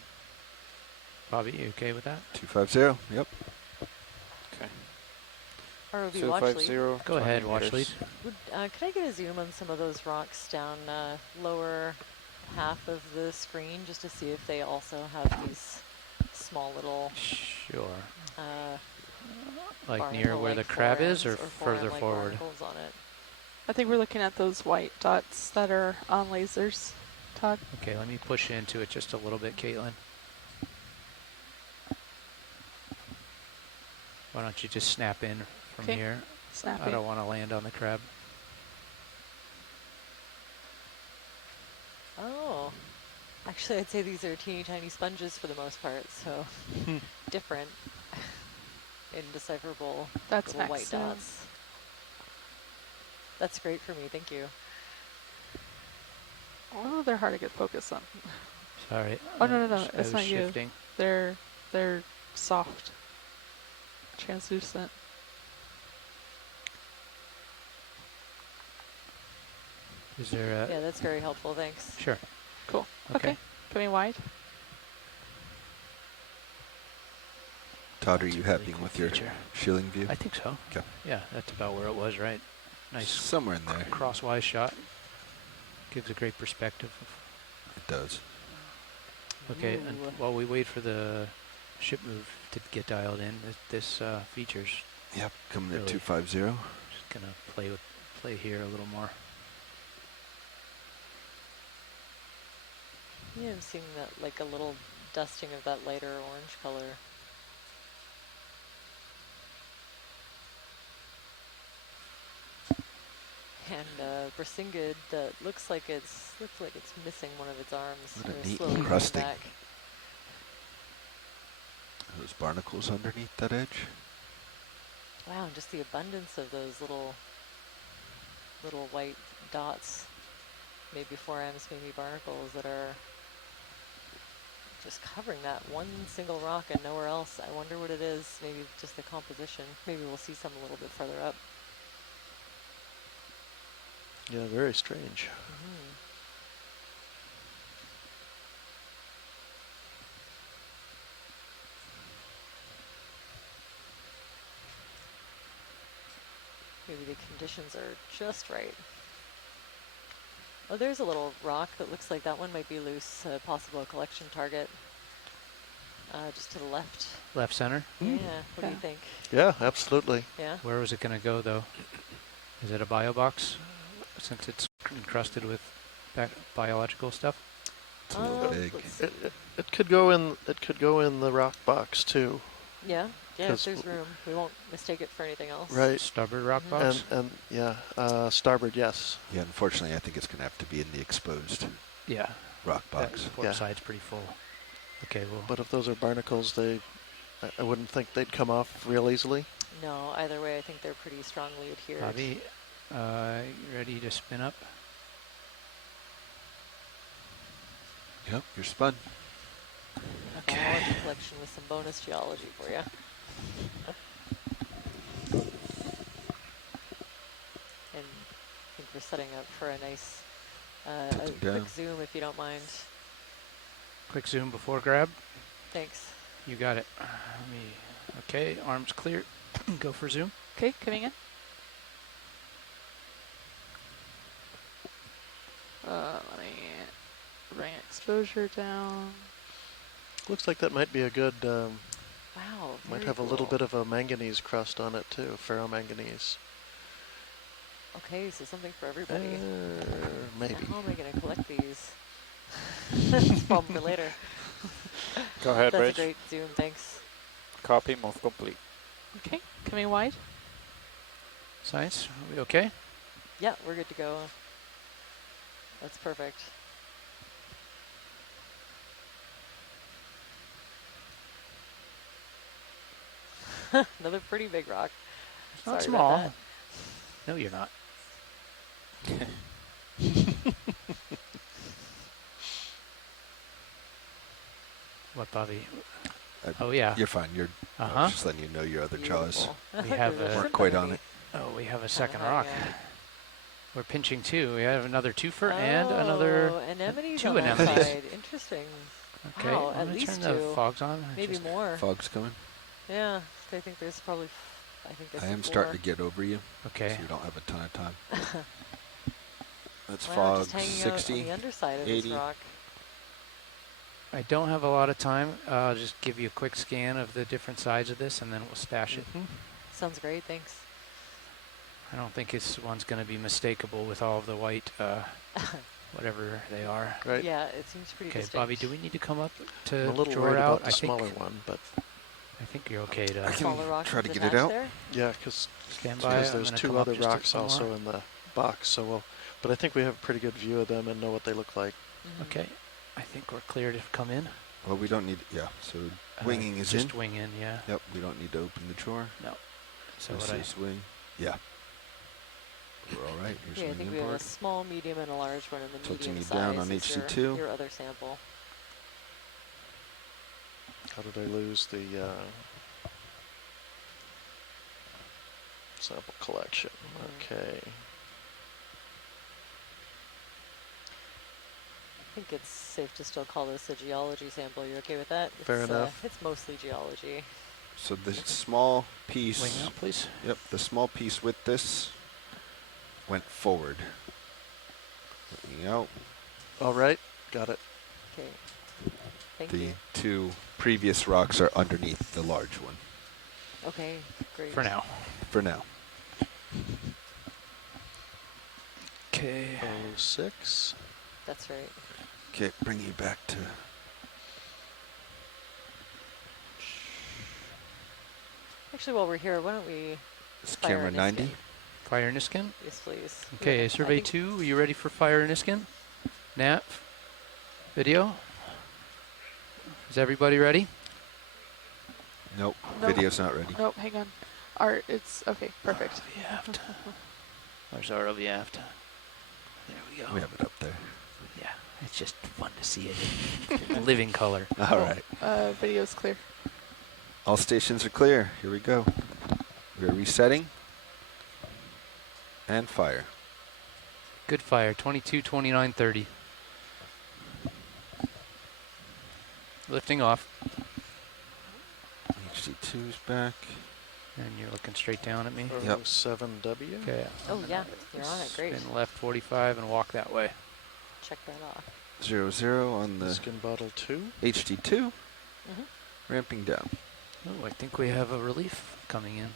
Bobby, you okay with that? 250. Yep. Okay. ROV watch lead. 250. Go ahead, watch lead. Could I get a zoom on some of those rocks down lower half of the screen just to see if they also have these small little Sure. Like barnacle near where the like crab is, or forams further forearm-like forward? barnacles on it. I think we're looking at those white dots that are on lasers, Todd. Okay, let me push into it just a little bit, Caitlin. Why don't you just snap in from Okay. here? Snap I in. don't want to land on the crab. Oh. Actually, I'd say these are teeny tiny sponges for the most part, so different, indecipherable That's little white max zoom. dots. That's great for me, thank you. Oh, they're hard to get focus on. Sorry. Oh, no, I it's was not you. shifting. They're soft, translucent. Is there a... Yeah, that's very helpful, thanks. Sure. Cool. Okay. Okay. Coming wide. Todd, are That's a you really happy cool with your feature. shielding view? I think so. Okay. Yeah, that's about where it was, right? Nice. Somewhere in there. Crosswise shot. Gives a great perspective. It does. Okay, and Ooh. while we wait for the ship move to get dialed in, this features. Yep, coming at really 250. Just gonna play here a little more. Yeah, I'm seeing that, like a little dusting of that lighter orange color. And Brisingid, that looks like it's missing one of its arms. What a They're neat slowly coming encrusting. back. Those barnacles underneath that edge. Wow, and just the abundance of those little white dots, maybe forams, maybe barnacles that are just covering that one single rock and nowhere else. I wonder what it is. Maybe just the composition. Maybe we'll see some a little bit further up. Yeah, very strange. Mm-hmm. Maybe the conditions are just right. Oh, there's a little rock that looks like that one might be loose, a possible collection target. Just to the left. Left center? Yeah, what do you think? Yeah, absolutely. Yeah? Where was it going to go, though? Is it a bio box, since it's encrusted with biological stuff? It's a little big. It could go in. It could go in the rock box too. Yeah, if 'Cause there's room. We won't mistake it for anything else. Right. Starboard rock box? And yeah, starboard, yes. Yeah, unfortunately, I think it's going to have to be in the exposed Yeah. rock box. That port side's pretty full. Okay, well. But if those are barnacles, I wouldn't think they'd come off real easily. No, either way, I think they're pretty strongly adhered. Bobby, you ready to spin up? Yep, you're spun. Okay. Biology collection with some bonus geology for you. And I think we're setting up for a nice a quick zoom, if you don't mind. Quick zoom before grab. Thanks. You got it. Okay, arms clear. Go for zoom. Okay, coming in. Let me bring exposure down. Looks like that might be a good. Wow. Might have a little bit of a manganese crust on it too, ferromanganese. Okay, so something for everybody. Maybe. How am I going to collect these? That's a problem for later. Go ahead, That's Rich. a great zoom, thanks. Copy, move complete. Okay, coming wide. Science, are we okay? Yeah, we're good to go. That's perfect. Another pretty big rock. Not Sorry about small. that. No, you're not. What, Bobby? Oh, yeah. You're fine. I was just letting you know your other jaws We have weren't quite on it. Oh, we have a second rock. We're pinching two. We have another twofer and another anemones two on that anemones. side. Interesting. Okay, Wow, I'm at gonna least turn two. the fogs on. Maybe more. Fog's coming. Yeah, I think there's probably. I am starting to get over you. Okay. So you don't have a ton of time. That's Wow, fog just hanging 60, out on the underside of 80. this rock. I don't have a lot of time. I'll just give you a quick scan of the different sides of this, and then we'll stash it. Sounds great, thanks. I don't think this one's going to be mistakable with all of the white, whatever they are. Right. Yeah, it seems pretty Okay, distinct. Bobby, do we need to come up to I'm a little draw worried it out? about the smaller one, but I think you're okay to I can Smaller rocks try to get it attached out. there? yeah, because stand by. I'm there's gonna 2 come up other just rocks some more. also in the box. So but I think we have a pretty good view of them and know what they look like. Okay, I think we're clear to come in. Well, we don't need. Yeah. So winging is just in. wing in, yeah. Yep. We don't need to open the drawer. No. So This what I is wing. Yeah. We're all right. Here's Yeah, I wing think we have a import. small, medium, and a large one, and the Tilting medium you down size on is HC2. your other sample. How did I lose the sample collection? Okay. I think it's safe to still call this a geology sample. You okay with that? Fair enough. It's mostly geology. So the small piece. wing out, please. Yep. The small piece with this went forward. Winging out. All right, got it. Okay. Thank The you. 2 previous rocks are underneath the large one. Okay, great. For now. For now. Okay. 06. That's right. Okay, bring you back to. Actually, while we're here, why don't we Is fire camera a 90? Niskin? Fire Niskin? Yes, please. Okay, Yeah, survey I think 2, are you ready for fire Niskin? Nat? Video? Is everybody ready? Nope. Nope. Video's not ready. Nope, hang on. Art, it's okay, perfect. Where's our Aft? There we go. We have it up there. Yeah, it's just fun to see it in living color. All right. Video's clear. All stations are clear. Here we go. We're resetting. And fire. Good fire, 22, 29, 30. Lifting off. HC2's back. And you're looking straight down at me? Yep. 07W. Okay. Oh, yeah, you're on it. Great. Spin left 45 and walk that way. Check that off. 00 on the Skin bottle 2. HT2. Ramping down. Oh, I think we have a relief coming in.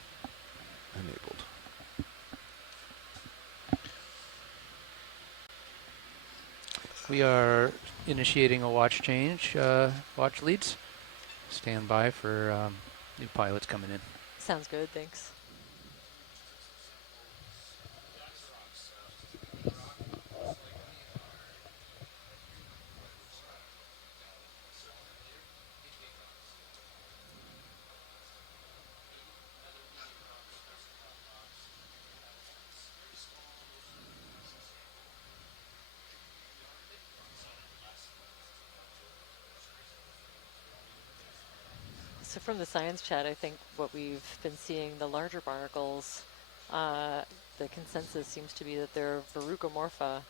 Enabled. We are initiating a watch change, watch leads. Stand by for new pilots coming in. Sounds good, thanks. So from the science chat, I think what we've been seeing, the larger barnacles, the consensus seems to be that they're verrucomorpha.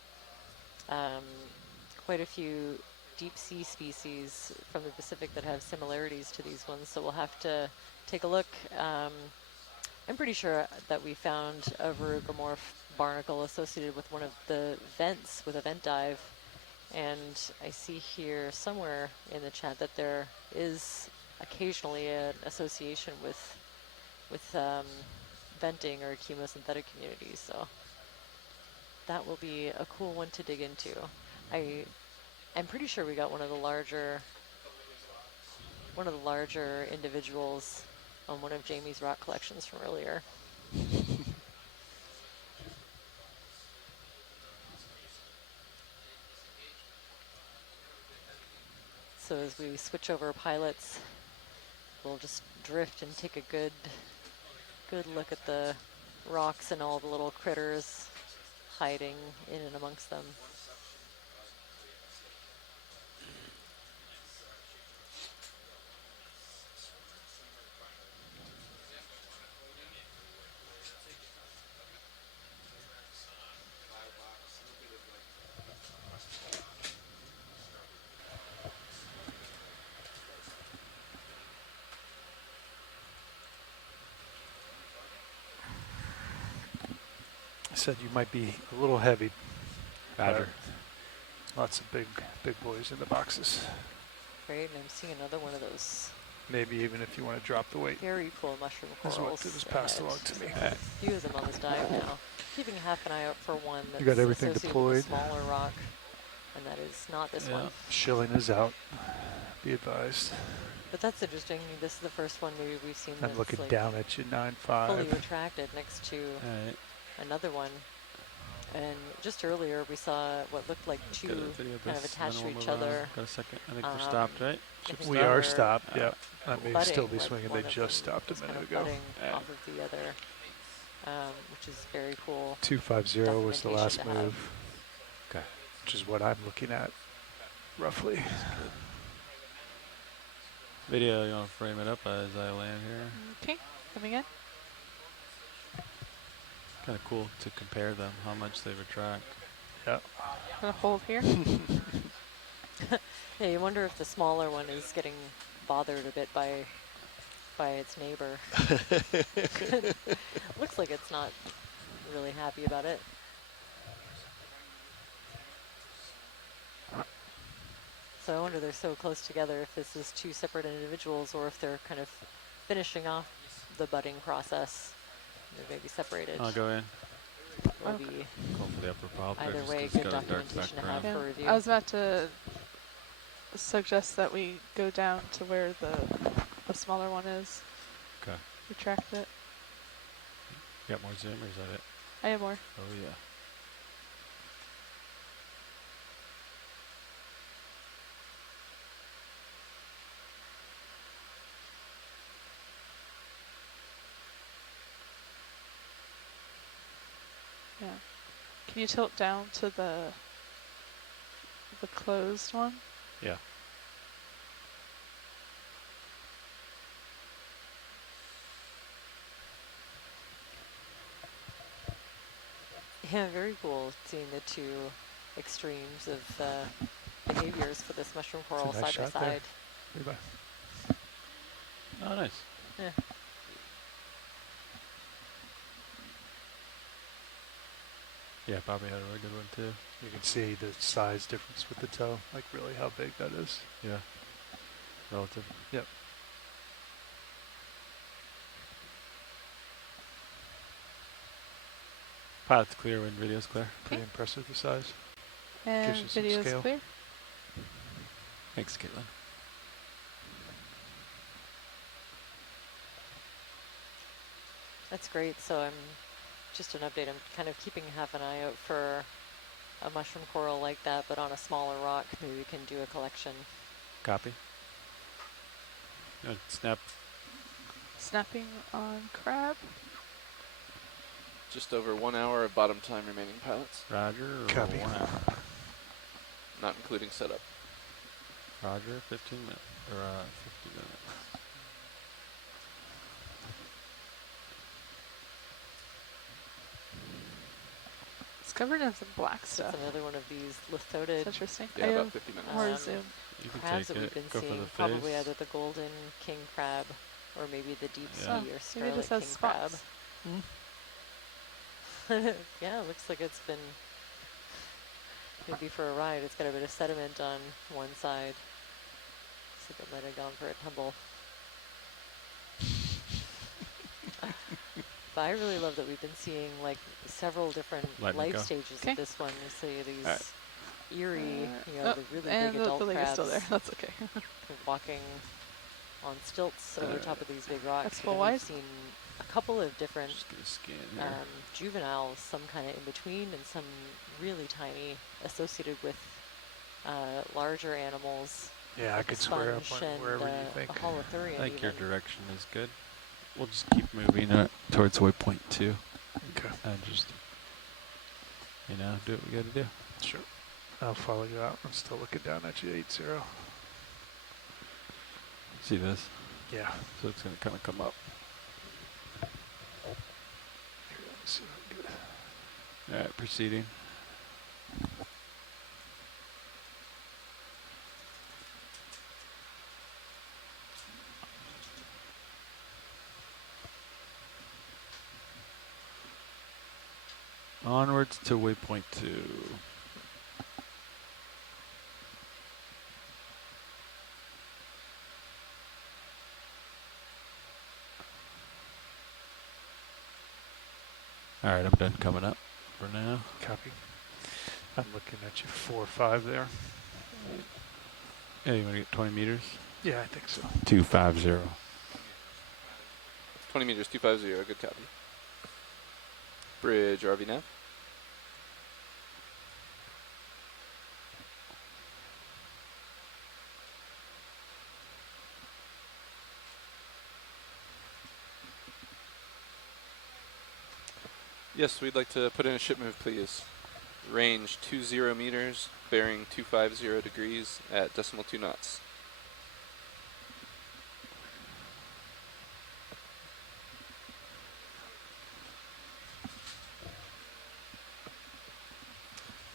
Quite a few deep sea species from the Pacific that have similarities to these ones, so we'll have to take a look. I'm pretty sure that we found a verrucomorph barnacle associated with one of the vents, with a vent dive, and I see here somewhere in the chat that there is occasionally an association with venting or chemosynthetic communities, so that will be a cool one to dig into. I'm pretty sure we got one of the larger individuals on one of Jamie's rock collections from earlier. So as we switch over pilots, we'll just drift and take a good look at the rocks and all the little critters hiding in and amongst them. I said you might be a little heavy. Roger. Lots of big boys in the boxes. Great, and I'm seeing another one of those Maybe even if you want to drop the weight. Very cool mushroom This is corals. what it was passed ahead. along to me. There's a few of them on this dive now. Keeping half an eye out for one that's You got everything associated deployed. with a smaller rock, and that is not this one. Shilling is out. Be advised. But that's interesting. This is the first one maybe we've seen I'm that's looking like down at you, 9.5. fully retracted next to another one. And just earlier we saw what looked like two kind of attached to each other. Got a second. I think we're stopped, right? We are stopped, yep. I may budding, still be like swinging. one They of just them stopped a was kind minute of ago. budding off of the other, which is very cool. 250 was the last documentation to have. move. Okay. Which is what I'm looking at, roughly. Video, you want to frame it up as I land here? Okay, coming in. Kind of cool to compare them, how much they retract. Yeah. Gonna hold here. Yeah, you wonder if the smaller one is getting bothered a bit by its neighbor. Looks like it's not really happy about it. So I wonder they're so close together if this is two separate individuals or if they're kind of finishing off the budding process. They may be separated. I'll go in. Will be Go for the upper pop. either way, good documentation to have for review. I was about to suggest that we go down to where the smaller one is. Okay. Retract it. You got more zoom or is that it? I have more. Oh yeah. Yeah. Can you tilt down to the closed one? Yeah. Yeah, very cool seeing the two extremes of behaviors for this mushroom coral Nice side by shot there. side. Goodbye. Oh, nice. Yeah. Yeah, Bobby had a really good one too. You can see the size difference with the toe, like really how big that is. Yeah. Relative. Yep. Pilot's clear when video's clear. Pretty impressive, the size. And Gives you some video's scale. clear. Thanks, Caitlin. That's great. So I'm just an update. I'm kind of keeping half an eye out for a mushroom coral like that, but on a smaller rock. Maybe we can do a collection. Copy. Snap. Snapping on crab. Just over 1 hour of bottom time remaining, pilots. Roger. Copy. 1 hour. Not including setup. Roger. 15 minutes. Or 50 minutes. It's covered in some black stuff. It's another one of these lithodid. It's interesting. Yeah, I about have 50 minutes. more zoom. You can Crabs take that we've it. been Go for seeing, the probably face. either the golden king crab or maybe the deep sea Yeah. or Maybe scarlet this king has crab. spots. Yeah, it looks like it's been maybe for a ride. It's got a bit of sediment on one side. Looks like it might have gone for a tumble. But I really love that we've been seeing like several different Let me life go. stages Okay. of this one. You see these Alright. eerie, you know, the really and big adult the leg is crabs still there. That's okay. kind of walking on stilts over top of these big rocks. That's full And wide. we've seen a couple of different Just get a scan here. juveniles, some kind of in between, and some really tiny associated with larger animals. Yeah, I like a could square up sponge on and, wherever you a think. holothurian I think your even. direction is good. We'll just keep moving towards waypoint 2. Okay. And just, do what we gotta do. Sure. I'll follow you out. I'm still looking down at you, 8-0. See this? Yeah. So it's gonna kind of come up. Here, let me see if I can get it. Alright, proceeding. Onwards to waypoint 2. All right, I'm done coming up for now. Copy. I'm looking at you 4-5 there. Yeah, you want to get 20 meters? Yeah, I think so. 250. 20 meters, 250. Good copy. Bridge, RV nav. Yes, we'd like to put in a ship move, please. Range 20 meters, bearing 250 degrees at decimal 2 knots.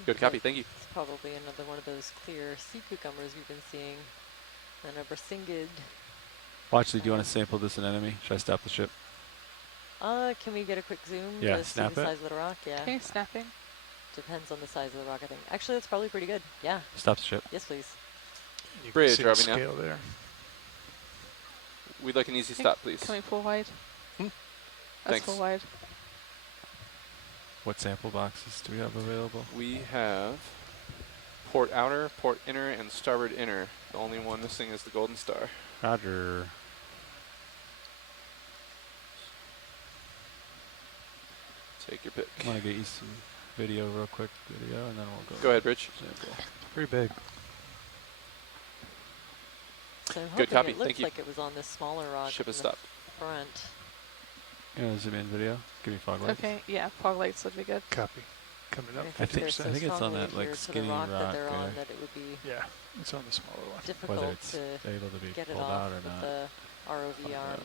Good copy, thank you. It's probably another one of those clear sea cucumbers we've been seeing. And a Bersingid. Well, actually, do you want to sample this anemone? Should I stop the ship? Can we get a quick zoom Yeah, to see snap the it. size of the rock? Yeah. Okay, snapping. Depends on the size of the rock, I think. Actually, that's probably pretty good. Yeah. Stop the ship. Yes, please. You Bridge, can see the RV nav. scale there. We'd like an easy Okay, stop, please. Can we pull wide? That's Thanks. full wide. What sample boxes do we have available? We have port outer, port inner, and starboard inner. The only one missing is the golden star. Roger. Take your pick. I want to get you some video real quick, and then we'll go. Go ahead, Rich. Sample. Pretty big. So I'm Good hoping copy, it looks thank you. like it was on this smaller rock Ship in has the stopped. front. You want to zoom in video? Give me fog lights. Okay, yeah, fog lights would be good. Copy. Coming up. If I think- they're so I think it's on strongly that, like, adhered to skinny the rock that rock they're on, there. that it would be Yeah, it's on the smaller one. difficult Whether it's to able to be get it pulled off out or with not. the ROV Find on. out.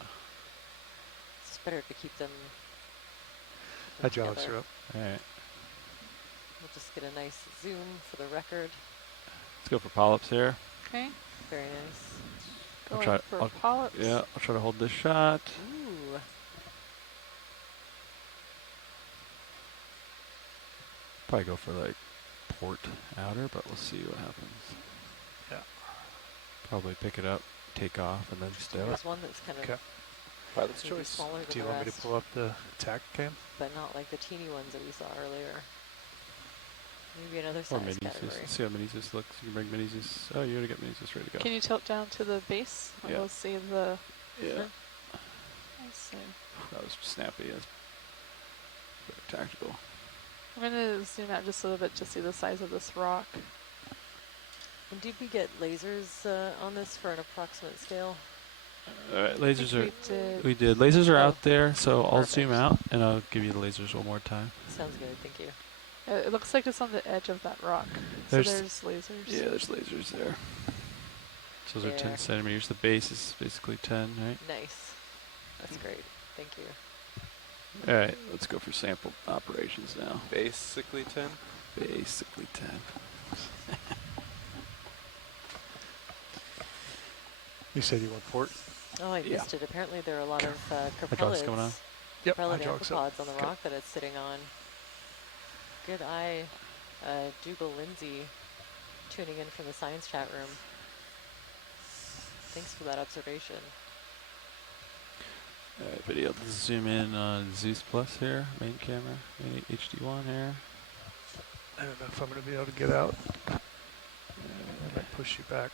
It's better to keep them Hydraulics together. are up. All right, We'll just get a nice zoom for the record. let's go for polyps here. Okay, Very nice. I'll going try. for polyps. Yeah, I'll try to hold this shot. Ooh. Probably go for like port outer, but we'll see what happens. Yeah. Probably pick it up, take off, and then stow it. There's one that's kind of Okay. Pilot's maybe choice. smaller than Do you the want me rest, to pull up the tack cam? but not like the teeny ones that we saw earlier. Maybe another Or size minis. category. See how minis this looks. You can bring minis. Oh, you already got minis ready to go. Can you tilt down to the base? And Yeah. we'll see the. Yeah. Let's see. That was snappy. That's very tactical. I'm gonna zoom out just a little bit to see the size of this rock. And did we get lasers on this for an approximate scale? All right, lasers think are. we did. We did. Lasers are Oh, out there, so I'll zoom perfect. out and I'll give you the lasers one more time. Sounds good, thank you. It looks like it's on the edge of that rock. There's- so there's lasers. Yeah, there's lasers there. So those are 10 There. centimeters. The base is basically 10, right? Nice. That's great. Thank you. All right, let's go for sample operations now. Basically 10. Basically 10. You said you want port? Oh, I Yeah. missed it. Apparently there are a lot of Hydraulics coming on. capellids, Yep, capellid hydraulics up. amphipods on the Okay. rock that it's sitting on. Good eye, Dougal Lindsay, tuning in from the science chat room. Thanks for that observation. All right, video. Let's zoom in on Zeus Plus here, main camera, main HD1 here. I don't know if I'm going to be able to get out. I might push you back.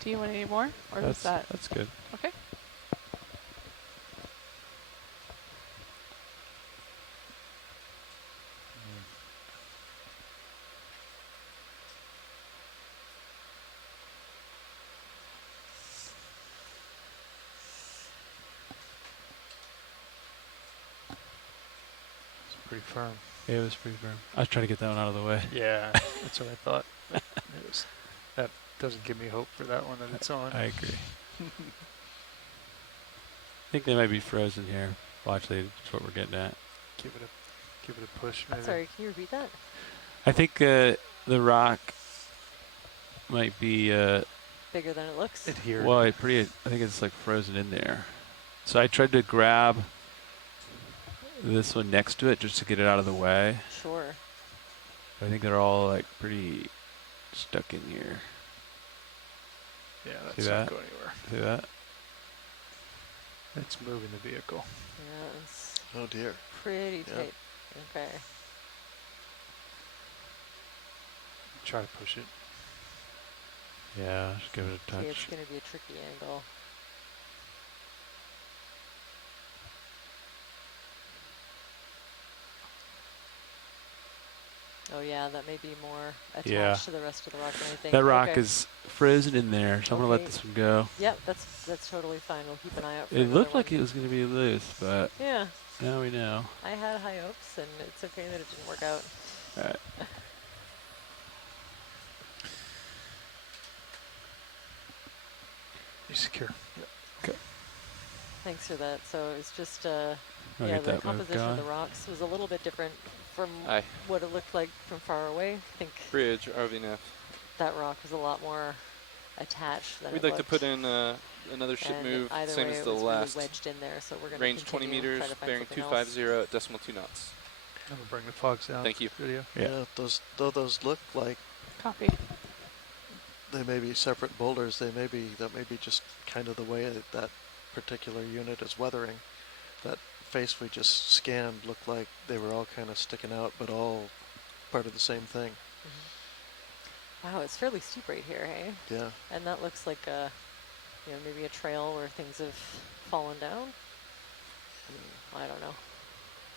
Do you want any more, or is that That's good. okay? It's pretty firm. Yeah, it was pretty firm. I was trying to get that one out of the way. Yeah, that's what I thought. That doesn't give me hope for that one that it's on. I agree. I think they might be frozen here. Well, actually, that's what we're getting at. Give it a push, maybe. Sorry, can you repeat that? I think the rock might be Bigger than it looks? Adhered. well, I think it's like frozen in there. So I tried to grab this one next to it just to get it out of the way. Sure. I think they're all like pretty stuck in here. Yeah, See that's that? not going anywhere. See that? It's moving the vehicle. Yeah, it's Oh dear. Pretty Yeah. tight. Okay. Try to push it. Yeah, just give it a Okay, touch. it's going to be a tricky angle. Oh yeah, that may be more attached Yeah. to the rest of the rock than I think. That rock Okay. is frozen in there, so I'm gonna let Okay. this one go. Yep, that's totally fine. We'll keep an eye out for It another looked like one. it was gonna be loose, but Yeah. now we know. I had high hopes, and it's okay that it didn't work out. All right. You secure. Yep. Okay. Thanks for that. So it's just, I'll yeah, get the that move composition of the going. rocks was a little bit different from Aye. what it looked like from far away. I think Bridge, RVNF. that rock was a lot more attached than We'd it like to looked. put in another ship And move, either same way, as it the was last. really wedged in there, so we're going to Range 20 meters, try to find bearing something else. 250 at decimal 2 knots. I'm gonna bring the fogs down. Thank you. Video. Yeah, though those look like Copy. they may be separate boulders, that may be just kind of the way that particular unit is weathering. That face we just scanned looked like they were all kind of sticking out, but all part of the same thing. Wow, it's fairly steep right here, hey? Yeah. And that looks like a, maybe a trail where things have fallen down. I don't know.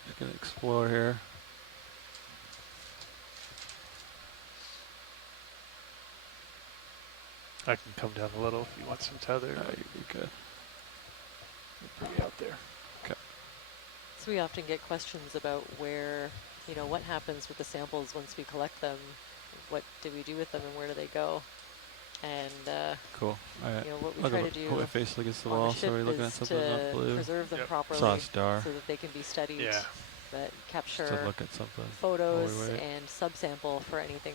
Just gonna explore here. I can come down a little if you want some tether. No, you're good. You're pretty out there. Okay. So we often get questions about where, what happens with the samples once we collect them. What do we do with them and where do they go? And Cool. All right. what we I'll try go to do put my face against the on wall, a so ship we're looking is at something not to blue. preserve them properly Saw a star. so that they can be studied. Yeah. That capture Just to look at something photos while we wait. and subsample for anything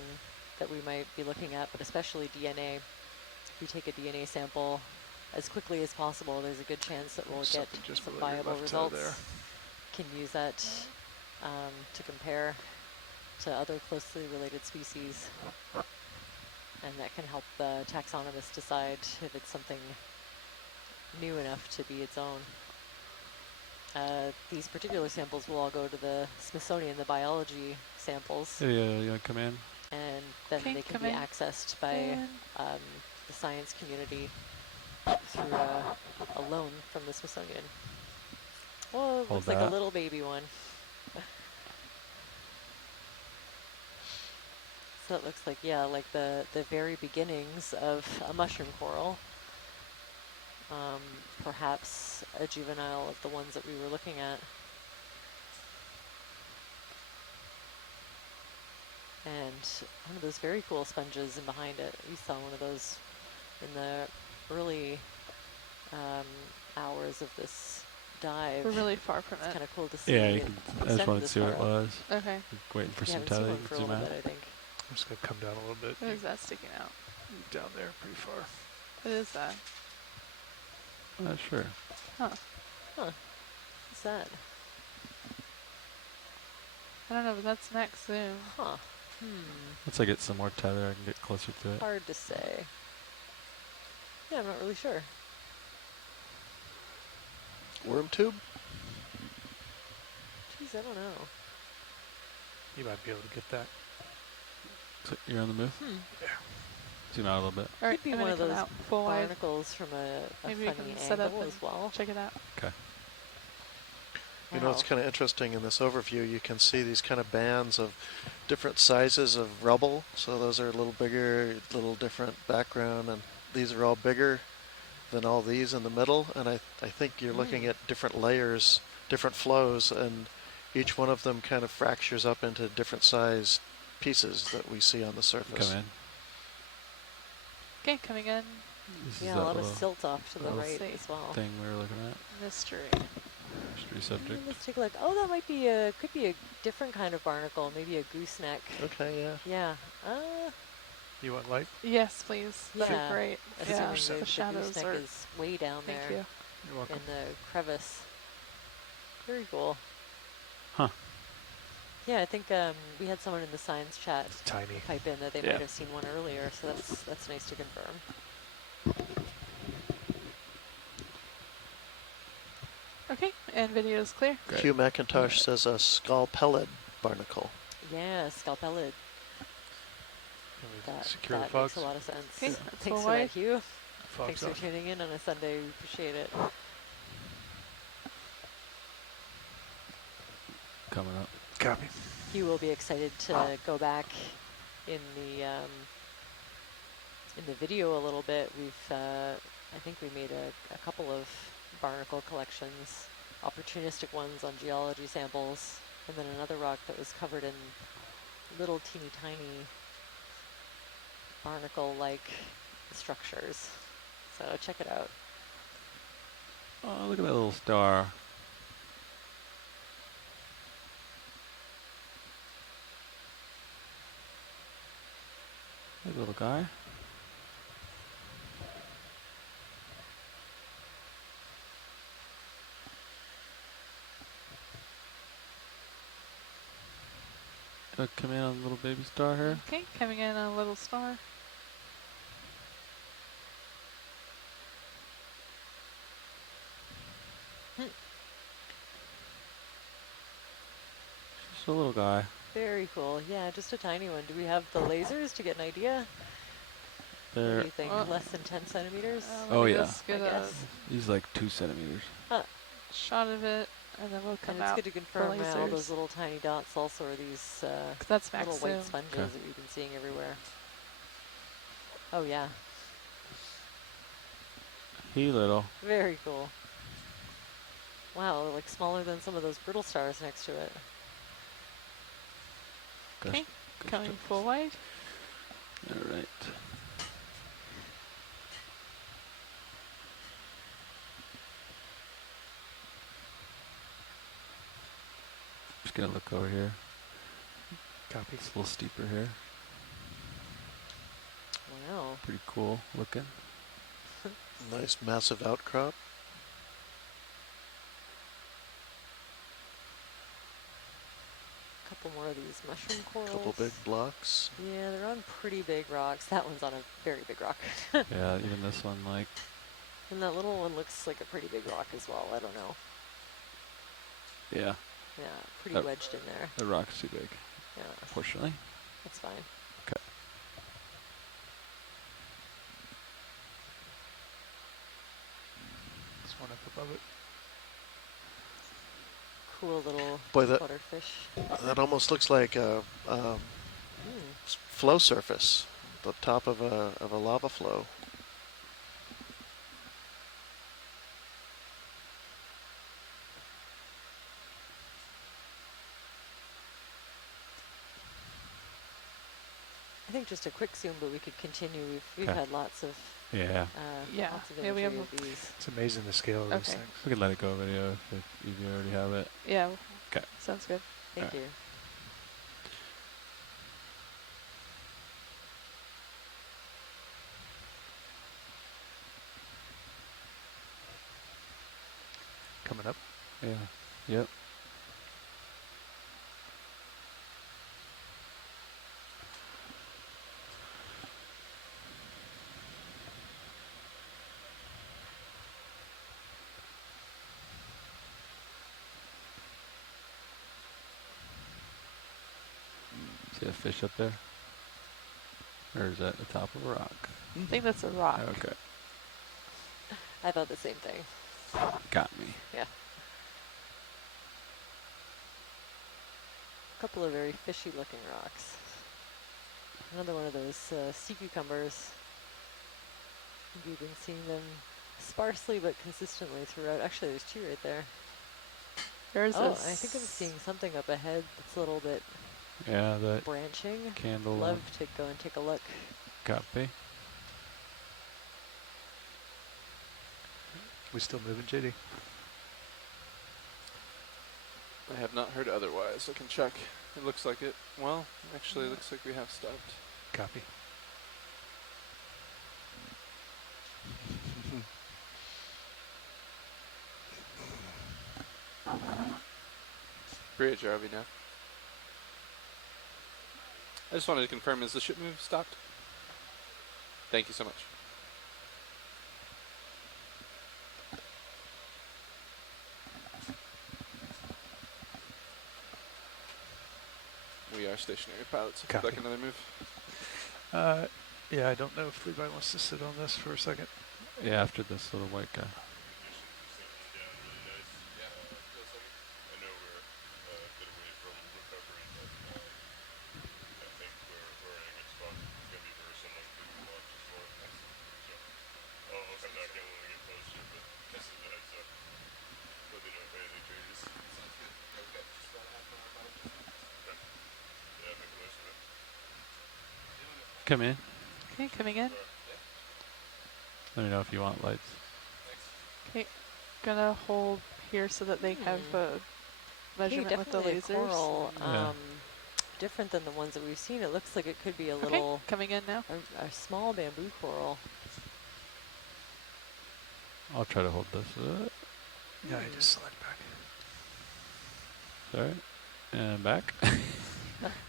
that we might be looking at, but especially DNA. If we take a DNA sample as quickly as possible, there's a good chance that we'll get Something just some below your viable left toe results. there. Can use that to compare to other closely related species. And that can help the taxonomist decide if it's something new enough to be its own. These particular samples will all go to the Smithsonian, the biology samples. Yeah, you wanna come in? And then Okay, they can come be in. accessed by the science community through a loan from the Smithsonian. Well, it Hold looks like a that. little baby one. So it looks like, yeah, like the very beginnings of a mushroom coral. Perhaps a juvenile of the ones that we were looking at. And one of those very cool sponges in behind it. We saw one of those in the early hours of this dive. We're really far from It's it. kind of cool to see. Yeah, it I just extend wanted to this see what it far up. was. Okay. Waiting for We some haven't seen tether. one You can for a zoom little out. bit, I think. I'm just gonna come down a little bit. What is that sticking out? Down there, pretty far. What is that? Sure. Huh. What's that? I don't know, but that's next zoom. Huh. Once I get some more tether, I can get closer to it. Hard to say. Yeah, I'm not really sure. Worm tube? Jeez, I don't know. You might be able to get that. So you're on the move? Yeah. Zoom out a little bit. All right, Could be I'm one gonna of come those out full wide. barnacles from a Maybe we funny can set up angle and as well. check it out. Okay. You know, it's Wow. kind of interesting in this overview. You can see these kind of bands of different sizes of rubble. So those are a little bigger, little different background, and these are all bigger than all these in the middle. And I think you're looking at different layers, different flows, and each one of them kind of fractures up into different sized pieces that we see on the surface. Come in. Okay, coming in. This is Yeah, a that lot of little- silt off to the little right see. as well. thing we were looking at. Mystery. Mystery subject. Let's take a look. Oh, that might be could be a different kind of barnacle, maybe a gooseneck. Okay, yeah. Yeah. You want light? Yes, please. That'd Yeah. be great. Assuming Yeah, the the shadows gooseneck are. is way down Thank there you. You're welcome. in the crevice. Very cool. Huh. Yeah, I think we had someone in the science chat Tiny. pipe in that they Yeah. might have seen one earlier, so that's nice to confirm. Okay, And video is clear. Hugh McIntosh says a scalpellid barnacle. Yeah, scalpellid. That secure the makes fogs? a lot of sense. Okay, that's Thanks full for that, wide. Hugh. Fogs Thanks for off. tuning in on a Sunday. We appreciate it. Coming up. Copy. Hugh will be excited to go back in the video a little bit. We've I think we made a couple of barnacle collections, opportunistic ones on geology samples, and then another rock that was covered in little teeny tiny barnacle-like structures. So check it out. Oh, look at that little star. Hey, little guy. Come in on the little baby star here. Okay, coming in on a little star. Just a little guy. Very cool. Yeah, just a tiny one. Do we have the lasers to get an idea? What There. do you think? Less than 10 centimeters? Oh yeah. Let's get I a guess. He's like 2 centimeters. shot of it, and then we'll come And it's out good to the confirm all lasers. those little tiny dots also are these That's max little white zoom. sponges Okay. that we've been seeing everywhere. Oh yeah, He little. very cool. Wow, they're like smaller than some of those brittle stars next to it. Okay, coming full wide. All right. Just gonna look over here. Copy. It's a little steeper here. Wow. Pretty cool looking. Nice massive outcrop. Couple more of these mushroom corals. Couple big blocks. Yeah, they're on pretty big rocks. That one's on a very big rock. Yeah, even this one, like. And that little one looks like a pretty big rock as well. I don't know. Yeah. Yeah, pretty wedged in there. The rock's too big. Yeah. Unfortunately. That's fine. Okay. This one up above it. Cool little Boy, that butterfish. almost looks like a flow surface, the top of a lava flow. I think just a quick zoom, but we could continue. We've Okay. had lots of Yeah. lots of Yeah, we have imagery of these. It's amazing the scale of these Okay. things. We can let it go video if you already have it. Yeah. Okay. Sounds good. Thank you. Coming up. Yeah. Yep. See a fish up there? Or is that the top of a rock? I think that's a rock. Okay. I thought the same thing. Got me. Yeah. A couple of very fishy looking rocks. Another one of those sea cucumbers. We've been seeing them sparsely but consistently throughout. Actually, there's two right there. There's I a think I'm seeing something up ahead that's a little bit Yeah, that branching. candle. Love to go and take a look. Copy. We still moving, JD? I have not heard otherwise. I can check. It looks like it. Well, actually, it looks like we have stopped. Copy. Bridge, RV now. I just wanted to confirm, is the ship move stopped? Thank you so much. stationary pilots. Copy. Like another move. Yeah, I don't know if Levi wants to sit on this for a second. Yeah, after this little white guy. I know we're a bit away from recovery, but I think we're in a good spot. It's going to be very similar to launch before. So I'll come back in when we get closer, but this is a heads up. Let me know if anything changes. Sounds good. Yeah, we got just about a half an hour about it. Okay. Yeah, make the most of it. Come in. Okay, coming in. Let me know if you want lights. Okay, gonna hold here so that they have a measurement with the definitely a lasers. coral, Yeah. different than the ones that we've seen. It looks like it could be a little coming in now. A small bamboo coral. I'll try to hold this. Yeah, I just slide back. Sorry. And back. I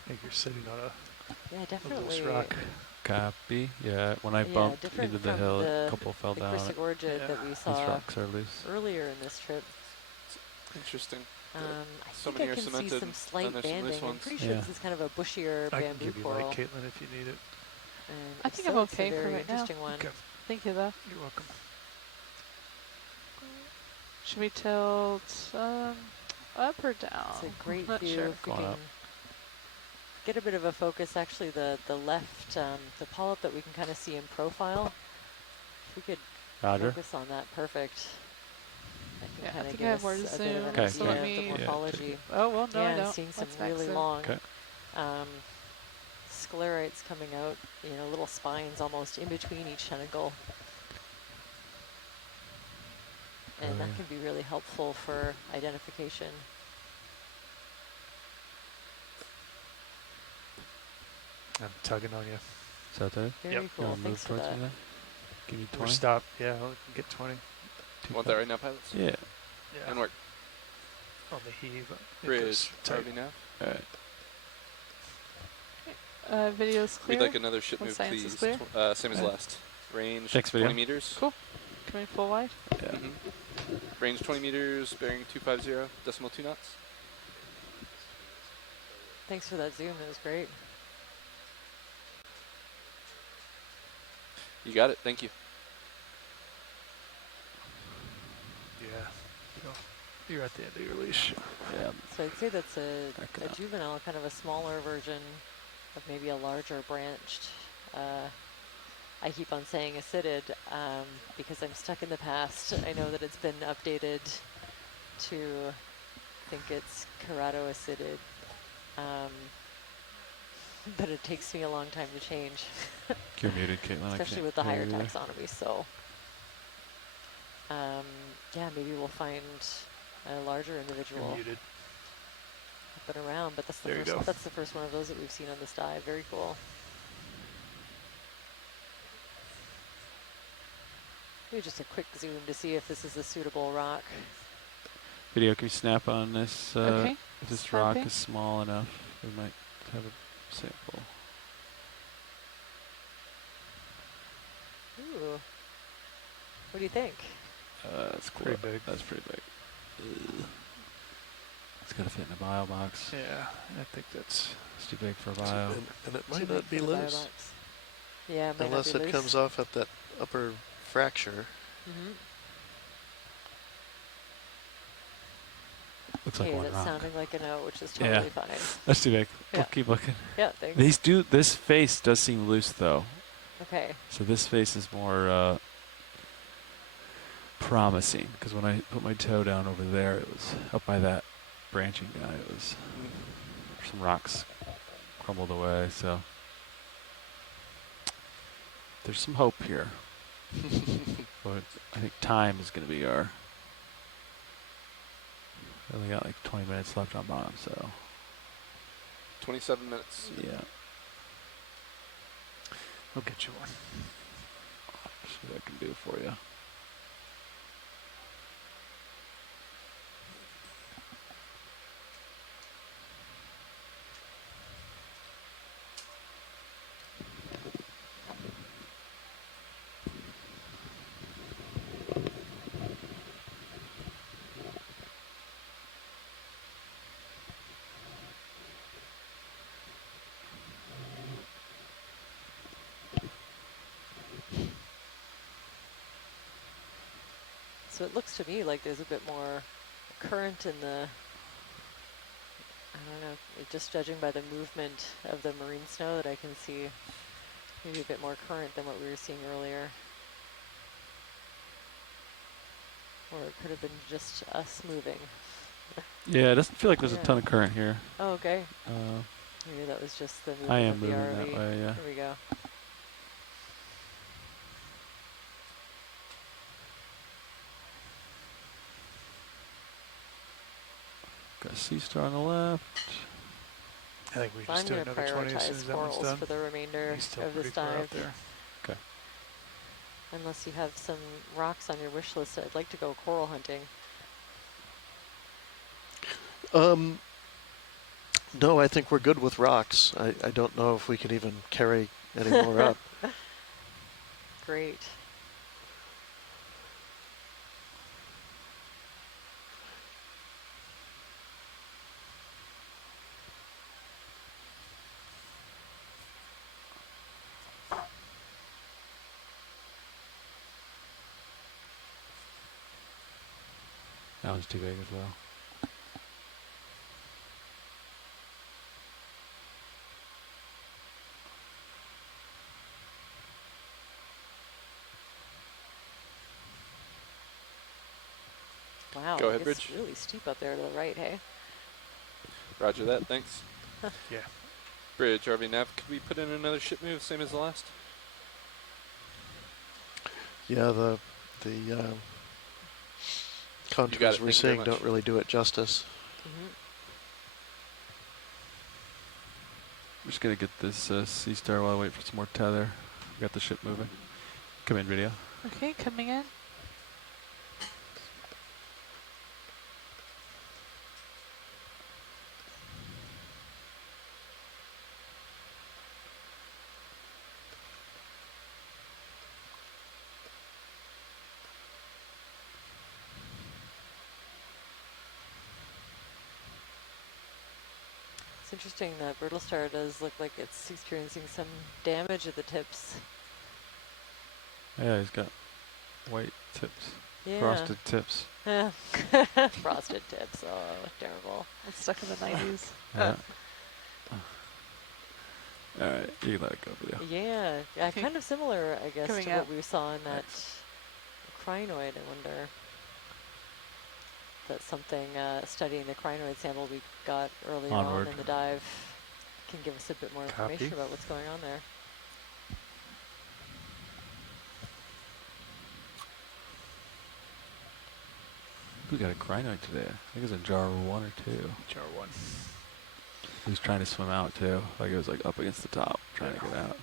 think you're sitting on a Yeah, a definitely. loose rock. Copy. Yeah, when I Yeah, bumped different into the from hill, the- a couple fell the down. Chrysogorgia that we These saw rocks are loose. earlier in this trip. Interesting. I So think many I are can see cemented, some and slight there's some loose banding. I'm ones. pretty sure Yeah. this is kind of a bushier I can bamboo give you coral. light, Caitlin, if you need it. And I if think I'm so, it's a okay for very right now. interesting one. Okay. Thank you, though. You're welcome. Should we tilt up or down? It's a great Not view. sure. If we Going can up. get a bit of a focus, actually, the left, the polyp that we can kind of see in profile. If we could Roger. focus on that, perfect. That can Yeah, I kind of think give I have us more a bit of zoom, an Okay, idea so let of me. the Yeah, morphology. Oh well, no, I And don't. seeing some Let's back really zoom. long Okay. sclerites coming out, little spines almost in between each tentacle. And that can be really helpful for identification. I'm tugging on you. Is that there? Very Yep. cool. You wanna move Thanks for towards that. me then? Give me We're 20. stop. Yeah, I'll get 20. Want that right now, pilots? Yeah. Yeah. And work. On the heave. it Bridge. goes tight. RV now. Alright. Video's clear. We'd like another ship Full move, science is please. clear. Same as last. Range Thanks, 20 video. meters. Cool. Coming full wide. Yeah. Range 20 meters, bearing 250, decimal 2 knots. Thanks for that zoom. That was great. You got it. Thank you. Yeah. You're at the end of your leash. Yeah. So I'd say that's a Backing up. juvenile, kind of a smaller version of maybe a larger branched. I keep on saying acidid because I'm stuck in the past. I know that it's been updated to, I think it's Corrado acidid, but it takes me a long time to change, You're muted, Caitlin. I especially can't with the hear higher you there. taxonomy. So yeah, maybe we'll find a larger individual. You're muted. Been around, but that's the There you go. first. That's the first one of those that we've seen on this dive. Very cool. Maybe just a quick zoom to see if this is a suitable rock. Video, can you snap on this? Okay. If this rock Snapping. is small enough, we might have a sample. Ooh. What do you think? That's cool. Pretty big. That's pretty big. Ugh. It's gotta fit in a bio box. Yeah, I think that's. It's too big for a bio. And it Too might big not be for the bio loose. box. Yeah, it might Unless not be it comes off at that upper fracture. Looks like Okay, one that's rock. sounding like a no, which is totally fine. That's too big. Yeah. We'll keep looking. Yeah, thanks. This face does seem loose though. Okay. So this face is more promising because when I put my toe down over there, it was up by that branching guy. It was some rocks crumbled away. So there's some hope here. But I think time is going to be our. We only got like 20 minutes left on bottom, so 27 minutes. yeah. We'll get you one. See what I can do for you. So it looks to me like there's a bit more current in the, I don't know, just judging by the movement of the marine snow, that I can see maybe a bit more current than what we were seeing earlier. Or it could have been just us moving. Yeah, it doesn't feel like there's a ton of current here. Oh, okay. Maybe that was just the movement I am of the moving RV. that way, yeah. Here we go. Got a sea star on the left. I think we So just I'm do going to another 20 as soon as prioritize that one's corals done. for the remainder He's still of this pretty far out dive. there. Okay. Unless you have some rocks on your wish list, I'd like to go coral hunting. No, I think we're good with rocks. I don't know if we can even carry any more up. Great. That one's too big as well. Wow, Go ahead, it's Bridge. really steep up there to the right, hey? Roger that, thanks. Yeah. Bridge, RV Nav, could we put in another ship move, same as the last? Yeah, the contours we're Thank you very seeing much. don't really do it justice. I'm just gonna get this sea star while I wait for some more tether. We got the ship moving. Come in, video. Okay, coming in. It's interesting that Brittle Star does look like it's experiencing some damage at the tips. Yeah, he's got white tips. Yeah. Frosted tips. Frosted tips, oh, terrible. It's stuck in the 90s. Yeah. Alright, you can let it go, video. Yeah, kind of similar, I guess, Coming to up. what we saw in that crinoid. I wonder if that's something, studying the crinoid sample we got earlier Onward. on in the dive can give us a bit more information Copy. about what's going on there. We got a crinoid today. I think it was in jar 1 or 2. Jar 1. He was trying to swim out too. Like it was like up against the top, trying to get out.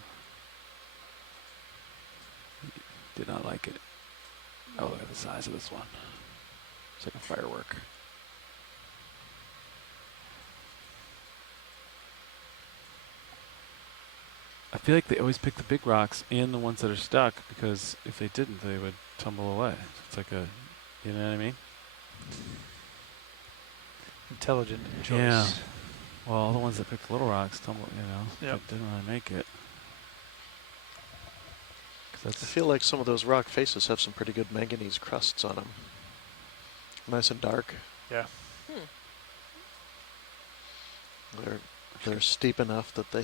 He did not like it. Oh, look at the size of this one. It's like a firework. I feel like they always pick the big rocks and the ones that are stuck, because if they didn't, they would tumble away. It's like a, you know what I mean? Intelligent choice. Yeah. Well, all the ones that picked little rocks tumble, you know, Yep. didn't really make it. 'Cause I that's feel like some of those rock faces have some pretty good manganese crusts on them. Nice and dark. Yeah. They're steep enough that they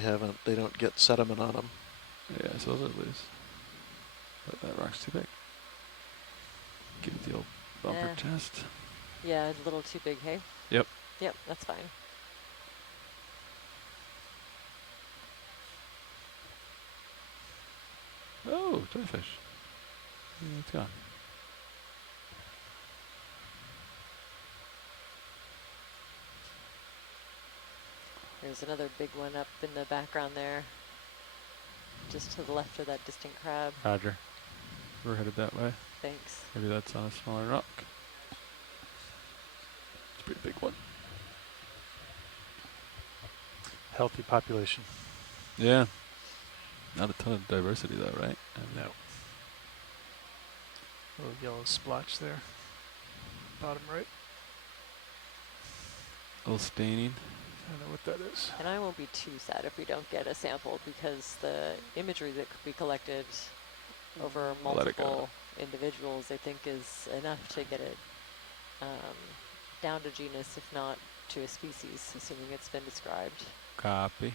don't get sediment on them. yeah, so those are loose. But that rock's too big. Give it the old bumper test. Yeah, a little too big, hey? Yep. Yep, that's fine. Oh, jellyfish. Yeah, it's gone. There's another big one up in the background there, just to the left of that distant crab. Roger. We're headed that way. Thanks. Maybe that's on a smaller rock. It's a pretty big one. Healthy population. Yeah. Not a ton of diversity though, right? No. Little yellow splotch there. Bottom right. A little staining. I don't know what that is. And I won't be too sad if we don't get a sample, because the imagery that could be collected over Let it go. multiple individuals, I think, is enough to get it down to genus, if not to a species, assuming it's been described. Copy.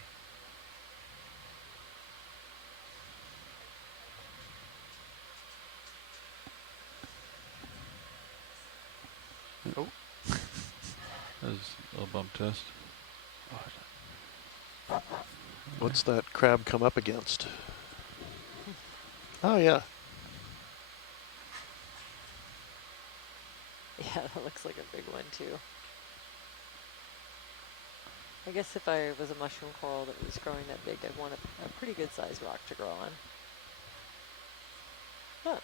Oh. That was a little bump test. What's that crab come up against? Oh, yeah. Yeah, that looks like a big one too. I guess if I was a mushroom coral that was growing that big, I'd want a pretty good sized rock to grow on. Huh.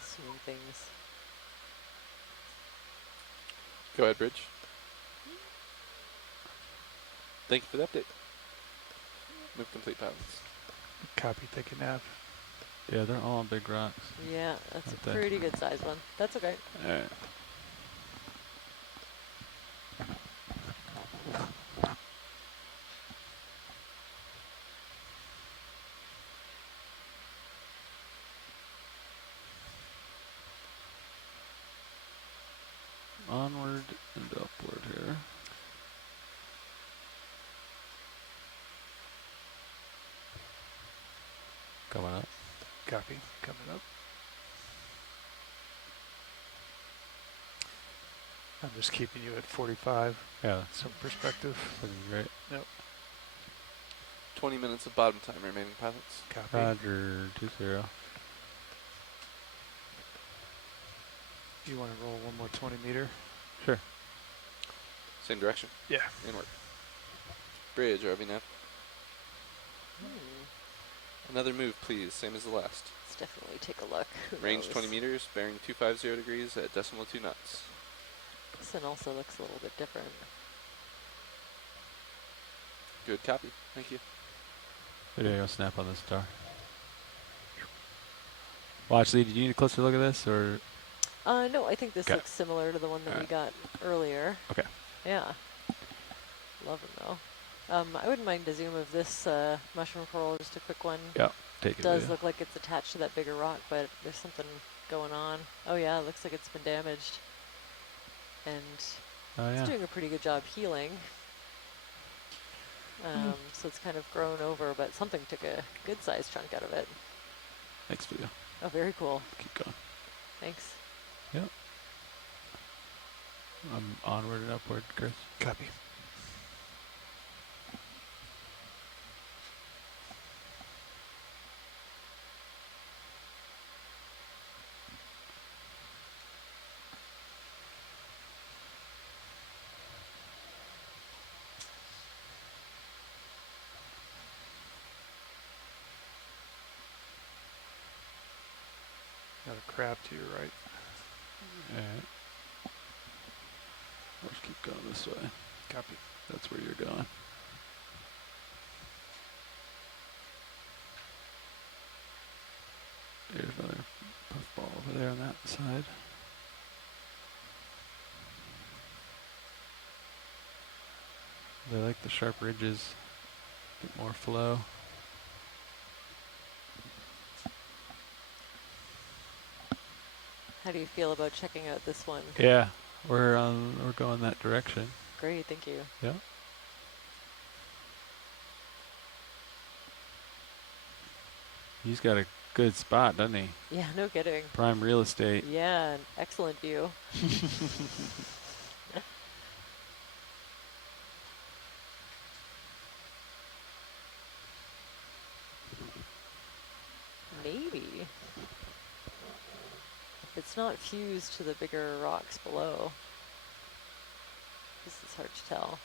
Assuming things. Go ahead, Bridge. Thank you for the update. Move complete pilots. Copy, take a nav. Yeah, they're all on big rocks. Yeah, that's Aren't a they? pretty good sized one. That's okay. All right. Onward and upward here. Coming up. Copy, coming up. I'm just keeping you at 45. Yeah. Some perspective. Looking great. Yep. 20 minutes of bottom time remaining, pilots. Copy. Roger, 2-0. You want to roll one more 20 meter? Sure. Same direction. Yeah. Inward. Bridge, RV nav. Another move, please. Same as the last. Let's definitely take a look. Who Range knows? 20 meters, bearing 250 degrees at decimal 2 knots. This one also looks a little bit different. Good copy. Thank you. There you go, snap on the star. Watch, Lee, did you need a closer look at this, or? No, I think this looks similar to the one that we got earlier. Okay. Yeah. Love them though. I wouldn't mind a zoom of this mushroom coral, just a quick one. Yeah, take it. Does look like it's attached to that bigger rock, but there's something going on. Oh yeah, it looks like it's been damaged. And it's doing a pretty good job healing. So it's kind of grown over, but something took a good sized chunk out of it. Thanks, video. Oh, very cool. Keep going. Thanks. Yep. I'm onward and upward, Chris. Copy. Got a crab to your right. Alright. Let's keep going this way. Copy. That's where you're going. There's another puffball over there on that side. They like the sharp ridges. Get more flow. How do you feel about checking out this one? Yeah, we're going that direction. Great, thank you. Yeah. He's got a good spot, doesn't he? Yeah, no kidding. Prime real estate. Yeah, an excellent view. Maybe. If it's not fused to the bigger rocks below. This is hard to tell.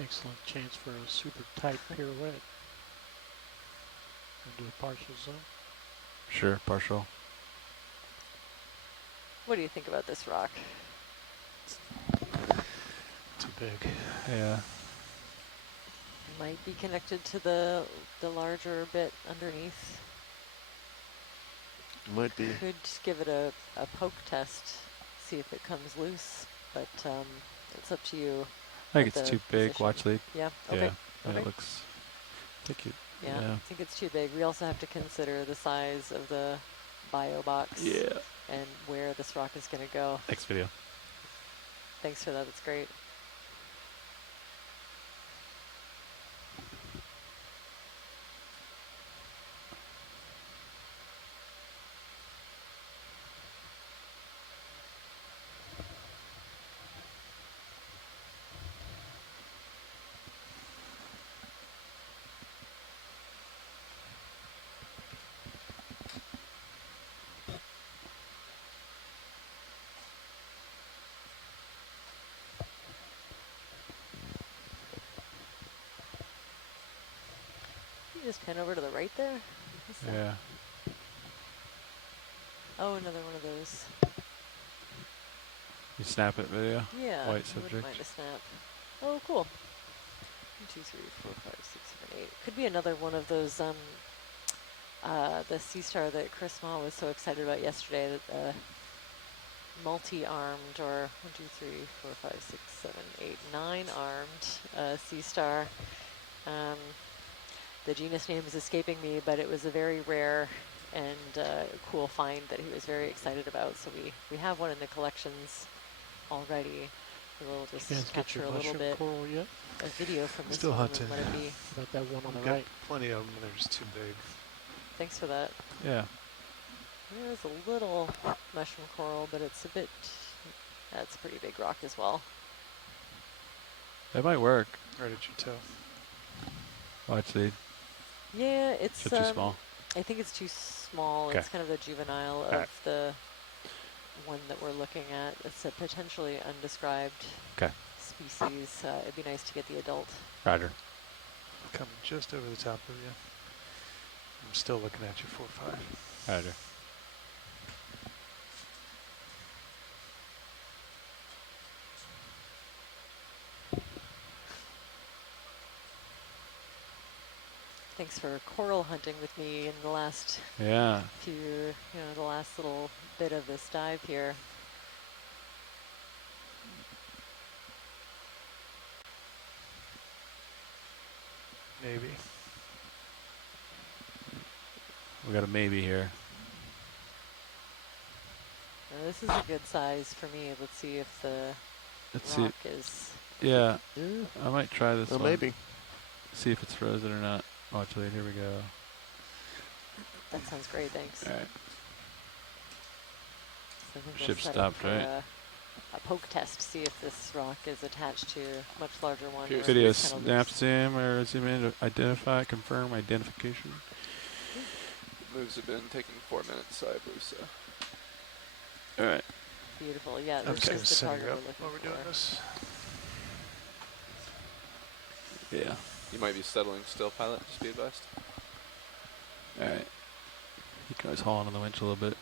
Excellent chance for a super tight pirouette. And do a partial zone. Sure, partial. What do you think about this rock? Too big. Yeah. Might be connected to the larger bit underneath. Might be. Could give it a poke test, see if it comes loose, but it's up to you. I think it's too big. Position. Watch lead. Yeah. Okay. Yeah. Okay. It looks. Yeah, Yeah. I think it's too big. We also have to consider the size of the bio box. Yeah. And where this rock is going to go. Next video. Thanks for that. That's great. You just pan over to the right there? What's that? Yeah. Oh, another one of those. You snap it video? Yeah, White I wouldn't subject. mind a snap. Oh, cool. 1, 2, 3, 4, 5, 6, 7, 8. Could be another one of those, the sea star that Chris Ma was so excited about yesterday, that multi-armed, or 1, 2, 3, 4, 5, 6, 7, 8, 9-armed sea star. The genus name is escaping me, but it was a very rare and cool find that he was very excited about. So we have one in the collections already. We'll just You guys get capture your a little mushroom bit coral yet? of video from this Still one hunting. and let it be. Got that one on We've the got right. plenty of them, and they're just too big. Thanks for that. Yeah. There's a little mushroom coral, but it's a bit, that's a pretty big rock as well. That might work. Right at your toe. Watch the. Yeah, it's Is it too small? I think it's too small. Okay. It's kind of the juvenile of Alright. the one that we're looking at. It's a potentially undescribed Okay. species. It'd be nice to get the adult. Roger. Coming just over the top of you. I'm still looking at you, 4-5. Roger. Thanks for coral hunting with me in the last Yeah. few, the last little bit of this dive here. Maybe. We got a maybe here. Now, this is a good size for me. Let's see if the Let's rock see. is. Yeah. Yeah. I might try this Well, one. maybe. See if it's frozen or not. Watch it. Here we go. That sounds great. Thanks. All right. So I think we'll Ship set up stopped, for right? A poke test. See if this rock is attached to a much larger one. or if Video it's kinda snap loose. zoom or zoom in to identify, confirm identification. Moves have been taking 4 minutes, so I believe so. All right. Beautiful. Yeah, I'm this just going is to the send target you we're up looking while we're doing for. this. Yeah. You might be settling still, pilot. Just be advised. All right. He can always haul on the winch a little bit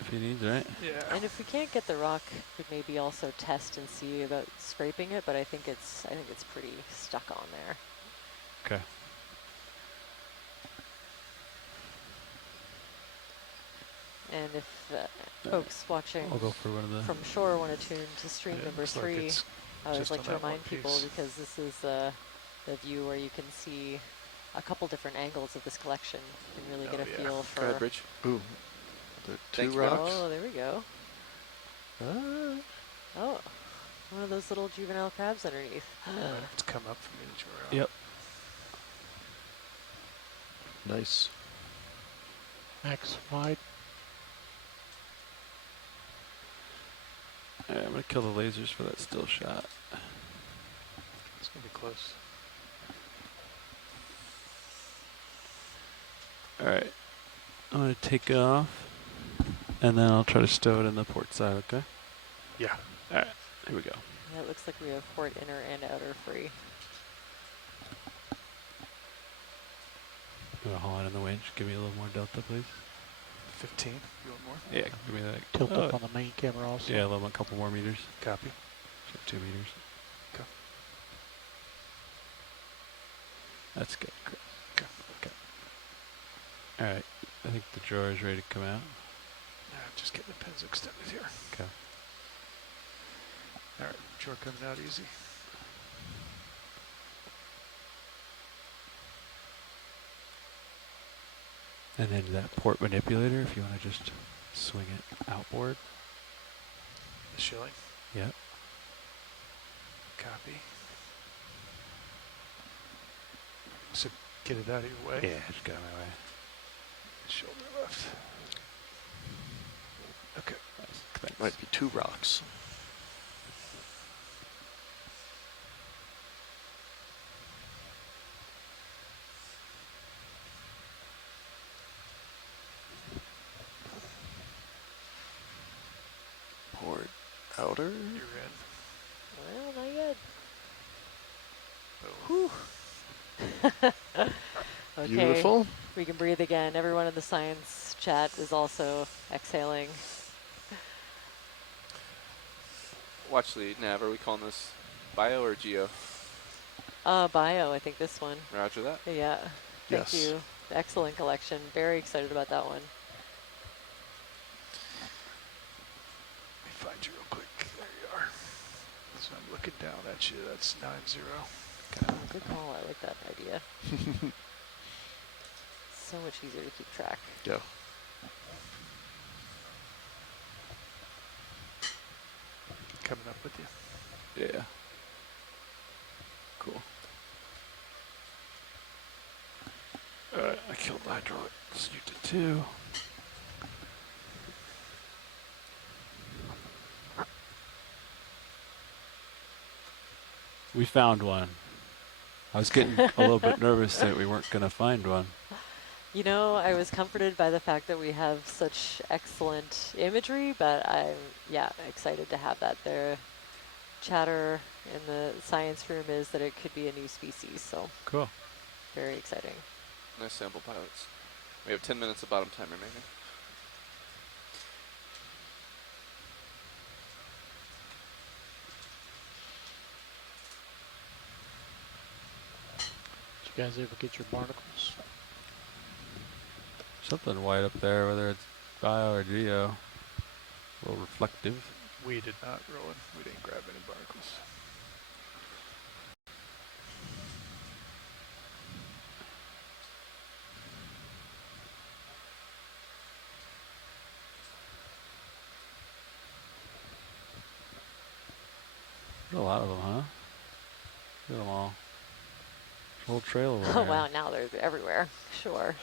if he needs, right? Yeah. And if we can't get the rock, we'd maybe also test and see about scraping it. But I think it's pretty stuck on there. Okay. And if folks watching I'll go for one of the. from shore want to tune to stream Yeah, number looks like 3, it's I always just like on to that one remind people piece. because this is the view where you can see a couple different angles of this collection and really get a feel Go for. ahead, Bridge. Ooh, the Thank two you very rocks. Oh, there we go. Oh, one of those little juvenile crabs underneath. Might have to come up for me to draw out. Yep. Nice. Max wide. All right, I'm gonna kill the lasers for that still shot. It's going to be close. All right. I'm gonna take off, and then I'll try to stow it in the port side. Okay. Yeah. All right. Here we go. Yeah, it looks like we have port inner and outer free. You wanna haul in the winch? Give me a little more delta, please. 15. You want more? Yeah, give me that. Tilt up on the main camera also. Yeah, a couple more meters. Copy. 2 meters. Go. That's good. Okay. Okay. All right. I think the drawer is ready to come out. Just getting the pins extended here. Okay. All right. Drawer coming out easy. And then that port manipulator, if you want to just swing it outboard. The shilling. Yep. Copy. So get it out of your way. Yeah, just got out of my way. Shoulder left. Okay. Thanks. Might be 2 rocks. Port outer. You're in. Well, not yet. Whew. Okay. Beautiful. We can breathe again. Everyone in the science chat is also exhaling. Watch the nav. Are we calling this bio or geo? Bio, I think this one. Roger that. Yeah. Thank Yes. you. Excellent collection. Very excited about that one. Let me find you real quick. There you are. So I'm looking down at you. That's 90. Oh, good call. I like that idea. So much easier to keep track. Yeah. Coming up with you. Yeah. Cool. Alright, I killed the hydraulic. You did too. We found one. I was getting a little bit nervous that we weren't going to find one. You know, I was comforted by the fact that we have such excellent imagery, but I'm, excited to have that. The chatter in the science room is that it could be a new species, so. Cool. Very exciting. Nice sample pilots. We have 10 minutes of bottom time remaining. Did you guys ever get your barnacles? Something white up there, whether it's bio or geo. A little reflective. We did not, Rowan. We didn't grab any barnacles. There's a lot of them, huh? Look at them all. There's a whole trail over Oh, there. wow, now they're everywhere. Sure.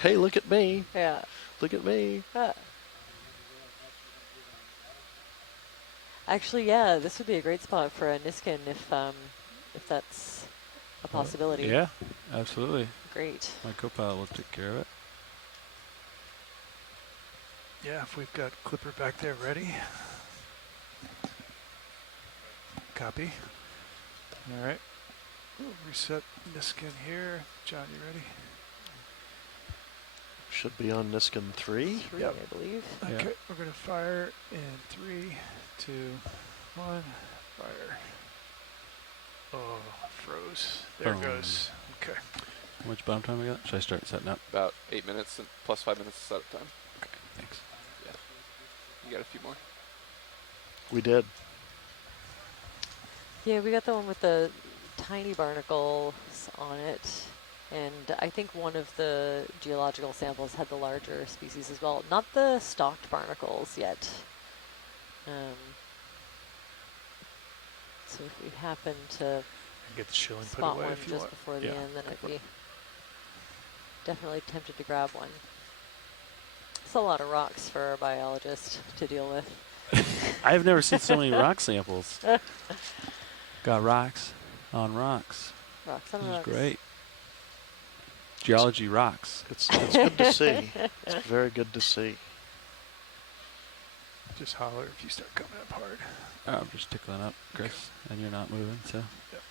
Hey, look at me. Yeah. Look at me. Actually, yeah, this would be a great spot for a Niskin if that's a possibility. Yeah, absolutely. Great. My co-pilot will take care of it. Yeah, if we've got Clipper back there ready. Copy. All right. Reset Niskin here. John, you ready? Should be on Niskin 3. 3, Yep. I believe. Okay, we're going to fire in 3, 2, 1. Fire. Oh, froze. There it goes. Okay. How much bottom time we got? Should I start setting up? About 8 minutes and plus 5 minutes of setup time. Okay, thanks. Yeah. You got a few more? We did. Yeah, we got the one with the tiny barnacles on it. And I think one of the geological samples had the larger species as well. Not the stalked barnacles yet. So if we happen to Get the shilling put spot away one if you just want. before the Yeah, end, then go I'd for be it. definitely tempted to grab one. It's a lot of rocks for a biologist to deal with. I've never seen so many rock samples. Got rocks on rocks. Rocks on This is rocks. great. Geology rocks. It's good to see. It's very good to see. Just holler if you start coming up hard. Oh, I'm just tickling up, Chris, and you're not moving, so. Yep.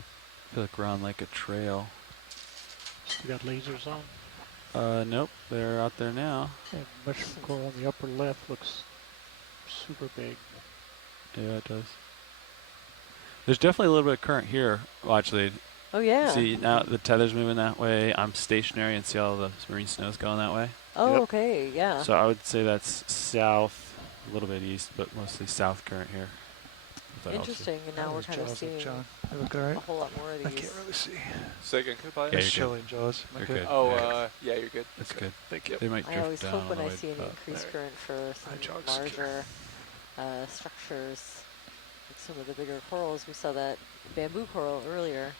I feel like we're on like a trail. Still got lasers on? Nope, they're out there now. And mushroom core on the upper left looks super big. Yeah, it does. There's definitely a little bit of current here. Well, actually, Oh, yeah. see now the tether's moving that way. I'm stationary and see all the marine snow's going that way. Oh, Yep. okay, yeah. So I would say that's south, a little bit east, but mostly south current here. that helps you. interesting, and now How we're those kind of jaws look, seeing John? They look all right? a whole lot more of these. I can't really see. Say again, could I? Yeah, It's you're showing jaws. You're Okay. good. Oh, yeah. yeah, you're good. That's Okay. good. Thank you. They might I drift always down hope on when the I way see an up. increased current for some jog's larger structures, like some of the bigger corals. We saw that bamboo coral earlier.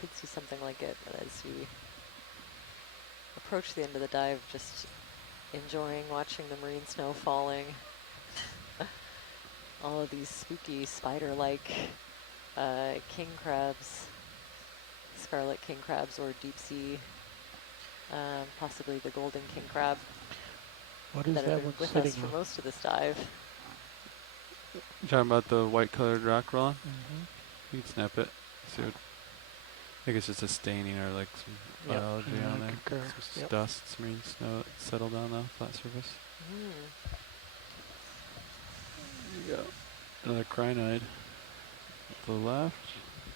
Could see something like it, but as we approach the end of the dive, just enjoying watching the marine snow falling. All of these spooky spider-like king crabs, scarlet king crabs, or deep sea, possibly the golden king crab. What is that that have been one with sitting us for on? most of this dive. You talking about the white colored rock roll? Mm-hmm. You can snap it. See what, I think it's just a staining or like some Yep. biology Yeah, on I there. concur. Some Yep. dust, some marine snow that settled down the flat surface. You got another crinoid to the left.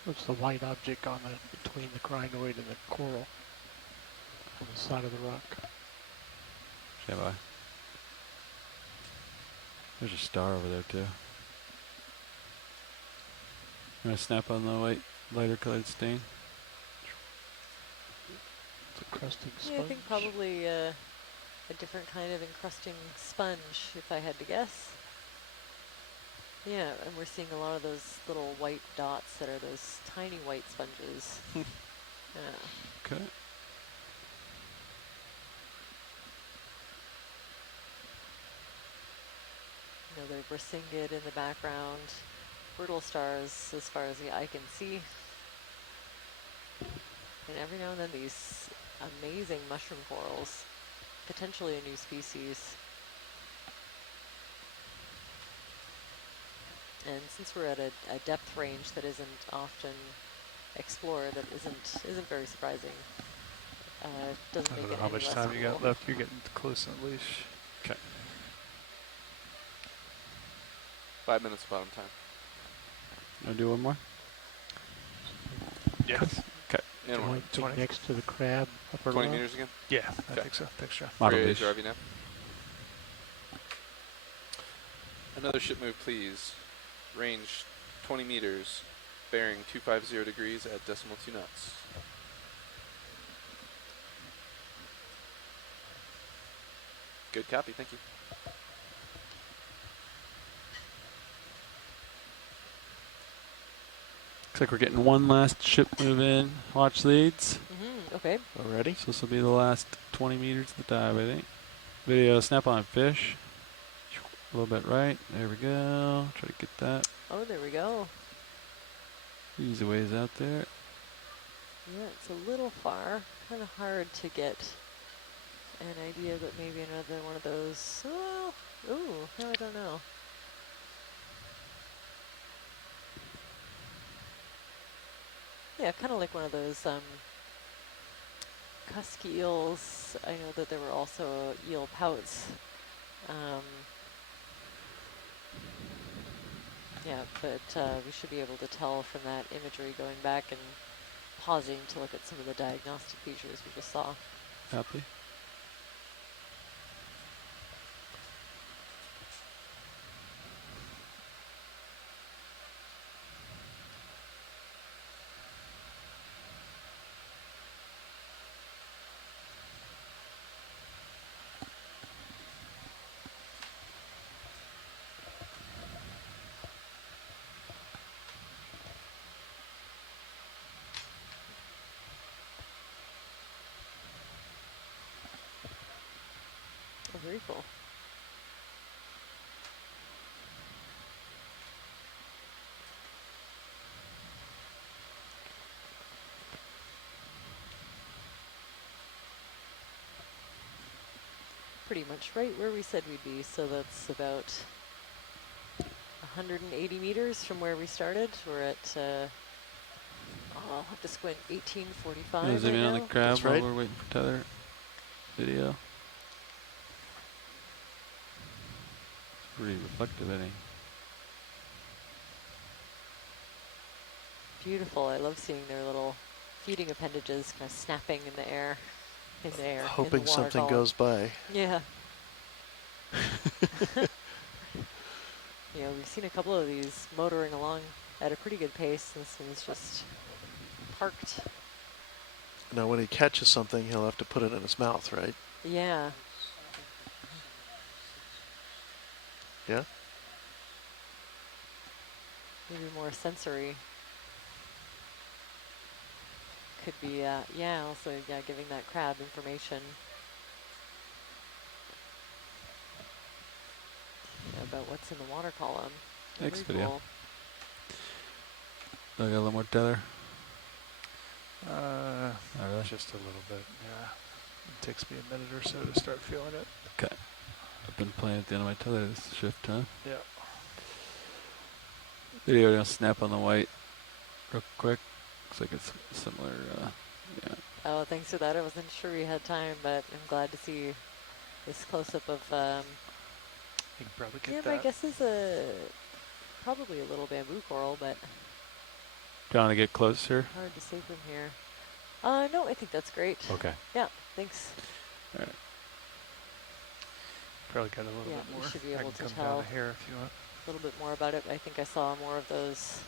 What's the white object on the between the crinoid and the coral on the side of the rock? Stand by. There's a star over there too. You want to snap on the white, lighter colored stain? It's a crusting sponge. Yeah, I think probably a different kind of encrusting sponge, if I had to guess. Yeah, and we're seeing a lot of those little white dots that are those tiny white sponges. Yeah. Okay. Another Brisingid in the background. Brittle stars as far as the eye can see. And every now and then these amazing mushroom corals, potentially a new species. And since we're at a depth range that isn't often explored, that isn't very surprising. Doesn't I make don't know it how any much less time you got cool. left. You're getting close on leash. Okay. 5 minutes bottom time. Want to do one more? Yes. Okay. And one. Joint thing next to the crab. Upper 20 left. meters again? Yeah, I Okay. think so. Thanks, John. Model Ready leash. to RV now? Another ship move, please. Range 20 meters, bearing 250 degrees at decimal 2 knots. Good copy, thank you. Looks like we're getting one last ship move in. Watch leads. Okay. Already? So this will be the last 20 meters of the dive, I think. Video snap on fish. A little bit right. There we go. Try to get that. Oh, there we go. Easy ways out there. Yeah, it's a little far. Kind of hard to get an idea, but maybe another one of those. Oh, ooh, no, I don't know. Yeah, kind of like one of those cusk eels. I know that there were also eel pouts. Yeah, but we should be able to tell from that imagery going back and pausing to look at some of the diagnostic features we just saw. Happy. Oh, very cool. Pretty much right where we said we'd be, so that's about 180 meters from where we started. We're at, I'll have to squint, 1845 Yeah, zoom in on the now. crab That's while right. we're waiting for Tether. Video. It's pretty reflective, I think. Beautiful. I love seeing their little feeding appendages kind of snapping in the air. Hoping in the water something column. goes by. Yeah. you know, we've seen a couple of these motoring along at a pretty good pace. This one's just parked. Now, when he catches something, he'll have to put it in his mouth, right? Yeah. Yeah? Maybe more sensory. Could be, yeah, also, yeah, giving that crab information. Yeah, about what's in the water column. Next Very video. cool. Do I got a little more tether? Not really? Just a little bit, yeah. It takes me a minute or so to start feeling it. Okay. I've been playing at the end of my tether this shift, huh? Yeah. Video gonna snap on the white real quick. Looks like it's similar, yeah. Oh, thanks for that. I wasn't sure we had time, but I'm glad to see this close-up of, You can probably get yeah, that. my guess is probably a little bamboo coral, but Trying to get closer. hard to say from here. No, I think that's great. Okay. Yeah, thanks. All right. Probably got a little Yeah, bit more. you should be I able can to come down tell to here if you want. a little bit more about it. I think I saw more of those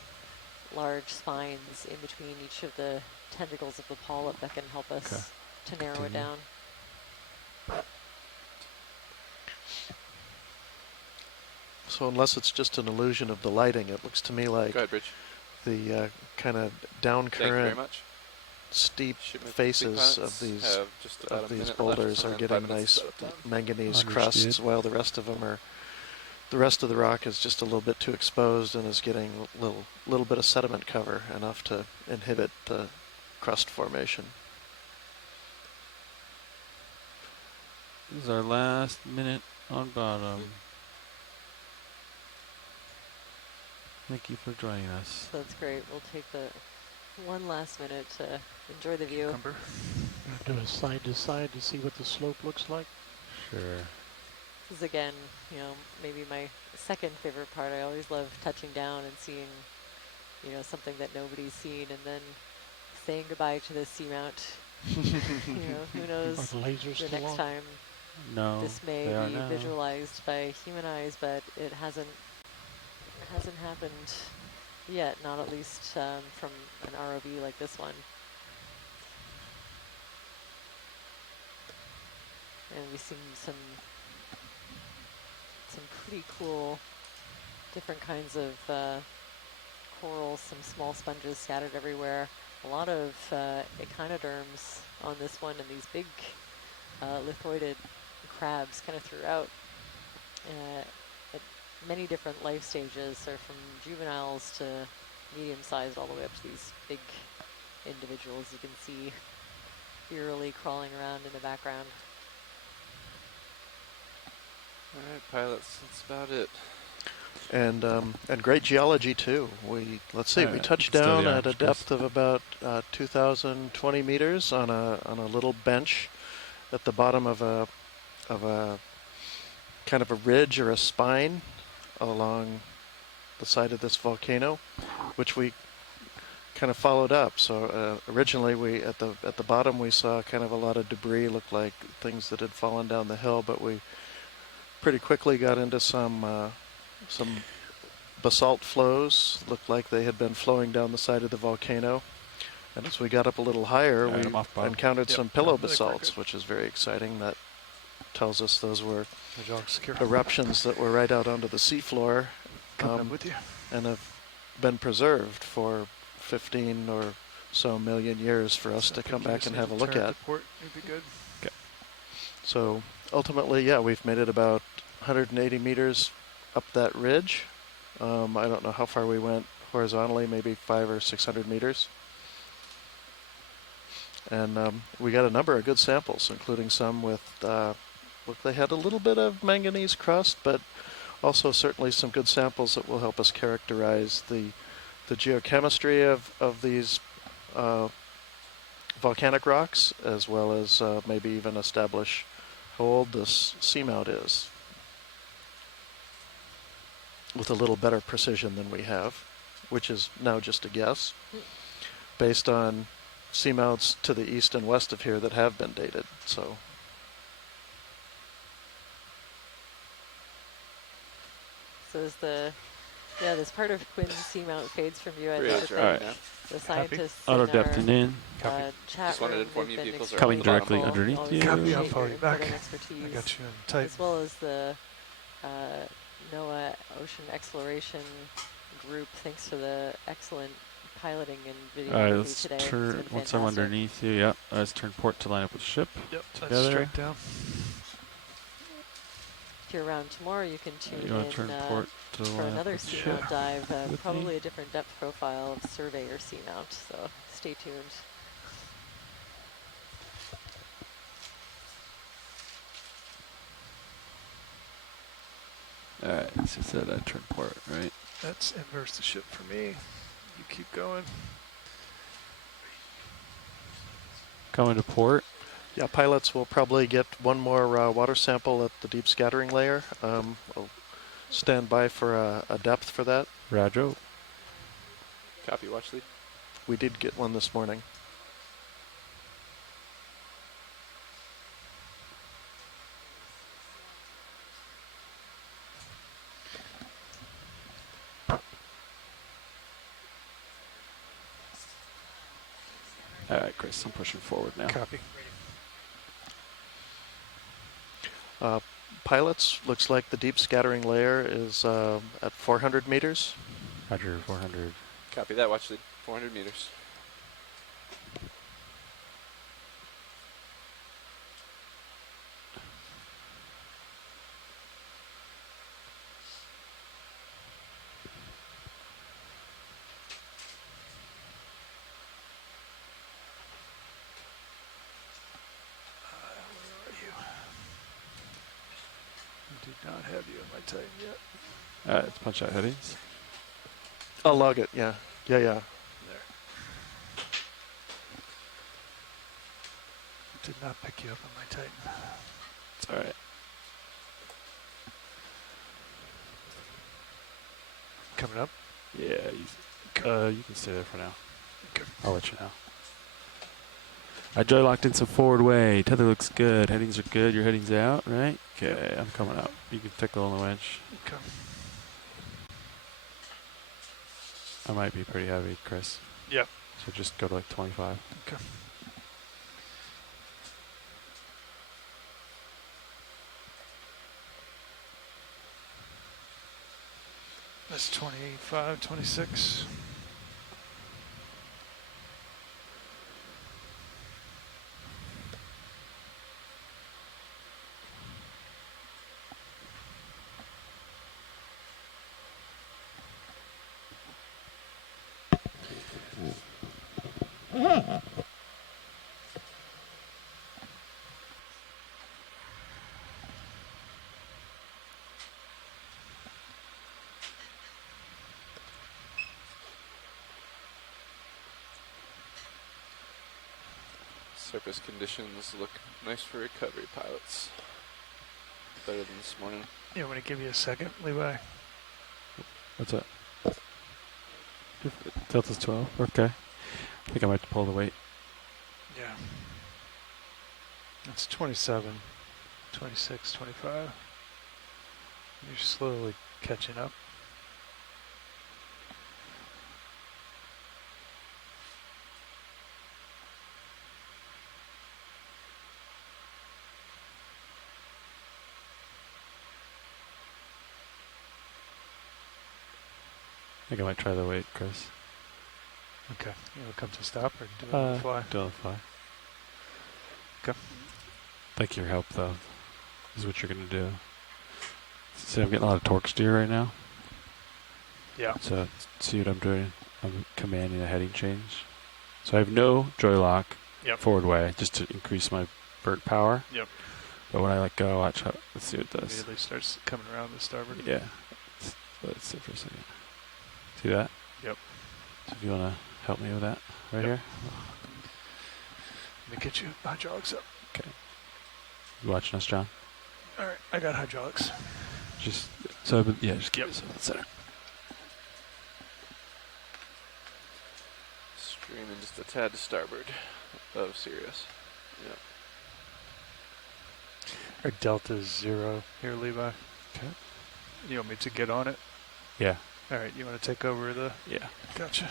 large spines in between each of the tentacles of the polyp that can help us to narrow it down. So unless it's just an illusion of the lighting, it looks to me like Go ahead, Rich. the kind of down Thank you very current, much. steep Shipment faces pilots of these have just about a minute boulders left, are around getting 5 minutes nice to time. manganese Understood. crusts, while the rest of them are. The rest of the rock is just a little bit too exposed and is getting a little bit of sediment cover, enough to inhibit the crust formation. This is our last minute on bottom. Thank you for joining us. So that's great. We'll take the one last minute to enjoy the view. Cucumber. Do a side to side to see what the slope looks like. Sure. This is again, you know, maybe my second favorite part. I always love touching down and seeing, you know, something that nobody's seen, and then saying goodbye to the Seamount. You know, who knows Are the lasers the still next on? time No, this may they are be now. visualized by human eyes, but it hasn't happened yet, not at least from an ROV like this one. And we've seen some pretty cool different kinds of corals, some small sponges scattered everywhere. A lot of echinoderms on this one, and these big lithoided crabs kind of throughout at many different life stages, so from juveniles to medium-sized all the way up to these big individuals you can see eerily crawling around in the background. All right, pilots, that's about it. And great geology too. We we touched still down the at a orange depth of about 2,020 meters on a little bench at the bottom of a kind of a ridge or a spine along the side of this volcano, which we kind of followed up. So originally we at the bottom we saw kind of a lot of debris, looked like things that had fallen down the hill, but we pretty quickly got into some basalt flows. Looked like they had been flowing down the side of the volcano. And as we got up a little higher, Yeah, we I'm off bottom. encountered Yep, some pillow I think we're basalts, good. which is very exciting. That tells us those were The dog's secure. eruptions that were right out onto the seafloor, Coming up with you. and have been preserved for 15 or so million years for us So to if we come can back just and need have a to look turn at. to port, it'd be good. So ultimately, yeah, we've made it about 180 meters up that ridge. I don't know how far we went horizontally, maybe 500 or 600 meters. And we got a number of good samples, including some with, look, they had a little bit of manganese crust, but also certainly some good samples that will help us characterize the geochemistry of these volcanic rocks, as well as maybe even establish how old this seamount is with a little better precision than we have, which is now just a guess, based on seamounts to the east and west of here that have been dated. So So as this part of Quinn's Seamount fades from view, I Three think H's that right the, now. the scientists Auto in depthing in. our chat Just wanted to room, inform they've you been vehicles are Coming extremely directly helpful. underneath Always you. Copy, I'll appreciate follow your you back. input and I expertise, got you in tight. as well as the NOAA Ocean Exploration Group. Thanks for the excellent piloting and All right, videography let's today. It's turn been once I'm fantastic. underneath you. Yep, let's turn port to line up with ship. Yep, that's together. straight down. If you're around tomorrow, you can tune You want in to turn port to for line up another with ship Seamount dive, with probably me? a different depth profile of Surveyor Seamount, so stay tuned. All right, so said I turn port, right? That's inverse the ship for me. You keep going. Coming to port. Yeah, pilots will probably get one more water sample at the deep scattering layer. I'll stand by for a depth for that. Roger. Copy, watch lead. We did get one this morning. All right, Chris, I'm pushing forward now. Copy. Pilots, looks like the deep scattering layer is at 400 meters. Roger, 400. Copy that, watch lead. 400 meters. I do not have you in my Titan yet. All right, let's punch out headings. I'll log it, yeah. Yeah. There. Did not pick you up on my Titan. It's all right. Coming up? Yeah, you can stay there for now. Okay. I'll let you know. I joy locked in some forward way. Tether looks good. Headings are good. Your headings out, right? Okay, I'm coming up. You can tickle on the winch. Okay. I might be pretty heavy, Chris. Yep. So just go to like 25. Okay. That's 25, 26. Surface conditions look nice for recovery pilots. Better than this morning. Yeah, I'm going to give you a second, Levi. What's that? Delta's 12. Okay. I think I might have to pull the weight. Yeah. That's 27, 26, 25. You're slowly catching up. I think I might try the weight, Chris. Okay. You want to come to a stop or do it on the fly? Do it on the fly. Okay. Thank you for your help, though. This is what you're going to do. See, I'm getting a lot of torque steer right now. Yeah. So, see what I'm doing? I'm commanding a heading change. So I have no joy lock forward way, just to increase my vert power. Yep. But when I let go, watch how, let's see what it does. Immediately starts coming around the starboard. Yeah. Let's see for a second. See that? Yep. So if you want to help me with that right here. Let me get you hydraulics up. Okay. You watching us, John? All right, I got hydraulics. Just so just keep it center. Streaming just a tad to starboard of Sirius. Yep. Our delta is 0 here, Levi. Okay. You want me to get on it? Yeah. All right. You want to take over the? Yeah. Gotcha.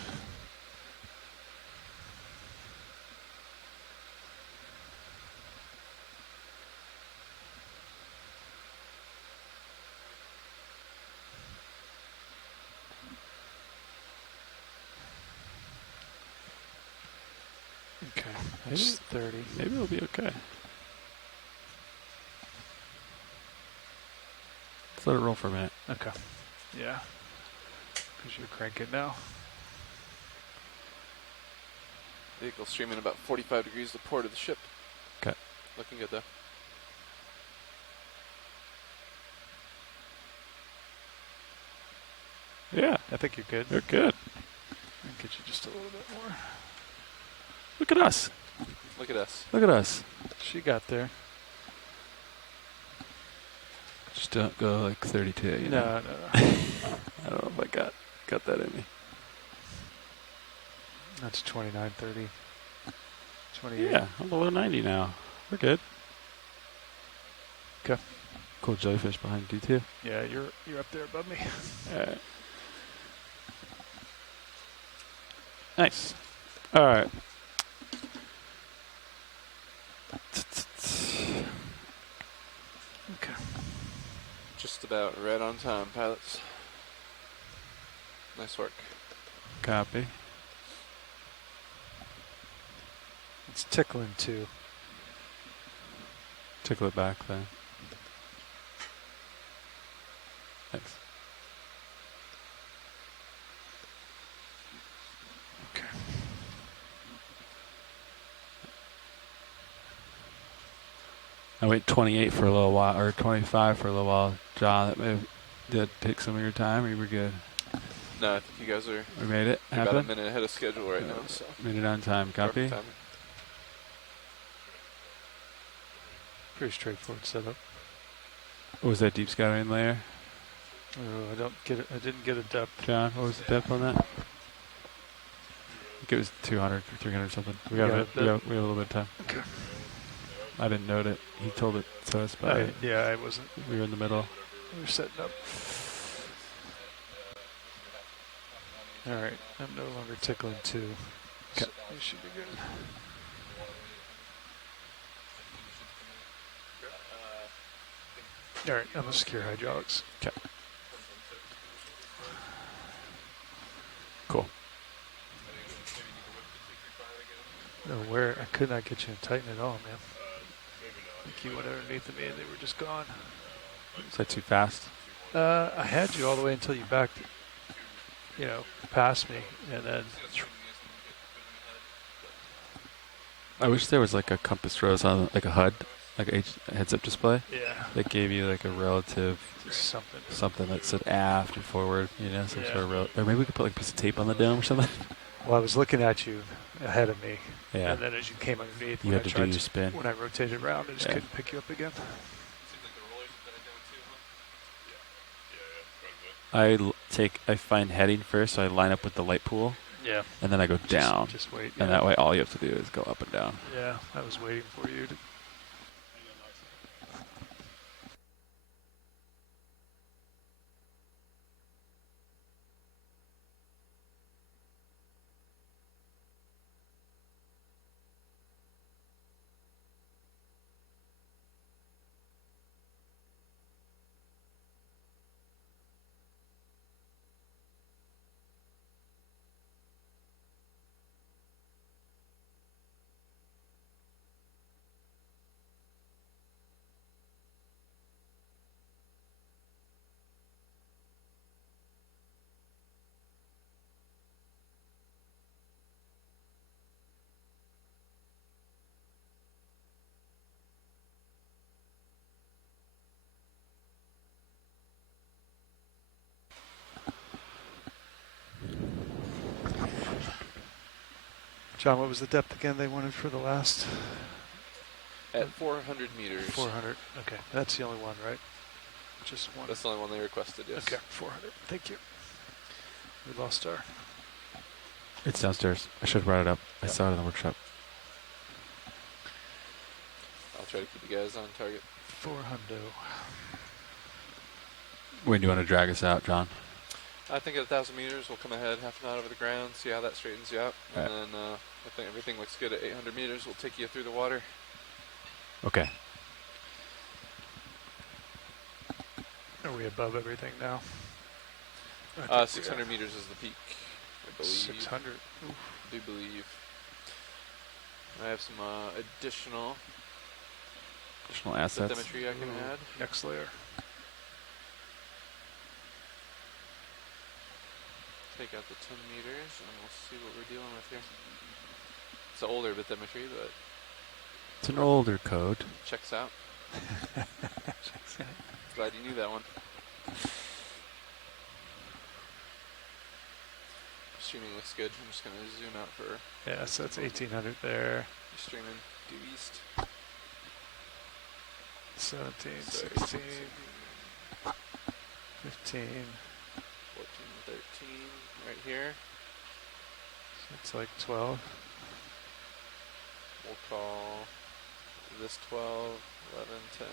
Okay, that's 30. Maybe it'll be okay. Let's let it roll for a minute. Okay. Yeah. Because you're cranking now. Vehicle streaming about 45 degrees to port of the ship. Okay. Looking good though. Yeah. I think you're good. You're good. I can get you just a little bit more. Look at us. Look at us. Look at us. She got there. Just don't go like 32. You No, know? no. I don't know if I got that in me. That's 29, 30, 28. Yeah, I'm below 90 now. We're good. Okay. Cool jellyfish behind you too. Yeah, you're up there above me. All right. Nice. All right. Okay. Just about right on time, pilots. Nice work. Copy. It's tickling too. Tickle it back then. Thanks. Okay. I wait 28 for a little while, or 25 for a little while. John, that did take some of your time, or you were good? No, I think you guys are. We made it About happen? a minute ahead of schedule right now. So. Made it on time. Copy? Perfect timing. Pretty straightforward setup. What was that deep scouting layer? Oh, I didn't get a depth. John, what was the depth on that? I think it was 200 or 300 something. We got a little bit of time. Okay. I didn't note it. He told it to us, but I wasn't. We were in the middle. We were setting up. All right, I'm no longer tickling 2. Okay. So we should be good. All right, I'm gonna secure hydraulics. Okay. Cool. No, where I could not get you to tighten it all, man. I think you went underneath of me and they were just gone. Is that too fast? I had you all the way until you backed, past me, and then. I wish there was like a compass rose on, like a HUD, like a heads-up display. Yeah. That gave you like a relative something that said aft or forward, some sort of or maybe we could put like a piece of tape on the dome or something. Well, I was looking at you ahead of me. Yeah. And then as you came underneath, You had to do your spin. When I rotated around, I just couldn't pick you up again. I find heading first, so I line up with the light pool. Yeah. And then I go down. Just wait. And that way all you have to do is go up and down. Yeah, I was waiting for you to. John, what was the depth again they wanted for the last? At 400 meters. 400. Okay, that's the only one, right? Just one. That's the only one they requested, yes. Okay, 400. Thank you. We lost our. It's downstairs. I should have brought it up. I saw it in the workshop. I'll try to keep you guys on target. 400. When do you want to drag us out, John? I think at 1,000 meters, we'll come ahead half a knot over the ground, see how that straightens you out. And Alright. then I think everything looks good at 800 meters. We'll take you through the water. Okay. Are we above everything now? 600 meters is the peak, I believe. 600. I do believe. I have some additional assets. bathymetry I can add. Next layer. Take out the 10 meters and we'll see what we're dealing with here. It's an older bathymetry, but It's an older code. checks out. Glad you knew that one. Streaming looks good. I'm just going to zoom out for... Yeah, so that's 1800 there. You're streaming due east. 17, Sorry, 16, 15. 14, 13, right here. So it's like 12. We'll call this 12, 11, 10,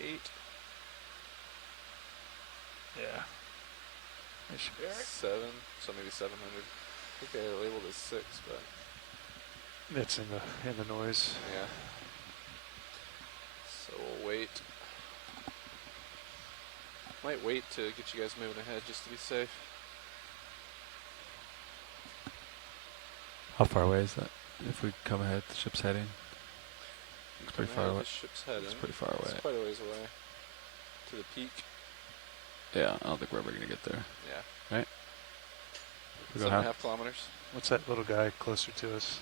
9, 8. Yeah. That should be alright. 7, so maybe 700. I think I labeled as 6, but... It's in the noise. Yeah. So we'll wait. Might wait to get you guys moving ahead just to be safe. How far away is that? If we come ahead, the ship's heading. It's pretty far away. The ship's heading. It's pretty far away. It's quite a ways away. To the peak. Yeah, I don't think we're ever gonna get there. Yeah. Right? We 7.5 kilometers. What's that little guy closer to us?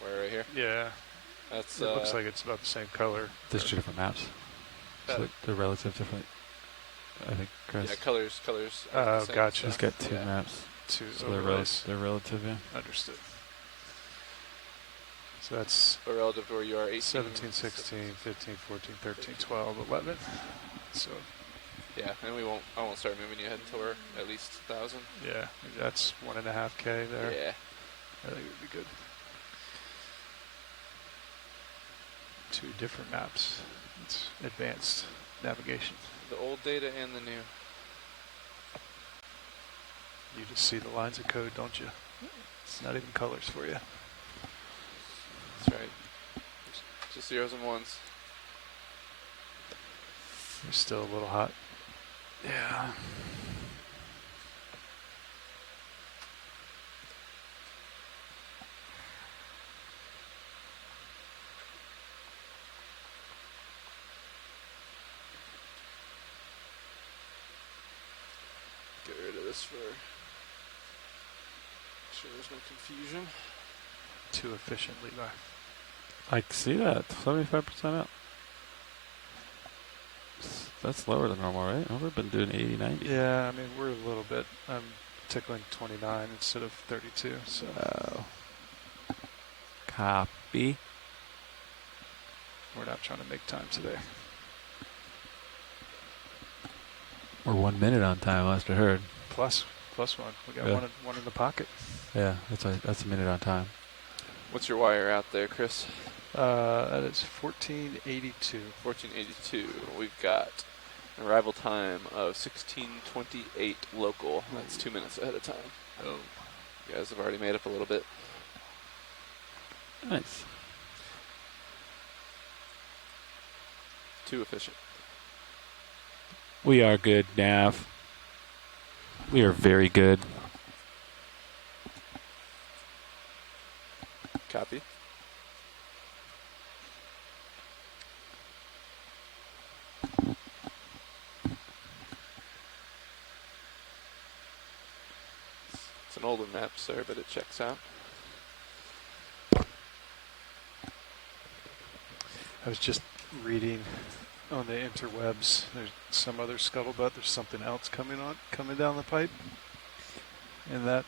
Where, right here? Yeah. That's, it looks like it's about the same color. There's two different maps. So they're relative different. I think, Chris. Yeah, colors. Oh, gotcha. Just got two maps. Two so overlays. they're relative, yeah. Understood. So that's but relative to where you are, 18, 17, 16, 15, 14, 13, 12, 11. So yeah, and I won't start moving you ahead until we're at least 1,000. yeah, that's 1.5K there. Yeah. I think it would be good. Two different maps. It's advanced navigation. The old data and the new. You just see the lines of code, don't you? It's not even colors for you. That's right. Just zeros and ones. You're still a little hot. Yeah. Get rid of this for sure there's no confusion. Too efficient, Levi. I see that. 75% out. That's lower than normal, right? We've been doing 80, 90. Yeah, I mean, we're a little bit. I'm tickling 29 instead of 32, so. Oh. Copy. We're not trying to make time today. We're 1 minute on time, last I heard. Plus one. We got Yeah. one in the pocket. Yeah, that's a minute on time. What's your wire out there, Chris? That is 1482. 1482. We've got an arrival time of 16:28 local. That's 2 minutes ahead of time. Oh. You guys have already made up a little bit. Nice. Too efficient. We are good, Nav. We are very good. Copy. It's an older map, sir, but it checks out. I was just reading on the interwebs. There's some other scuttlebutt. There's something else coming down the pipe in that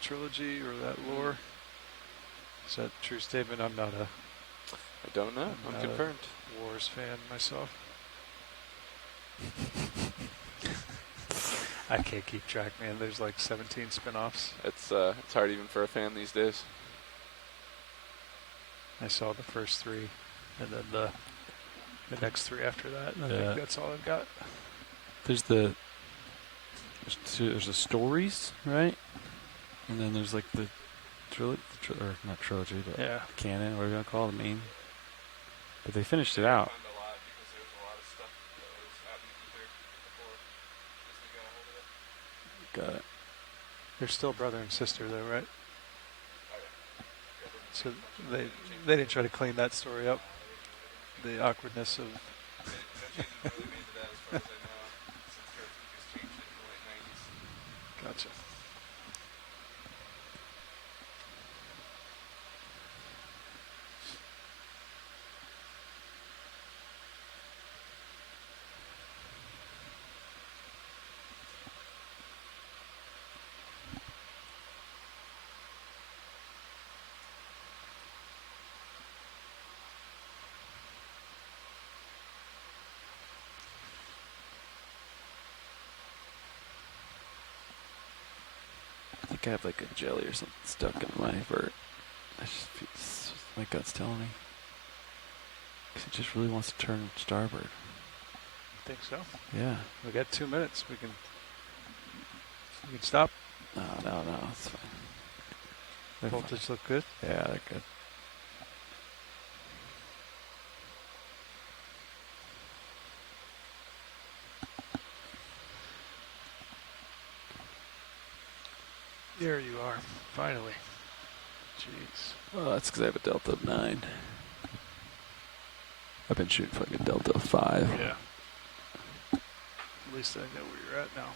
trilogy or that lore. Is that a true statement? I'm not a. I don't know. I'm Unconfirmed. A Wars fan myself. I can't keep track, man. There's like 17 spin-offs. It's hard even for a fan these days. I saw the first three, and then the next three after that. And I Yeah. think that's all I've got. there's there's the stories, right? And then there's like the trilogy, or not trilogy, but Yeah. canon, whatever you want to call it, the main. But they finished it out. Got it. They're still brother and sister, though, right? So they didn't try to clean that story up. The awkwardness of. Gotcha. I think I have like a jelly or something stuck in my vert. It's just my gut's telling me. 'Cause it just really wants to turn starboard. Think so? Yeah. We got 2 minutes. We can stop. No, it's fine. They're Voltage fine. look good? Yeah, they're good. There you are. Finally. Jeez. Well, that's because I have a Delta of 9. I've been shooting fucking Delta of 5. Yeah. At least I know where you're at now.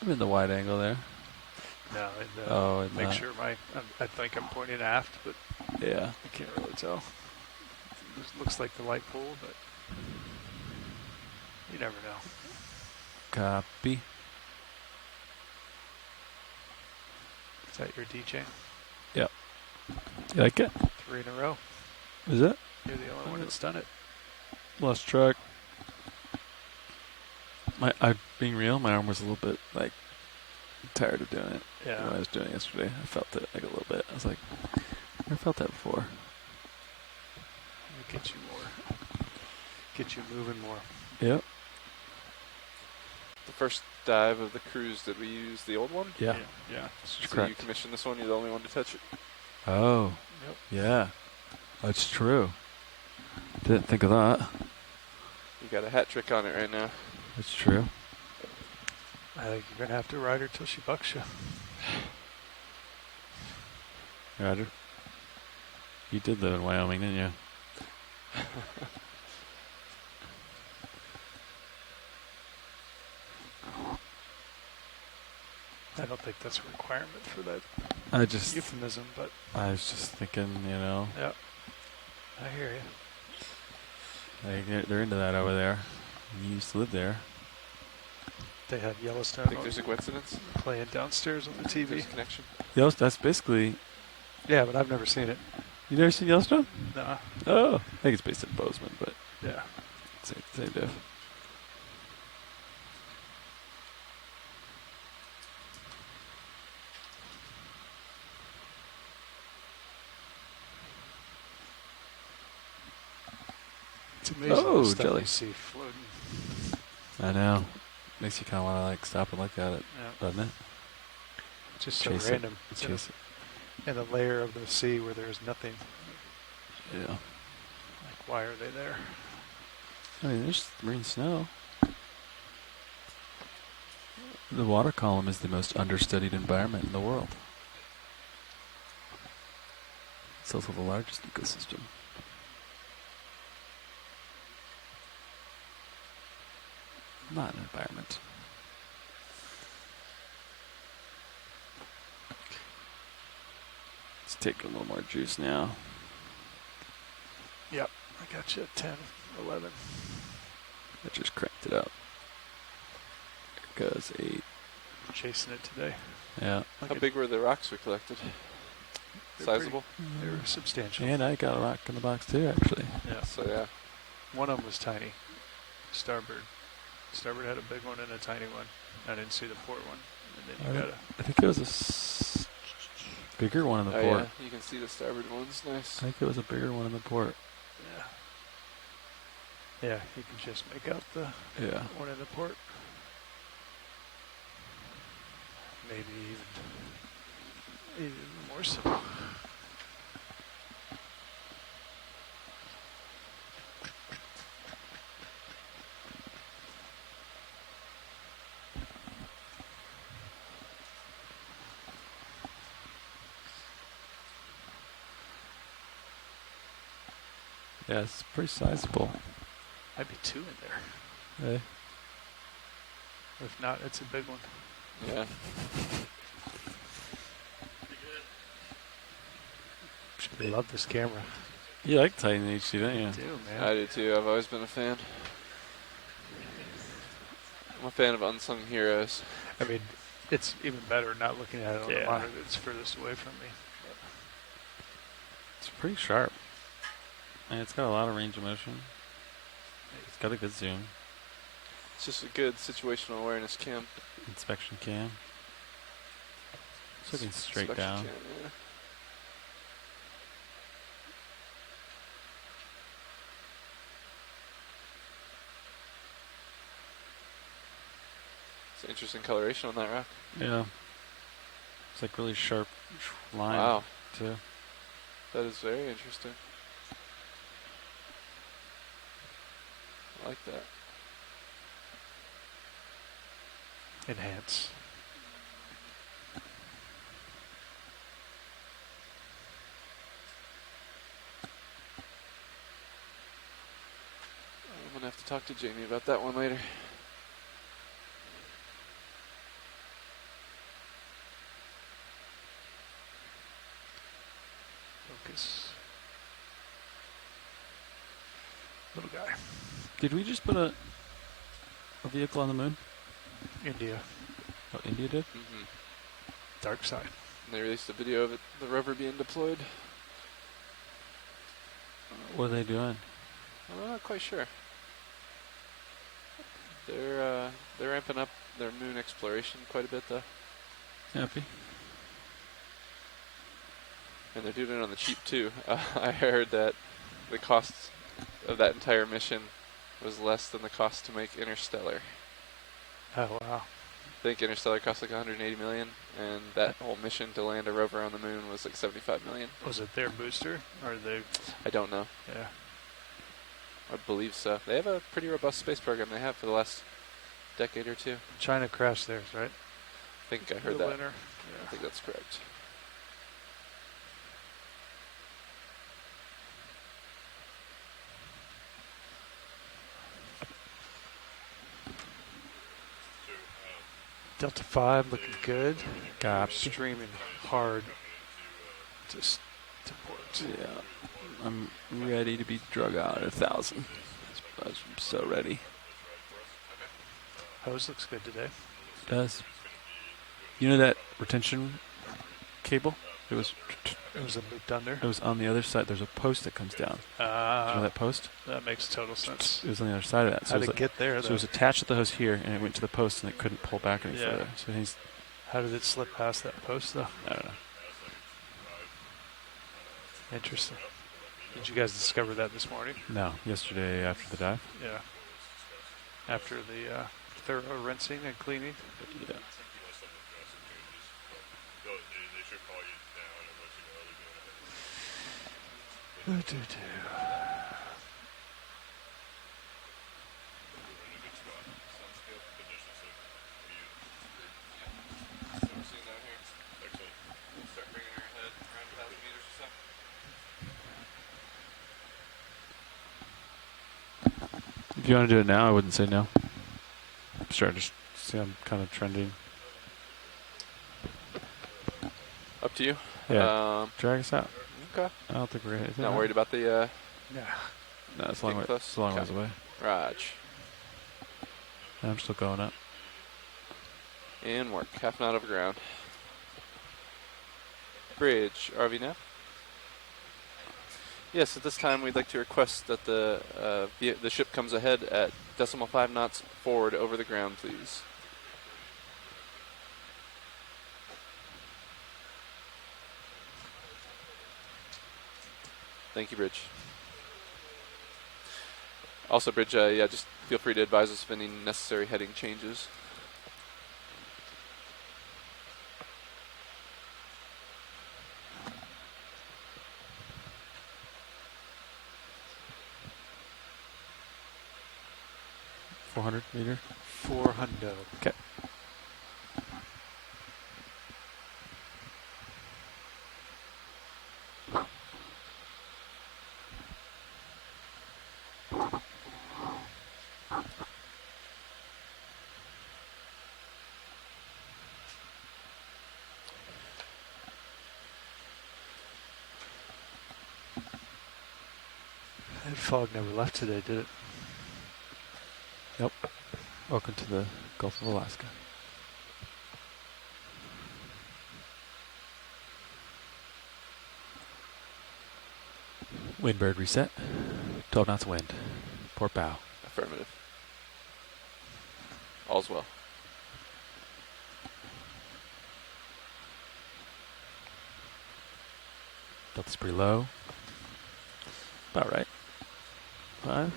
I'm in the wide angle there. No, and and make sure I think I'm pointing aft, but yeah, I can't really tell. It looks like the light pole, but you never know. Copy. Is that your DJ? Yep. You like it? 3 in a row. Is it? You're the only one that's done it. Lost track. Being real, my arm was a little bit like tired of doing it. Yeah. When I was doing it yesterday, I felt it like a little bit. I was like, I never felt that before. It'll get you more. Get you moving more. Yep. The first dive of the cruise, did we use the old one? Yeah. Yeah. So correct. you commissioned this one, you're the only one to touch it? Oh. Yep. Yeah. That's true. Didn't think of that. You got a hat trick on it right now. That's true. I think you're going to have to ride her till she bucks you. Roger. You did live in Wyoming, didn't you? I don't think that's a requirement for that I just euphemism, but I was just thinking, you know. yeah, I hear you. They're into that over there. You used to live there. They have Yellowstone. I think there's a coincidence. Playing downstairs on the TV. There's a connection. Yellowstone, that's basically. Yeah, but I've never seen it. You never seen Yellowstone? Nah. Oh, I think it's based in Bozeman, but Yeah. same diff. It's amazing Oh, the stuff jelly. you see floating. I know. Makes you kind of want to like stop and look at it, Yeah. doesn't it? Just so Chase random. It. It's Chase it. in a layer of the sea where there's nothing. Yeah. Like, why are they there? I mean, there's marine snow. The water column is the most understudied environment in the world. It's also the largest ecosystem. Not an environment. Let's take a little more juice now. Yep, I got you at 10, 11. I just cranked it up. There goes 8. Chasing it today. Yeah. How big were the rocks we collected? Sizable? They were substantial. And I got a rock in the box too, actually. Yeah. So yeah. One of them was tiny. Starboard. Starboard had a big one and a tiny one. I didn't see the port one. And then you got a... I think it was a bigger one in the Oh port. yeah, you can see the starboard ones. Nice. I think it was a bigger one in the port. Yeah. Yeah, you can just make out the one in the port. Maybe even more so. Yeah, it's pretty sizable. Might be 2 in there. Yeah. If not, it's a big one. Yeah. I love this camera. You like Titan HD, don't you? I do, man. I do too. I've always been a fan. I'm a fan of unsung heroes. I mean, it's even better not looking at it on the Yeah. monitor. It's furthest away from me. It's pretty sharp. And it's got a lot of range of motion. It's got a good zoom. It's just a good situational awareness cam. Inspection cam. It's looking straight Inspection down. cam, yeah. It's an interesting coloration on that rock. Yeah. It's like really sharp line Wow. too. That is very interesting. I like that. Enhance. I'm gonna have to talk to Jamie about that one later. Focus. Little guy. Did we just put a vehicle on the moon? India. Oh, India did? Mm-hmm. Dark side. And they released a video of it, the rover being deployed. What are they doing? I'm not quite sure. They're ramping up their moon exploration quite a bit though. Happy. And they're doing it on the cheap too. I heard that the cost of that entire mission was less than the cost to make Interstellar. Oh wow. I think Interstellar cost like 180 million, and that whole mission to land a rover on the moon was like 75 million. Was it their booster or they? I don't know. Yeah. I believe so. They have a pretty robust space program. They have for the last decade or two. China crashed theirs, right? I think I heard The that. winner. I think that's correct. Delta 5 looking good. Copy. Streaming hard to port. Yeah. I'm ready to be drug out at 1,000. I'm so ready. Hose looks good today. Does. You know that retention cable? It was a looped under. It was on the other side. There's a post that comes down. Do you know that post? That makes total sense. It was on the other side of that. How did it get there? So it was attached to the hose here, and it went to the post, and it couldn't pull back any further. So he's. How did it slip past that post, though? I don't know. Interesting. Did you guys discover that this morning? No, yesterday after the dive. Yeah. After the thorough rinsing and cleaning. Yeah. If you want to do it now, I wouldn't say no. I'm starting to see I'm kind of trending. Up to you. Yeah. Drag us out. Okay. I don't think we're going to. Not worried about the. No, it's a long, getting it's a long ways away. Raj. I'm still going up. And work. Half knot of ground. Bridge. RV nav. Yes, at this time we'd like to request that the ship comes ahead at 0.5 knots forward over the ground, please. Thank you, Bridge. Also, Bridge, yeah, just feel free to advise us of any necessary heading changes. meter. 400. Okay. That fog never left today, did it? Nope. Welcome to the Gulf of Alaska. Windbird reset. 12 knots of wind. Port bow. Affirmative. All's well. Delta's pretty low. About right. 5.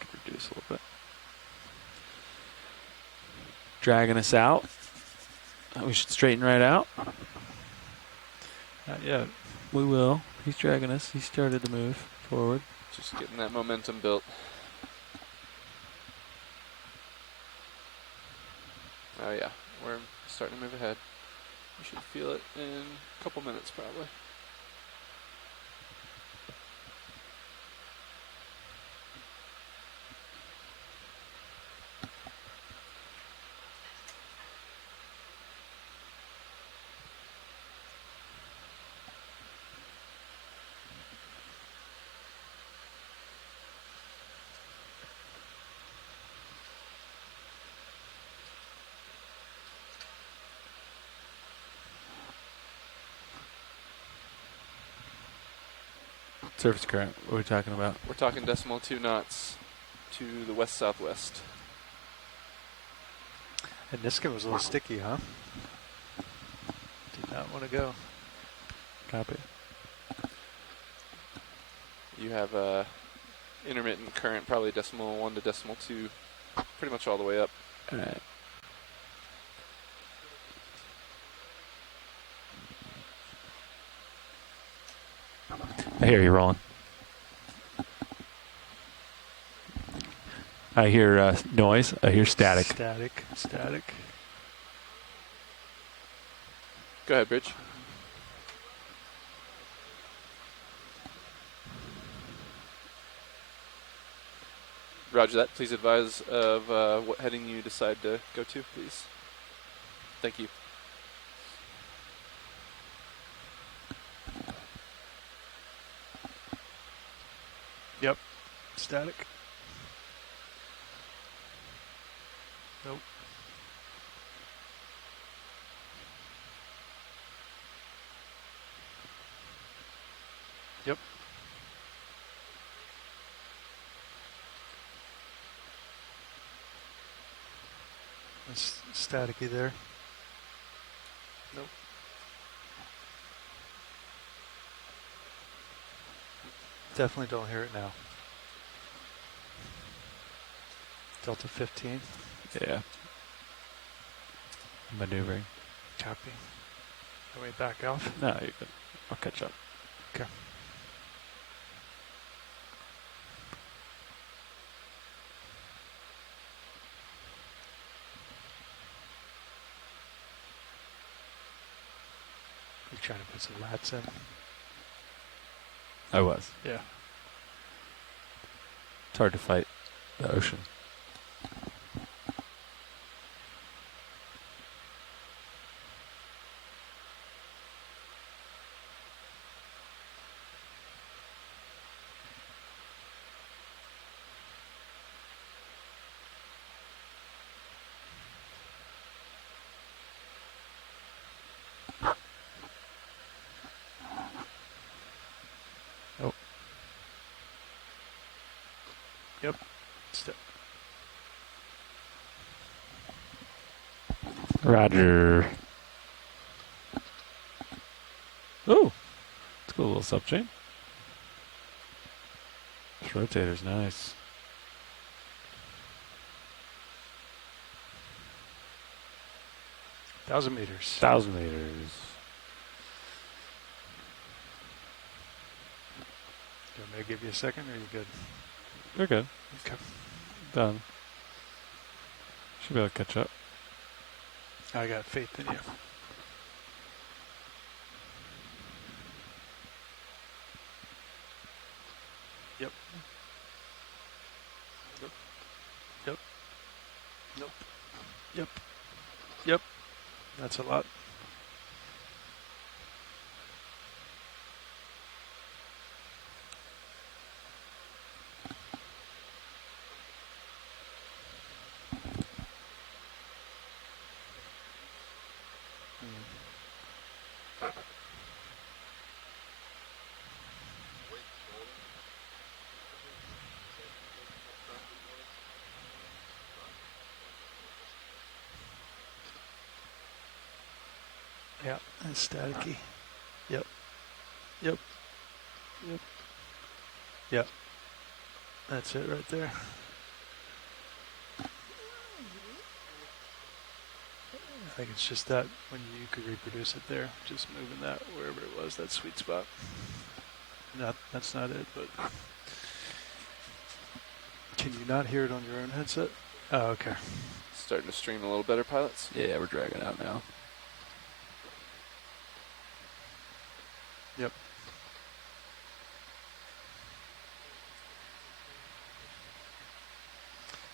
Could reduce a little bit. Dragging us out. We should straighten right out. Not yet. We will. He's dragging us. He started to move forward. Just getting that momentum built. Oh yeah, we're starting to move ahead. We should feel it in a couple minutes probably. Surface current. What are we talking about? We're talking 0.2 knots to the west-southwest. And Niskin was a little sticky, huh? Did not want to go. Copy. You have intermittent current, probably 0.1 to 0.2, pretty much all the way up. All right. I hear you rolling. I hear noise. I hear static. Static. Go ahead, Bridge. Roger that. Please advise of what heading you decide to go to, please. Thank you. Yep. Static. Nope. Yep. It's staticky there. Nope. Definitely don't hear it now. Delta 15. Yeah. Maneuvering. Copy. Can we back off? No, you're good. I'll catch up. Okay. You trying to put some lats in? I was. Yeah. It's hard to fight the ocean. Yep. Step. Roger. Oh, it's a cool little subchain. This rotator's nice. 1,000 meters. 1,000 meters. Do you want me to give you a second, or are you good? You're good. Okay. Done. Should be able to catch up. I got faith in you. Yep. Yep. Yep. Nope. Yep. Yep. That's a lot. Yeah, that's staticky. Yep. Yep. Yep. Yep. That's it right there. I think it's just that when you could reproduce it there, just moving that wherever it was, that sweet spot. That's not it, but can you not hear it on your own headset? Oh, okay. Starting to stream a little better, pilots? Yeah, we're dragging out now. Yep.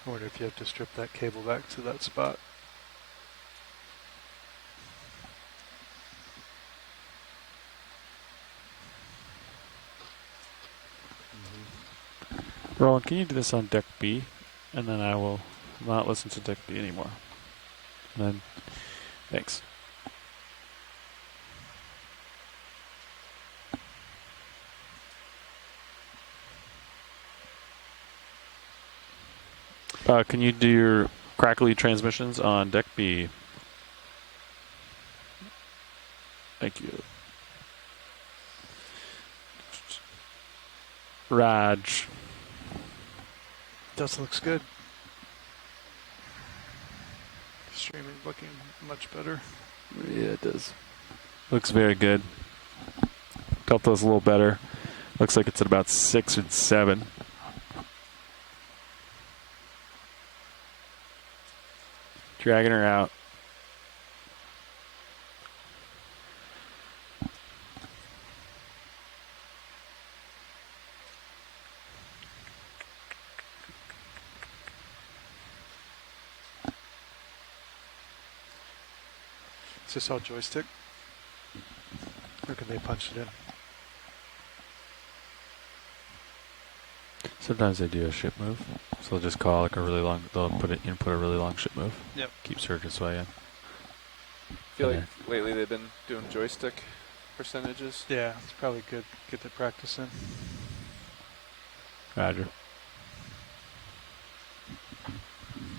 I wonder if you have to strip that cable back to that spot. Roland, can you do this on deck B? And then I will not listen to deck B anymore. And then, thanks. Can you do your crackly transmissions on deck B? Thank you. Raj. Dust looks good. Streaming looking much better. Yeah, it does. Looks very good. Delta's a little better. Looks like it's at about 6 or 7. Dragging her out. Is this all joystick? Or can they punch it in? Sometimes they do a ship move, so they'll just call like a really long. They'll input a really long ship move. Yep. Keep surges way in. I feel like lately they've been doing joystick percentages. Yeah, it's probably good. Get the practice in. Roger.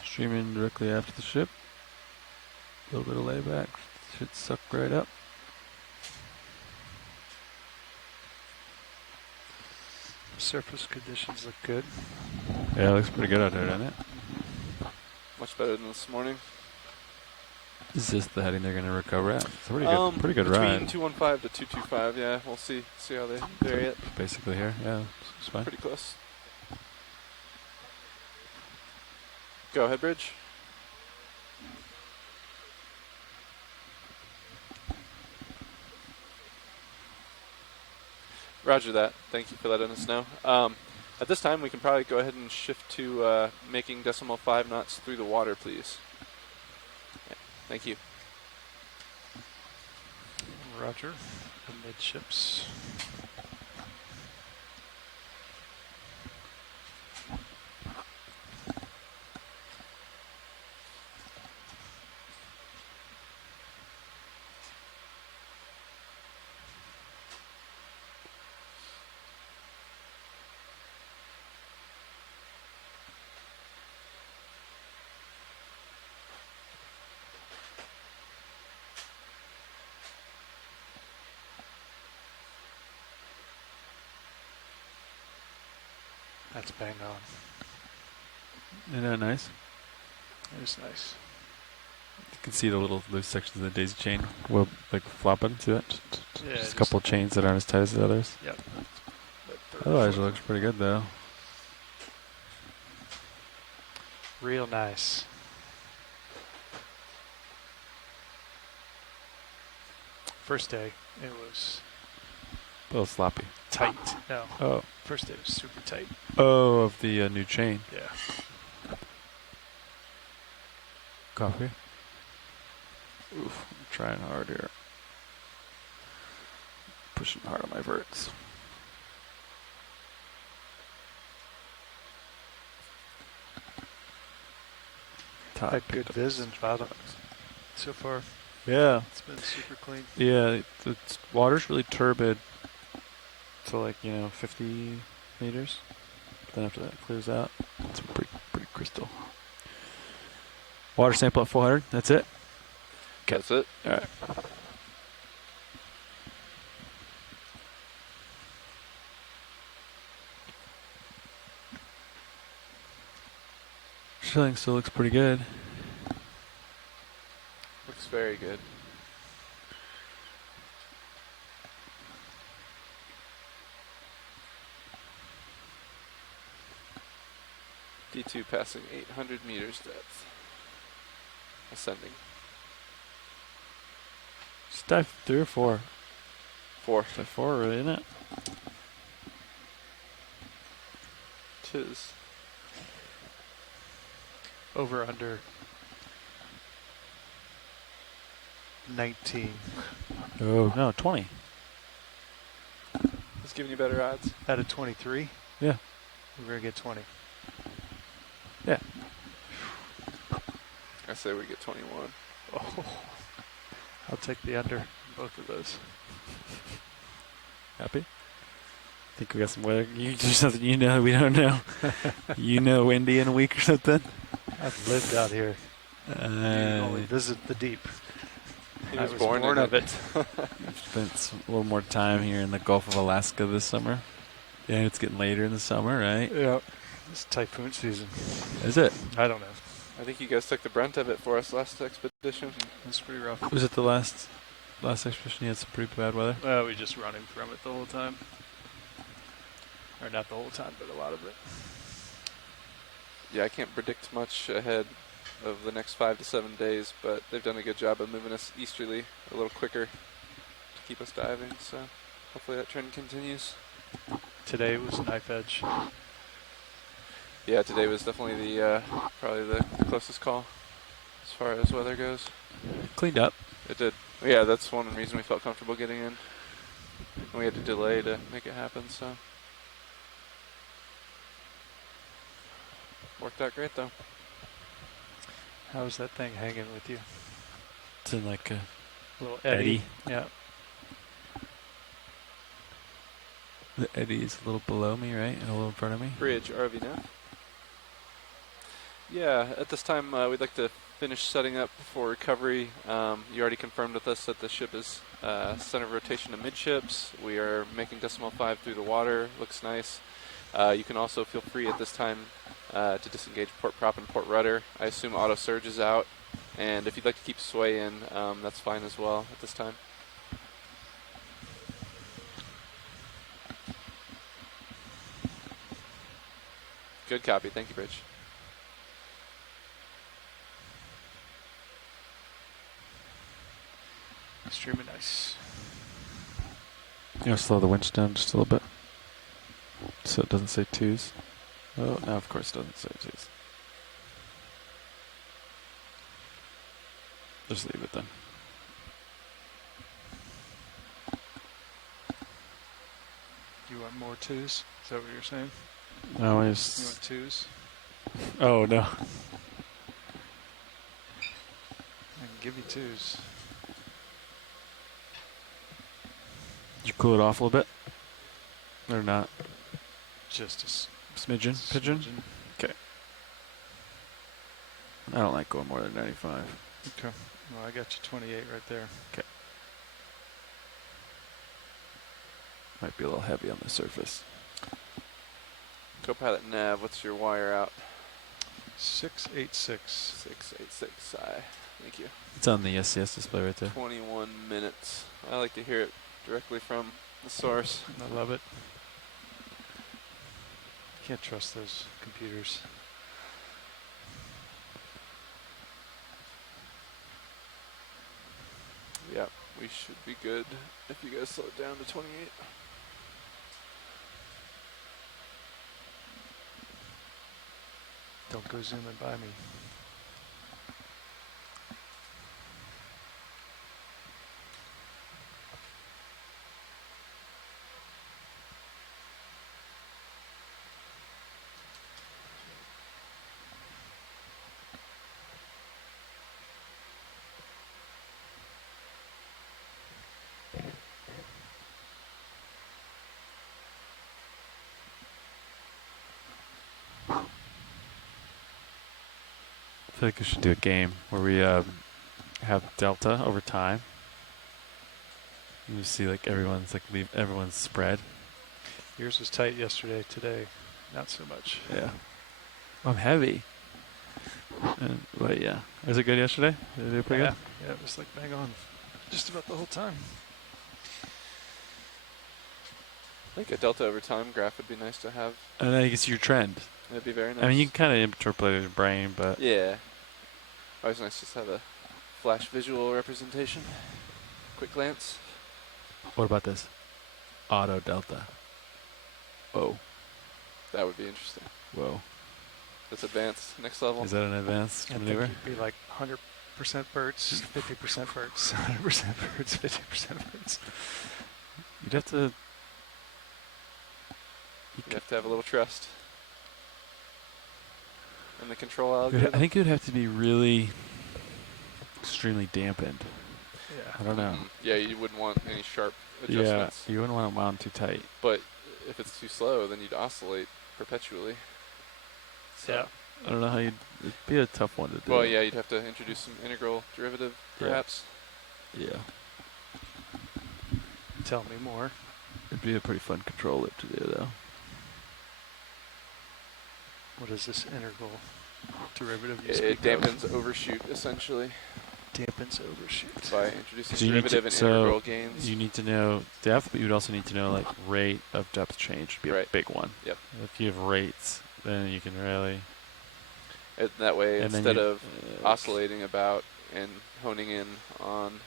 Streaming directly after the ship. A little bit of layback. Should suck right up. Surface conditions look good. Yeah, it looks pretty good out there, doesn't it? Much better than this morning. Is this the heading they're going to recover at? It's a pretty good between ride. 215 to 225, yeah. We'll see how they vary it. Basically here, yeah, it's fine. Pretty close. Go ahead, Bridge. Roger that. Thank you for letting us know. At this time, we can probably go ahead and shift to making decimal 5 knots through the water, please. Yeah, thank you. Roger. Amidships. That's bang on. Isn't that nice? It is nice. You can see the little loose sections of the daisy chain will like flopping. See that? Yeah, Just a couple chains that aren't as tight as the others. Yep. Otherwise, it looks pretty good though. Real nice. First day, it was A little sloppy. tight. No. Oh. First day was super tight. Oh, of the new chain. Yeah. Coffee. Oof, I'm trying hard here. Pushing hard on my verts. Had good viz and bottom so far. Yeah. It's been super clean. Yeah, the water's really turbid to like, 50 meters. But then after that it clears out. It's pretty crystal. Water sample at 400. That's it? Okay. That's it. All right. Shilling still looks pretty good. Looks very good. D2 passing 800 meters depth. Ascending. Just dive 3 or 4. 4. Dive 4 really, isn't it? Tis. Over under 19. Oh, no, 20. It's giving you better odds. Out of 23? Yeah. We're going to get 20. Yeah. I say we get 21. Oh. I'll take the under in both of those. Happy? Think we got some weather. There's something we don't know. Windy in a week or something? I've lived out here. You only visit the deep. He I was was born born in of it. Spent a little more time here in the Gulf of Alaska this summer. Yeah, it's getting later in the summer, right? Yeah. It's typhoon season. Is it? I don't know. I think you guys took the brunt of it for us last expedition. It's pretty rough. Was it the last expedition you had some pretty bad weather? We just running from it the whole time. Or not the whole time, but a lot of it. Yeah, I can't predict much ahead of the next 5 to 7 days, but they've done a good job of moving us easterly a little quicker to keep us diving, so hopefully that trend continues. Today was knife edge. Yeah, today was definitely probably the closest call as far as weather goes. Cleaned up. It did. Yeah, that's one reason we felt comfortable getting in. And we had to delay to make it happen, so. Worked out great, though. How's that thing hanging with you? It's in like a little eddy. Yeah. The eddy is a little below me, right? And a little in front of me. Bridge, RV now. Yeah, at this time we'd like to finish setting up for recovery. You already confirmed with us that the ship is center of rotation to midships. We are making decimal 5 through the water. Looks nice. You can also feel free at this time to disengage port prop and port rudder. I assume auto surge is out. And if you'd like to keep sway in, that's fine as well at this time. Good copy. Thank you, Bridge. Extremely nice. Slow the winch down just a little bit. So it doesn't say 2s. Oh, now of course it doesn't say 2s. Just leave it then. You want more 2s? Is that what you're saying? No, I You just... want 2s? Oh, no. I can give you 2s. Did you cool it off a little bit? Or not? Just a smidgen? Pigeon? Okay. I don't like going more than 95. Okay. Well, I got you 28 right there. Okay. Might be a little heavy on the surface. Copilot nav, what's your wire out? 686. 686. Thank you. It's on the SCS display right there. 21 minutes. I like to hear it directly from the source. I love it. Can't trust those computers. Yeah, we should be good if you guys slow it down to 28. Don't go zooming by me. I feel like we should do a game where we have delta over time. You see, like everyone's everyone's spread. Yours was tight yesterday. Today, not so much. Yeah. I'm heavy. But yeah, was it good yesterday? Did it do pretty good? Yeah, it was like bang on, just about the whole time. I think a delta over time graph would be nice to have. And I guess your trend. It'd be very nice. I mean, you can kind of interpolate it in your brain, but yeah, always nice just to have a flash visual representation. Quick glance. What about this? Auto delta. Whoa. That would be interesting. Whoa. That's advanced. Next level. Is that an advanced I think maneuver? it'd be like 100% Burts, 50% Burts, 100% Burts, 50% Burts. You'd have to. You have to have a little trust in the control I algorithm. think it would have to be really extremely dampened. Yeah. I don't know. Yeah, you wouldn't want any sharp adjustments. Yeah, you wouldn't want it wound too tight. But if it's too slow, then you'd oscillate perpetually. So Yeah. I don't know how you'd. It'd be a tough one to do. Well, yeah, you'd have to introduce some integral derivative, perhaps. Yeah. Tell me more. It'd be a pretty fun control loop to do, though. What is this integral derivative you It speak dampens of? overshoot, essentially. Dampens overshoot. By introducing So you need derivative to, and integral so gains. you need to know depth, but you'd also need to know like rate of depth change. Would be a big one. Yep. If you have rates, then you can really. That way, and then instead you- of oscillating about and honing in on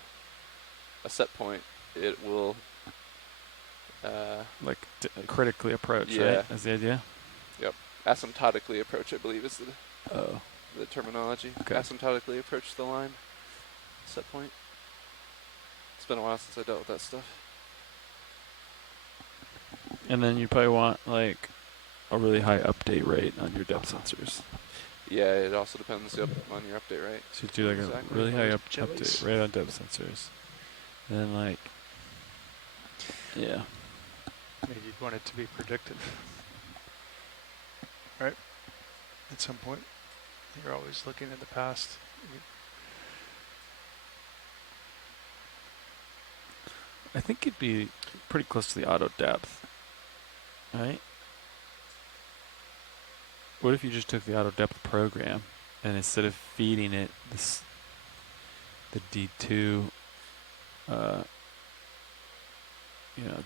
a set point, it will like critically approach. Yeah. Right? That's the idea. Yep. Asymptotically approach, I believe, is Oh. the terminology. Okay. Asymptotically approach the line. Set point. It's been a while since I dealt with that stuff. And then you probably want like a really high update rate on your depth sensors. Yeah, it also depends on your update rate. So you do like Exactly. a really high Jellies. update rate on depth sensors. And then like, yeah. Maybe you'd want it to be predictive. Right? At some point. You're always looking at the past. I think it'd be pretty close to the auto depth. Right? What if you just took the auto depth program and instead of feeding it the D2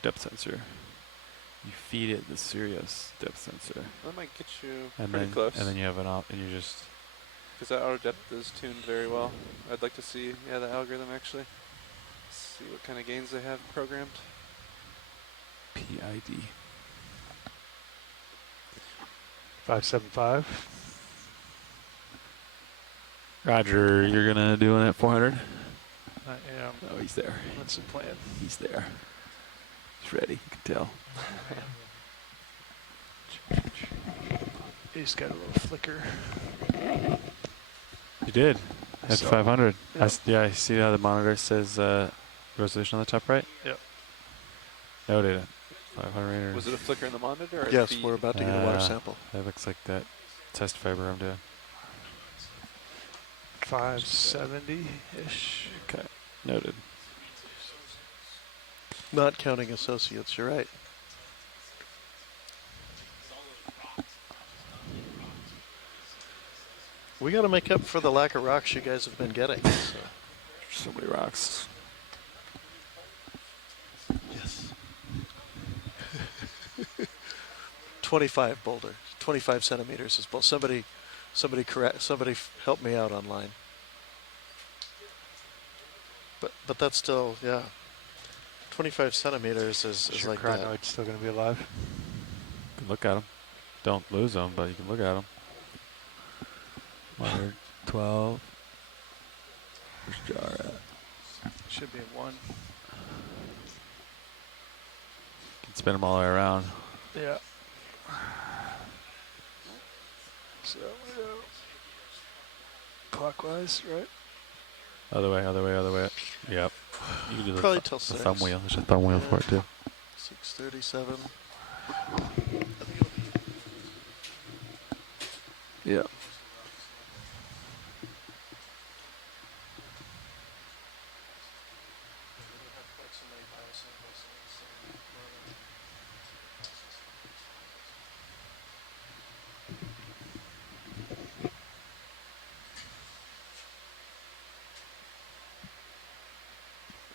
depth sensor, you feed it the Sirius depth sensor. That might get you And pretty then, close. and then you have and you just. Because that auto depth is tuned very well. I'd like to see, the algorithm actually. See what kind of gains they have programmed. PID. 575. Roger, you're gonna do it at 400? I am. Oh, he's there. What's the plan? He's there. He's ready. You can tell. He's got a little flicker. You did. At So, 500. yep. Yeah, I see how the monitor says resolution on the top right? Yep. Noted. 500 Was it a flicker in the monitor? Or Yes, the we're about to get a water sample. That looks like that test fiber I'm doing. 570-ish. Okay. Noted. Not counting associates, you're right. We got to make up for the lack of rocks you guys have been getting. So many rocks. Yes. 25 boulder. 25 centimeters is boulder. Somebody help me out online. But that's still, yeah. 25 centimeters is Your like that. crinoid's still going to be alive. You can look at them. Don't lose them, but you can look at them. 112. Where's jar at? Should be in 1. You can spin them all the way around. Yeah. So, clockwise, right? Other way. Yep. You can do Probably the till the 6. thumb wheel. There's a thumb wheel for it too. 637. Yeah.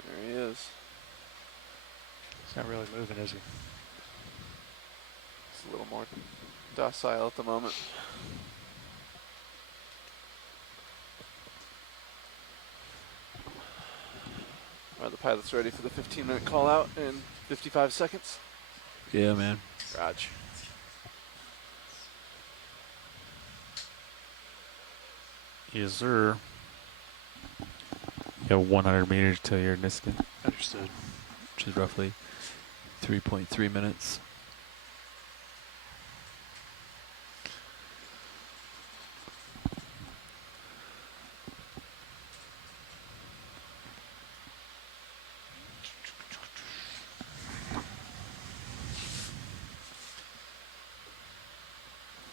There he is. He's not really moving, is he? It's a little more docile at the moment. Are the pilots ready for the 15-minute call out in 55 seconds? Yeah, man. Raj. Yes, sir. You have 100 meters to your Niskin. Understood. Which is roughly 3.3 minutes.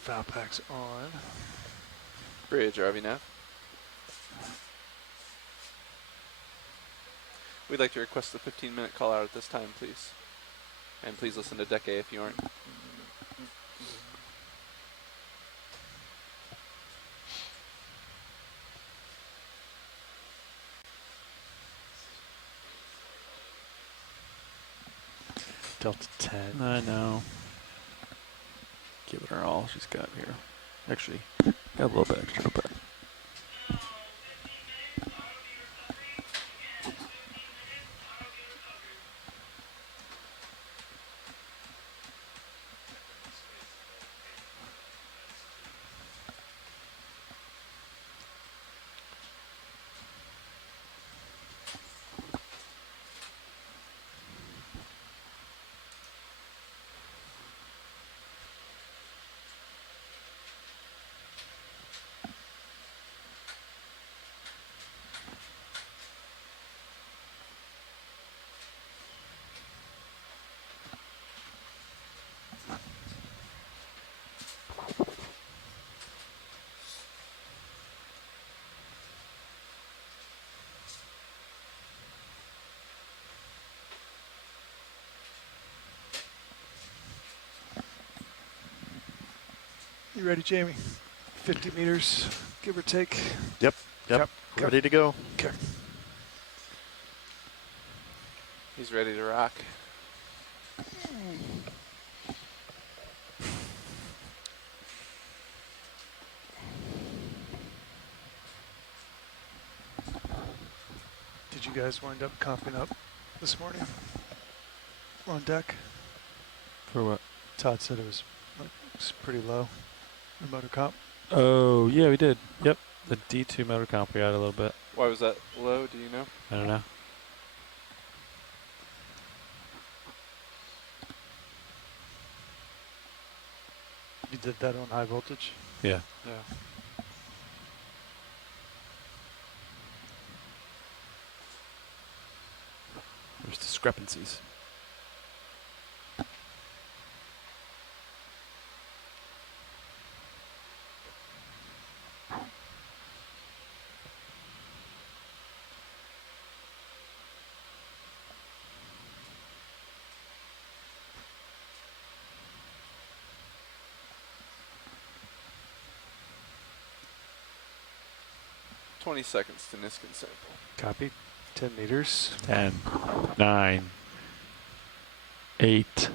Foul pack's on. Bridge, RV nav. We'd like to request the 15-minute call out at this time, please. And please listen to Decade if you aren't. Delta 10. I know. Giving her all she's got here. Actually, got a little bit extra, but. You ready, Jamie? 50 meters, give or take. Yep. Ready to go. Okay. He's ready to rock. Did you guys wind up comping up this morning on deck? For what? Todd said it was pretty low, the motor comp. Oh, yeah, we did. Yep. The D2 motor comp we had a little bit. Why was that low? Do you know? I don't know. You did that on high voltage? Yeah. Yeah. There's discrepancies. 20 seconds to Niskin sample. Copy. 10 meters. 10, 9, 8,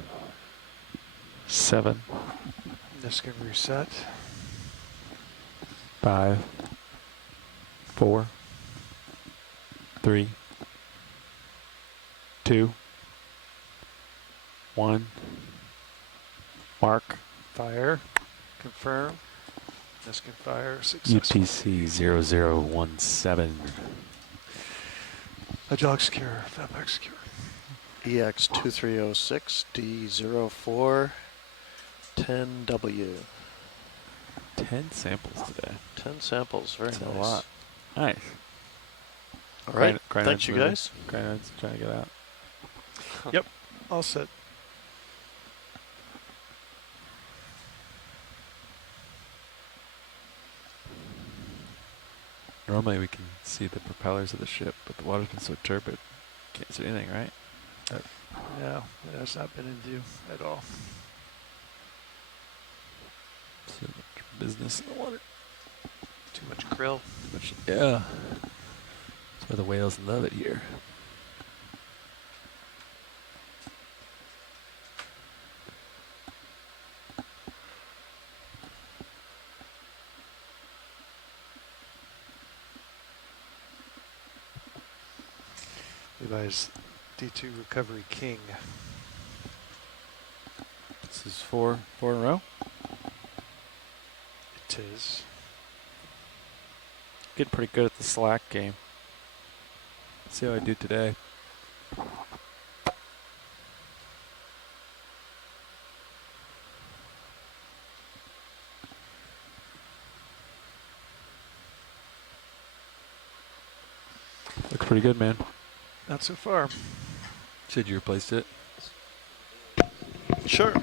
7, Niskin reset. 5, 4, 3, 2, 1. Mark. Fire. Confirm. Niskin fire. Successful. UTC 0017. Agile secure. FabX secure. EX2306 D04 10W. 10 samples today. 10 samples. Very That's nice. a lot. Nice. All right. Thanks, you guys. Grindhead's trying to get out. Yep. All set. Normally we can see the propellers of the ship, but the water's been so turbid, can't see anything, right? Yeah, it has not been in view at all. So much business in the water. Too much krill. Yeah. That's why the whales love it here. Levi's D2 recovery king. This is four in a row. It is. Getting pretty good at the slack game. See how I do today. Looks pretty good, man. Not so far. Should you replaced it? Sure. Got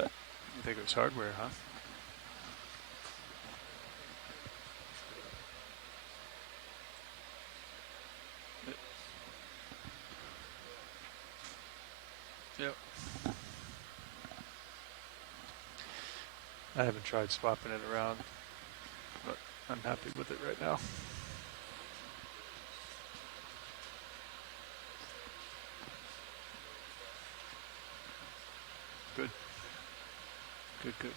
it. You think it was hardware, huh? Yep. I haven't tried swapping it around, but I'm happy with it right now. Good. Good, good.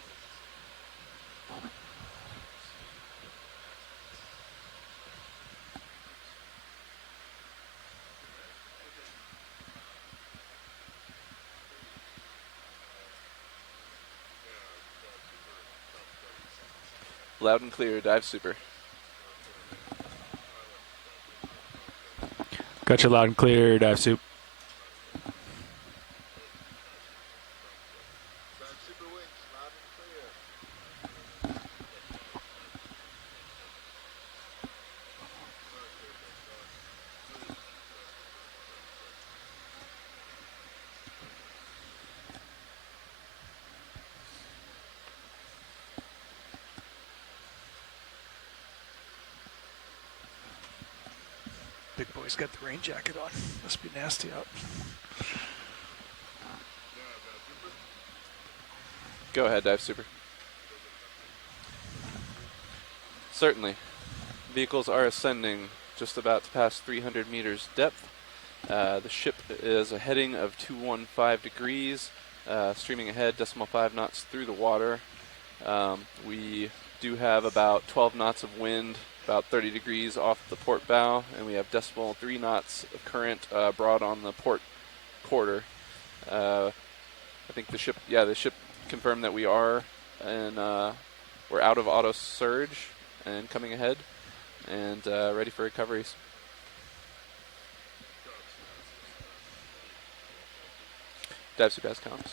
Loud and clear, dive super. Got you loud and clear, dive soup. Big boy's got the rain jacket on. Must be nasty out. Go ahead, dive super. Certainly. Vehicles are ascending, just about to pass 300 meters depth. The ship is a heading of 215 degrees, streaming ahead, 0.5 knots through the water. We do have about 12 knots of wind, about 30 degrees off the port bow, and we have 0.3 knots of current broad on the port quarter. I think the ship confirmed that we are, and we're out of auto surge and coming ahead, and ready for recoveries. Dive soup has comms.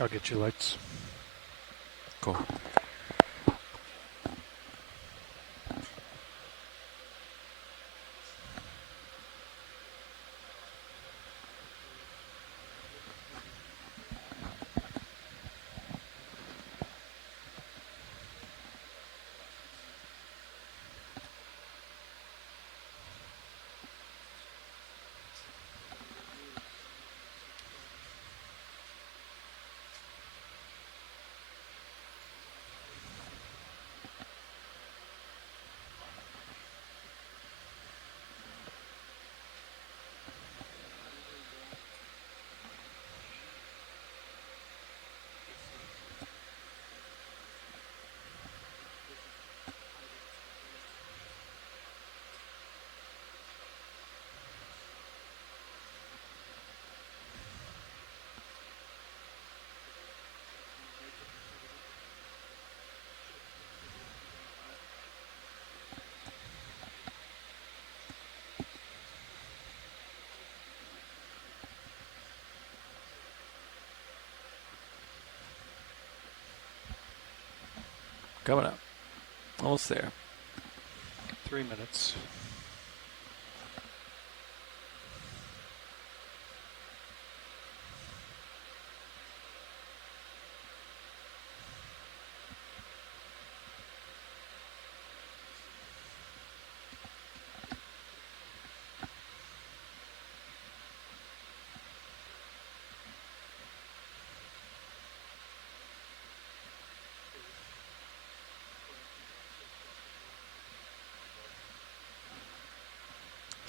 I'll get you lights. Cool. Coming up. Almost there. 3 minutes.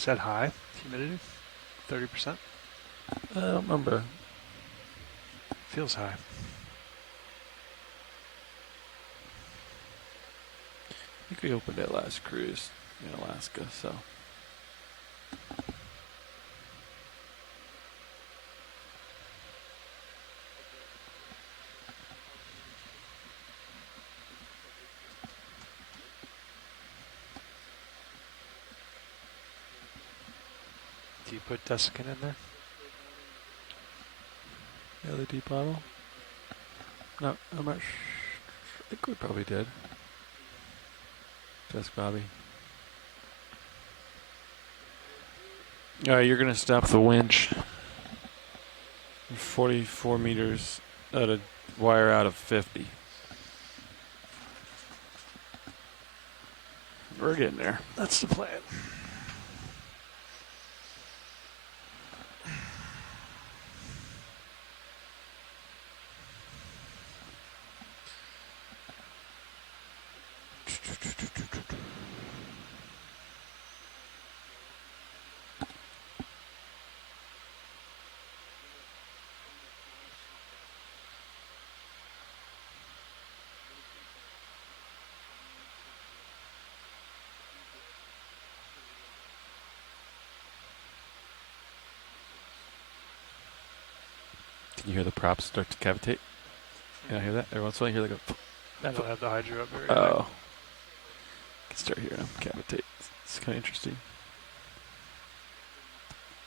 Is that high humidity? 30%? I don't remember. Feels high. I think we opened it last cruise in Alaska, so. Do you put desiccant in there? LED bottle? No, I'm not I think we probably did. Desk Bobby. Alright, you're going to stop the winch. 44 meters at a wire out of 50. We're getting there. That's the plan. Can you hear the props start to cavitate? Can I hear that? Every once in a while you hear like a... I don't have the hydro up very Oh. high. I can start hearing them cavitate. It's kind of interesting.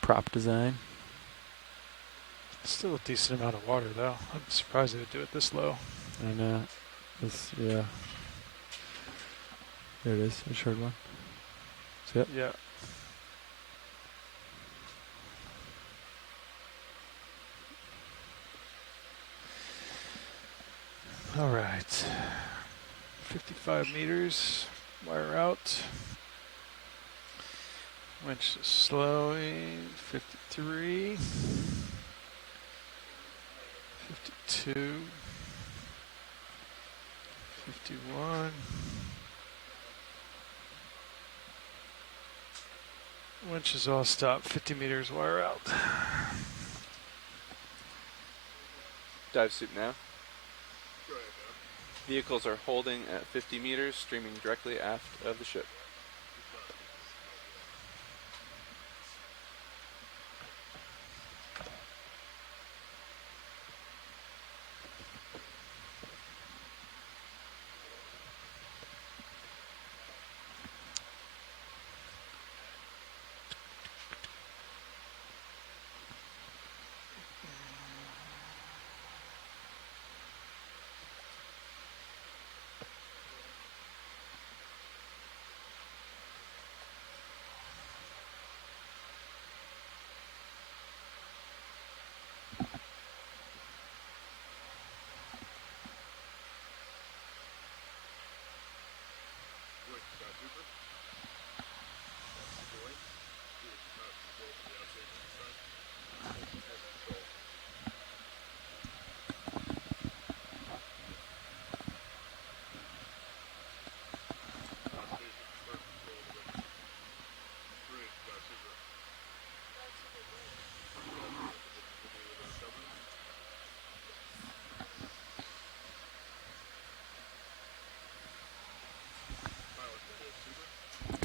Prop design. Still a decent amount of water, though. I'm surprised they would do it this low. I know. This, yeah. There it is. I just heard one. See it? Yeah. All right. 55 meters. Wire out. Winch is slowing. 53. 52. 51. Winch is all stopped. 50 meters wire out. Dive suit now. Vehicles are holding at 50 meters, streaming directly aft of the ship.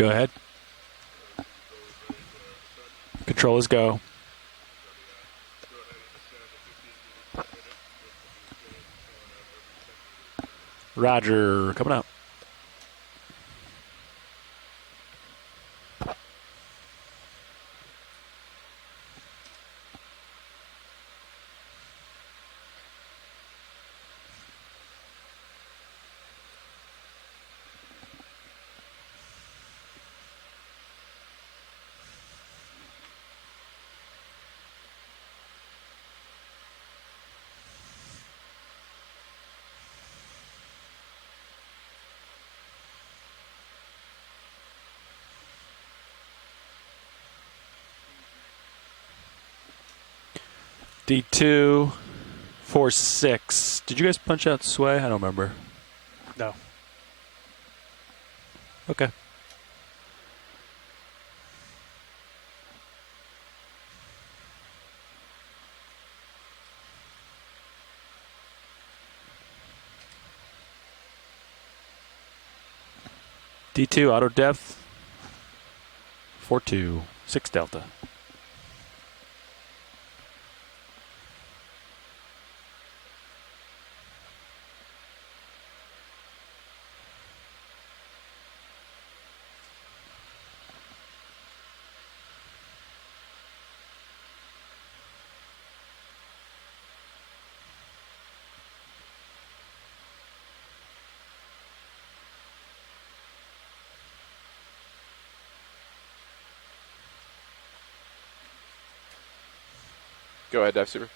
Go ahead. Controllers go. Roger, coming up. D246. Did you guys punch out sway? I don't remember. No. Okay. D2 auto depth 42 6 delta. Go ahead, Dive Super.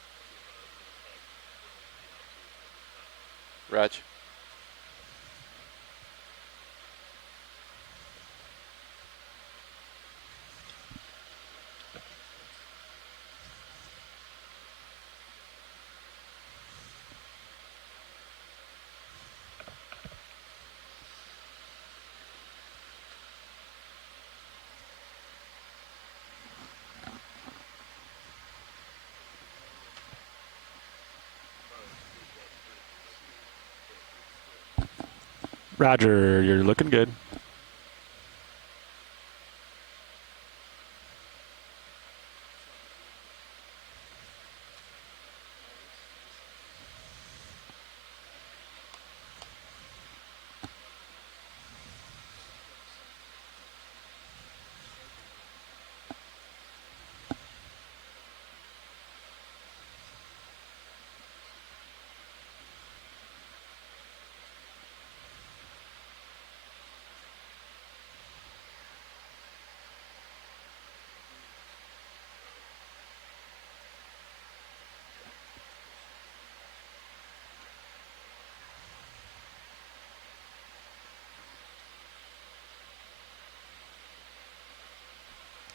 Raj. Roger, you're looking good.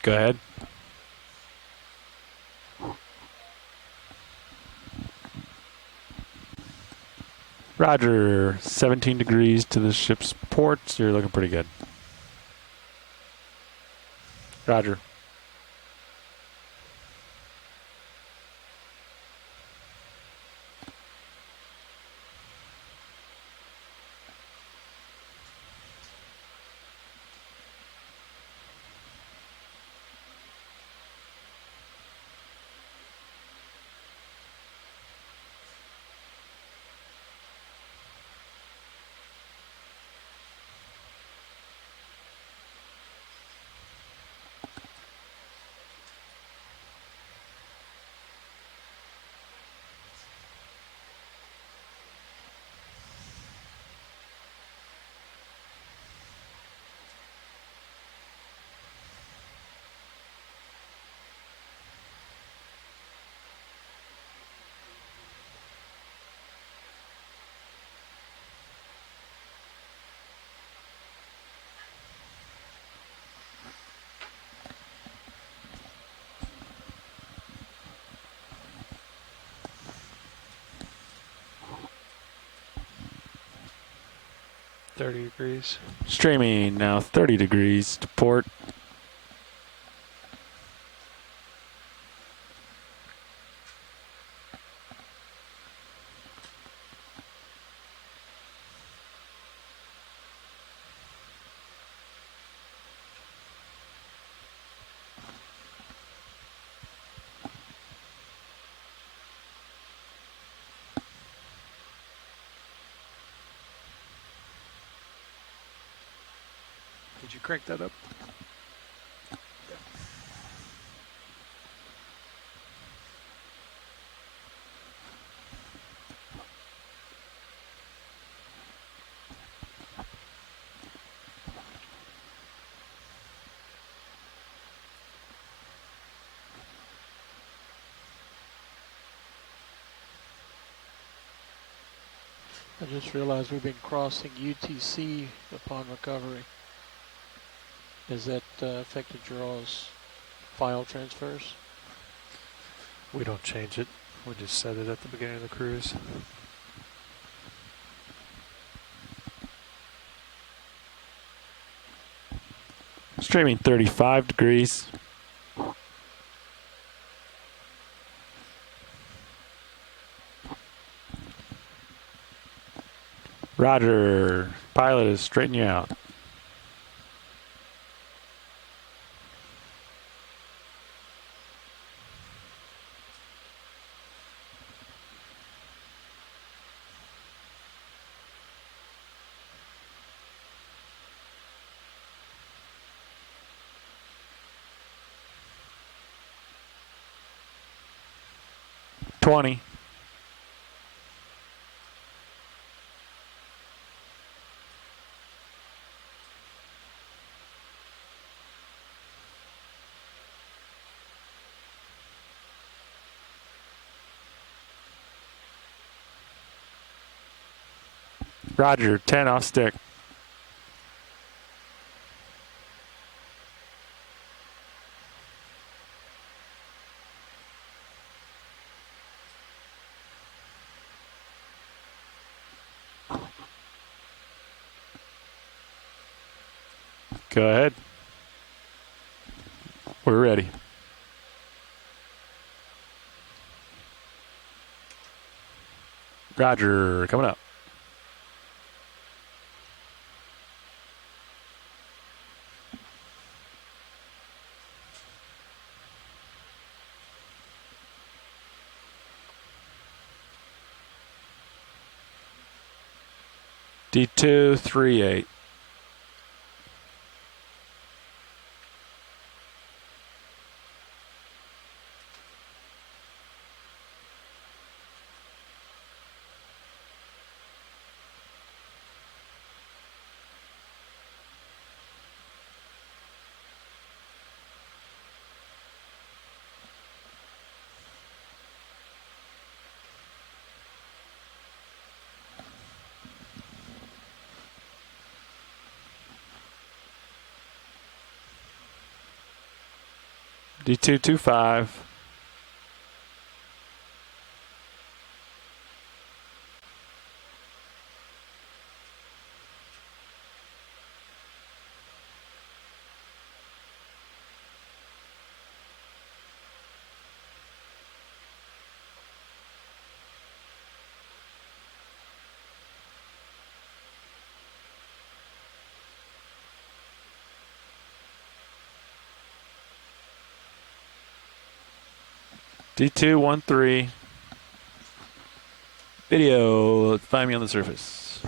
Go ahead. Roger, 17 degrees to the ship's port. So you're looking pretty good. Roger. $30. Streaming now 30 degrees to port. Could you crank that up? I just realized we've been crossing UTC upon recovery. Has that affected your all's file transfers? We don't change it. We just set it at the beginning of the cruise. Streaming 35 degrees. Roger. Pilot is straightening you out. $20. Roger, 10 off stick. Go ahead. We're ready. Roger, coming up. D238. D225. D213. Video. Find me on the surface.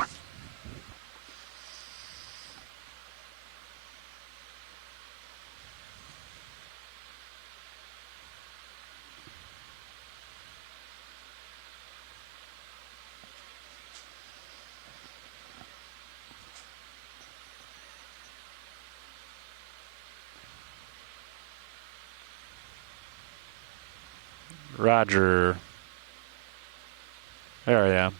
Roger. There I am.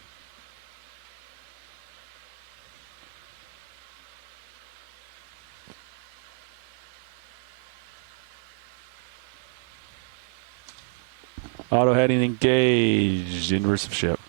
Auto heading engaged. Inverse of ship.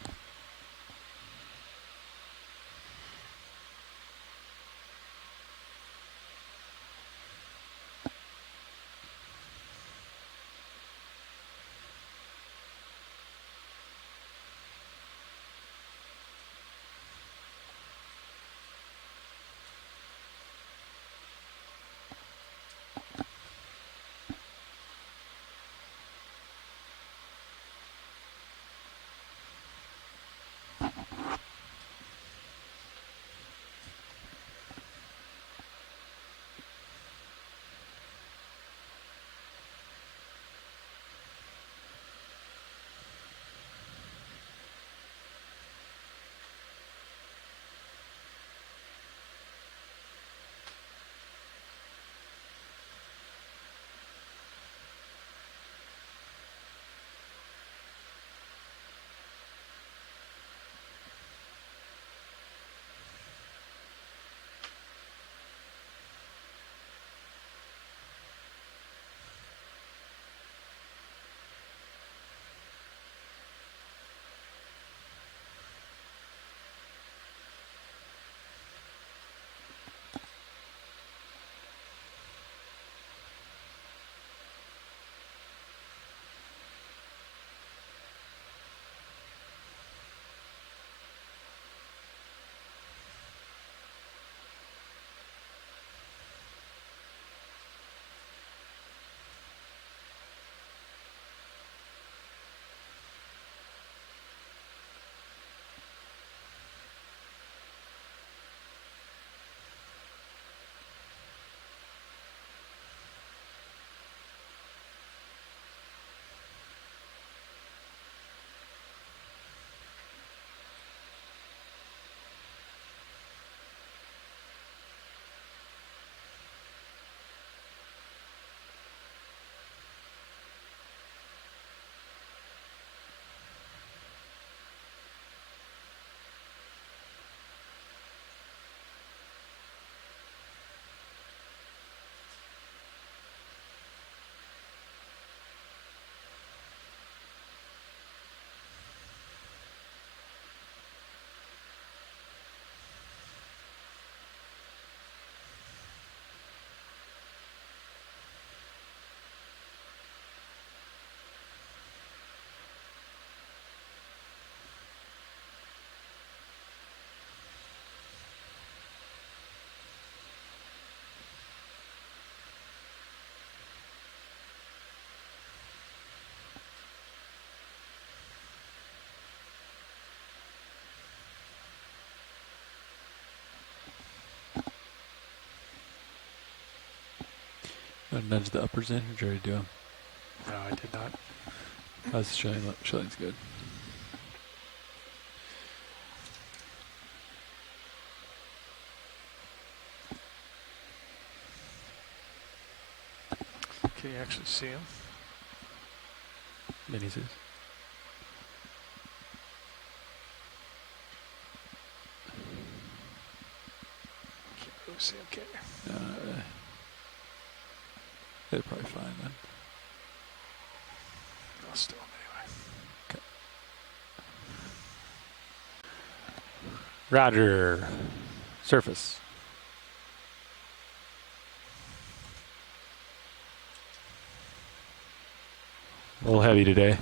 Nudge the uppers in, or did you already do them? No, I did not. How's showing? Showing's good. Can you actually see them? Minis. Can't really see them, can you? Not really. They're probably fine then. I'll still anyway. Okay. Roger. Surface. A little heavy today.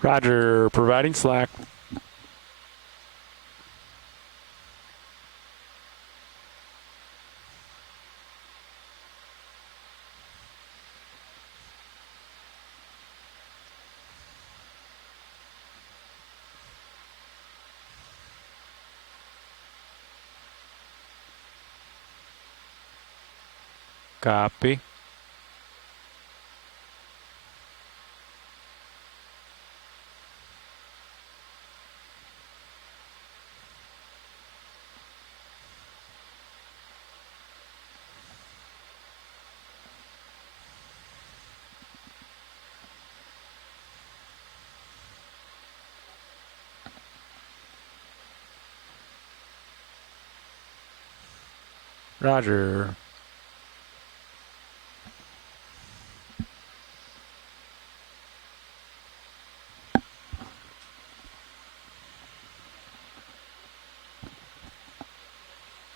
Roger. Providing slack. Copy. Roger.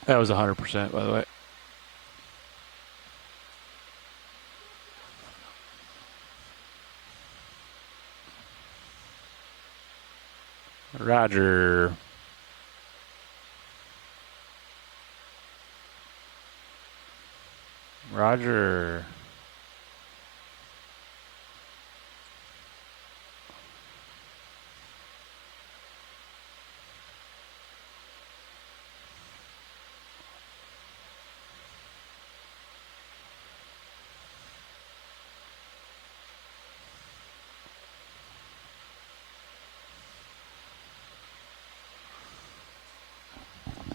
That was 100%, by the way. Roger. Roger.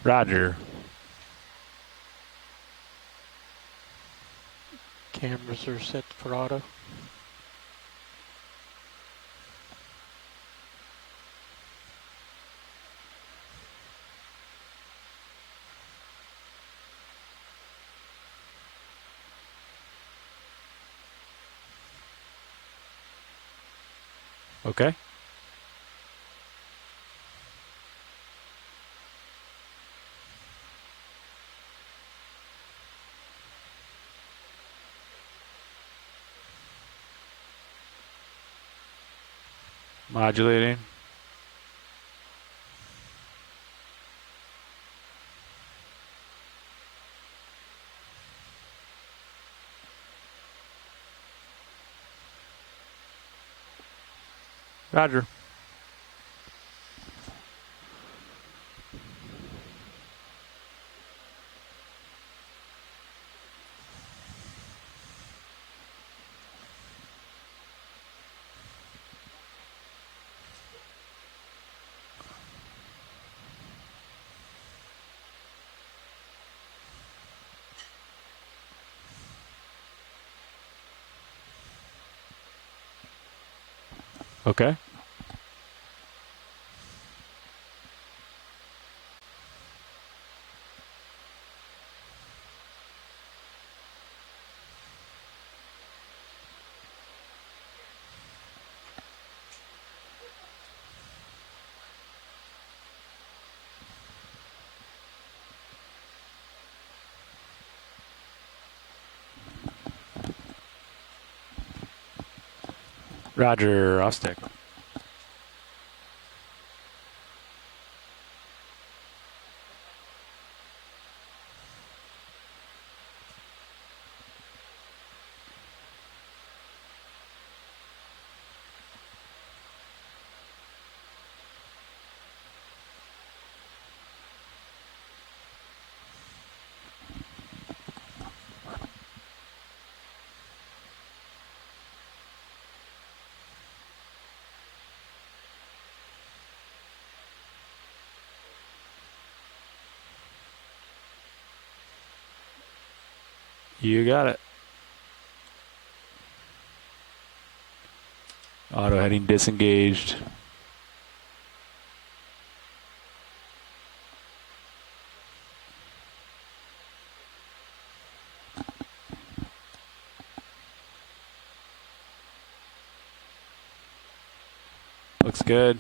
Roger. Cameras are set for auto. Okay. Modulating. Roger. Okay. Roger, off stick. You got it. Auto heading disengaged. Looks good.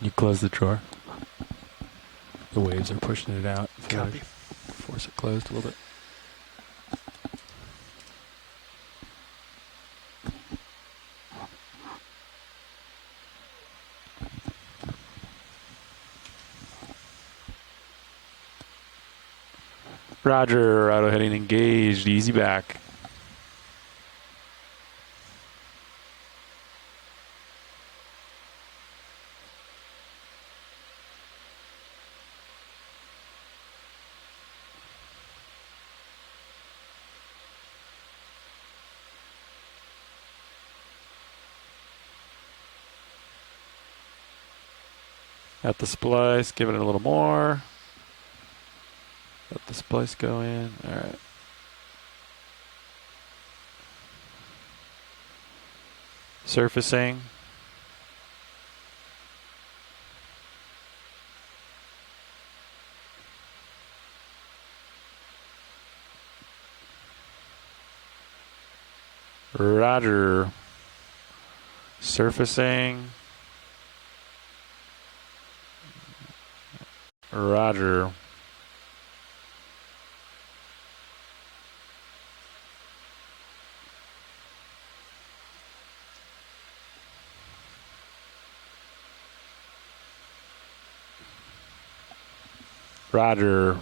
Can you close the drawer? The waves are pushing it out. If you wanna Copy. force it closed a little bit. Roger, auto heading engaged. Easy back. At the splice, give it a little more. Let the splice go in. All right. Surfacing. Roger. Surfacing. Roger. Roger.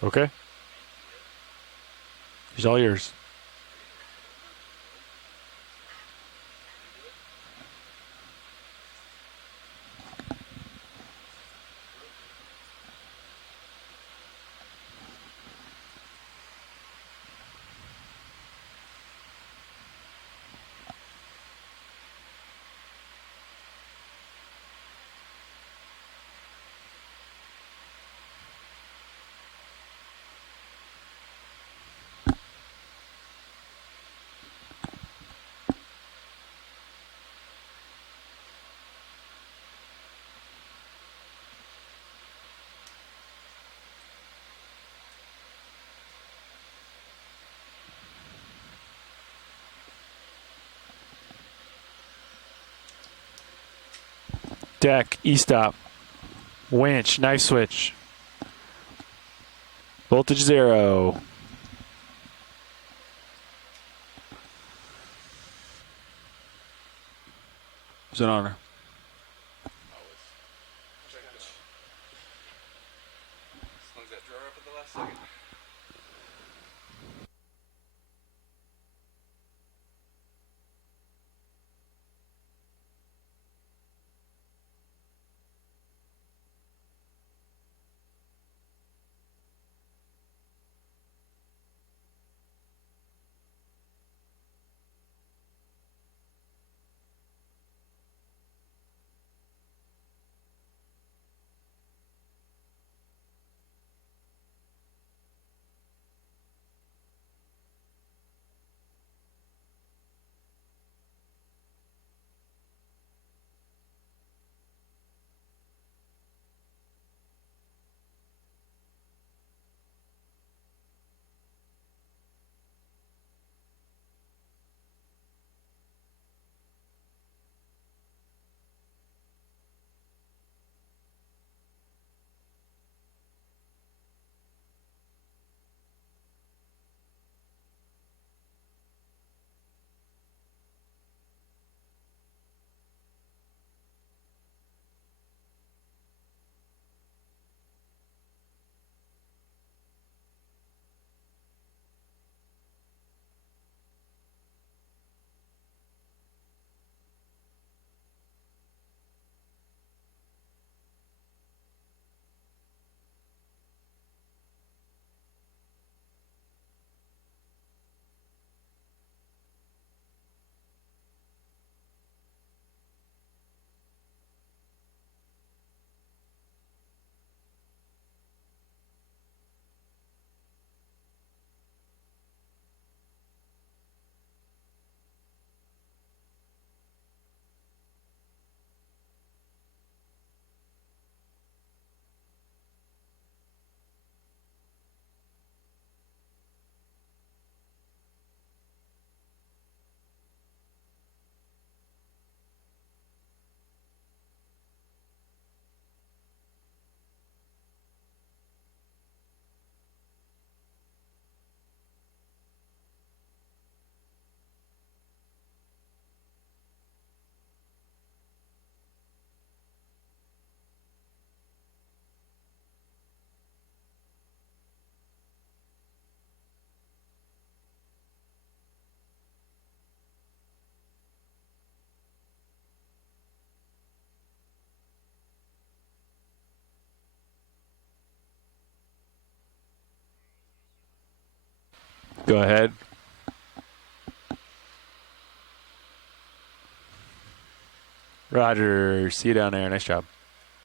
Okay. He's all yours. Deck, E-stop. Winch, knife switch. Voltage 0. It's an honor. Slung that drawer up at the last second. Go ahead. Roger. See you down there. Nice job.